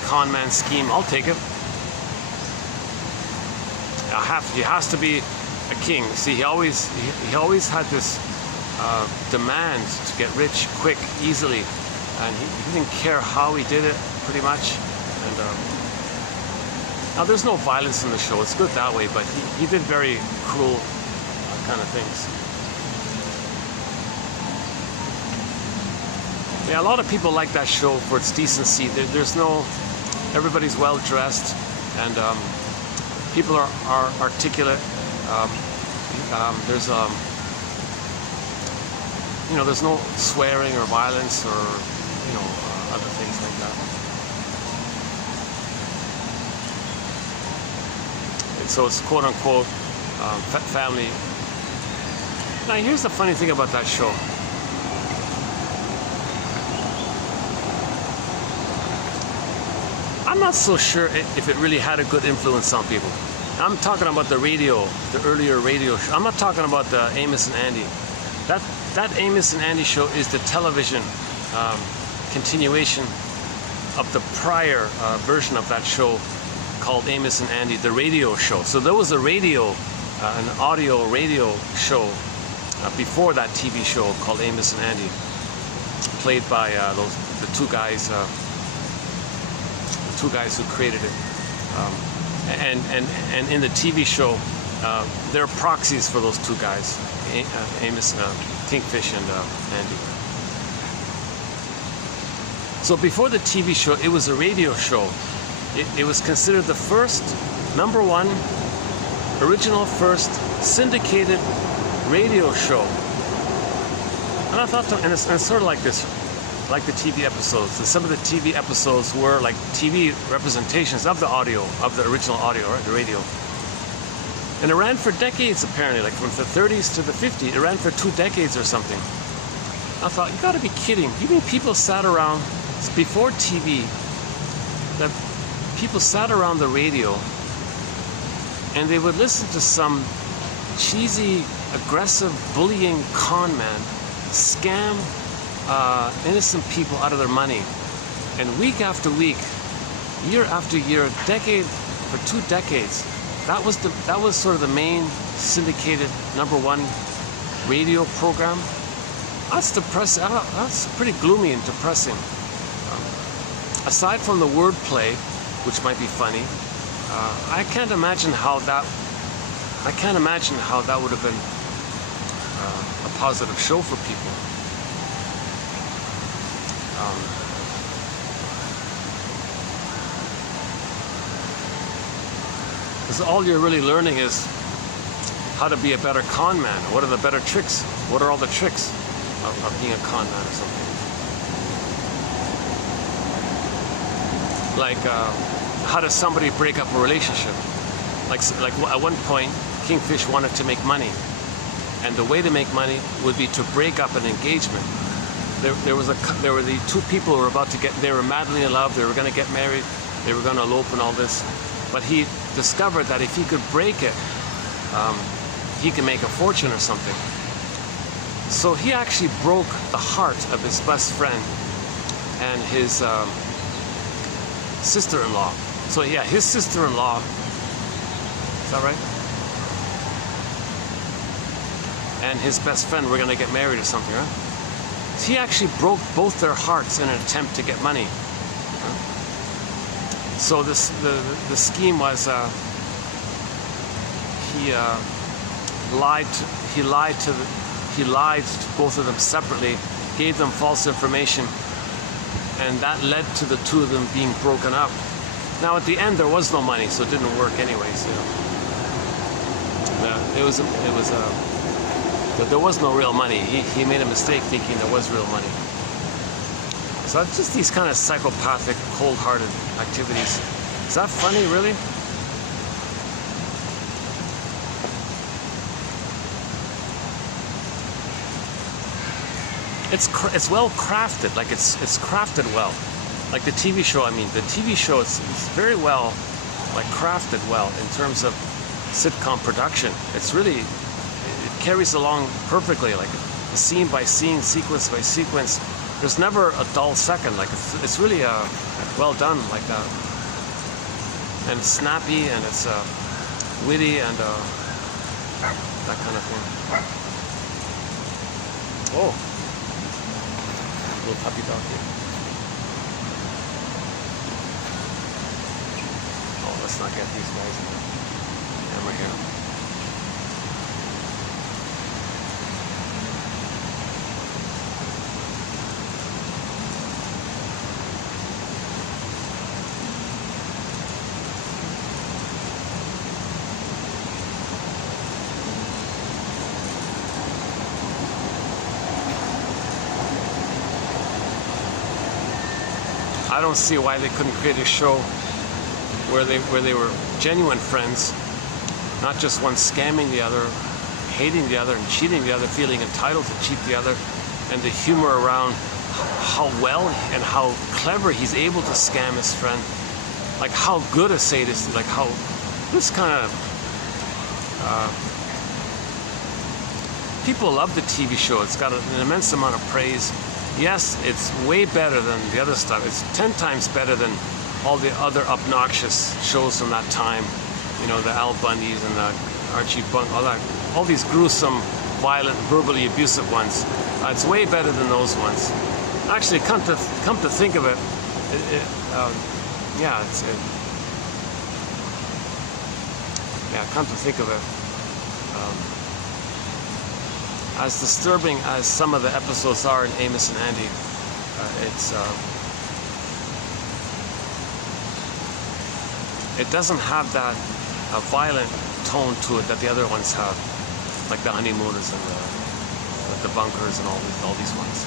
con man scheme. I'll take it. He has to be a king. See, he always had this demand to get rich quick, easily, and he didn't care how he did it, pretty much. And now there's no violence in the show. It's good that way, but he did very cruel kind of things. Yeah, a lot of people like that show for its decency. There's no, everybody's well dressed, and people are articulate. There's there's no swearing or violence or other things like that. And so it's quote unquote family. Now here's the funny thing about that show. I'm not so sure if it really had a good influence on people. I'm talking about the radio, the earlier radio show. I'm not talking about the Amos and Andy. That Amos and Andy show is the television continuation of the prior version of that show called Amos and Andy, the radio show. So there was a radio, an audio radio show before that TV show called Amos and Andy, played by the two guys who created it. And in the TV show, they're proxies for those two guys, Amos, Kingfish, and Andy. So before the TV show, it was a radio show. It was considered the first, #1, original first syndicated radio show. And I thought, and it's sort of like this, like the TV episodes. And some of the TV episodes were like TV representations of the audio, of the original audio, right, the radio. And it ran for decades, apparently, like from the 30s to the 50s. It ran for 2 decades or something. I thought, you gotta be kidding. You mean people sat around, before TV, that people sat around the radio and they would listen to some cheesy, aggressive, bullying con man scam innocent people out of their money, and week after week, year after year, decade for 2 decades, that was sort of the main syndicated #1 radio program. That's depressing. That's pretty gloomy and depressing. Aside from the wordplay, which might be funny, I can't imagine how that would have been a positive show for people. Because all you're really learning is how to be a better con man. What are the better tricks? What are all the tricks of being a con man or something? Like how does somebody break up a relationship? Like at one point, Kingfish wanted to make money, and the way to make money would be to break up an engagement. There were the two people who were about to get, they were madly in love, they were going to get married, they were going to elope and all this, but he discovered that if he could break it, he could make a fortune or something. So he actually broke the heart of his best friend and his sister-in-law. So yeah, his sister-in-law, is that right? And his best friend were going to get married or something, right? So he actually broke both their hearts in an attempt to get money. So the scheme was he lied to both of them separately, gave them false information, and that led to the two of them being broken up. Now at the end there was no money, so it didn't work anyways. You know, there was no real money. He made a mistake thinking there was real money. So it's just these kind of psychopathic, cold-hearted activities. Is that funny, really? It's well crafted. Like it's crafted well. Like the TV show. I mean, the TV show is very well, like crafted well in terms of sitcom production. It's really, it carries along perfectly, like scene by scene, sequence by sequence. There's never a dull second. Like it's really well done like that, and it's snappy and it's witty and that kind of thing. Oh, little puppy dog here. Oh, let's not get these guys in the camera here. I don't see why they couldn't create a show where they were genuine friends, not just one scamming the other, hating the other, and cheating the other, feeling entitled to cheat the other, and the humor around how well and how clever he's able to scam his friend, like how good a sadist, like how this kind of people love the TV show. It's got an immense amount of praise. Yes, it's way better than the other stuff. It's 10 times better than all the other obnoxious shows from that time. You know, the Al Bundys and the Archie Bunker, all these gruesome, violent, verbally abusive ones. It's way better than those ones. Actually, come to think of it, come to think of it, as disturbing as some of the episodes are in Amos and Andy, it doesn't have that violent tone to it that the other ones have, like the Honeymooners and the Bunkers and all these ones.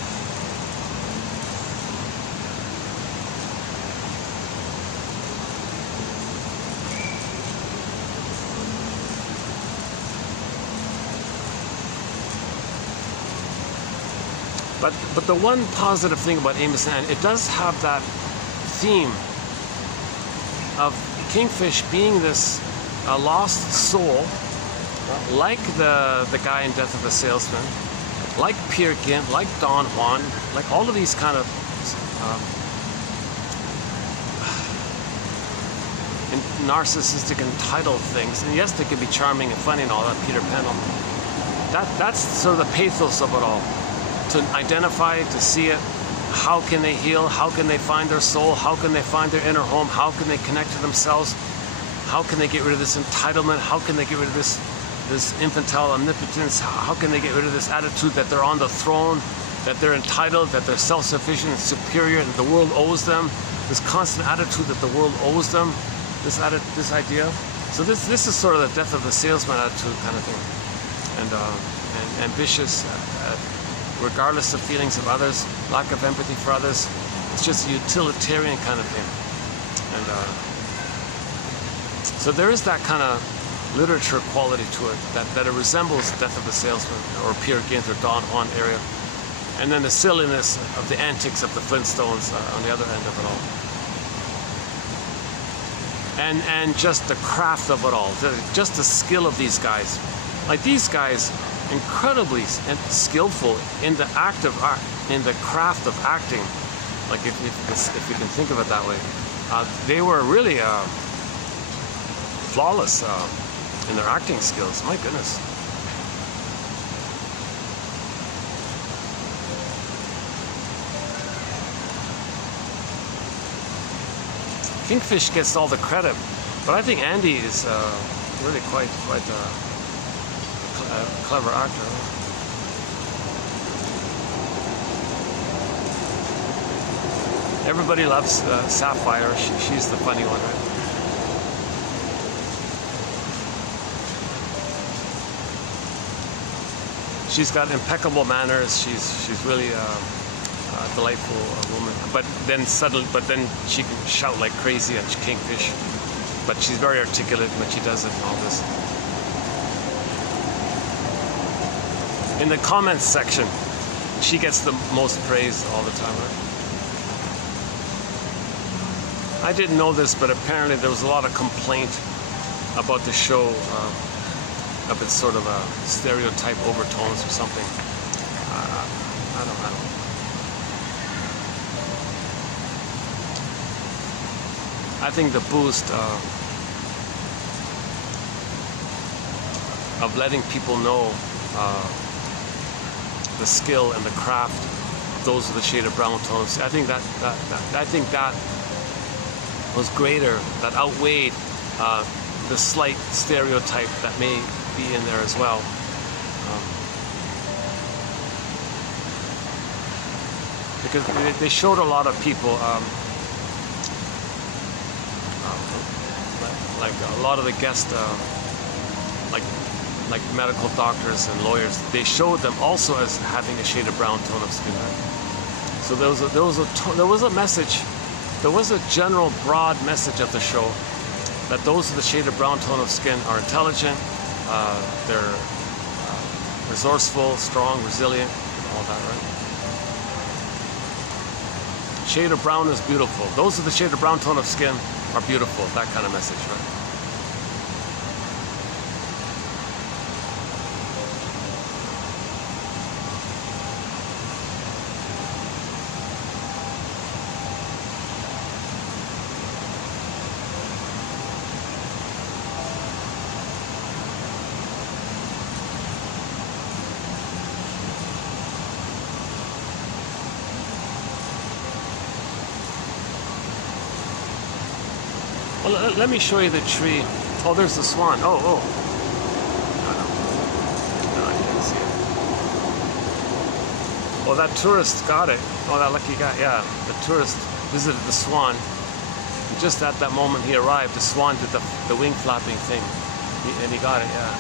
But the one positive thing about Amos and Andy, it does have that theme of Kingfish being this lost soul, like the guy in Death of the Salesman, like Peer Gynt, like Don Juan, like all of these kind of narcissistic entitled things. And yes, they can be charming and funny and all that, Peter Pan. That's sort of the pathos of it all. To identify it, to see it, how can they heal, how can they find their soul, how can they find their inner home, how can they connect to themselves, how can they get rid of this entitlement, how can they get rid of this infantile omnipotence, how can they get rid of this attitude that they're on the throne, that they're entitled, that they're self-sufficient and superior, that the world owes them, this constant attitude that the world owes them, this idea. So this is sort of the Death of the Salesman attitude kind of thing, and ambitious, regardless of feelings of others, lack of empathy for others. It's just a utilitarian kind of thing. And So there is that kind of literature quality to it, that it resembles Death of the Salesman or Peer Gynt or Don Juan area. And then the silliness of the antics of the Flintstones on the other end of it all. And just the craft of it all, just the skill of these guys. Like these guys, incredibly skillful in the in the craft of acting. Like if you can think of it that way, they were really flawless in their acting skills. My goodness. Kingfish gets all the credit, but I think Andy is really quite a clever actor. Everybody loves Sapphire. She's the funny one, right? She's got impeccable manners. She's really a delightful woman. But then she can shout like crazy at Kingfish. But she's very articulate when she does it and all this. In the comments section, she gets the most praise all the time, right? I didn't know this, but apparently there was a lot of complaint about the show of its sort of stereotype overtones or something. I don't know. I think the boost of letting people know the skill and the craft, those are the shade of brown tones. I think that was greater, that outweighed the slight stereotype that may be in there as well. Because they showed a lot of people, like a lot of the guest, like medical doctors and lawyers, they showed them also as having a shade of brown tone of skin. Right? So there was a message. There was a general, broad message of the show that those with the shade of brown tone of skin are intelligent, they're resourceful, strong, resilient, all that, right? Shade of brown is beautiful. Those with the shade of brown tone of skin are beautiful. That kind of message, right? Well, let me show you the tree. Oh, there's the swan. Oh. No, I can't see it. Oh, that tourist got it. Oh, that lucky guy. Yeah, the tourist visited the swan. And just at that moment he arrived, the swan did the wing flapping thing. And he got it, yeah.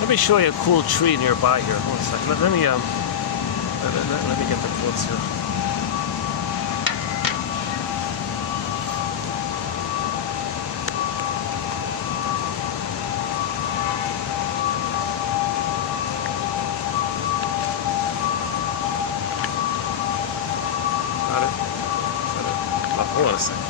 Let me show you a cool tree nearby here. Hold on a second. Let me get the quotes here. Got it? Hold on a second.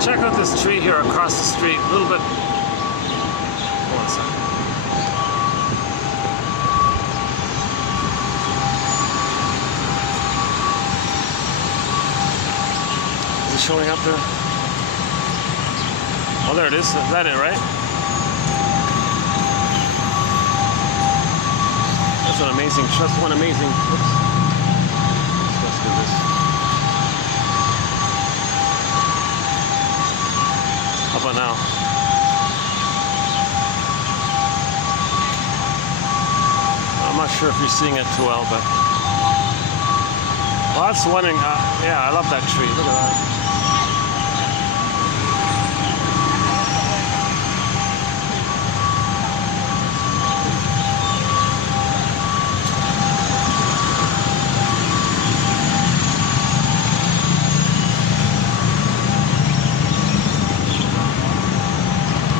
check out this tree here across the street. A little bit. Hold on a second. Is it showing up there? Oh, there it is. Is that it, right? That's an amazing. Just one amazing. Oops. Let's do this. How about now? I'm not sure if you're seeing it too well, but well, that's wondering. Yeah, I love that tree. Look at that.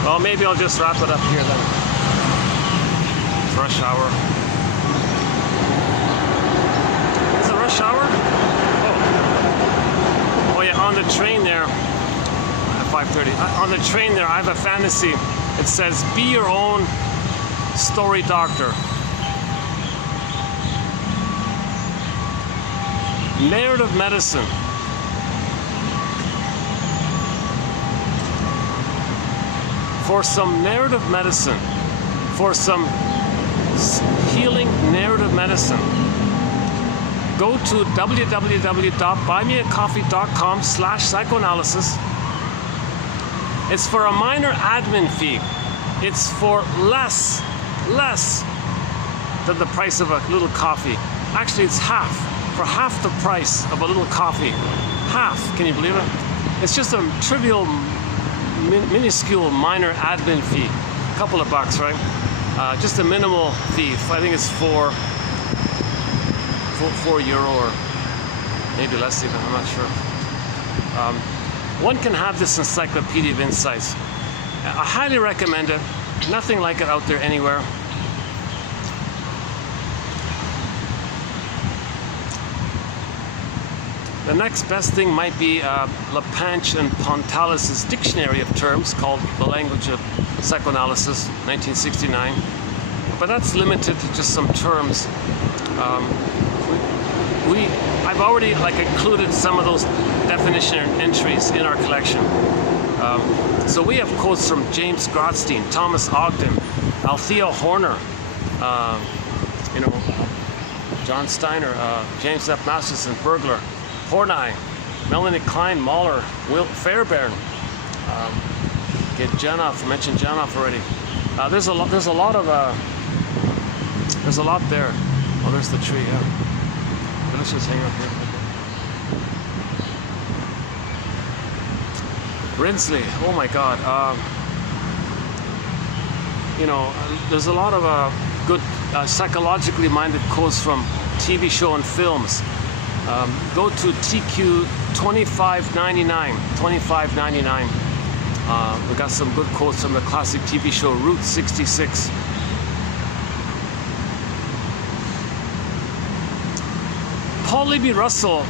Well, maybe I'll just wrap it up here then. It's rush hour. Is it rush hour? Oh yeah, on the train there, at 5:30. On the train there, I have a fantasy. It says, be your own story doctor. Narrative medicine. For some narrative medicine, for some healing narrative medicine, go to www.buymeacoffee.com/psychoanalysis. It's for a minor admin fee. It's for less than the price of a little coffee. Actually, it's for half the price of a little coffee. Half, can you believe it? It's just a trivial, minuscule minor admin fee, a couple of bucks, right? Just a minimal fee. I think it's €4 or maybe less even, I'm not sure. One can have this encyclopedia of insights. I highly recommend it. Nothing like it out there anywhere. The next best thing might be LePanche and Pontalis' dictionary of terms called The Language of Psychoanalysis, 1969. But that's limited to just some terms. I've already included some of those definition entries in our collection. So we have quotes from James Grotstein, Thomas Ogden, Althea Horner, John Steiner, James F. Masterson, Bergler, Horney, Melanie Klein, Mahler, Will Fairbairn, Janus, mentioned Janus already. There's a lot there. Oh, there's the tree. Yeah. Let's just hang up here. Rinsley. Oh my God. There's a lot of good psychologically minded quotes from TV show and films. Go to TQ 2599. 2599. We got some good quotes from the classic TV show Route 66. Paul Libby-Russell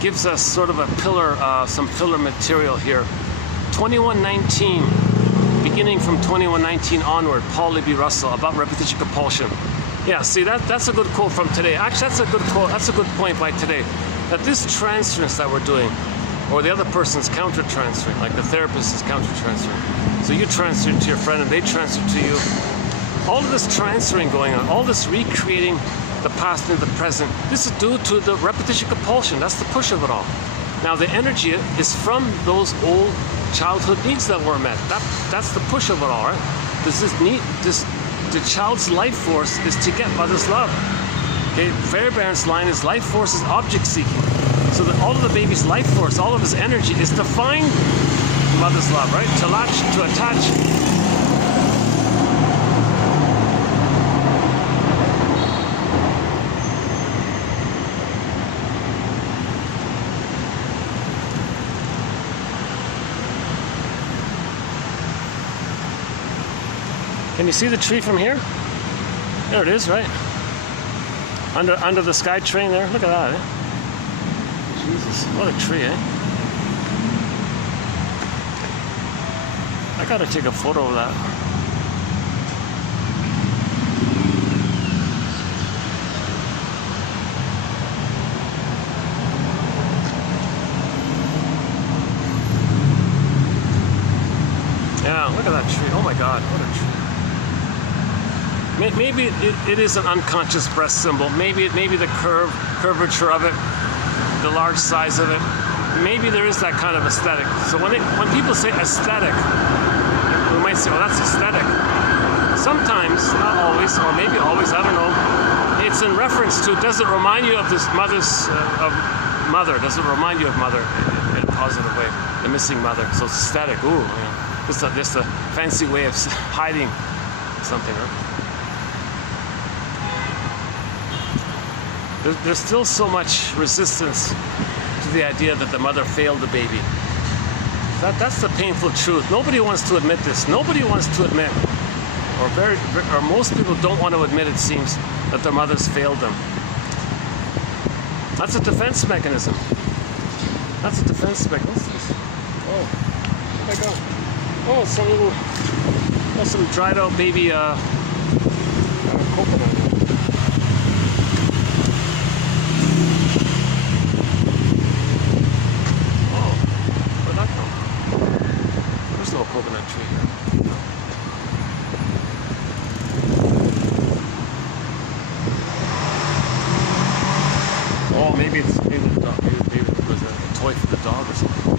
gives us sort of a pillar, some filler material here. 2119, beginning from 2119 onward, Paul Libby-Russell about repetition compulsion. Yeah, see, that's a good quote from today. Actually, that's a good quote. That's a good point by today. That this transference that we're doing, or the other person's counter-transferring, like the therapist is counter-transferring. So you transfer to your friend and they transfer to you. All of this transferring going on, all this recreating the past into the present, this is due to the repetition compulsion. That's the push of it all. Now, the energy is from those old childhood needs that were met. That's the push of it all, right? The child's life force is to get mother's love. Okay, Fairbairn's line is life force is object seeking. So that all of the baby's life force, all of his energy is to find mother's love, right? To latch, to attach. Can you see the tree from here? There it is, right? Under the sky train there. Look at that, eh? Jesus, what a tree, eh? I gotta take a photo of that. Yeah, look at that tree. Oh my God, what a tree. Maybe it is an unconscious breast symbol. Maybe the curvature of it, the large size of it. Maybe there is that kind of aesthetic. So when people say aesthetic, we might say, well, that's aesthetic. Sometimes, not always, or maybe always, I don't know. It's in reference to, does it remind you of this of mother? Does it remind you of mother in a positive way? The missing mother. So it's aesthetic. Ooh, yeah. Just a fancy way of hiding something, right? There's still so much resistance to the idea that the mother failed the baby. That's the painful truth. Nobody wants to admit this. Nobody wants to admit, or most people don't want to admit, it seems, that their mothers failed them. That's a defense mechanism. That's a defense mechanism. Oh, where'd I go? Oh, some dried out baby coconut. Coconut tree here. Oh, maybe it was a toy for the dog or something.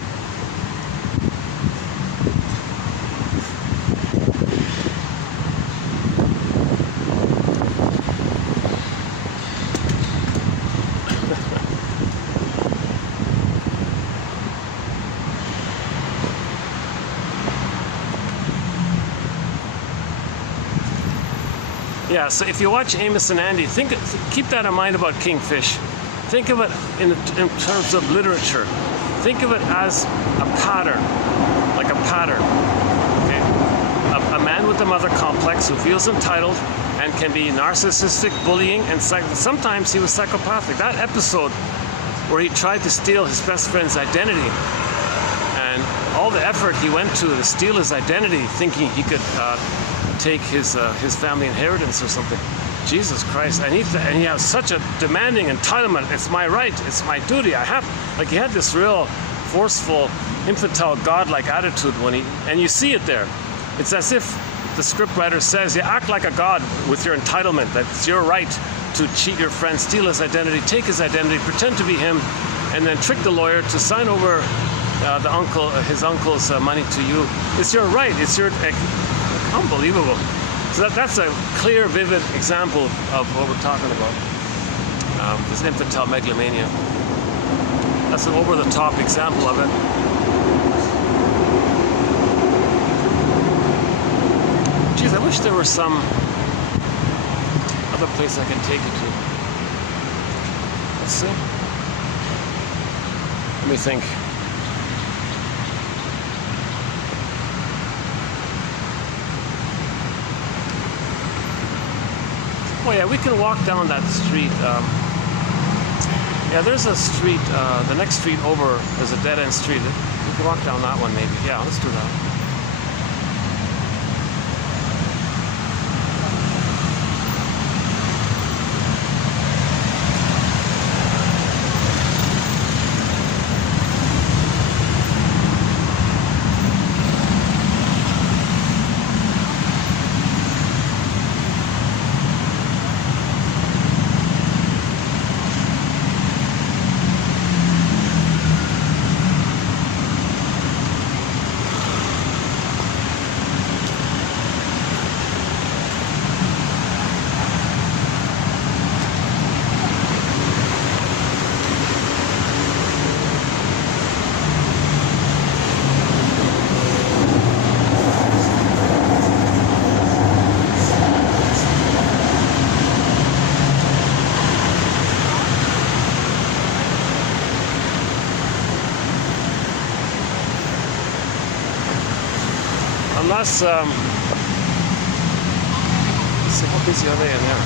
Yeah, so if you watch Amos and Andy, keep that in mind about Kingfish. Think of it in terms of literature. Think of it as a pattern, like a pattern. Okay? A man with a mother complex who feels entitled and can be narcissistic, bullying, and sometimes he was psychopathic. That episode where he tried to steal his best friend's identity, and all the effort he went to steal his identity, thinking he could take his family inheritance or something. Jesus Christ, and he has such a demanding entitlement. It's my right, it's my duty. I have, like, he had this real forceful, infantile, godlike attitude and you see it there. It's as if the scriptwriter says, you act like a god with your entitlement, that it's your right to cheat your friend, steal his identity, take his identity, pretend to be him, and then trick the lawyer to sign over his uncle's money to you. It's your right, it's your, unbelievable. So that's a clear, vivid example of what we're talking about. This infantile megalomania. That's an over-the-top example of it. Geez, I wish there were some other place I can take it to. Let's see. Let me think. Oh yeah, we can walk down that street. Yeah, there's a street, the next street over is a dead-end street. We can walk down that one maybe. Yeah, let's do that. Unless, let's see, how busy are they in there?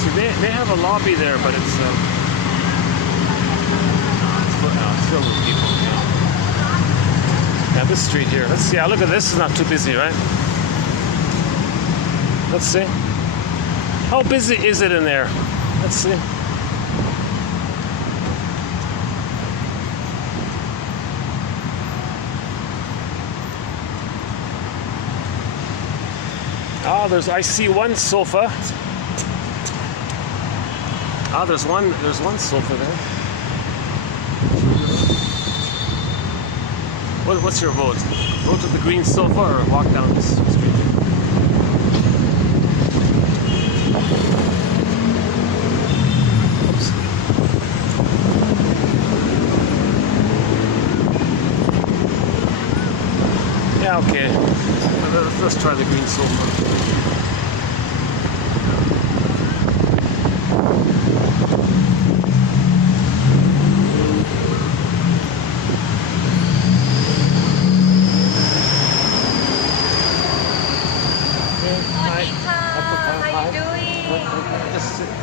See, they have a lobby there, but it's filled with people, yeah. Yeah, this street here. Let's see. Look at this. It's not too busy, right? Let's see. How busy is it in there? Let's see. I see one sofa. There's one sofa there. What's your vote? Go to the green sofa or walk down this street? Oops. Yeah, okay. Let's try the green sofa.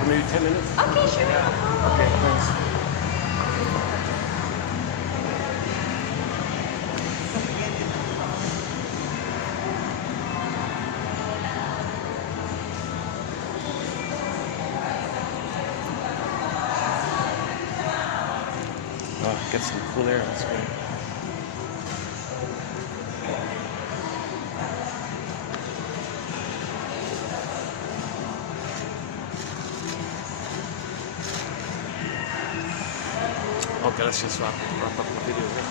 Maybe 10 minutes? Okay, sure. Yeah. Okay, thanks. Get some cool air, that's great. Okay, let's just wrap up the video here.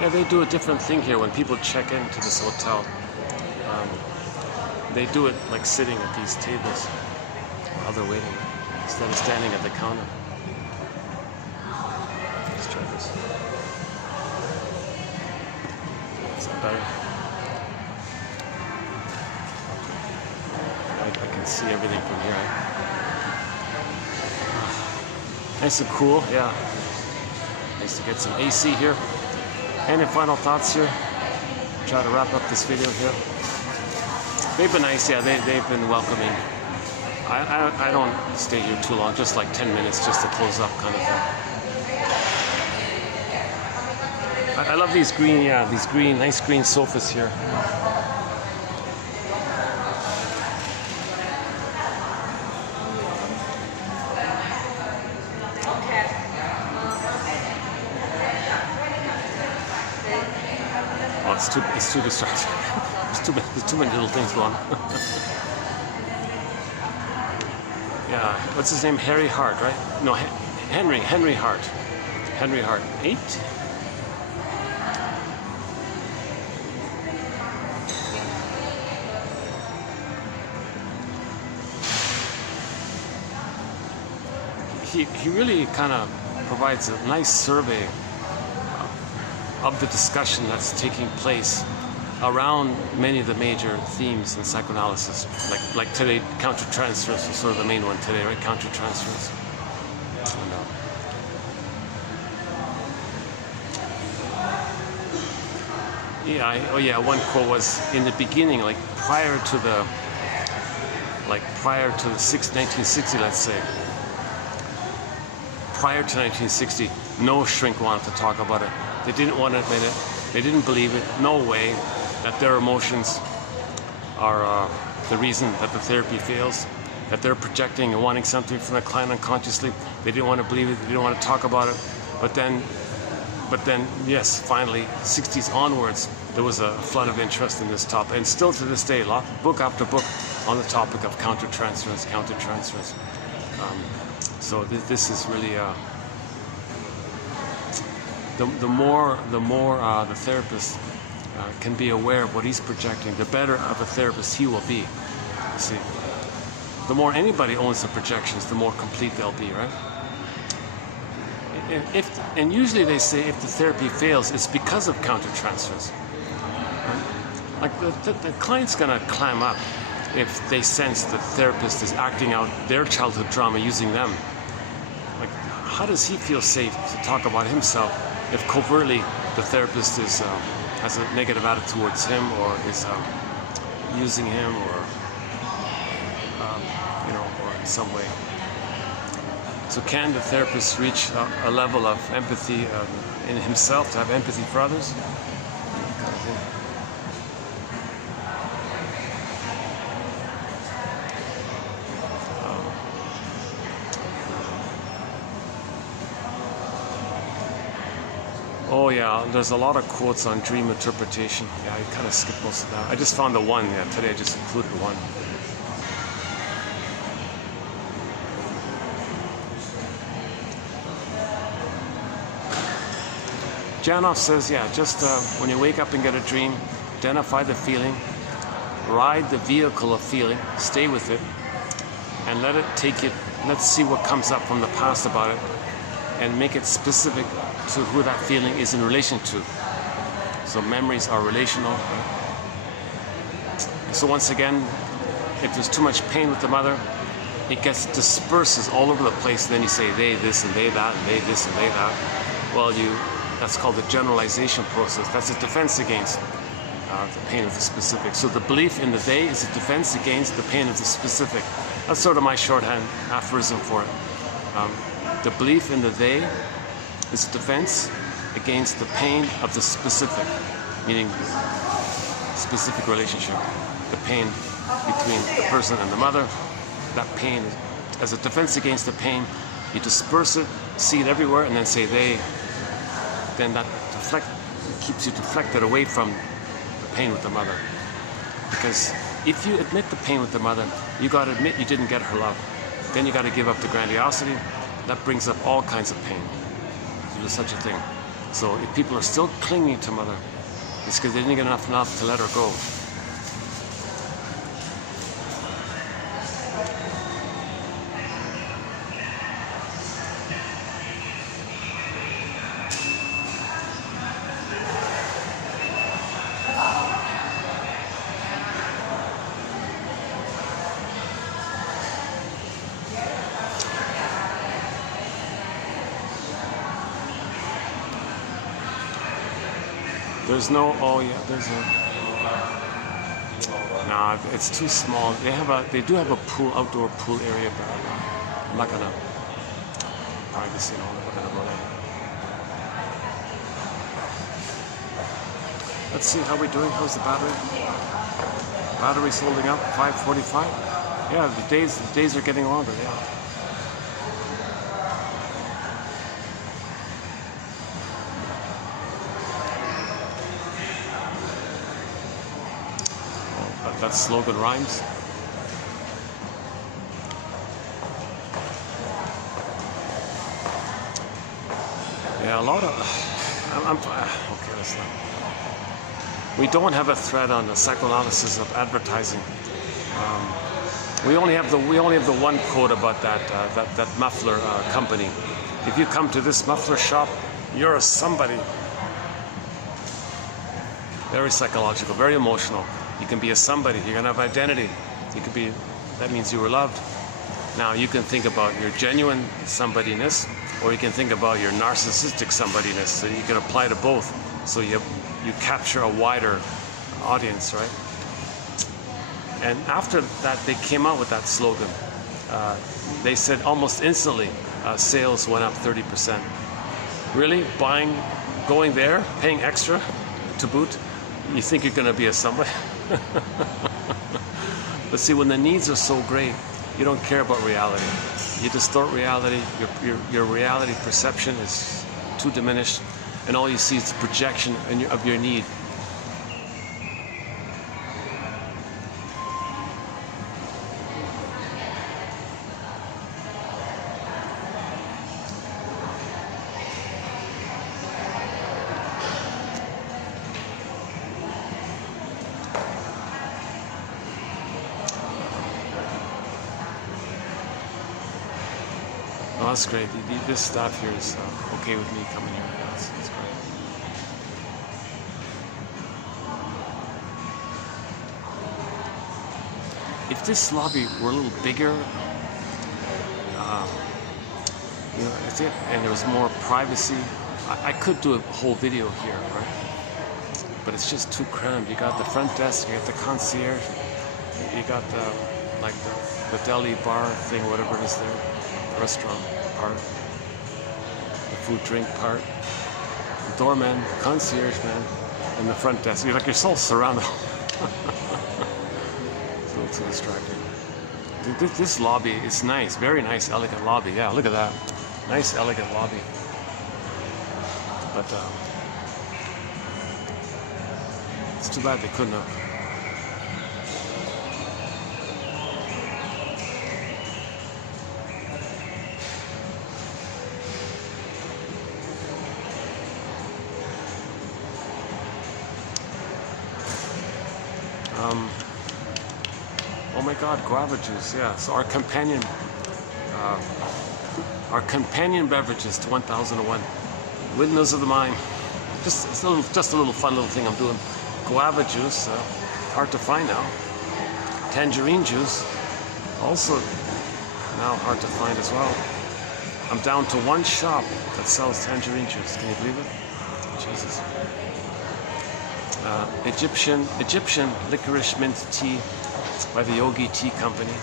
Yeah, they do a different thing here when people check into this hotel. They do it like sitting at these tables while they're waiting, instead of standing at the counter. Let's try this. Is that better? I can see everything from here. Nice and cool, yeah. Nice to get some AC here. Any final thoughts here? Try to wrap up this video here. They've been nice, yeah. They've been welcoming. I don't stay here too long, just like 10 minutes, just to close up, kind of thing. I love these green, nice green sofas here. It's too distracting. There's too many little things going on. Yeah, what's his name? Harry Hart, right? No, Henry Hart. Henry Hart. 8? He really kind of provides a nice survey of the discussion that's taking place around many of the major themes in psychoanalysis. Like today, counter-transference was sort of the main one today, right? Counter-transference. One quote was, in the beginning, like prior to the 1960, let's say. Prior to 1960, no shrink wanted to talk about it. They didn't want to admit it. They didn't believe it. No way that their emotions are the reason that the therapy fails, that they're projecting and wanting something from the client unconsciously. They didn't want to believe it. They didn't want to talk about it. But then, yes, finally, 60s onwards, there was a flood of interest in this topic. And still to this day, book after book on the topic of counter-transference. So this is really... The more the therapist can be aware of what he's projecting, the better of a therapist he will be. You see, the more anybody owns the projections, the more complete they'll be, right? And usually they say if the therapy fails, it's because of counter-transference. Right? Like the client's gonna clam up if they sense the therapist is acting out their childhood trauma using them. Like, how does he feel safe to talk about himself if covertly the therapist has a negative attitude towards him, or is using him, or or in some way So can the therapist reach a level of empathy in himself, to have empathy for others? Oh yeah, there's a lot of quotes on dream interpretation. Yeah, I kind of skipped most of that. I just found the one. Yeah, today I just included one. Janus says, yeah, just when you wake up and get a dream, identify the feeling, ride the vehicle of feeling, stay with it, and let it take it. Let's see what comes up from the past about it, and make it specific to who that feeling is in relation to. So memories are relational. So once again, if there's too much pain with the mother, it gets disperses all over the place. Then you say they this and they that and they this and they that. Well, that's called the generalization process. That's a defense against the pain of the specific. So the belief in the they is a defense against the pain of the specific. That's sort of my shorthand aphorism for it. The belief in the they is a defense against the pain of the specific, meaning specific relationship, the pain between the person and the mother. That pain, as a defense against the pain, you disperse it, see it everywhere, and then say they. Then that keeps you deflected away from the pain with the mother. Because if you admit the pain with the mother, you got to admit you didn't get her love. Then you got to give up the grandiosity. That brings up all kinds of pain. There's such a thing. So if people are still clinging to mother, it's because they didn't get enough love to let her go. There's no, oh yeah, there's a, nah, it's too small. They do have a pool, outdoor pool area, but I'm not gonna privacy and all that. We're gonna run out. Let's see how we're doing. How's the battery? Battery's holding up, 5:45. Yeah, the days are getting longer. Yeah. That slogan rhymes. Yeah, a lot of. Okay, that's not. We don't have a thread on the psychoanalysis of advertising. We only have the one quote about that muffler company. If you come to this muffler shop, you're a somebody. Very psychological, very emotional. You can be a somebody. You're gonna have identity. You could be. That means you were loved. Now you can think about your genuine somebodyness, or you can think about your narcissistic somebodyness. So you can apply to both. So you capture a wider audience, right? And after that, they came out with that slogan. They said almost instantly, sales went up 30%. Really, going there, paying extra to boot. You think you're going to be a somebody? But see, when the needs are so great, you don't care about reality. You distort reality. Your reality perception is too diminished, and all you see is the projection of your need. Oh, that's great. This staff here is okay with me coming here. That's great. If this lobby were a little bigger, and there was more privacy, I could do a whole video here, right? But it's just too crammed. You got the front desk, you got the concierge, you got the deli bar thing, whatever it is there. Restaurant, part, the food drink part, the doorman, concierge man, and the front desk. You're like you're so surrounded. It's a little too distracting. This lobby is nice, very nice, elegant lobby. Yeah, look at that, nice, elegant lobby. But it's too bad they couldn't have. Oh my God, guava juice. Yeah, so our companion beverages to 1001. Windmills of the mind. Just a little fun little thing I'm doing. Guava juice, hard to find now. Tangerine juice, also now hard to find as well. I'm down to one shop that sells tangerine juice. Can you believe it? Jesus. Egyptian licorice mint tea by the Yogi Tea Company.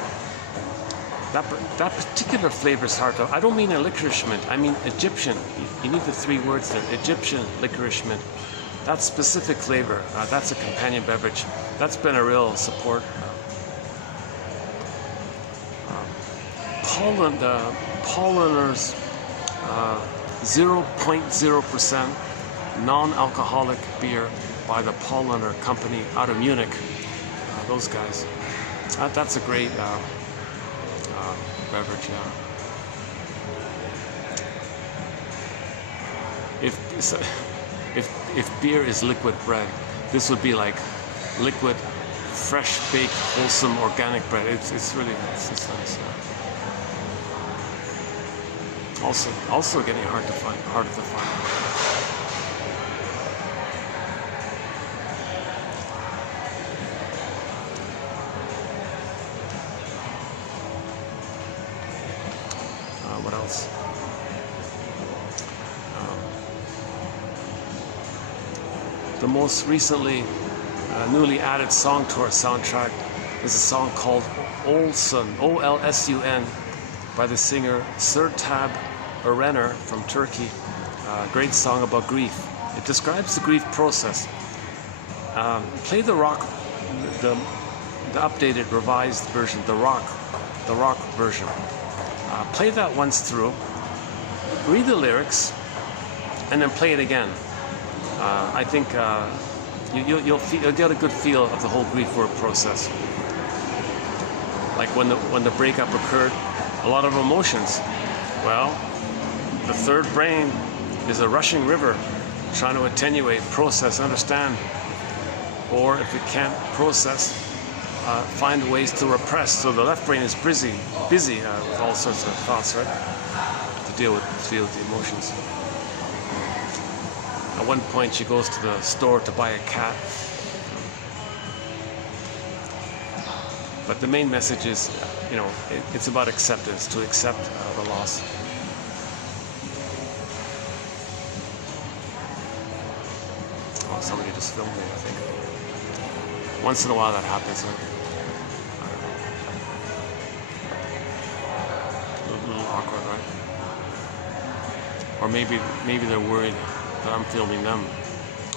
That particular flavor is hard to. I don't mean a licorice mint. I mean Egyptian. You need the three words there. Egyptian licorice mint. That specific flavor. That's a companion beverage. That's been a real support. Polleners 0.0% non-alcoholic beer by the Polliner Company out of Munich. Those guys. That's a great beverage. Yeah. If beer is liquid bread, this would be like liquid, fresh baked, wholesome, organic bread. It's really nice. It's nice. Yeah. Also getting harder to find. What else? The most recently newly added song to our soundtrack is a song called Olsun, O-L-S-U-N, by the singer Sertab Erener from Turkey. Great song about grief. It describes the grief process. Play the updated, revised version, the rock version. Play that once through, read the lyrics, and then play it again. I think you'll get a good feel of the whole grief work process. Like when the breakup occurred, a lot of emotions. Well, the third brain is a rushing river trying to attenuate, process, understand. Or if it can't process, find ways to repress. So the left brain is busy with all sorts of thoughts, right? To deal with the emotions. At one point, she goes to the store to buy a cat. But the main message is, it's about acceptance, to accept the loss. Oh, somebody just filmed me, I think. Once in a while that happens. Huh? A little awkward, right? Or maybe they're worried that I'm filming them,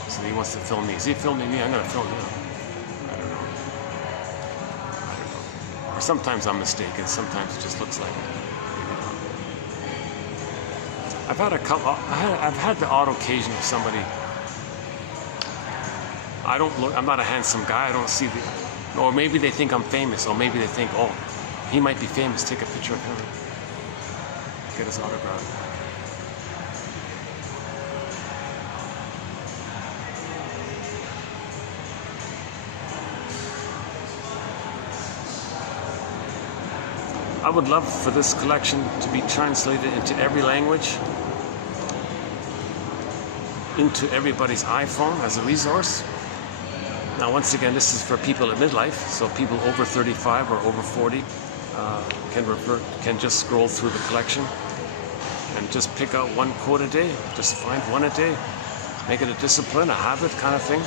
so he wants to film me. Is he filming me? I'm gonna film him. I don't know. Or sometimes I'm mistaken. Sometimes it just looks like it. I've had the odd occasion of somebody. I'm not a handsome guy. I don't see or maybe they think I'm famous, or maybe they think, oh, he might be famous. Take a picture of him. Get his autograph. I would love for this collection to be translated into every language, into everybody's iPhone as a resource. Now, once again, this is for people at midlife, so people over 35 or over 40 can just scroll through the collection and just pick out one quote a day. Just find one a day, make it a discipline, a habit kind of thing.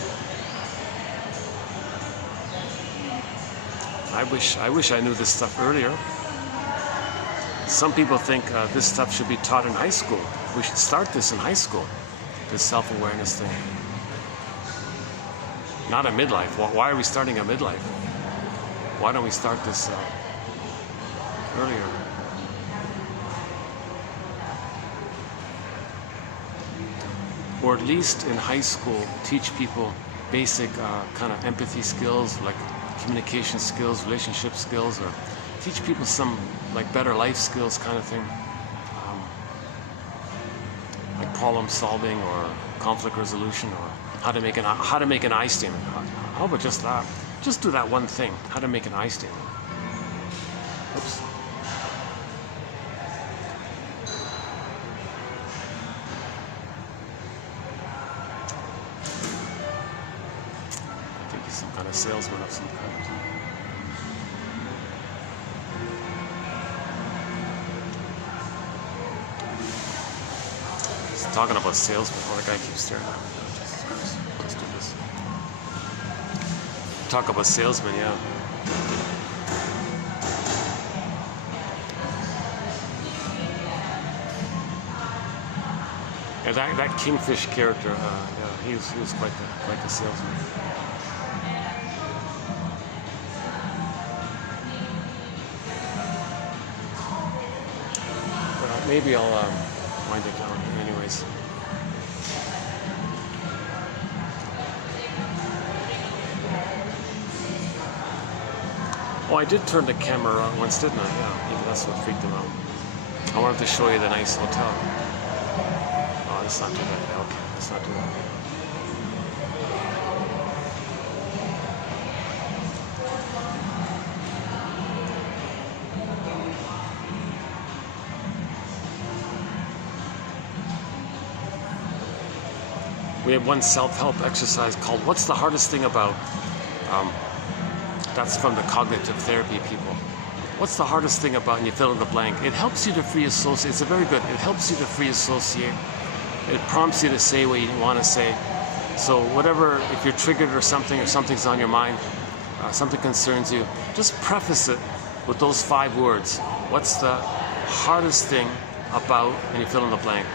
I wish I knew this stuff earlier. Some people think this stuff should be taught in high school. We should start this in high school, this self-awareness thing. Not a midlife. Why are we starting a midlife? Why don't we start this earlier? Or at least in high school, teach people basic kind of empathy skills, like communication skills, relationship skills, or teach people some like better life skills kind of thing, like problem solving or conflict resolution, or how to make an I statement. How about just that? Just do that one thing. How to make an I statement. Oops. I think he's some kind of salesman of some kind. Talking about salesmen, oh, the guy keeps staring at me. Jesus Christ. Let's do this. Talk about salesmen, yeah. Yeah, that Kingfish character, yeah, he was quite the salesman. Well, maybe I'll wind it down anyways. Oh, I did turn the camera around once, didn't I? Yeah, maybe that's what freaked him out. I wanted to show you the nice hotel. Oh, let's not do that. Yeah, okay, let's not do that. We have one self-help exercise called "What's the hardest thing about?" That's from the cognitive therapy people. What's the hardest thing about? And you fill in the blank. It helps you to free associate. It's a very good. It helps you to free associate. It prompts you to say what you want to say. So whatever, if you're triggered or something's on your mind, something concerns you, just preface it with those 5 words. What's the hardest thing about? And you fill in the blank.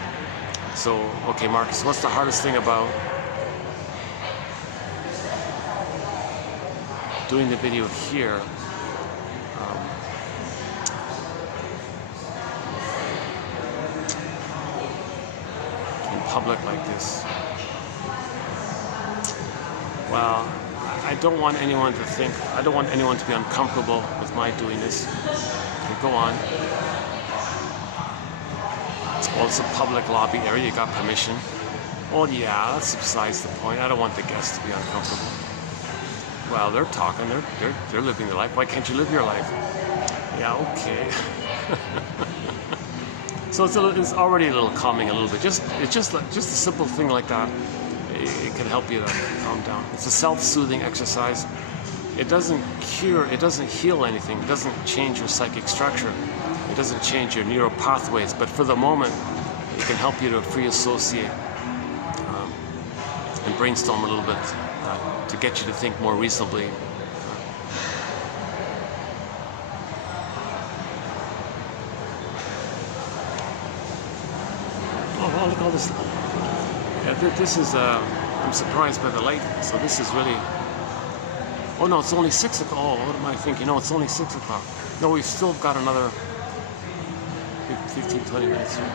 So, okay, Marcus, what's the hardest thing about doing the video here? In public like this? Well, I don't want anyone to think, I don't want anyone to be uncomfortable with my doing this. Okay, go on. Well, it's a public lobby area, you got permission. Well, yeah, that's besides the point. I don't want the guests to be uncomfortable. Well, they're talking, they're living their life. Why can't you live your life? Yeah, okay. So it's already a little calming a little bit. Just a simple thing like that. It can help you to calm down. It's a self-soothing exercise. It doesn't cure, it doesn't heal anything. It doesn't change your psychic structure. It doesn't change your neural pathways. But for the moment, it can help you to free associate and brainstorm a little bit to get you to think more reasonably. Oh, wow, look at all this. Yeah, this is, I'm surprised by the light. So this is really, oh no, it's only 6 o'clock. Oh, what am I thinking? No, it's only 6 o'clock. No, we've still got another 15, 20 minutes here.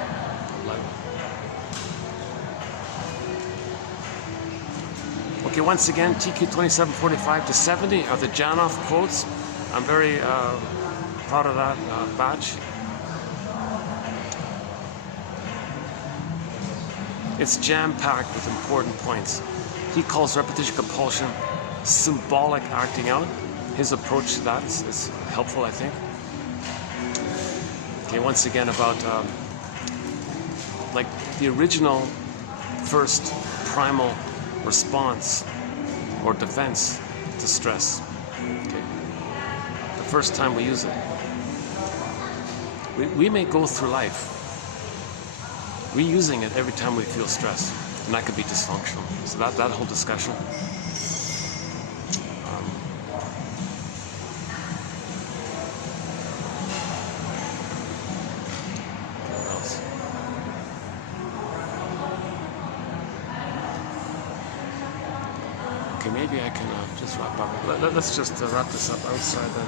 Okay, once again, TQ 2745 to 70 are the Janus quotes. I'm very proud of that batch. It's jam-packed with important points. He calls repetition compulsion symbolic acting out. His approach to that is helpful, I think. Okay, once again about like the original first primal response or defense to stress. Okay, the first time we use it. We may go through life reusing it every time we feel stress, and that could be dysfunctional. So that whole discussion. maybe I can just wrap up. Let's just wrap this up outside then.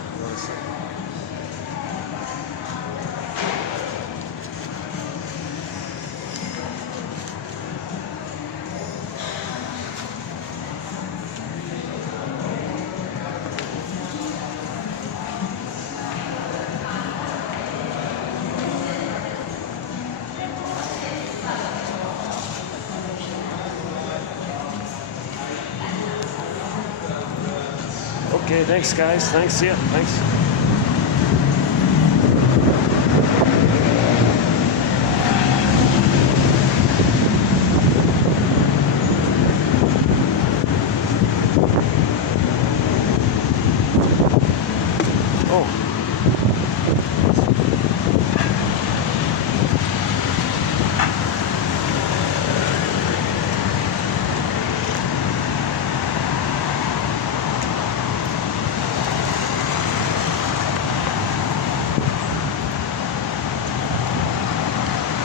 Okay, thanks guys. Thanks, see ya. Thanks.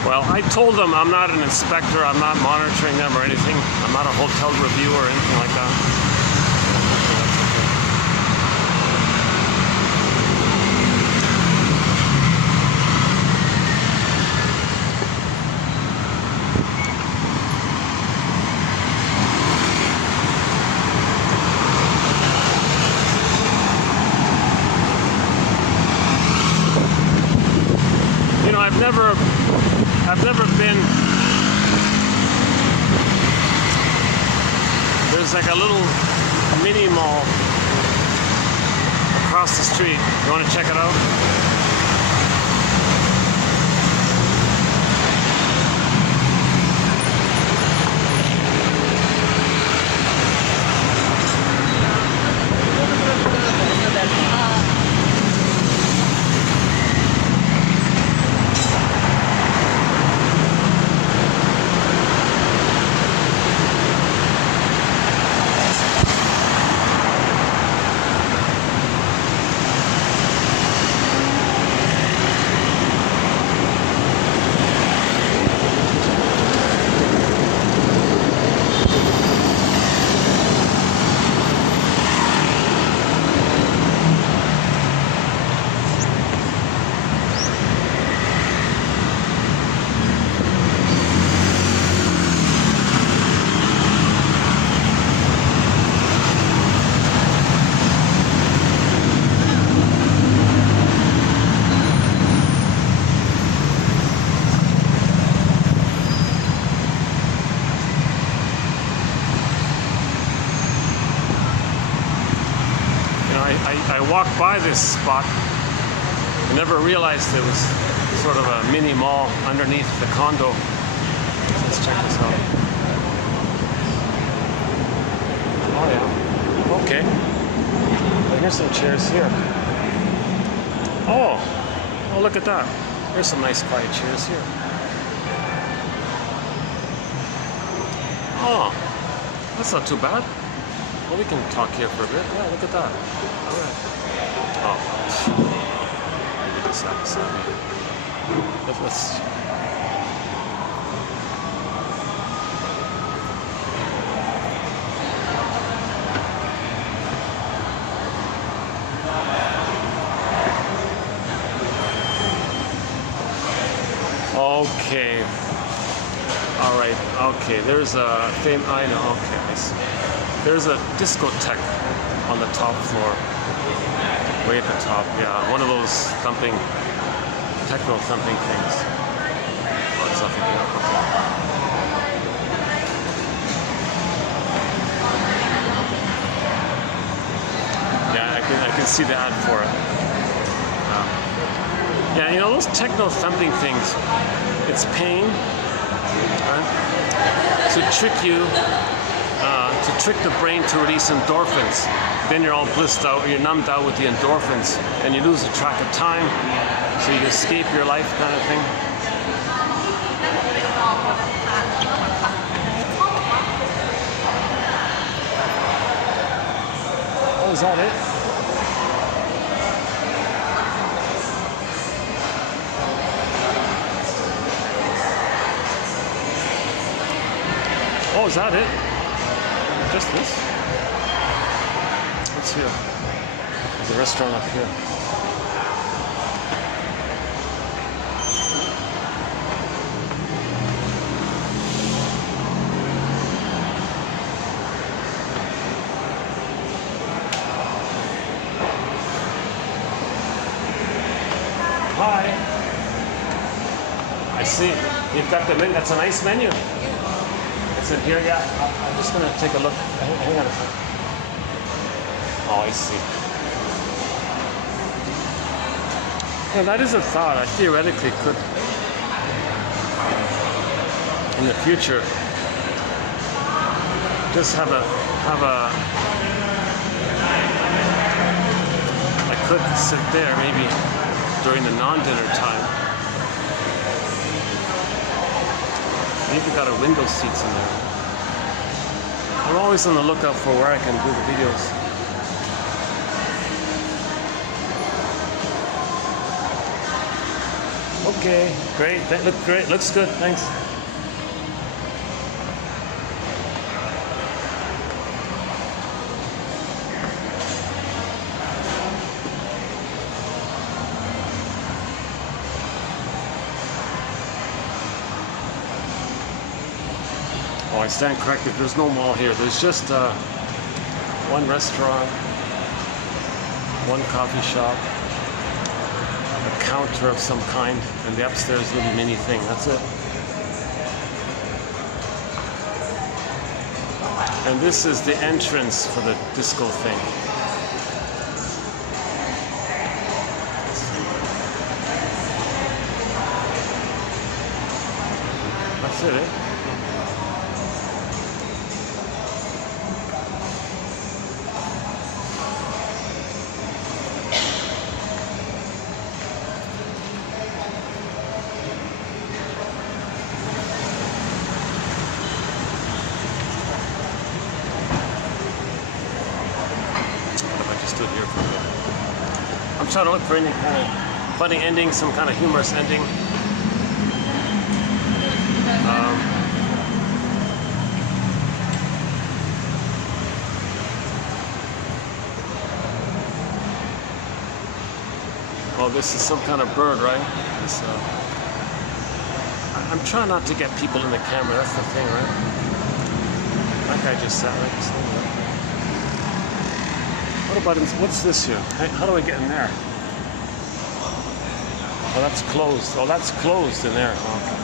Well, I told them I'm not an inspector, I'm not monitoring them or anything. I'm not a hotel reviewer or anything like that. You know, I've never been. There's like a little mini mall across the street. You want to check it out? I walked by this spot and never realized it was sort of a mini mall underneath the condo. Let's check this out. Oh yeah, okay. Here's some chairs here. Oh, look at that. There's some nice quiet chairs here. Oh, that's not too bad. Well, we can talk here for a bit. Yeah, look at that. All right. Oh, maybe this side beside me. Let's. Okay. All right. Okay. There's a famous. I know. Okay. I see. There's a discotheque on the top floor, way at the top. Yeah, one of those thumping, techno thumping things. Oh, it's nothing. Yeah, I can see the ad for it. Yeah, you know those techno thumping things. It's pain to trick you. To trick the brain to release endorphins. Then you're all blissed out, you're numbed out with the endorphins, and you lose the track of time, so you escape your life kind of thing. Oh, is that it? Oh, is that it? Just this? What's here? There's a restaurant up here. Hi. I see. You've got the menu. That's a nice menu. It's in here, yeah. I'm just going to take a look. Hang on a second. Oh, I see. Yeah, that is a thought. I theoretically could, in the future, just have a. I could sit there maybe during the non-dinner time. Maybe got a window seats in there. I'm always on the lookout for where I can do the videos. Okay, great. That looked great. Looks good. Thanks. Oh, I stand corrected. There's no mall here. There's just one restaurant, one coffee shop, a counter of some kind, and the upstairs little mini thing. That's it. And this is the entrance for the disco thing. That's it, eh? I'm trying to look for any kind of funny ending, some kind of humorous ending. Oh, this is some kind of bird, right? This, I'm trying not to get people in the camera. That's the thing, right? That guy just sat right beside me. What about him? What's this here? How do I get in there? Oh, that's closed. Oh, that's closed in there. Okay.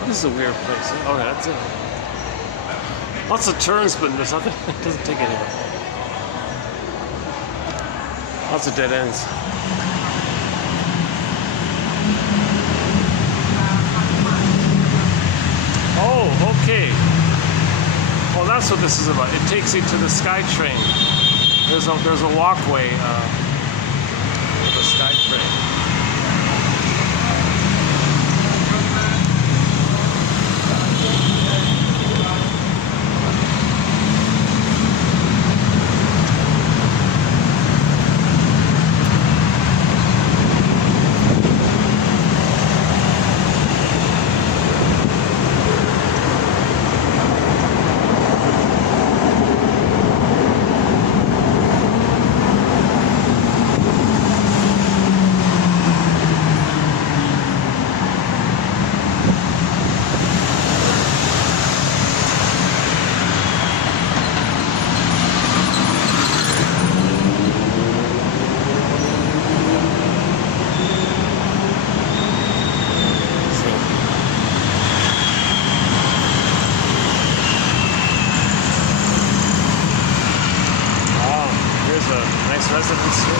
Oh, this is a weird place. Oh, yeah, that's it. Lots of turns, but there's nothing. It doesn't take anywhere. Lots of dead ends. Oh, okay. Well, that's what this is about. It takes you to the SkyTrain. There's a walkway to the SkyTrain. Residence here.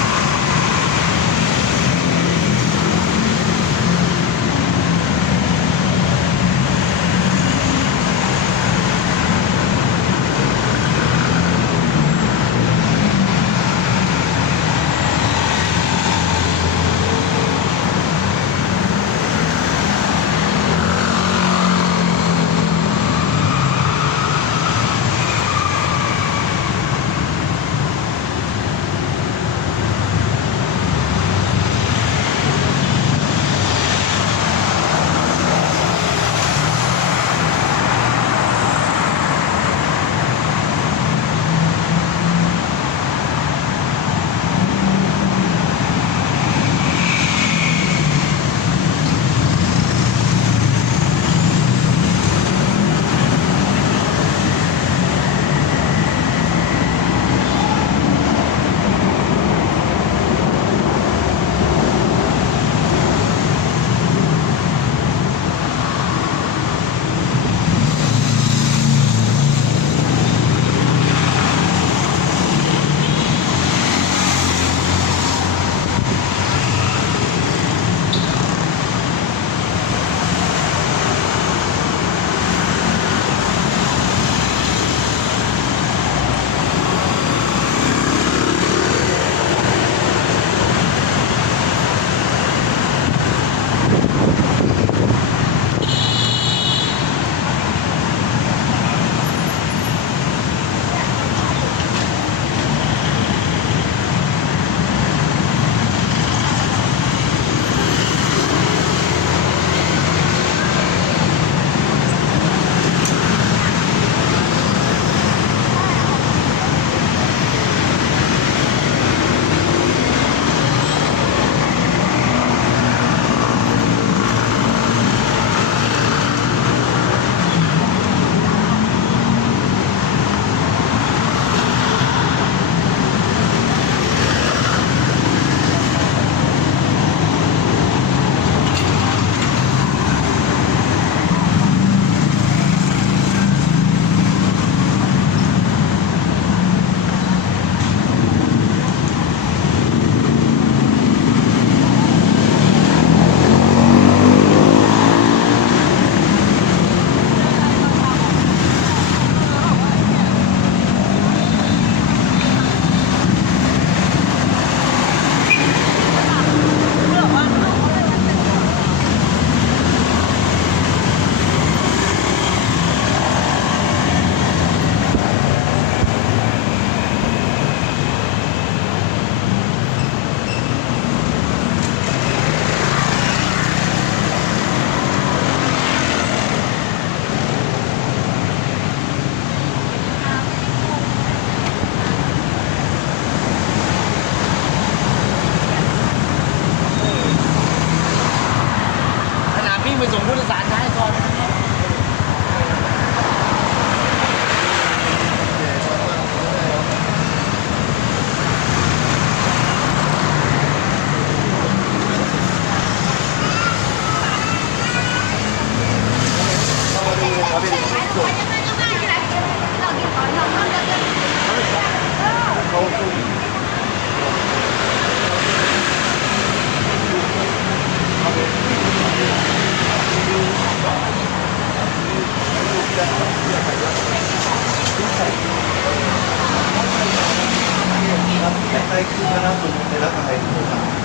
配給かなと思って中入ってた。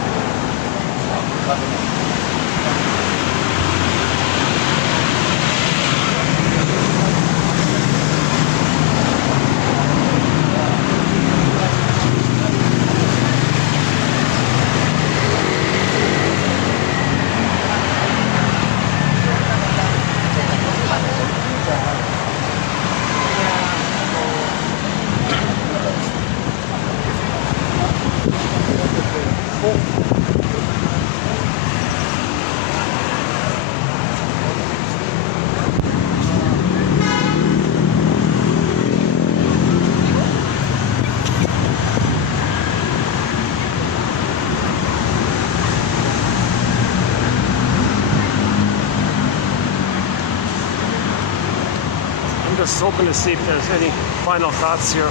Just hoping to see if there's any final thoughts here.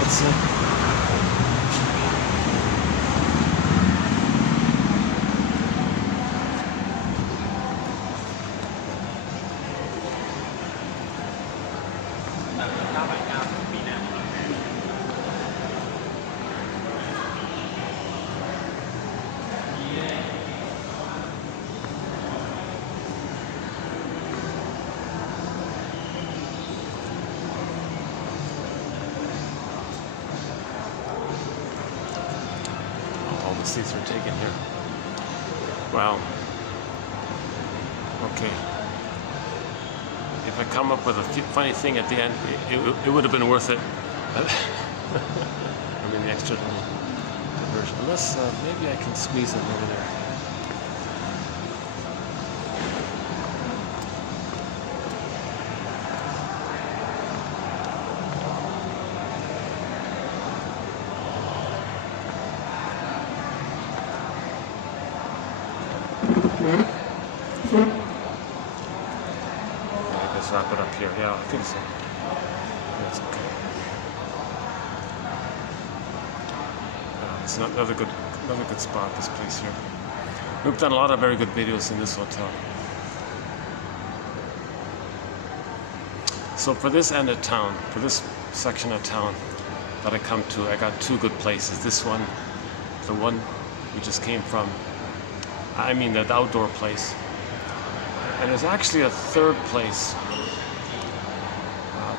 Let's see. The seats are taken here. Well, okay. If I come up with a funny thing at the end, it would have been worth it. I mean, the extra little diversion. Unless maybe I can squeeze them over there. Let's wrap it up here. Yeah, I think so. That's okay. It's another good spot, this place here. We've done a lot of very good videos in this hotel. So for this end of town, for this section of town that I come to, I got two good places. This one, the one we just came from, I mean the outdoor place. And there's actually a third place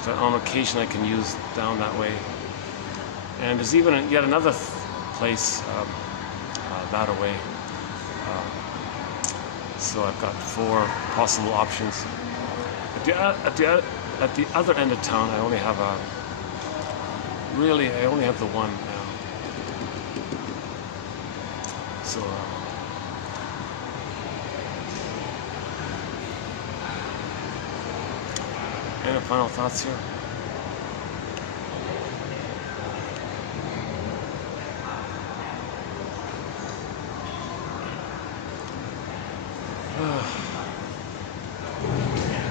that on occasion I can use down that way. And there's even yet another place that away. So I've got four possible options. At the other end of town, I only have I only have the one now. So any final thoughts here?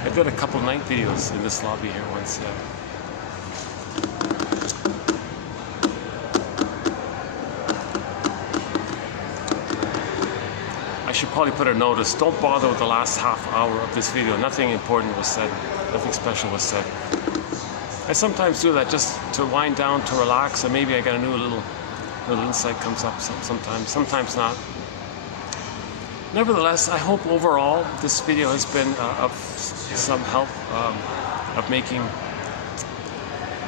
I did a couple night videos in this lobby here once, yeah. I should probably put a notice, don't bother with the last half hour of this video. Nothing important was said, nothing special was said. I sometimes do that just to wind down, to relax, and maybe I get a new little insight comes up sometimes not. Nevertheless, I hope overall this video has been of some help of making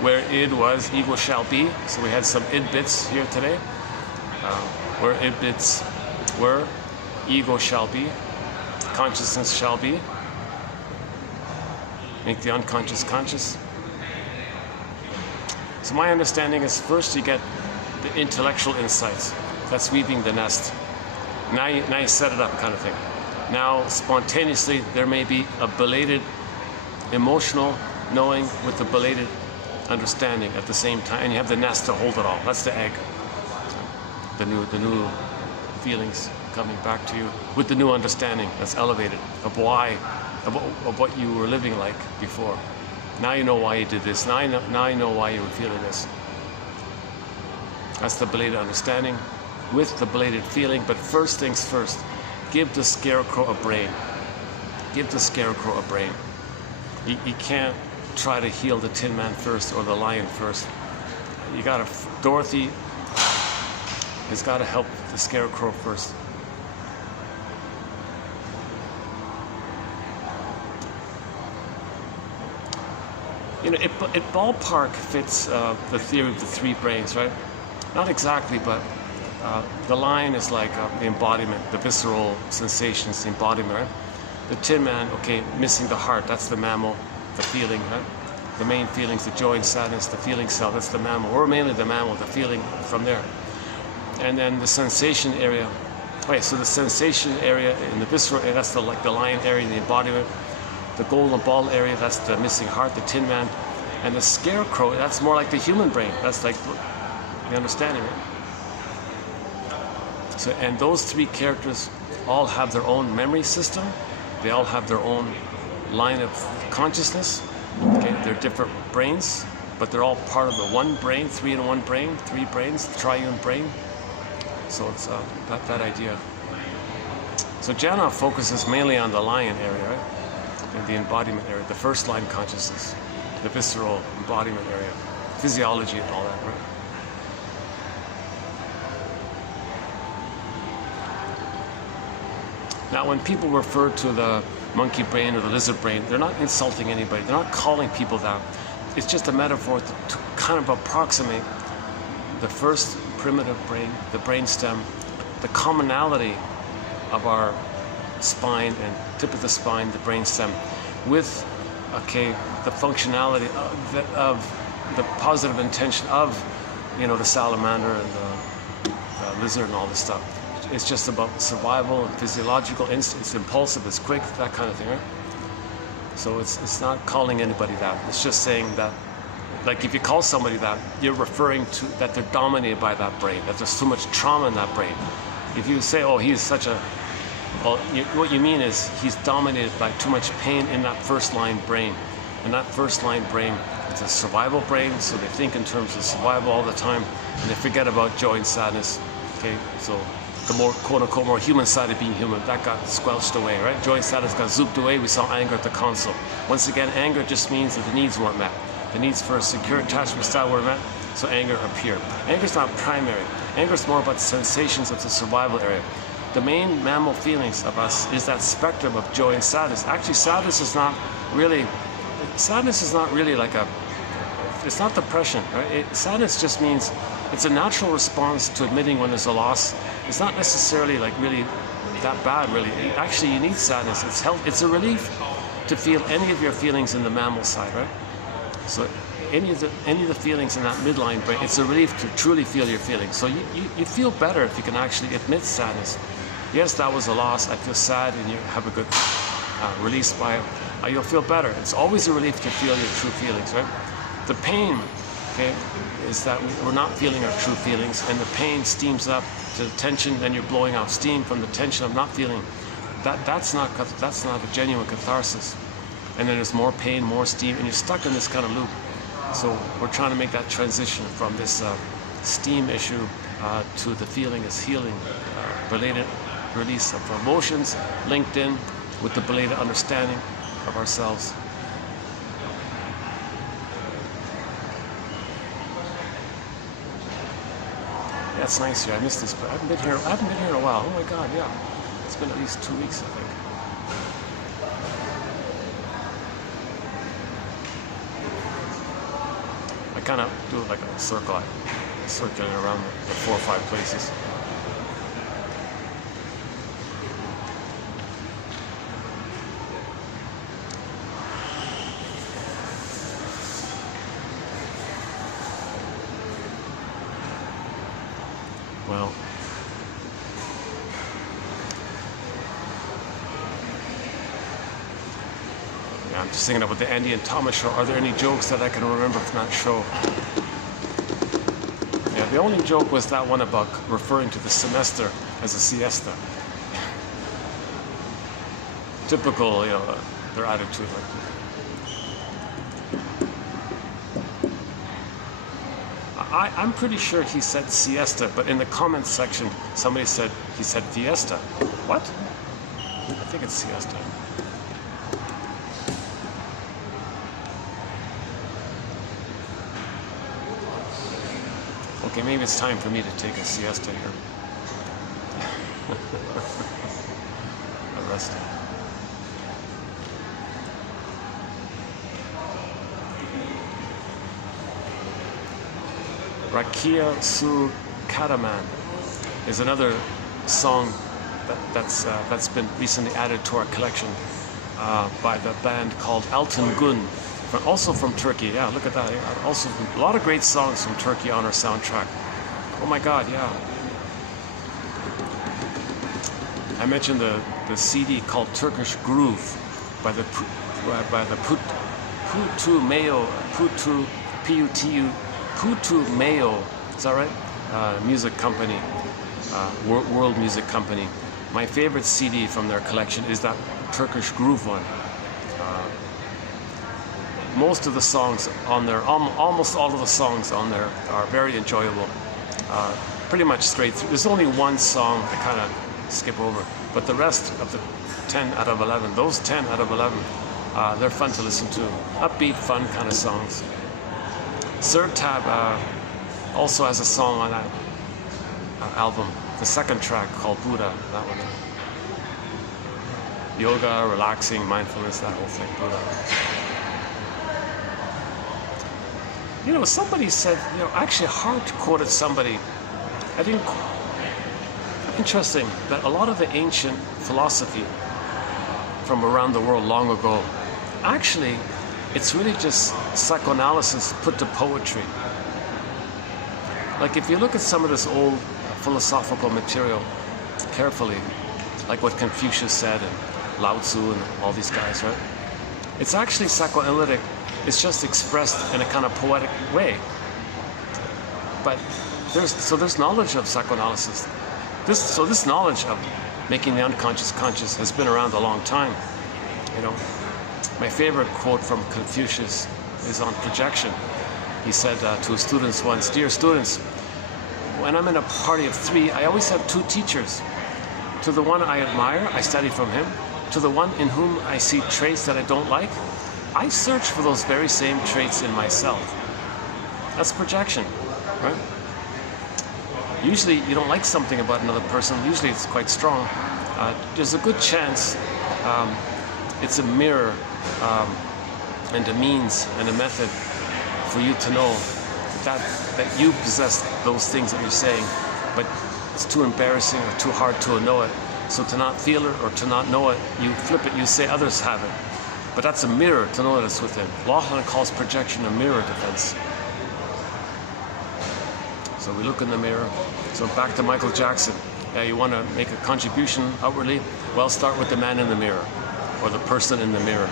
where id was, ego shall be. So we had some id bits here today. Where id bits were, ego shall be, consciousness shall be. Make the unconscious conscious. So my understanding is first you get the intellectual insights. That's weaving the nest. Now you set it up, kind of thing. Now spontaneously there may be a belated emotional knowing with the belated understanding at the same time, and you have the nest to hold it all. That's the egg. The new feelings coming back to you with the new understanding that's elevated of why, of what you were living like before. Now you know why you did this. Now you know why you were feeling this. That's the belated understanding with the belated feeling. But first things first, give the scarecrow a brain. Give the scarecrow a brain. You can't try to heal the Tin Man first or the lion first. You gotta, Dorothy has got to help the scarecrow first. You know, it ballpark fits the theory of the three brains, right? Not exactly, but the lion is like the embodiment, the visceral sensations, the embodiment, right? The Tin Man, okay, missing the heart, that's the mammal, the feeling, right? The main feelings, the joy and sadness, the feeling self, that's the mammal. Or mainly the mammal, the feeling from there. And then the sensation area. Okay, so the sensation area in the visceral area, that's the lion area, the embodiment. The golden ball area, that's the missing heart, the Tin Man. And the scarecrow, that's more like the human brain. That's like the understanding, right? So, and those three characters all have their own memory system. They all have their own line of consciousness. Okay, they're different brains, but they're all part of the one brain, three in one brain, three brains, the triune brain. So it's that idea. So Janus focuses mainly on the lion area, right? And the embodiment area, the first line consciousness, the visceral embodiment area, physiology and all that, right? Now, when people refer to the monkey brain or the lizard brain, they're not insulting anybody. They're not calling people that. It's just a metaphor to kind of approximate the first primitive brain, the brainstem, the commonality of our spine and tip of the spine, the brainstem, with, okay, the functionality of the positive intention of, you know, the salamander and the lizard and all this stuff. It's just about survival and physiological it's impulsive, it's quick, that kind of thing, right? So it's not calling anybody that. It's just saying that, like if you call somebody that, you're referring to that they're dominated by that brain, that there's so much trauma in that brain. If you say, oh, he's such a, well, what you mean is he's dominated by too much pain in that first line brain. And that first line brain, it's a survival brain, so they think in terms of survival all the time, and they forget about joy and sadness. Okay, so the more quote-unquote more human side of being human, that got squelched away, right? Joy and sadness got zooped away. We saw anger at the console. Once again, anger just means that the needs weren't met. The needs for a secure attachment style were met, so anger appeared. Anger's not primary. Anger's more about sensations of the survival area. The main mammal feelings of us is that spectrum of joy and sadness. Actually, sadness is not really like a, it's not depression, right? Sadness just means it's a natural response to admitting when there's a loss. It's not necessarily like really that bad, really. Actually, you need sadness. It's a relief to feel any of your feelings in the mammal side, right? So any of the feelings in that midline brain, it's a relief to truly feel your feelings. So you feel better if you can actually admit sadness. Yes, that was a loss. I feel sad, and you have a good release by it. You'll feel better. It's always a relief to feel your true feelings, right? The pain, okay, is that we're not feeling our true feelings, and the pain steams up to the tension. Then you're blowing out steam from the tension of not feeling. That's not a genuine catharsis. And then there's more pain, more steam, and you're stuck in this kind of loop. So we're trying to make that transition from this steam issue to the feeling as healing, belated release of emotions linked in with the belated understanding of ourselves. Yeah, it's nice here. I missed this, but I haven't been here in a while. Oh my God, yeah. It's been at least 2 weeks, I think. I kind of do it like a circle. I circle it around the 4 or 5 places. Well, yeah, I'm just thinking about the Andy and Thomas show. Are there any jokes that I can remember from that show? Yeah, the only joke was that one about referring to the semester as a siesta. Typical, you know, their attitude. I'm pretty sure he said siesta, but in the comments section, somebody said he said fiesta. What? I think it's siesta. Okay, maybe it's time for me to take a siesta here. A rest. Rakia Su Kataman is another song that's been recently added to our collection by the band called Altın Gün, also from Turkey. Yeah, look at that. Yeah, also a lot of great songs from Turkey on our soundtrack. Oh my God, yeah. I mentioned the CD called Turkish Groove by the Putu Mayo is that right? Music company, world music company. My favorite CD from their collection is that Turkish Groove one. Most of the songs on there, almost all of the songs on there are very enjoyable. Pretty much straight through. There's only one song I kind of skip over, but the rest of the 10 out of 11, those 10 out of 11, they're fun to listen to. Upbeat, fun kind of songs. Third Tab also has a song on that album, the second track called Buddha, that one. Yoga, relaxing, mindfulness, that whole thing, Buddha. You know, somebody said, you know, actually Hart quoted somebody, I think, interesting, that a lot of the ancient philosophy from around the world long ago, actually, it's really just psychoanalysis put to poetry. Like if you look at some of this old philosophical material carefully, like what Confucius said and Lao Tzu and all these guys, right? It's actually psychoanalytic. It's just expressed in a kind of poetic way. But there's knowledge of psychoanalysis. This knowledge of making the unconscious conscious has been around a long time. You know, my favorite quote from Confucius is on projection. He said to his students once, "Dear students, when I'm in a party of 3, I always have 2 teachers. To the one I admire, I study from him. To the one in whom I see traits that I don't like, I search for those very same traits in myself." That's projection, right? Usually you don't like something about another person. Usually it's quite strong. There's a good chance it's a mirror and a means and a method for you to know that you possess those things that you're saying, but it's too embarrassing or too hard to know it. So to not feel it or to not know it, you flip it, you say others have it. But that's a mirror to know that it's within. Laughlin calls projection a mirror defense. So we look in the mirror. So back to Michael Jackson. Yeah, you want to make a contribution outwardly? Well, start with the man in the mirror, or the person in the mirror.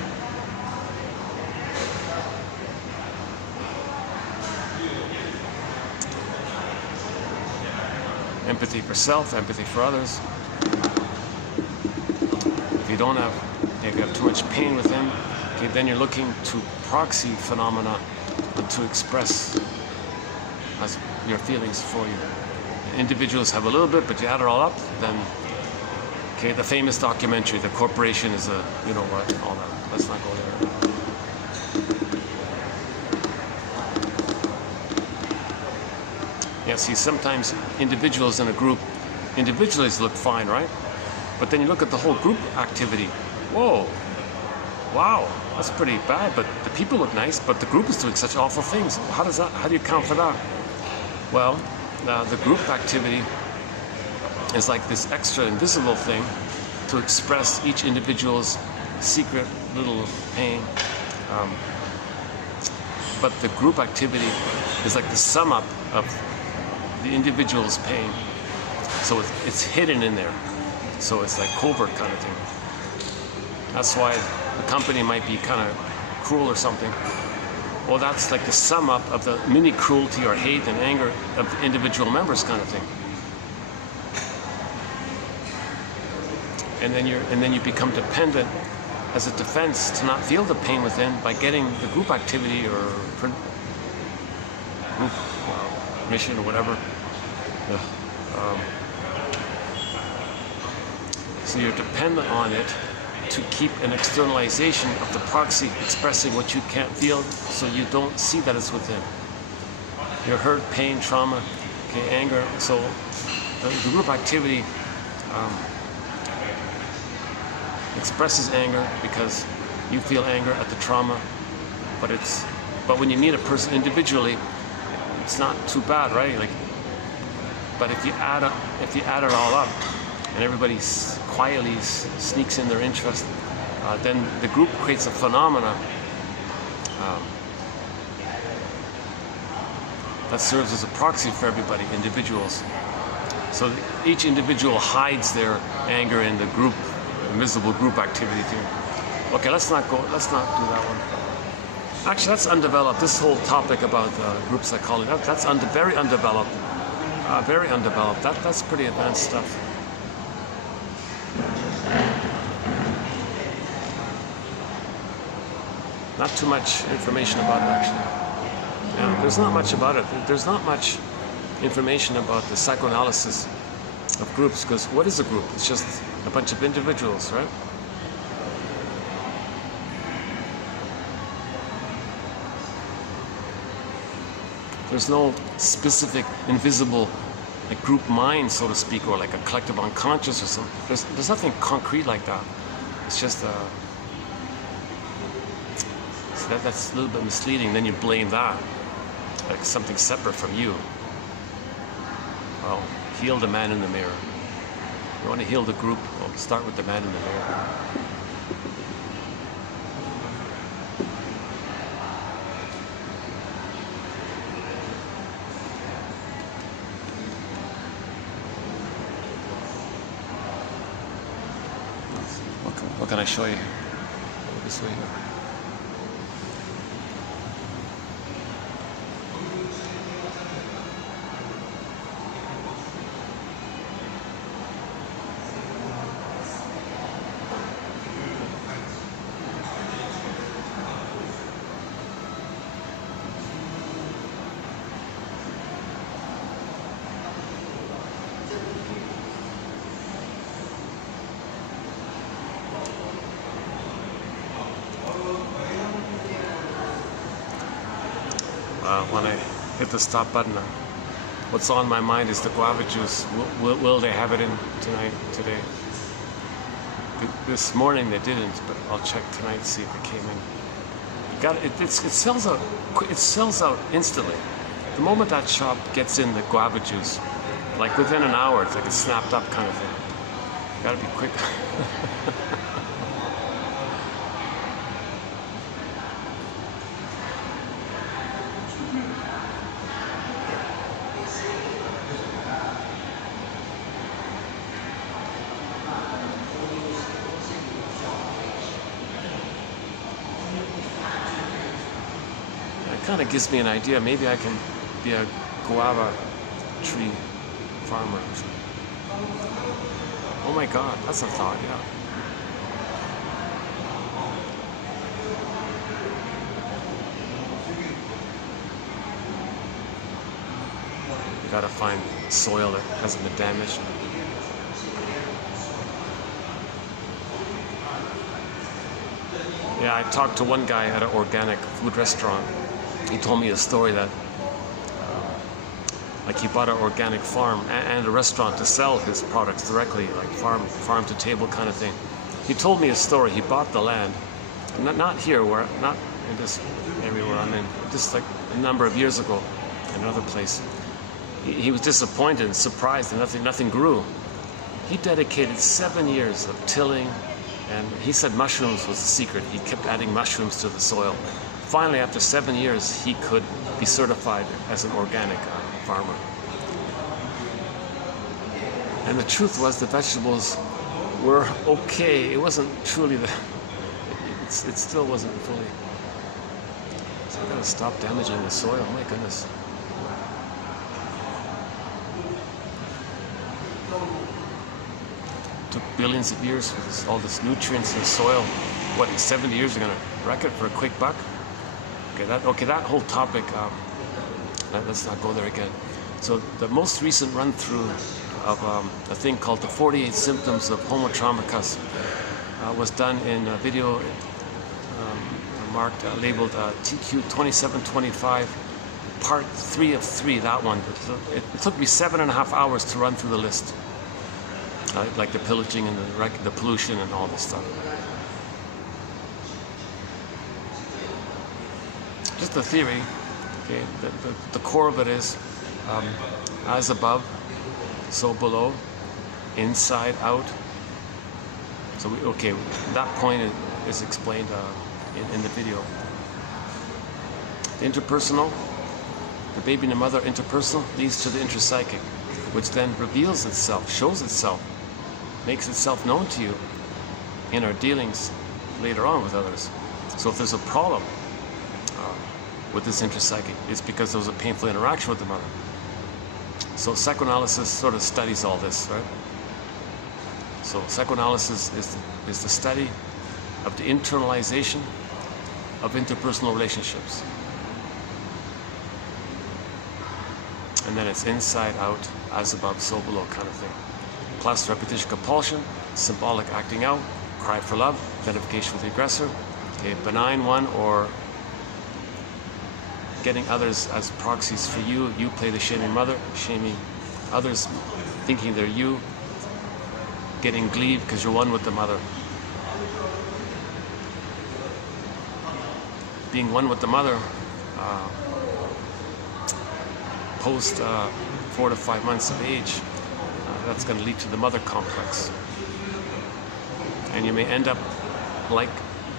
Empathy for self, empathy for others. If you don't have, if you have too much pain within, okay, then you're looking to proxy phenomena to express as your feelings for you. Individuals have a little bit, but you add it all up, then, okay, the famous documentary, The Corporation is a, you know what, all that. Let's not go there. Yeah, see, sometimes individuals in a group, individuals look fine, right? But then you look at the whole group activity. Whoa, wow, that's pretty bad, but the people look nice, but the group is doing such awful things. How do you account for that? Well, the group activity is like this extra invisible thing to express each individual's secret little pain. But the group activity is like the sum up of the individual's pain. So it's hidden in there. So it's like covert kind of thing. That's why the company might be kind of cruel or something. Well, that's like the sum up of the mini cruelty or hate and anger of the individual members kind of thing. And then you become dependent as a defense to not feel the pain within by getting the group activity or group mission or whatever. So you're dependent on it to keep an externalization of the proxy expressing what you can't feel, so you don't see that it's within. Your hurt, pain, trauma, Okay, anger. So the group activity expresses anger because you feel anger at the trauma, but when you meet a person individually, it's not too bad, right? Like, but if you add it all up, and everybody quietly sneaks in their interest, then the group creates a phenomena that serves as a proxy for everybody, individuals. So each individual hides their anger in the group, invisible group activity thing. Okay, let's not do that one. Actually, that's undeveloped. This whole topic about group psychology, that's very undeveloped. Very undeveloped. That's pretty advanced stuff. Not too much information about it, actually. Yeah, there's not much about it. There's not much information about the psychoanalysis of groups, because what is a group? It's just a bunch of individuals, right? There's no specific invisible like group mind, so to speak, or like a collective unconscious or something. There's nothing concrete like that. It's just so that's a little bit misleading. Then you blame that like something separate from you. Well, heal the man in the mirror. You want to heal the group? Well, start with the man in the mirror. What can I show you? This way. When I hit the stop button, what's on my mind is the guava juice. Will they have it in today? This morning they didn't, but I'll check tonight, see if it came in. It sells out. It sells out instantly. The moment that shop gets in the guava juice, like within an hour, it's like a snapped up kind of thing. You gotta be quick. Kind of gives me an idea. Maybe I can be a guava tree farmer or something. Oh my God, that's a thought, yeah. You gotta find soil that hasn't been damaged. Yeah, I talked to one guy at an organic food restaurant. He told me a story that like he bought an organic farm and a restaurant to sell his products directly, like farm to table kind of thing. He told me a story. He bought the land, not here, not in this area where I'm in, just like a number of years ago in another place. He was disappointed and surprised that nothing grew. He dedicated 7 years of tilling, and he said mushrooms was the secret. He kept adding mushrooms to the soil. Finally, after 7 years, he could be certified as an organic farmer. And the truth was the vegetables were okay. It wasn't truly it still wasn't fully. So I gotta stop damaging the soil, my goodness. Took billions of years for all this nutrients in the soil. What, in 70 years they're gonna wreck it for a quick buck? Okay, that whole topic, let's not go there again. So the most recent run-through of a thing called the 48 Symptoms of Homo Traumicus was done in a video marked, labeled TQ 2725. part 3 of 3, that one. It took me 7.5 hours to run through the list. Like the pillaging and the pollution and all this stuff. Just the theory, okay, the core of it is as above, so below, inside out. So that point is explained in the video. The interpersonal, the baby and the mother interpersonal leads to the intrapsychic, which then reveals itself, shows itself, makes itself known to you in our dealings later on with others. So if there's a problem with this intrapsychic, it's because there was a painful interaction with the mother. So psychoanalysis sort of studies all this, right? So psychoanalysis is the study of the internalization of interpersonal relationships. And then it's inside out, as above, so below kind of thing. Plus repetition compulsion, symbolic acting out, cry for love, identification with the aggressor, a benign one, or getting others as proxies for you. You play the shaming mother, shaming others, thinking they're you, getting glee because you're one with the mother. Being one with the mother, post 4 to 5 months of age, that's going to lead to the mother complex. And you may end up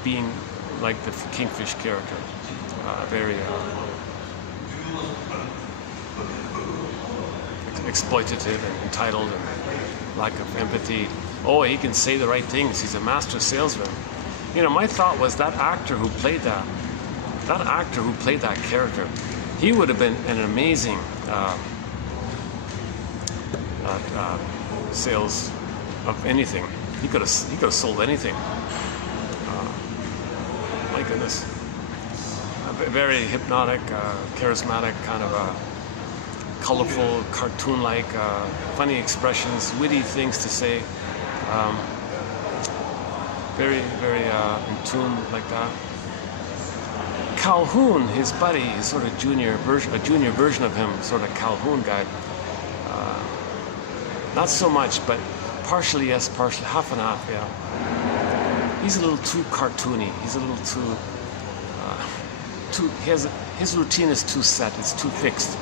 being like the kingfish character, very exploitative and entitled and lack of empathy. Oh, he can say the right things. He's a master salesman. You know, my thought was that actor who played that character, he would have been an amazing sales of anything. He could have sold anything. My goodness, very hypnotic, charismatic, kind of colorful, cartoon-like, funny expressions, witty things to say. Very in tune like that. Calhoun, his buddy, is sort of a junior version of him, sort of Calhoun guy. Not so much, but partially yes, partially, half and half, yeah. He's a little too cartoony. He's a little too his routine is too set, it's too fixed.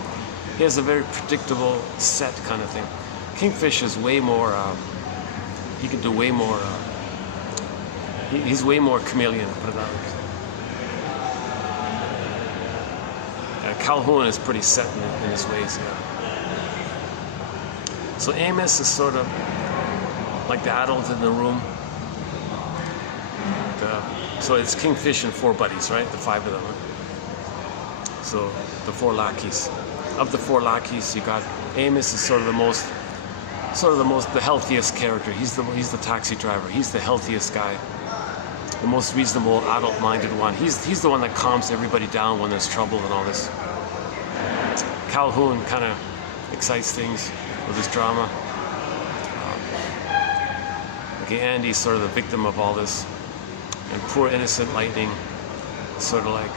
He has a very predictable, set kind of thing. Kingfish is way more, he can do way more, he's way more chameleon, put it that way. Calhoun is pretty set in his ways, yeah. So Amos is sort of like the adult in the room. So it's Kingfish and 4 buddies, right? The 5 of them. So the 4 lackeys. Of the 4 lackeys, you got Amos is the healthiest character. He's the taxi driver. He's the healthiest guy, the most reasonable, adult-minded one. He's the one that calms everybody down when there's trouble and all this. Calhoun kind of excites things with his drama. Okay, Andy's sort of the victim of all this, and poor innocent Lightning, sort of like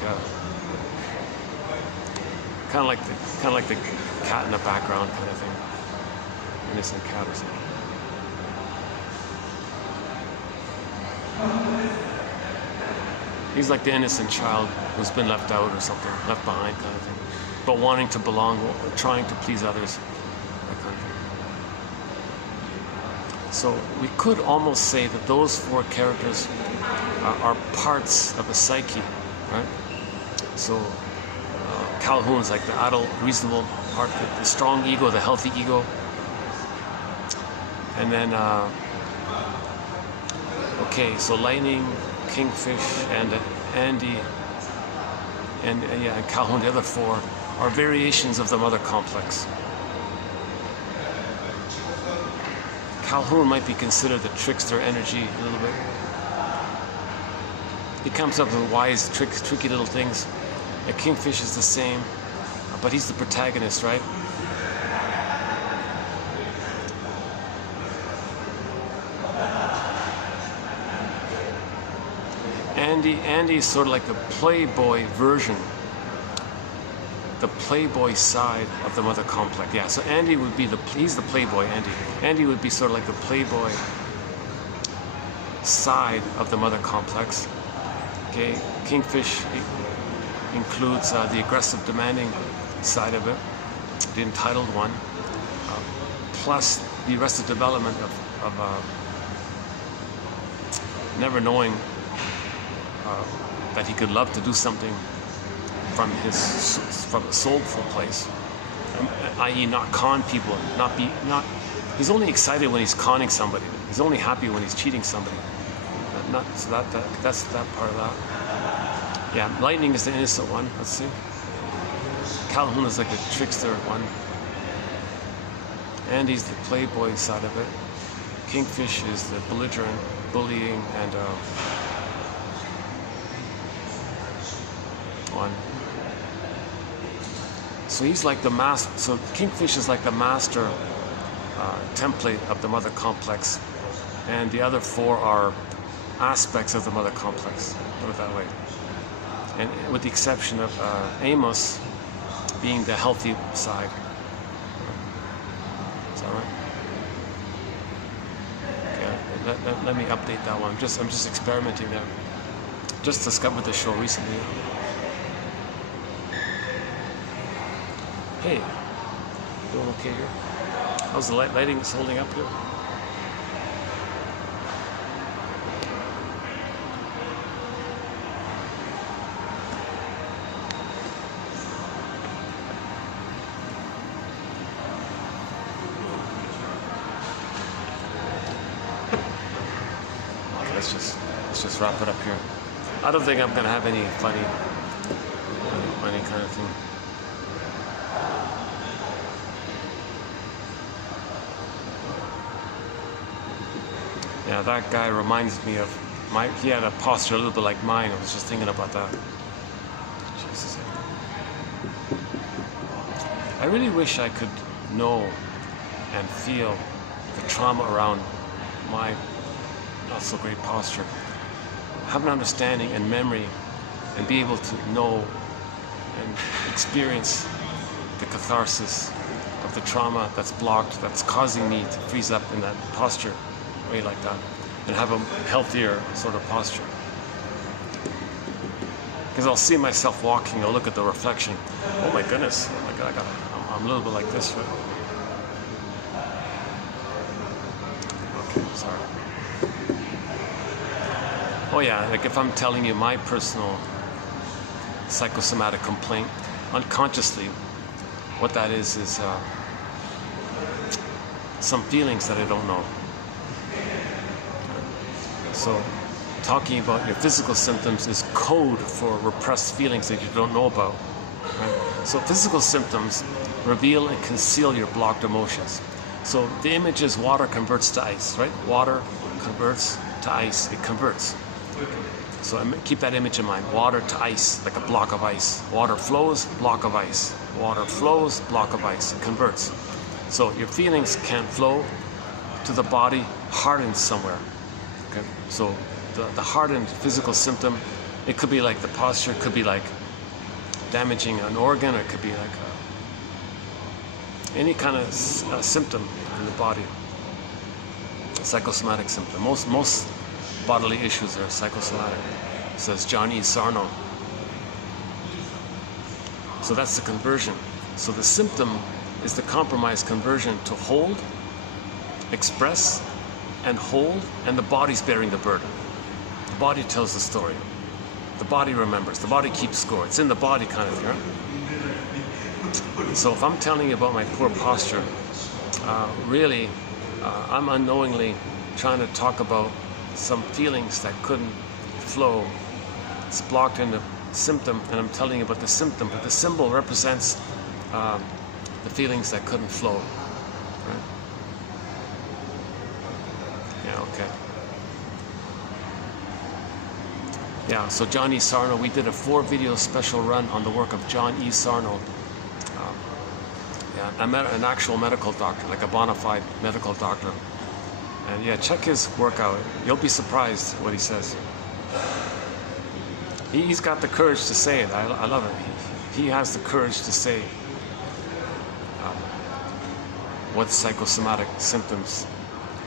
kind of like the cat in the background kind of thing, innocent cat or something. He's like the innocent child who's been left out or something, left behind kind of thing, but wanting to belong, trying to please others, that kind of thing. So we could almost say that those 4 characters are parts of a psyche, right? So Calhoun's like the adult, reasonable part, the strong ego, the healthy ego. And then, okay, so Lightning, Kingfish, and Andy, and Calhoun, the other 4, are variations of the mother complex. Calhoun might be considered the trickster energy a little bit. He comes up with wise, tricky little things. And Kingfish is the same, but he's the protagonist, right? Andy is sort of like the playboy version the playboy side of the mother complex. Yeah, so Andy would be he's the playboy, Andy. Andy would be sort of like the playboy side of the mother complex. Okay, Kingfish includes the aggressive, demanding side of it, the entitled one, plus the arrested development of never knowing that he could love to do something from a soulful place, i.e., not con people, he's only excited when he's conning somebody. He's only happy when he's cheating somebody. So that's that part of that. Yeah, lightning is the innocent one. Let's see. Calhoun is like the trickster one. Andy's the playboy side of it. Kingfish is the belligerent, bullying, and one. So he's like the master. So Kingfish is like the master template of the mother complex, and the other four are aspects of the mother complex. Put it that way. And with the exception of Amos being the healthy side. Is that right? Okay. Let me update that one. I'm just experimenting there. Just discovered the show recently. Hey, doing okay here? How's the lighting holding up here? Okay, let's just wrap it up here. I don't think I'm gonna have any funny kind of thing. Yeah, that guy reminds me of he had a posture a little bit like mine. I was just thinking about that. Jesus. I really wish I could know and feel the trauma around my not so great posture. Have an understanding and memory and be able to know and experience the catharsis of the trauma that's blocked, that's causing me to freeze up in that posture. Like that, and have a healthier sort of posture. Because I'll see myself walking, I'll look at the reflection. Oh my goodness! Oh my God! I'm a little bit like this, right? Okay, sorry. Oh yeah, like if I'm telling you my personal psychosomatic complaint, unconsciously, what that is some feelings that I don't know. So, talking about your physical symptoms is code for repressed feelings that you don't know about. Right? So, physical symptoms reveal and conceal your blocked emotions. So, the image is water converts to ice, right? Water converts to ice, it converts. So, keep that image in mind. Water to ice, like a block of ice. Water flows, block of ice. Water flows, block of ice. It converts. So, your feelings can't flow to the body, hardened somewhere. Okay. So the hardened physical symptom, it could be like the posture, it could be like damaging an organ, or it could be like any kind of symptom in the body, psychosomatic symptom. Most bodily issues are psychosomatic, says John E. Sarno. So that's the conversion. So the symptom is the compromised conversion to hold, express, and hold, and the body's bearing the burden. The body tells the story. The body remembers. The body keeps score. It's in the body kind of thing. Right? So if I'm telling you about my poor posture, really, I'm unknowingly trying to talk about some feelings that couldn't flow. It's blocked in the symptom, and I'm telling you about the symptom, but the symbol represents the feelings that couldn't flow. Right? Yeah, okay. Yeah, so John E. Sarno, we did a 4-video special run on the work of John E. Sarno. Yeah, I met an actual medical doctor, like a bona fide medical doctor. And yeah, check his work out. You'll be surprised what he says. He's got the courage to say it. I love it. he has the courage to say what psychosomatic symptoms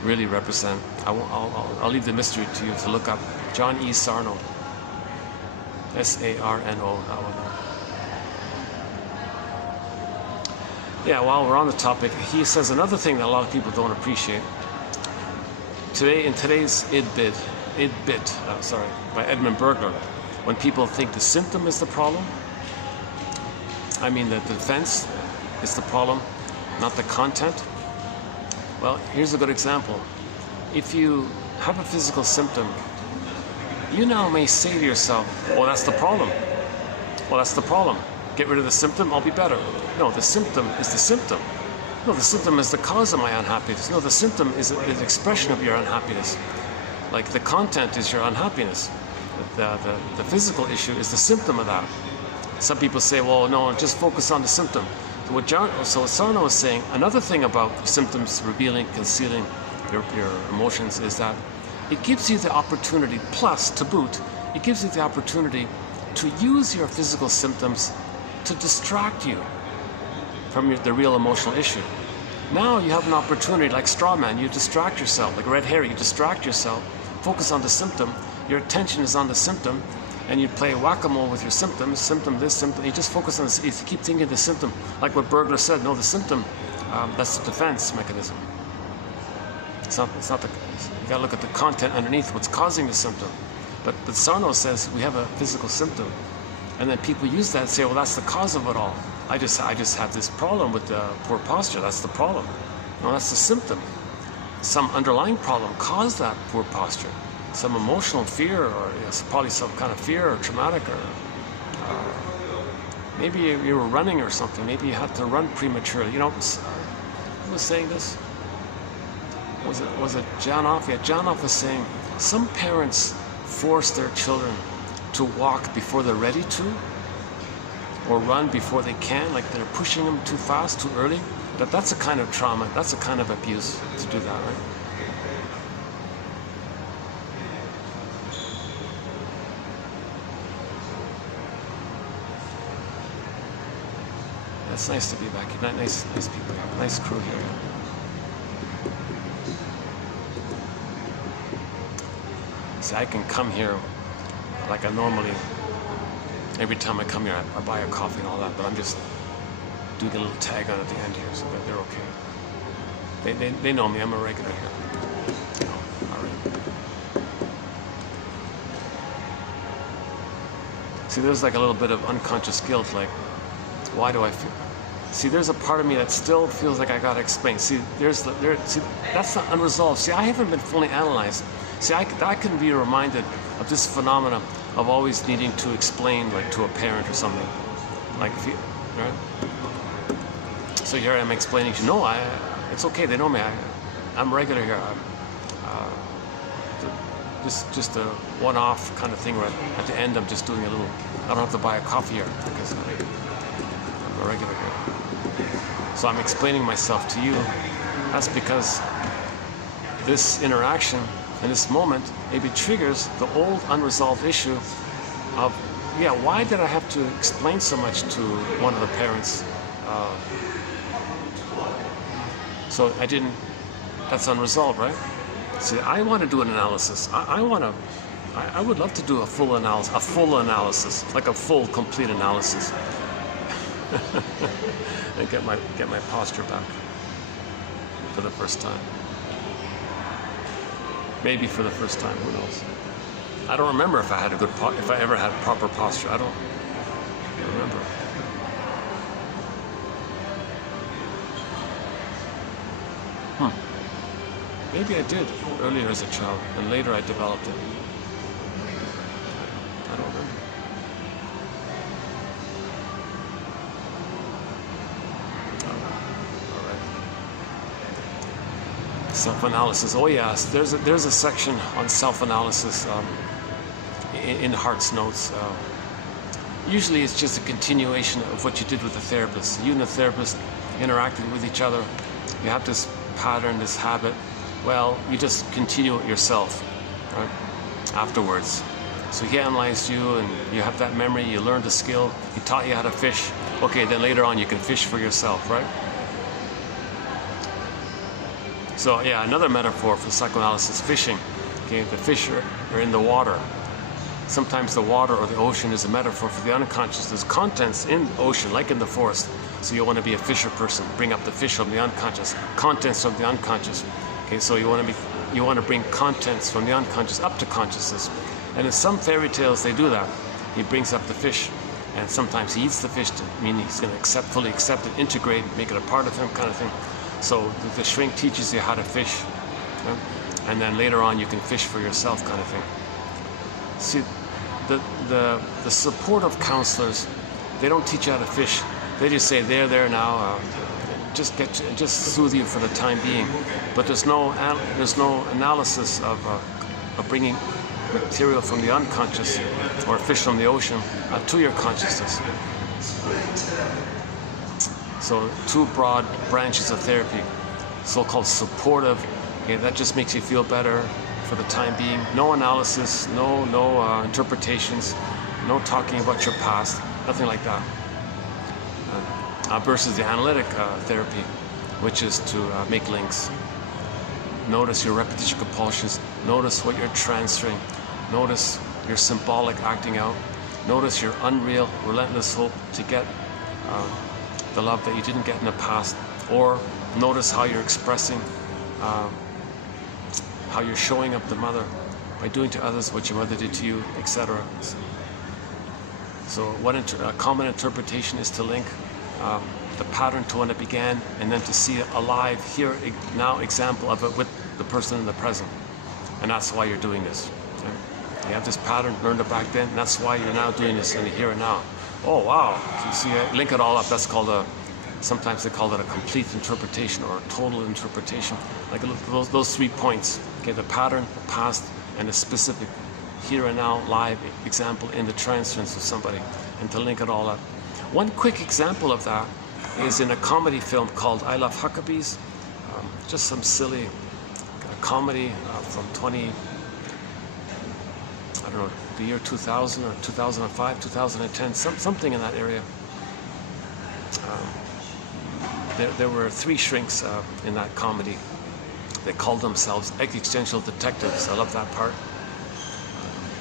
really represent. I'll leave the mystery to you to look up. John E. Sarno, S-A-R-N-O, that one. Yeah, while we're on the topic, he says another thing that a lot of people don't appreciate. Today, in today's id bit, by Edmund Bergler, when people think the symptom is the problem, I mean the defense is the problem, not the content. Well, here's a good example. If you have a physical symptom, you now may say to yourself, well, that's the problem. Well, that's the problem. Get rid of the symptom, I'll be better. No, the symptom is the symptom. No, the symptom is the cause of my unhappiness. No, the symptom is an expression of your unhappiness. Like the content is your unhappiness. The physical issue is the symptom of that. Some people say, well, no, just focus on the symptom. So Sarno is saying, another thing about symptoms revealing, concealing your emotions is that it gives you the opportunity, plus to boot, it gives you the opportunity to use your physical symptoms to distract you from the real emotional issue. Now you have an opportunity, like straw man, you distract yourself, like red hair, you distract yourself, focus on the symptom, your attention is on the symptom, and you play whack-a-mole with your symptoms, symptom this, symptom, you just focus on this, you keep thinking of the symptom, like what Bergler said, no, the symptom, that's the defense mechanism. It's not the, you gotta look at the content underneath, what's causing the symptom. But Sarno says we have a physical symptom, and then people use that and say, well, that's the cause of it all. I just have this problem with the poor posture, that's the problem. No, that's the symptom. Some underlying problem caused that poor posture. Some emotional fear, or probably some kind of fear or traumatic, or maybe you were running or something. Maybe you had to run prematurely. You know, who was saying this? Was it Janus? Yeah, Janus was saying some parents force their children to walk before they're ready to, or run before they can, like they're pushing them too fast, too early. That's a kind of trauma. That's a kind of abuse to do that, right? It's nice to be back here. Nice people here. Nice crew here. See, I can come here like I normally. Every time I come here, I buy a coffee and all that. But I'm just doing a little tag on at the end here, so that they're okay. They know me. I'm a regular here. Oh, all right. See, there's like a little bit of unconscious guilt. Like, why do I feel? See, there's a part of me that still feels like I gotta explain. See, see, that's not unresolved. See, I haven't been fully analyzed. See, I can be reminded of this phenomenon of always needing to explain, like to a parent or something. Like, if you, right? So here I'm explaining to you, no, it's okay, they know me. I'm regular here. Just a one-off kind of thing where at the end I'm just doing a little, I don't have to buy a coffee here because I'm a regular here. So I'm explaining myself to you. That's because this interaction in this moment maybe triggers the old unresolved issue of, yeah, why did I have to explain so much to one of the parents? So I didn't, that's unresolved, right? See, I want to do an analysis. I would love to do a full analysis, like a full, complete analysis. And get my posture back for the first time. Maybe for the first time, who knows? I don't remember if I had if I ever had proper posture. I don't remember. Maybe I did earlier as a child, and later I developed it. I don't remember. All right. Self-analysis. Oh yes, there's a section on self-analysis in Hart's notes. Usually it's just a continuation of what you did with the therapist. You and the therapist interacted with each other. You have this pattern, this habit. Well, you just continue it yourself, right? Afterwards. So he analyzed you, and you have that memory, you learned the skill, he taught you how to fish. Okay, then later on you can fish for yourself, right? So yeah, another metaphor for psychoanalysis, fishing. Okay, the fish are in the water. Sometimes the water or the ocean is a metaphor for the unconscious. There's contents in the ocean, like in the forest. So you want to be a fisher person, bring up the fish from the unconscious, contents from the unconscious. Okay, so you want to bring contents from the unconscious up to consciousness. And in some fairy tales they do that. He brings up the fish, and sometimes he eats the fish, meaning he's going to fully accept it, integrate, make it a part of him, kind of thing. So the shrink teaches you how to fish, right? And then later on you can fish for yourself, kind of thing. See, the supportive counselors, they don't teach you how to fish. They just say, there now, just soothe you for the time being. But there's no analysis of bringing material from the unconscious or fish from the ocean to your consciousness. So two broad branches of therapy, so-called supportive. Okay, that just makes you feel better for the time being. No analysis, no interpretations, no talking about your past, nothing like that. Versus the analytic therapy, which is to make links. Notice your repetition compulsions. Notice what you're transferring. Notice your symbolic acting out. Notice your unreal, relentless hope to get the love that you didn't get in the past. Or notice how you're expressing, how you're showing up the mother by doing to others what your mother did to you, etc. So a common interpretation is to link the pattern to when it began, and then to see a live, here, now example of it with the person in the present. And that's why you're doing this. Okay? You have this pattern, learned it back then, and that's why you're now doing this in the here and now. Oh wow, so you see, link it all up, that's called sometimes they call it a complete interpretation or a total interpretation. Like those 3 points, okay, the pattern, the past, and a specific here and now live example in the transference of somebody, and to link it all up. One quick example of that is in a comedy film called I Love Huckabees. Just some silly comedy from I don't know, the year 2000 or 2005, 2010, something in that area. There were 3 shrinks in that comedy. They called themselves existential detectives. I love that part.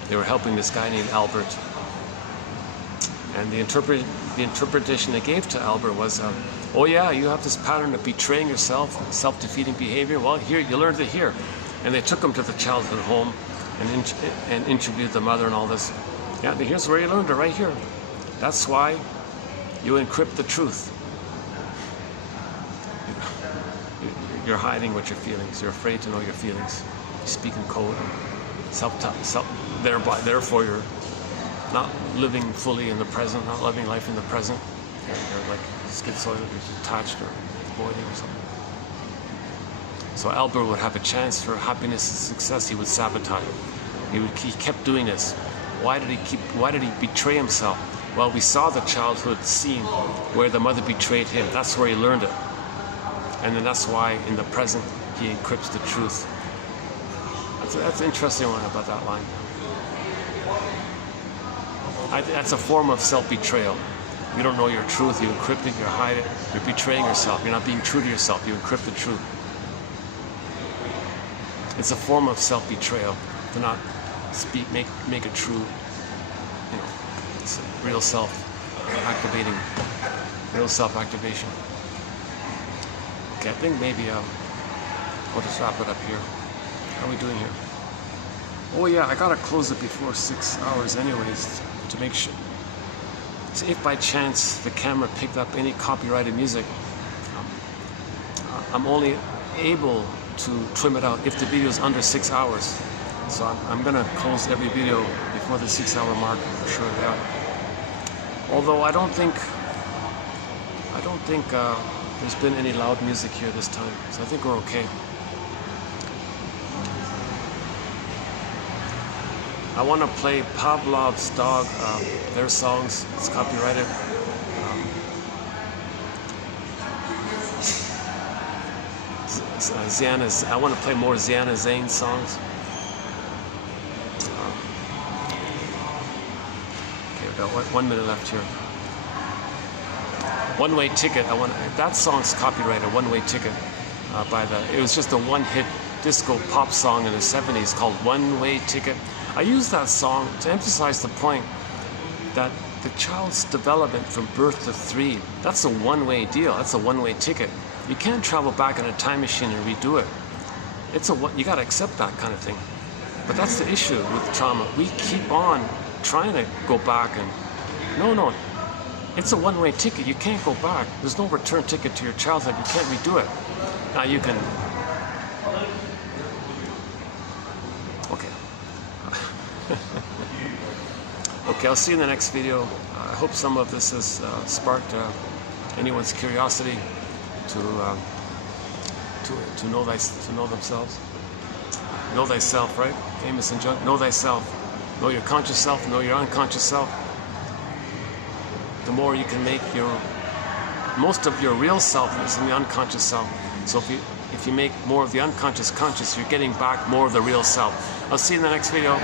They were helping this guy named Albert. And the interpretation they gave to Albert was, oh yeah, you have this pattern of betraying yourself, self-defeating behavior. Well, here, you learned it here. And they took him to the childhood home and interviewed the mother and all this. Yeah, here's where you learned it, right here. That's why you encrypt the truth. You're hiding what your feelings. You're afraid to know your feelings. You speak in code. Therefore, you're not living fully in the present, not living life in the present. You're like schizoid, you're detached or avoiding or something. So Albert would have a chance for happiness and success. He would sabotage it. He kept doing this. Why did he betray himself? Well, we saw the childhood scene where the mother betrayed him. That's where he learned it. And then that's why in the present he encrypts the truth. That's an interesting one about that line. That's a form of self-betrayal. You don't know your truth, you encrypt it, you hide it, you're betraying yourself, you're not being true to yourself, you encrypt the truth. It's a form of self-betrayal to not make it true, it's a real self-activating, real self-activation. Okay, I think maybe we'll just wrap it up here. How are we doing here? Oh yeah, I gotta close it before 6 hours anyways, to make sure. So if by chance the camera picked up any copyrighted music, I'm only able to trim it out if the video is under 6 hours. So I'm gonna close every video before the 6 hour mark for sure. Yeah. Although I don't think there's been any loud music here this time, so I think we're okay. I want to play Pavlov's Dog, their songs. It's copyrighted. I want to play more Ziana Zane songs. I got 1 minute left here. One Way Ticket. That song's copyrighted. One Way Ticket it was just a one-hit disco pop song in the 70s called One Way Ticket. I use that song to emphasize the point that the child's development from birth to 3, that's a one-way deal. That's a one-way ticket. You can't travel back in a time machine and redo it. You got to accept that kind of thing. But that's the issue with trauma. We keep on trying to go back and no, it's a one-way ticket. You can't go back. There's no return ticket to your childhood. You can't redo it. Now you can. Okay. Okay, I'll see you in the next video. I hope some of this has sparked anyone's curiosity to know themselves. Know thyself, right? Famous and John. Know thyself. Know your conscious self. Know your unconscious self. The more you can make most of your real self is in the unconscious self. So if you make more of the unconscious conscious, you're getting back more of the real self. I'll see you in the next video.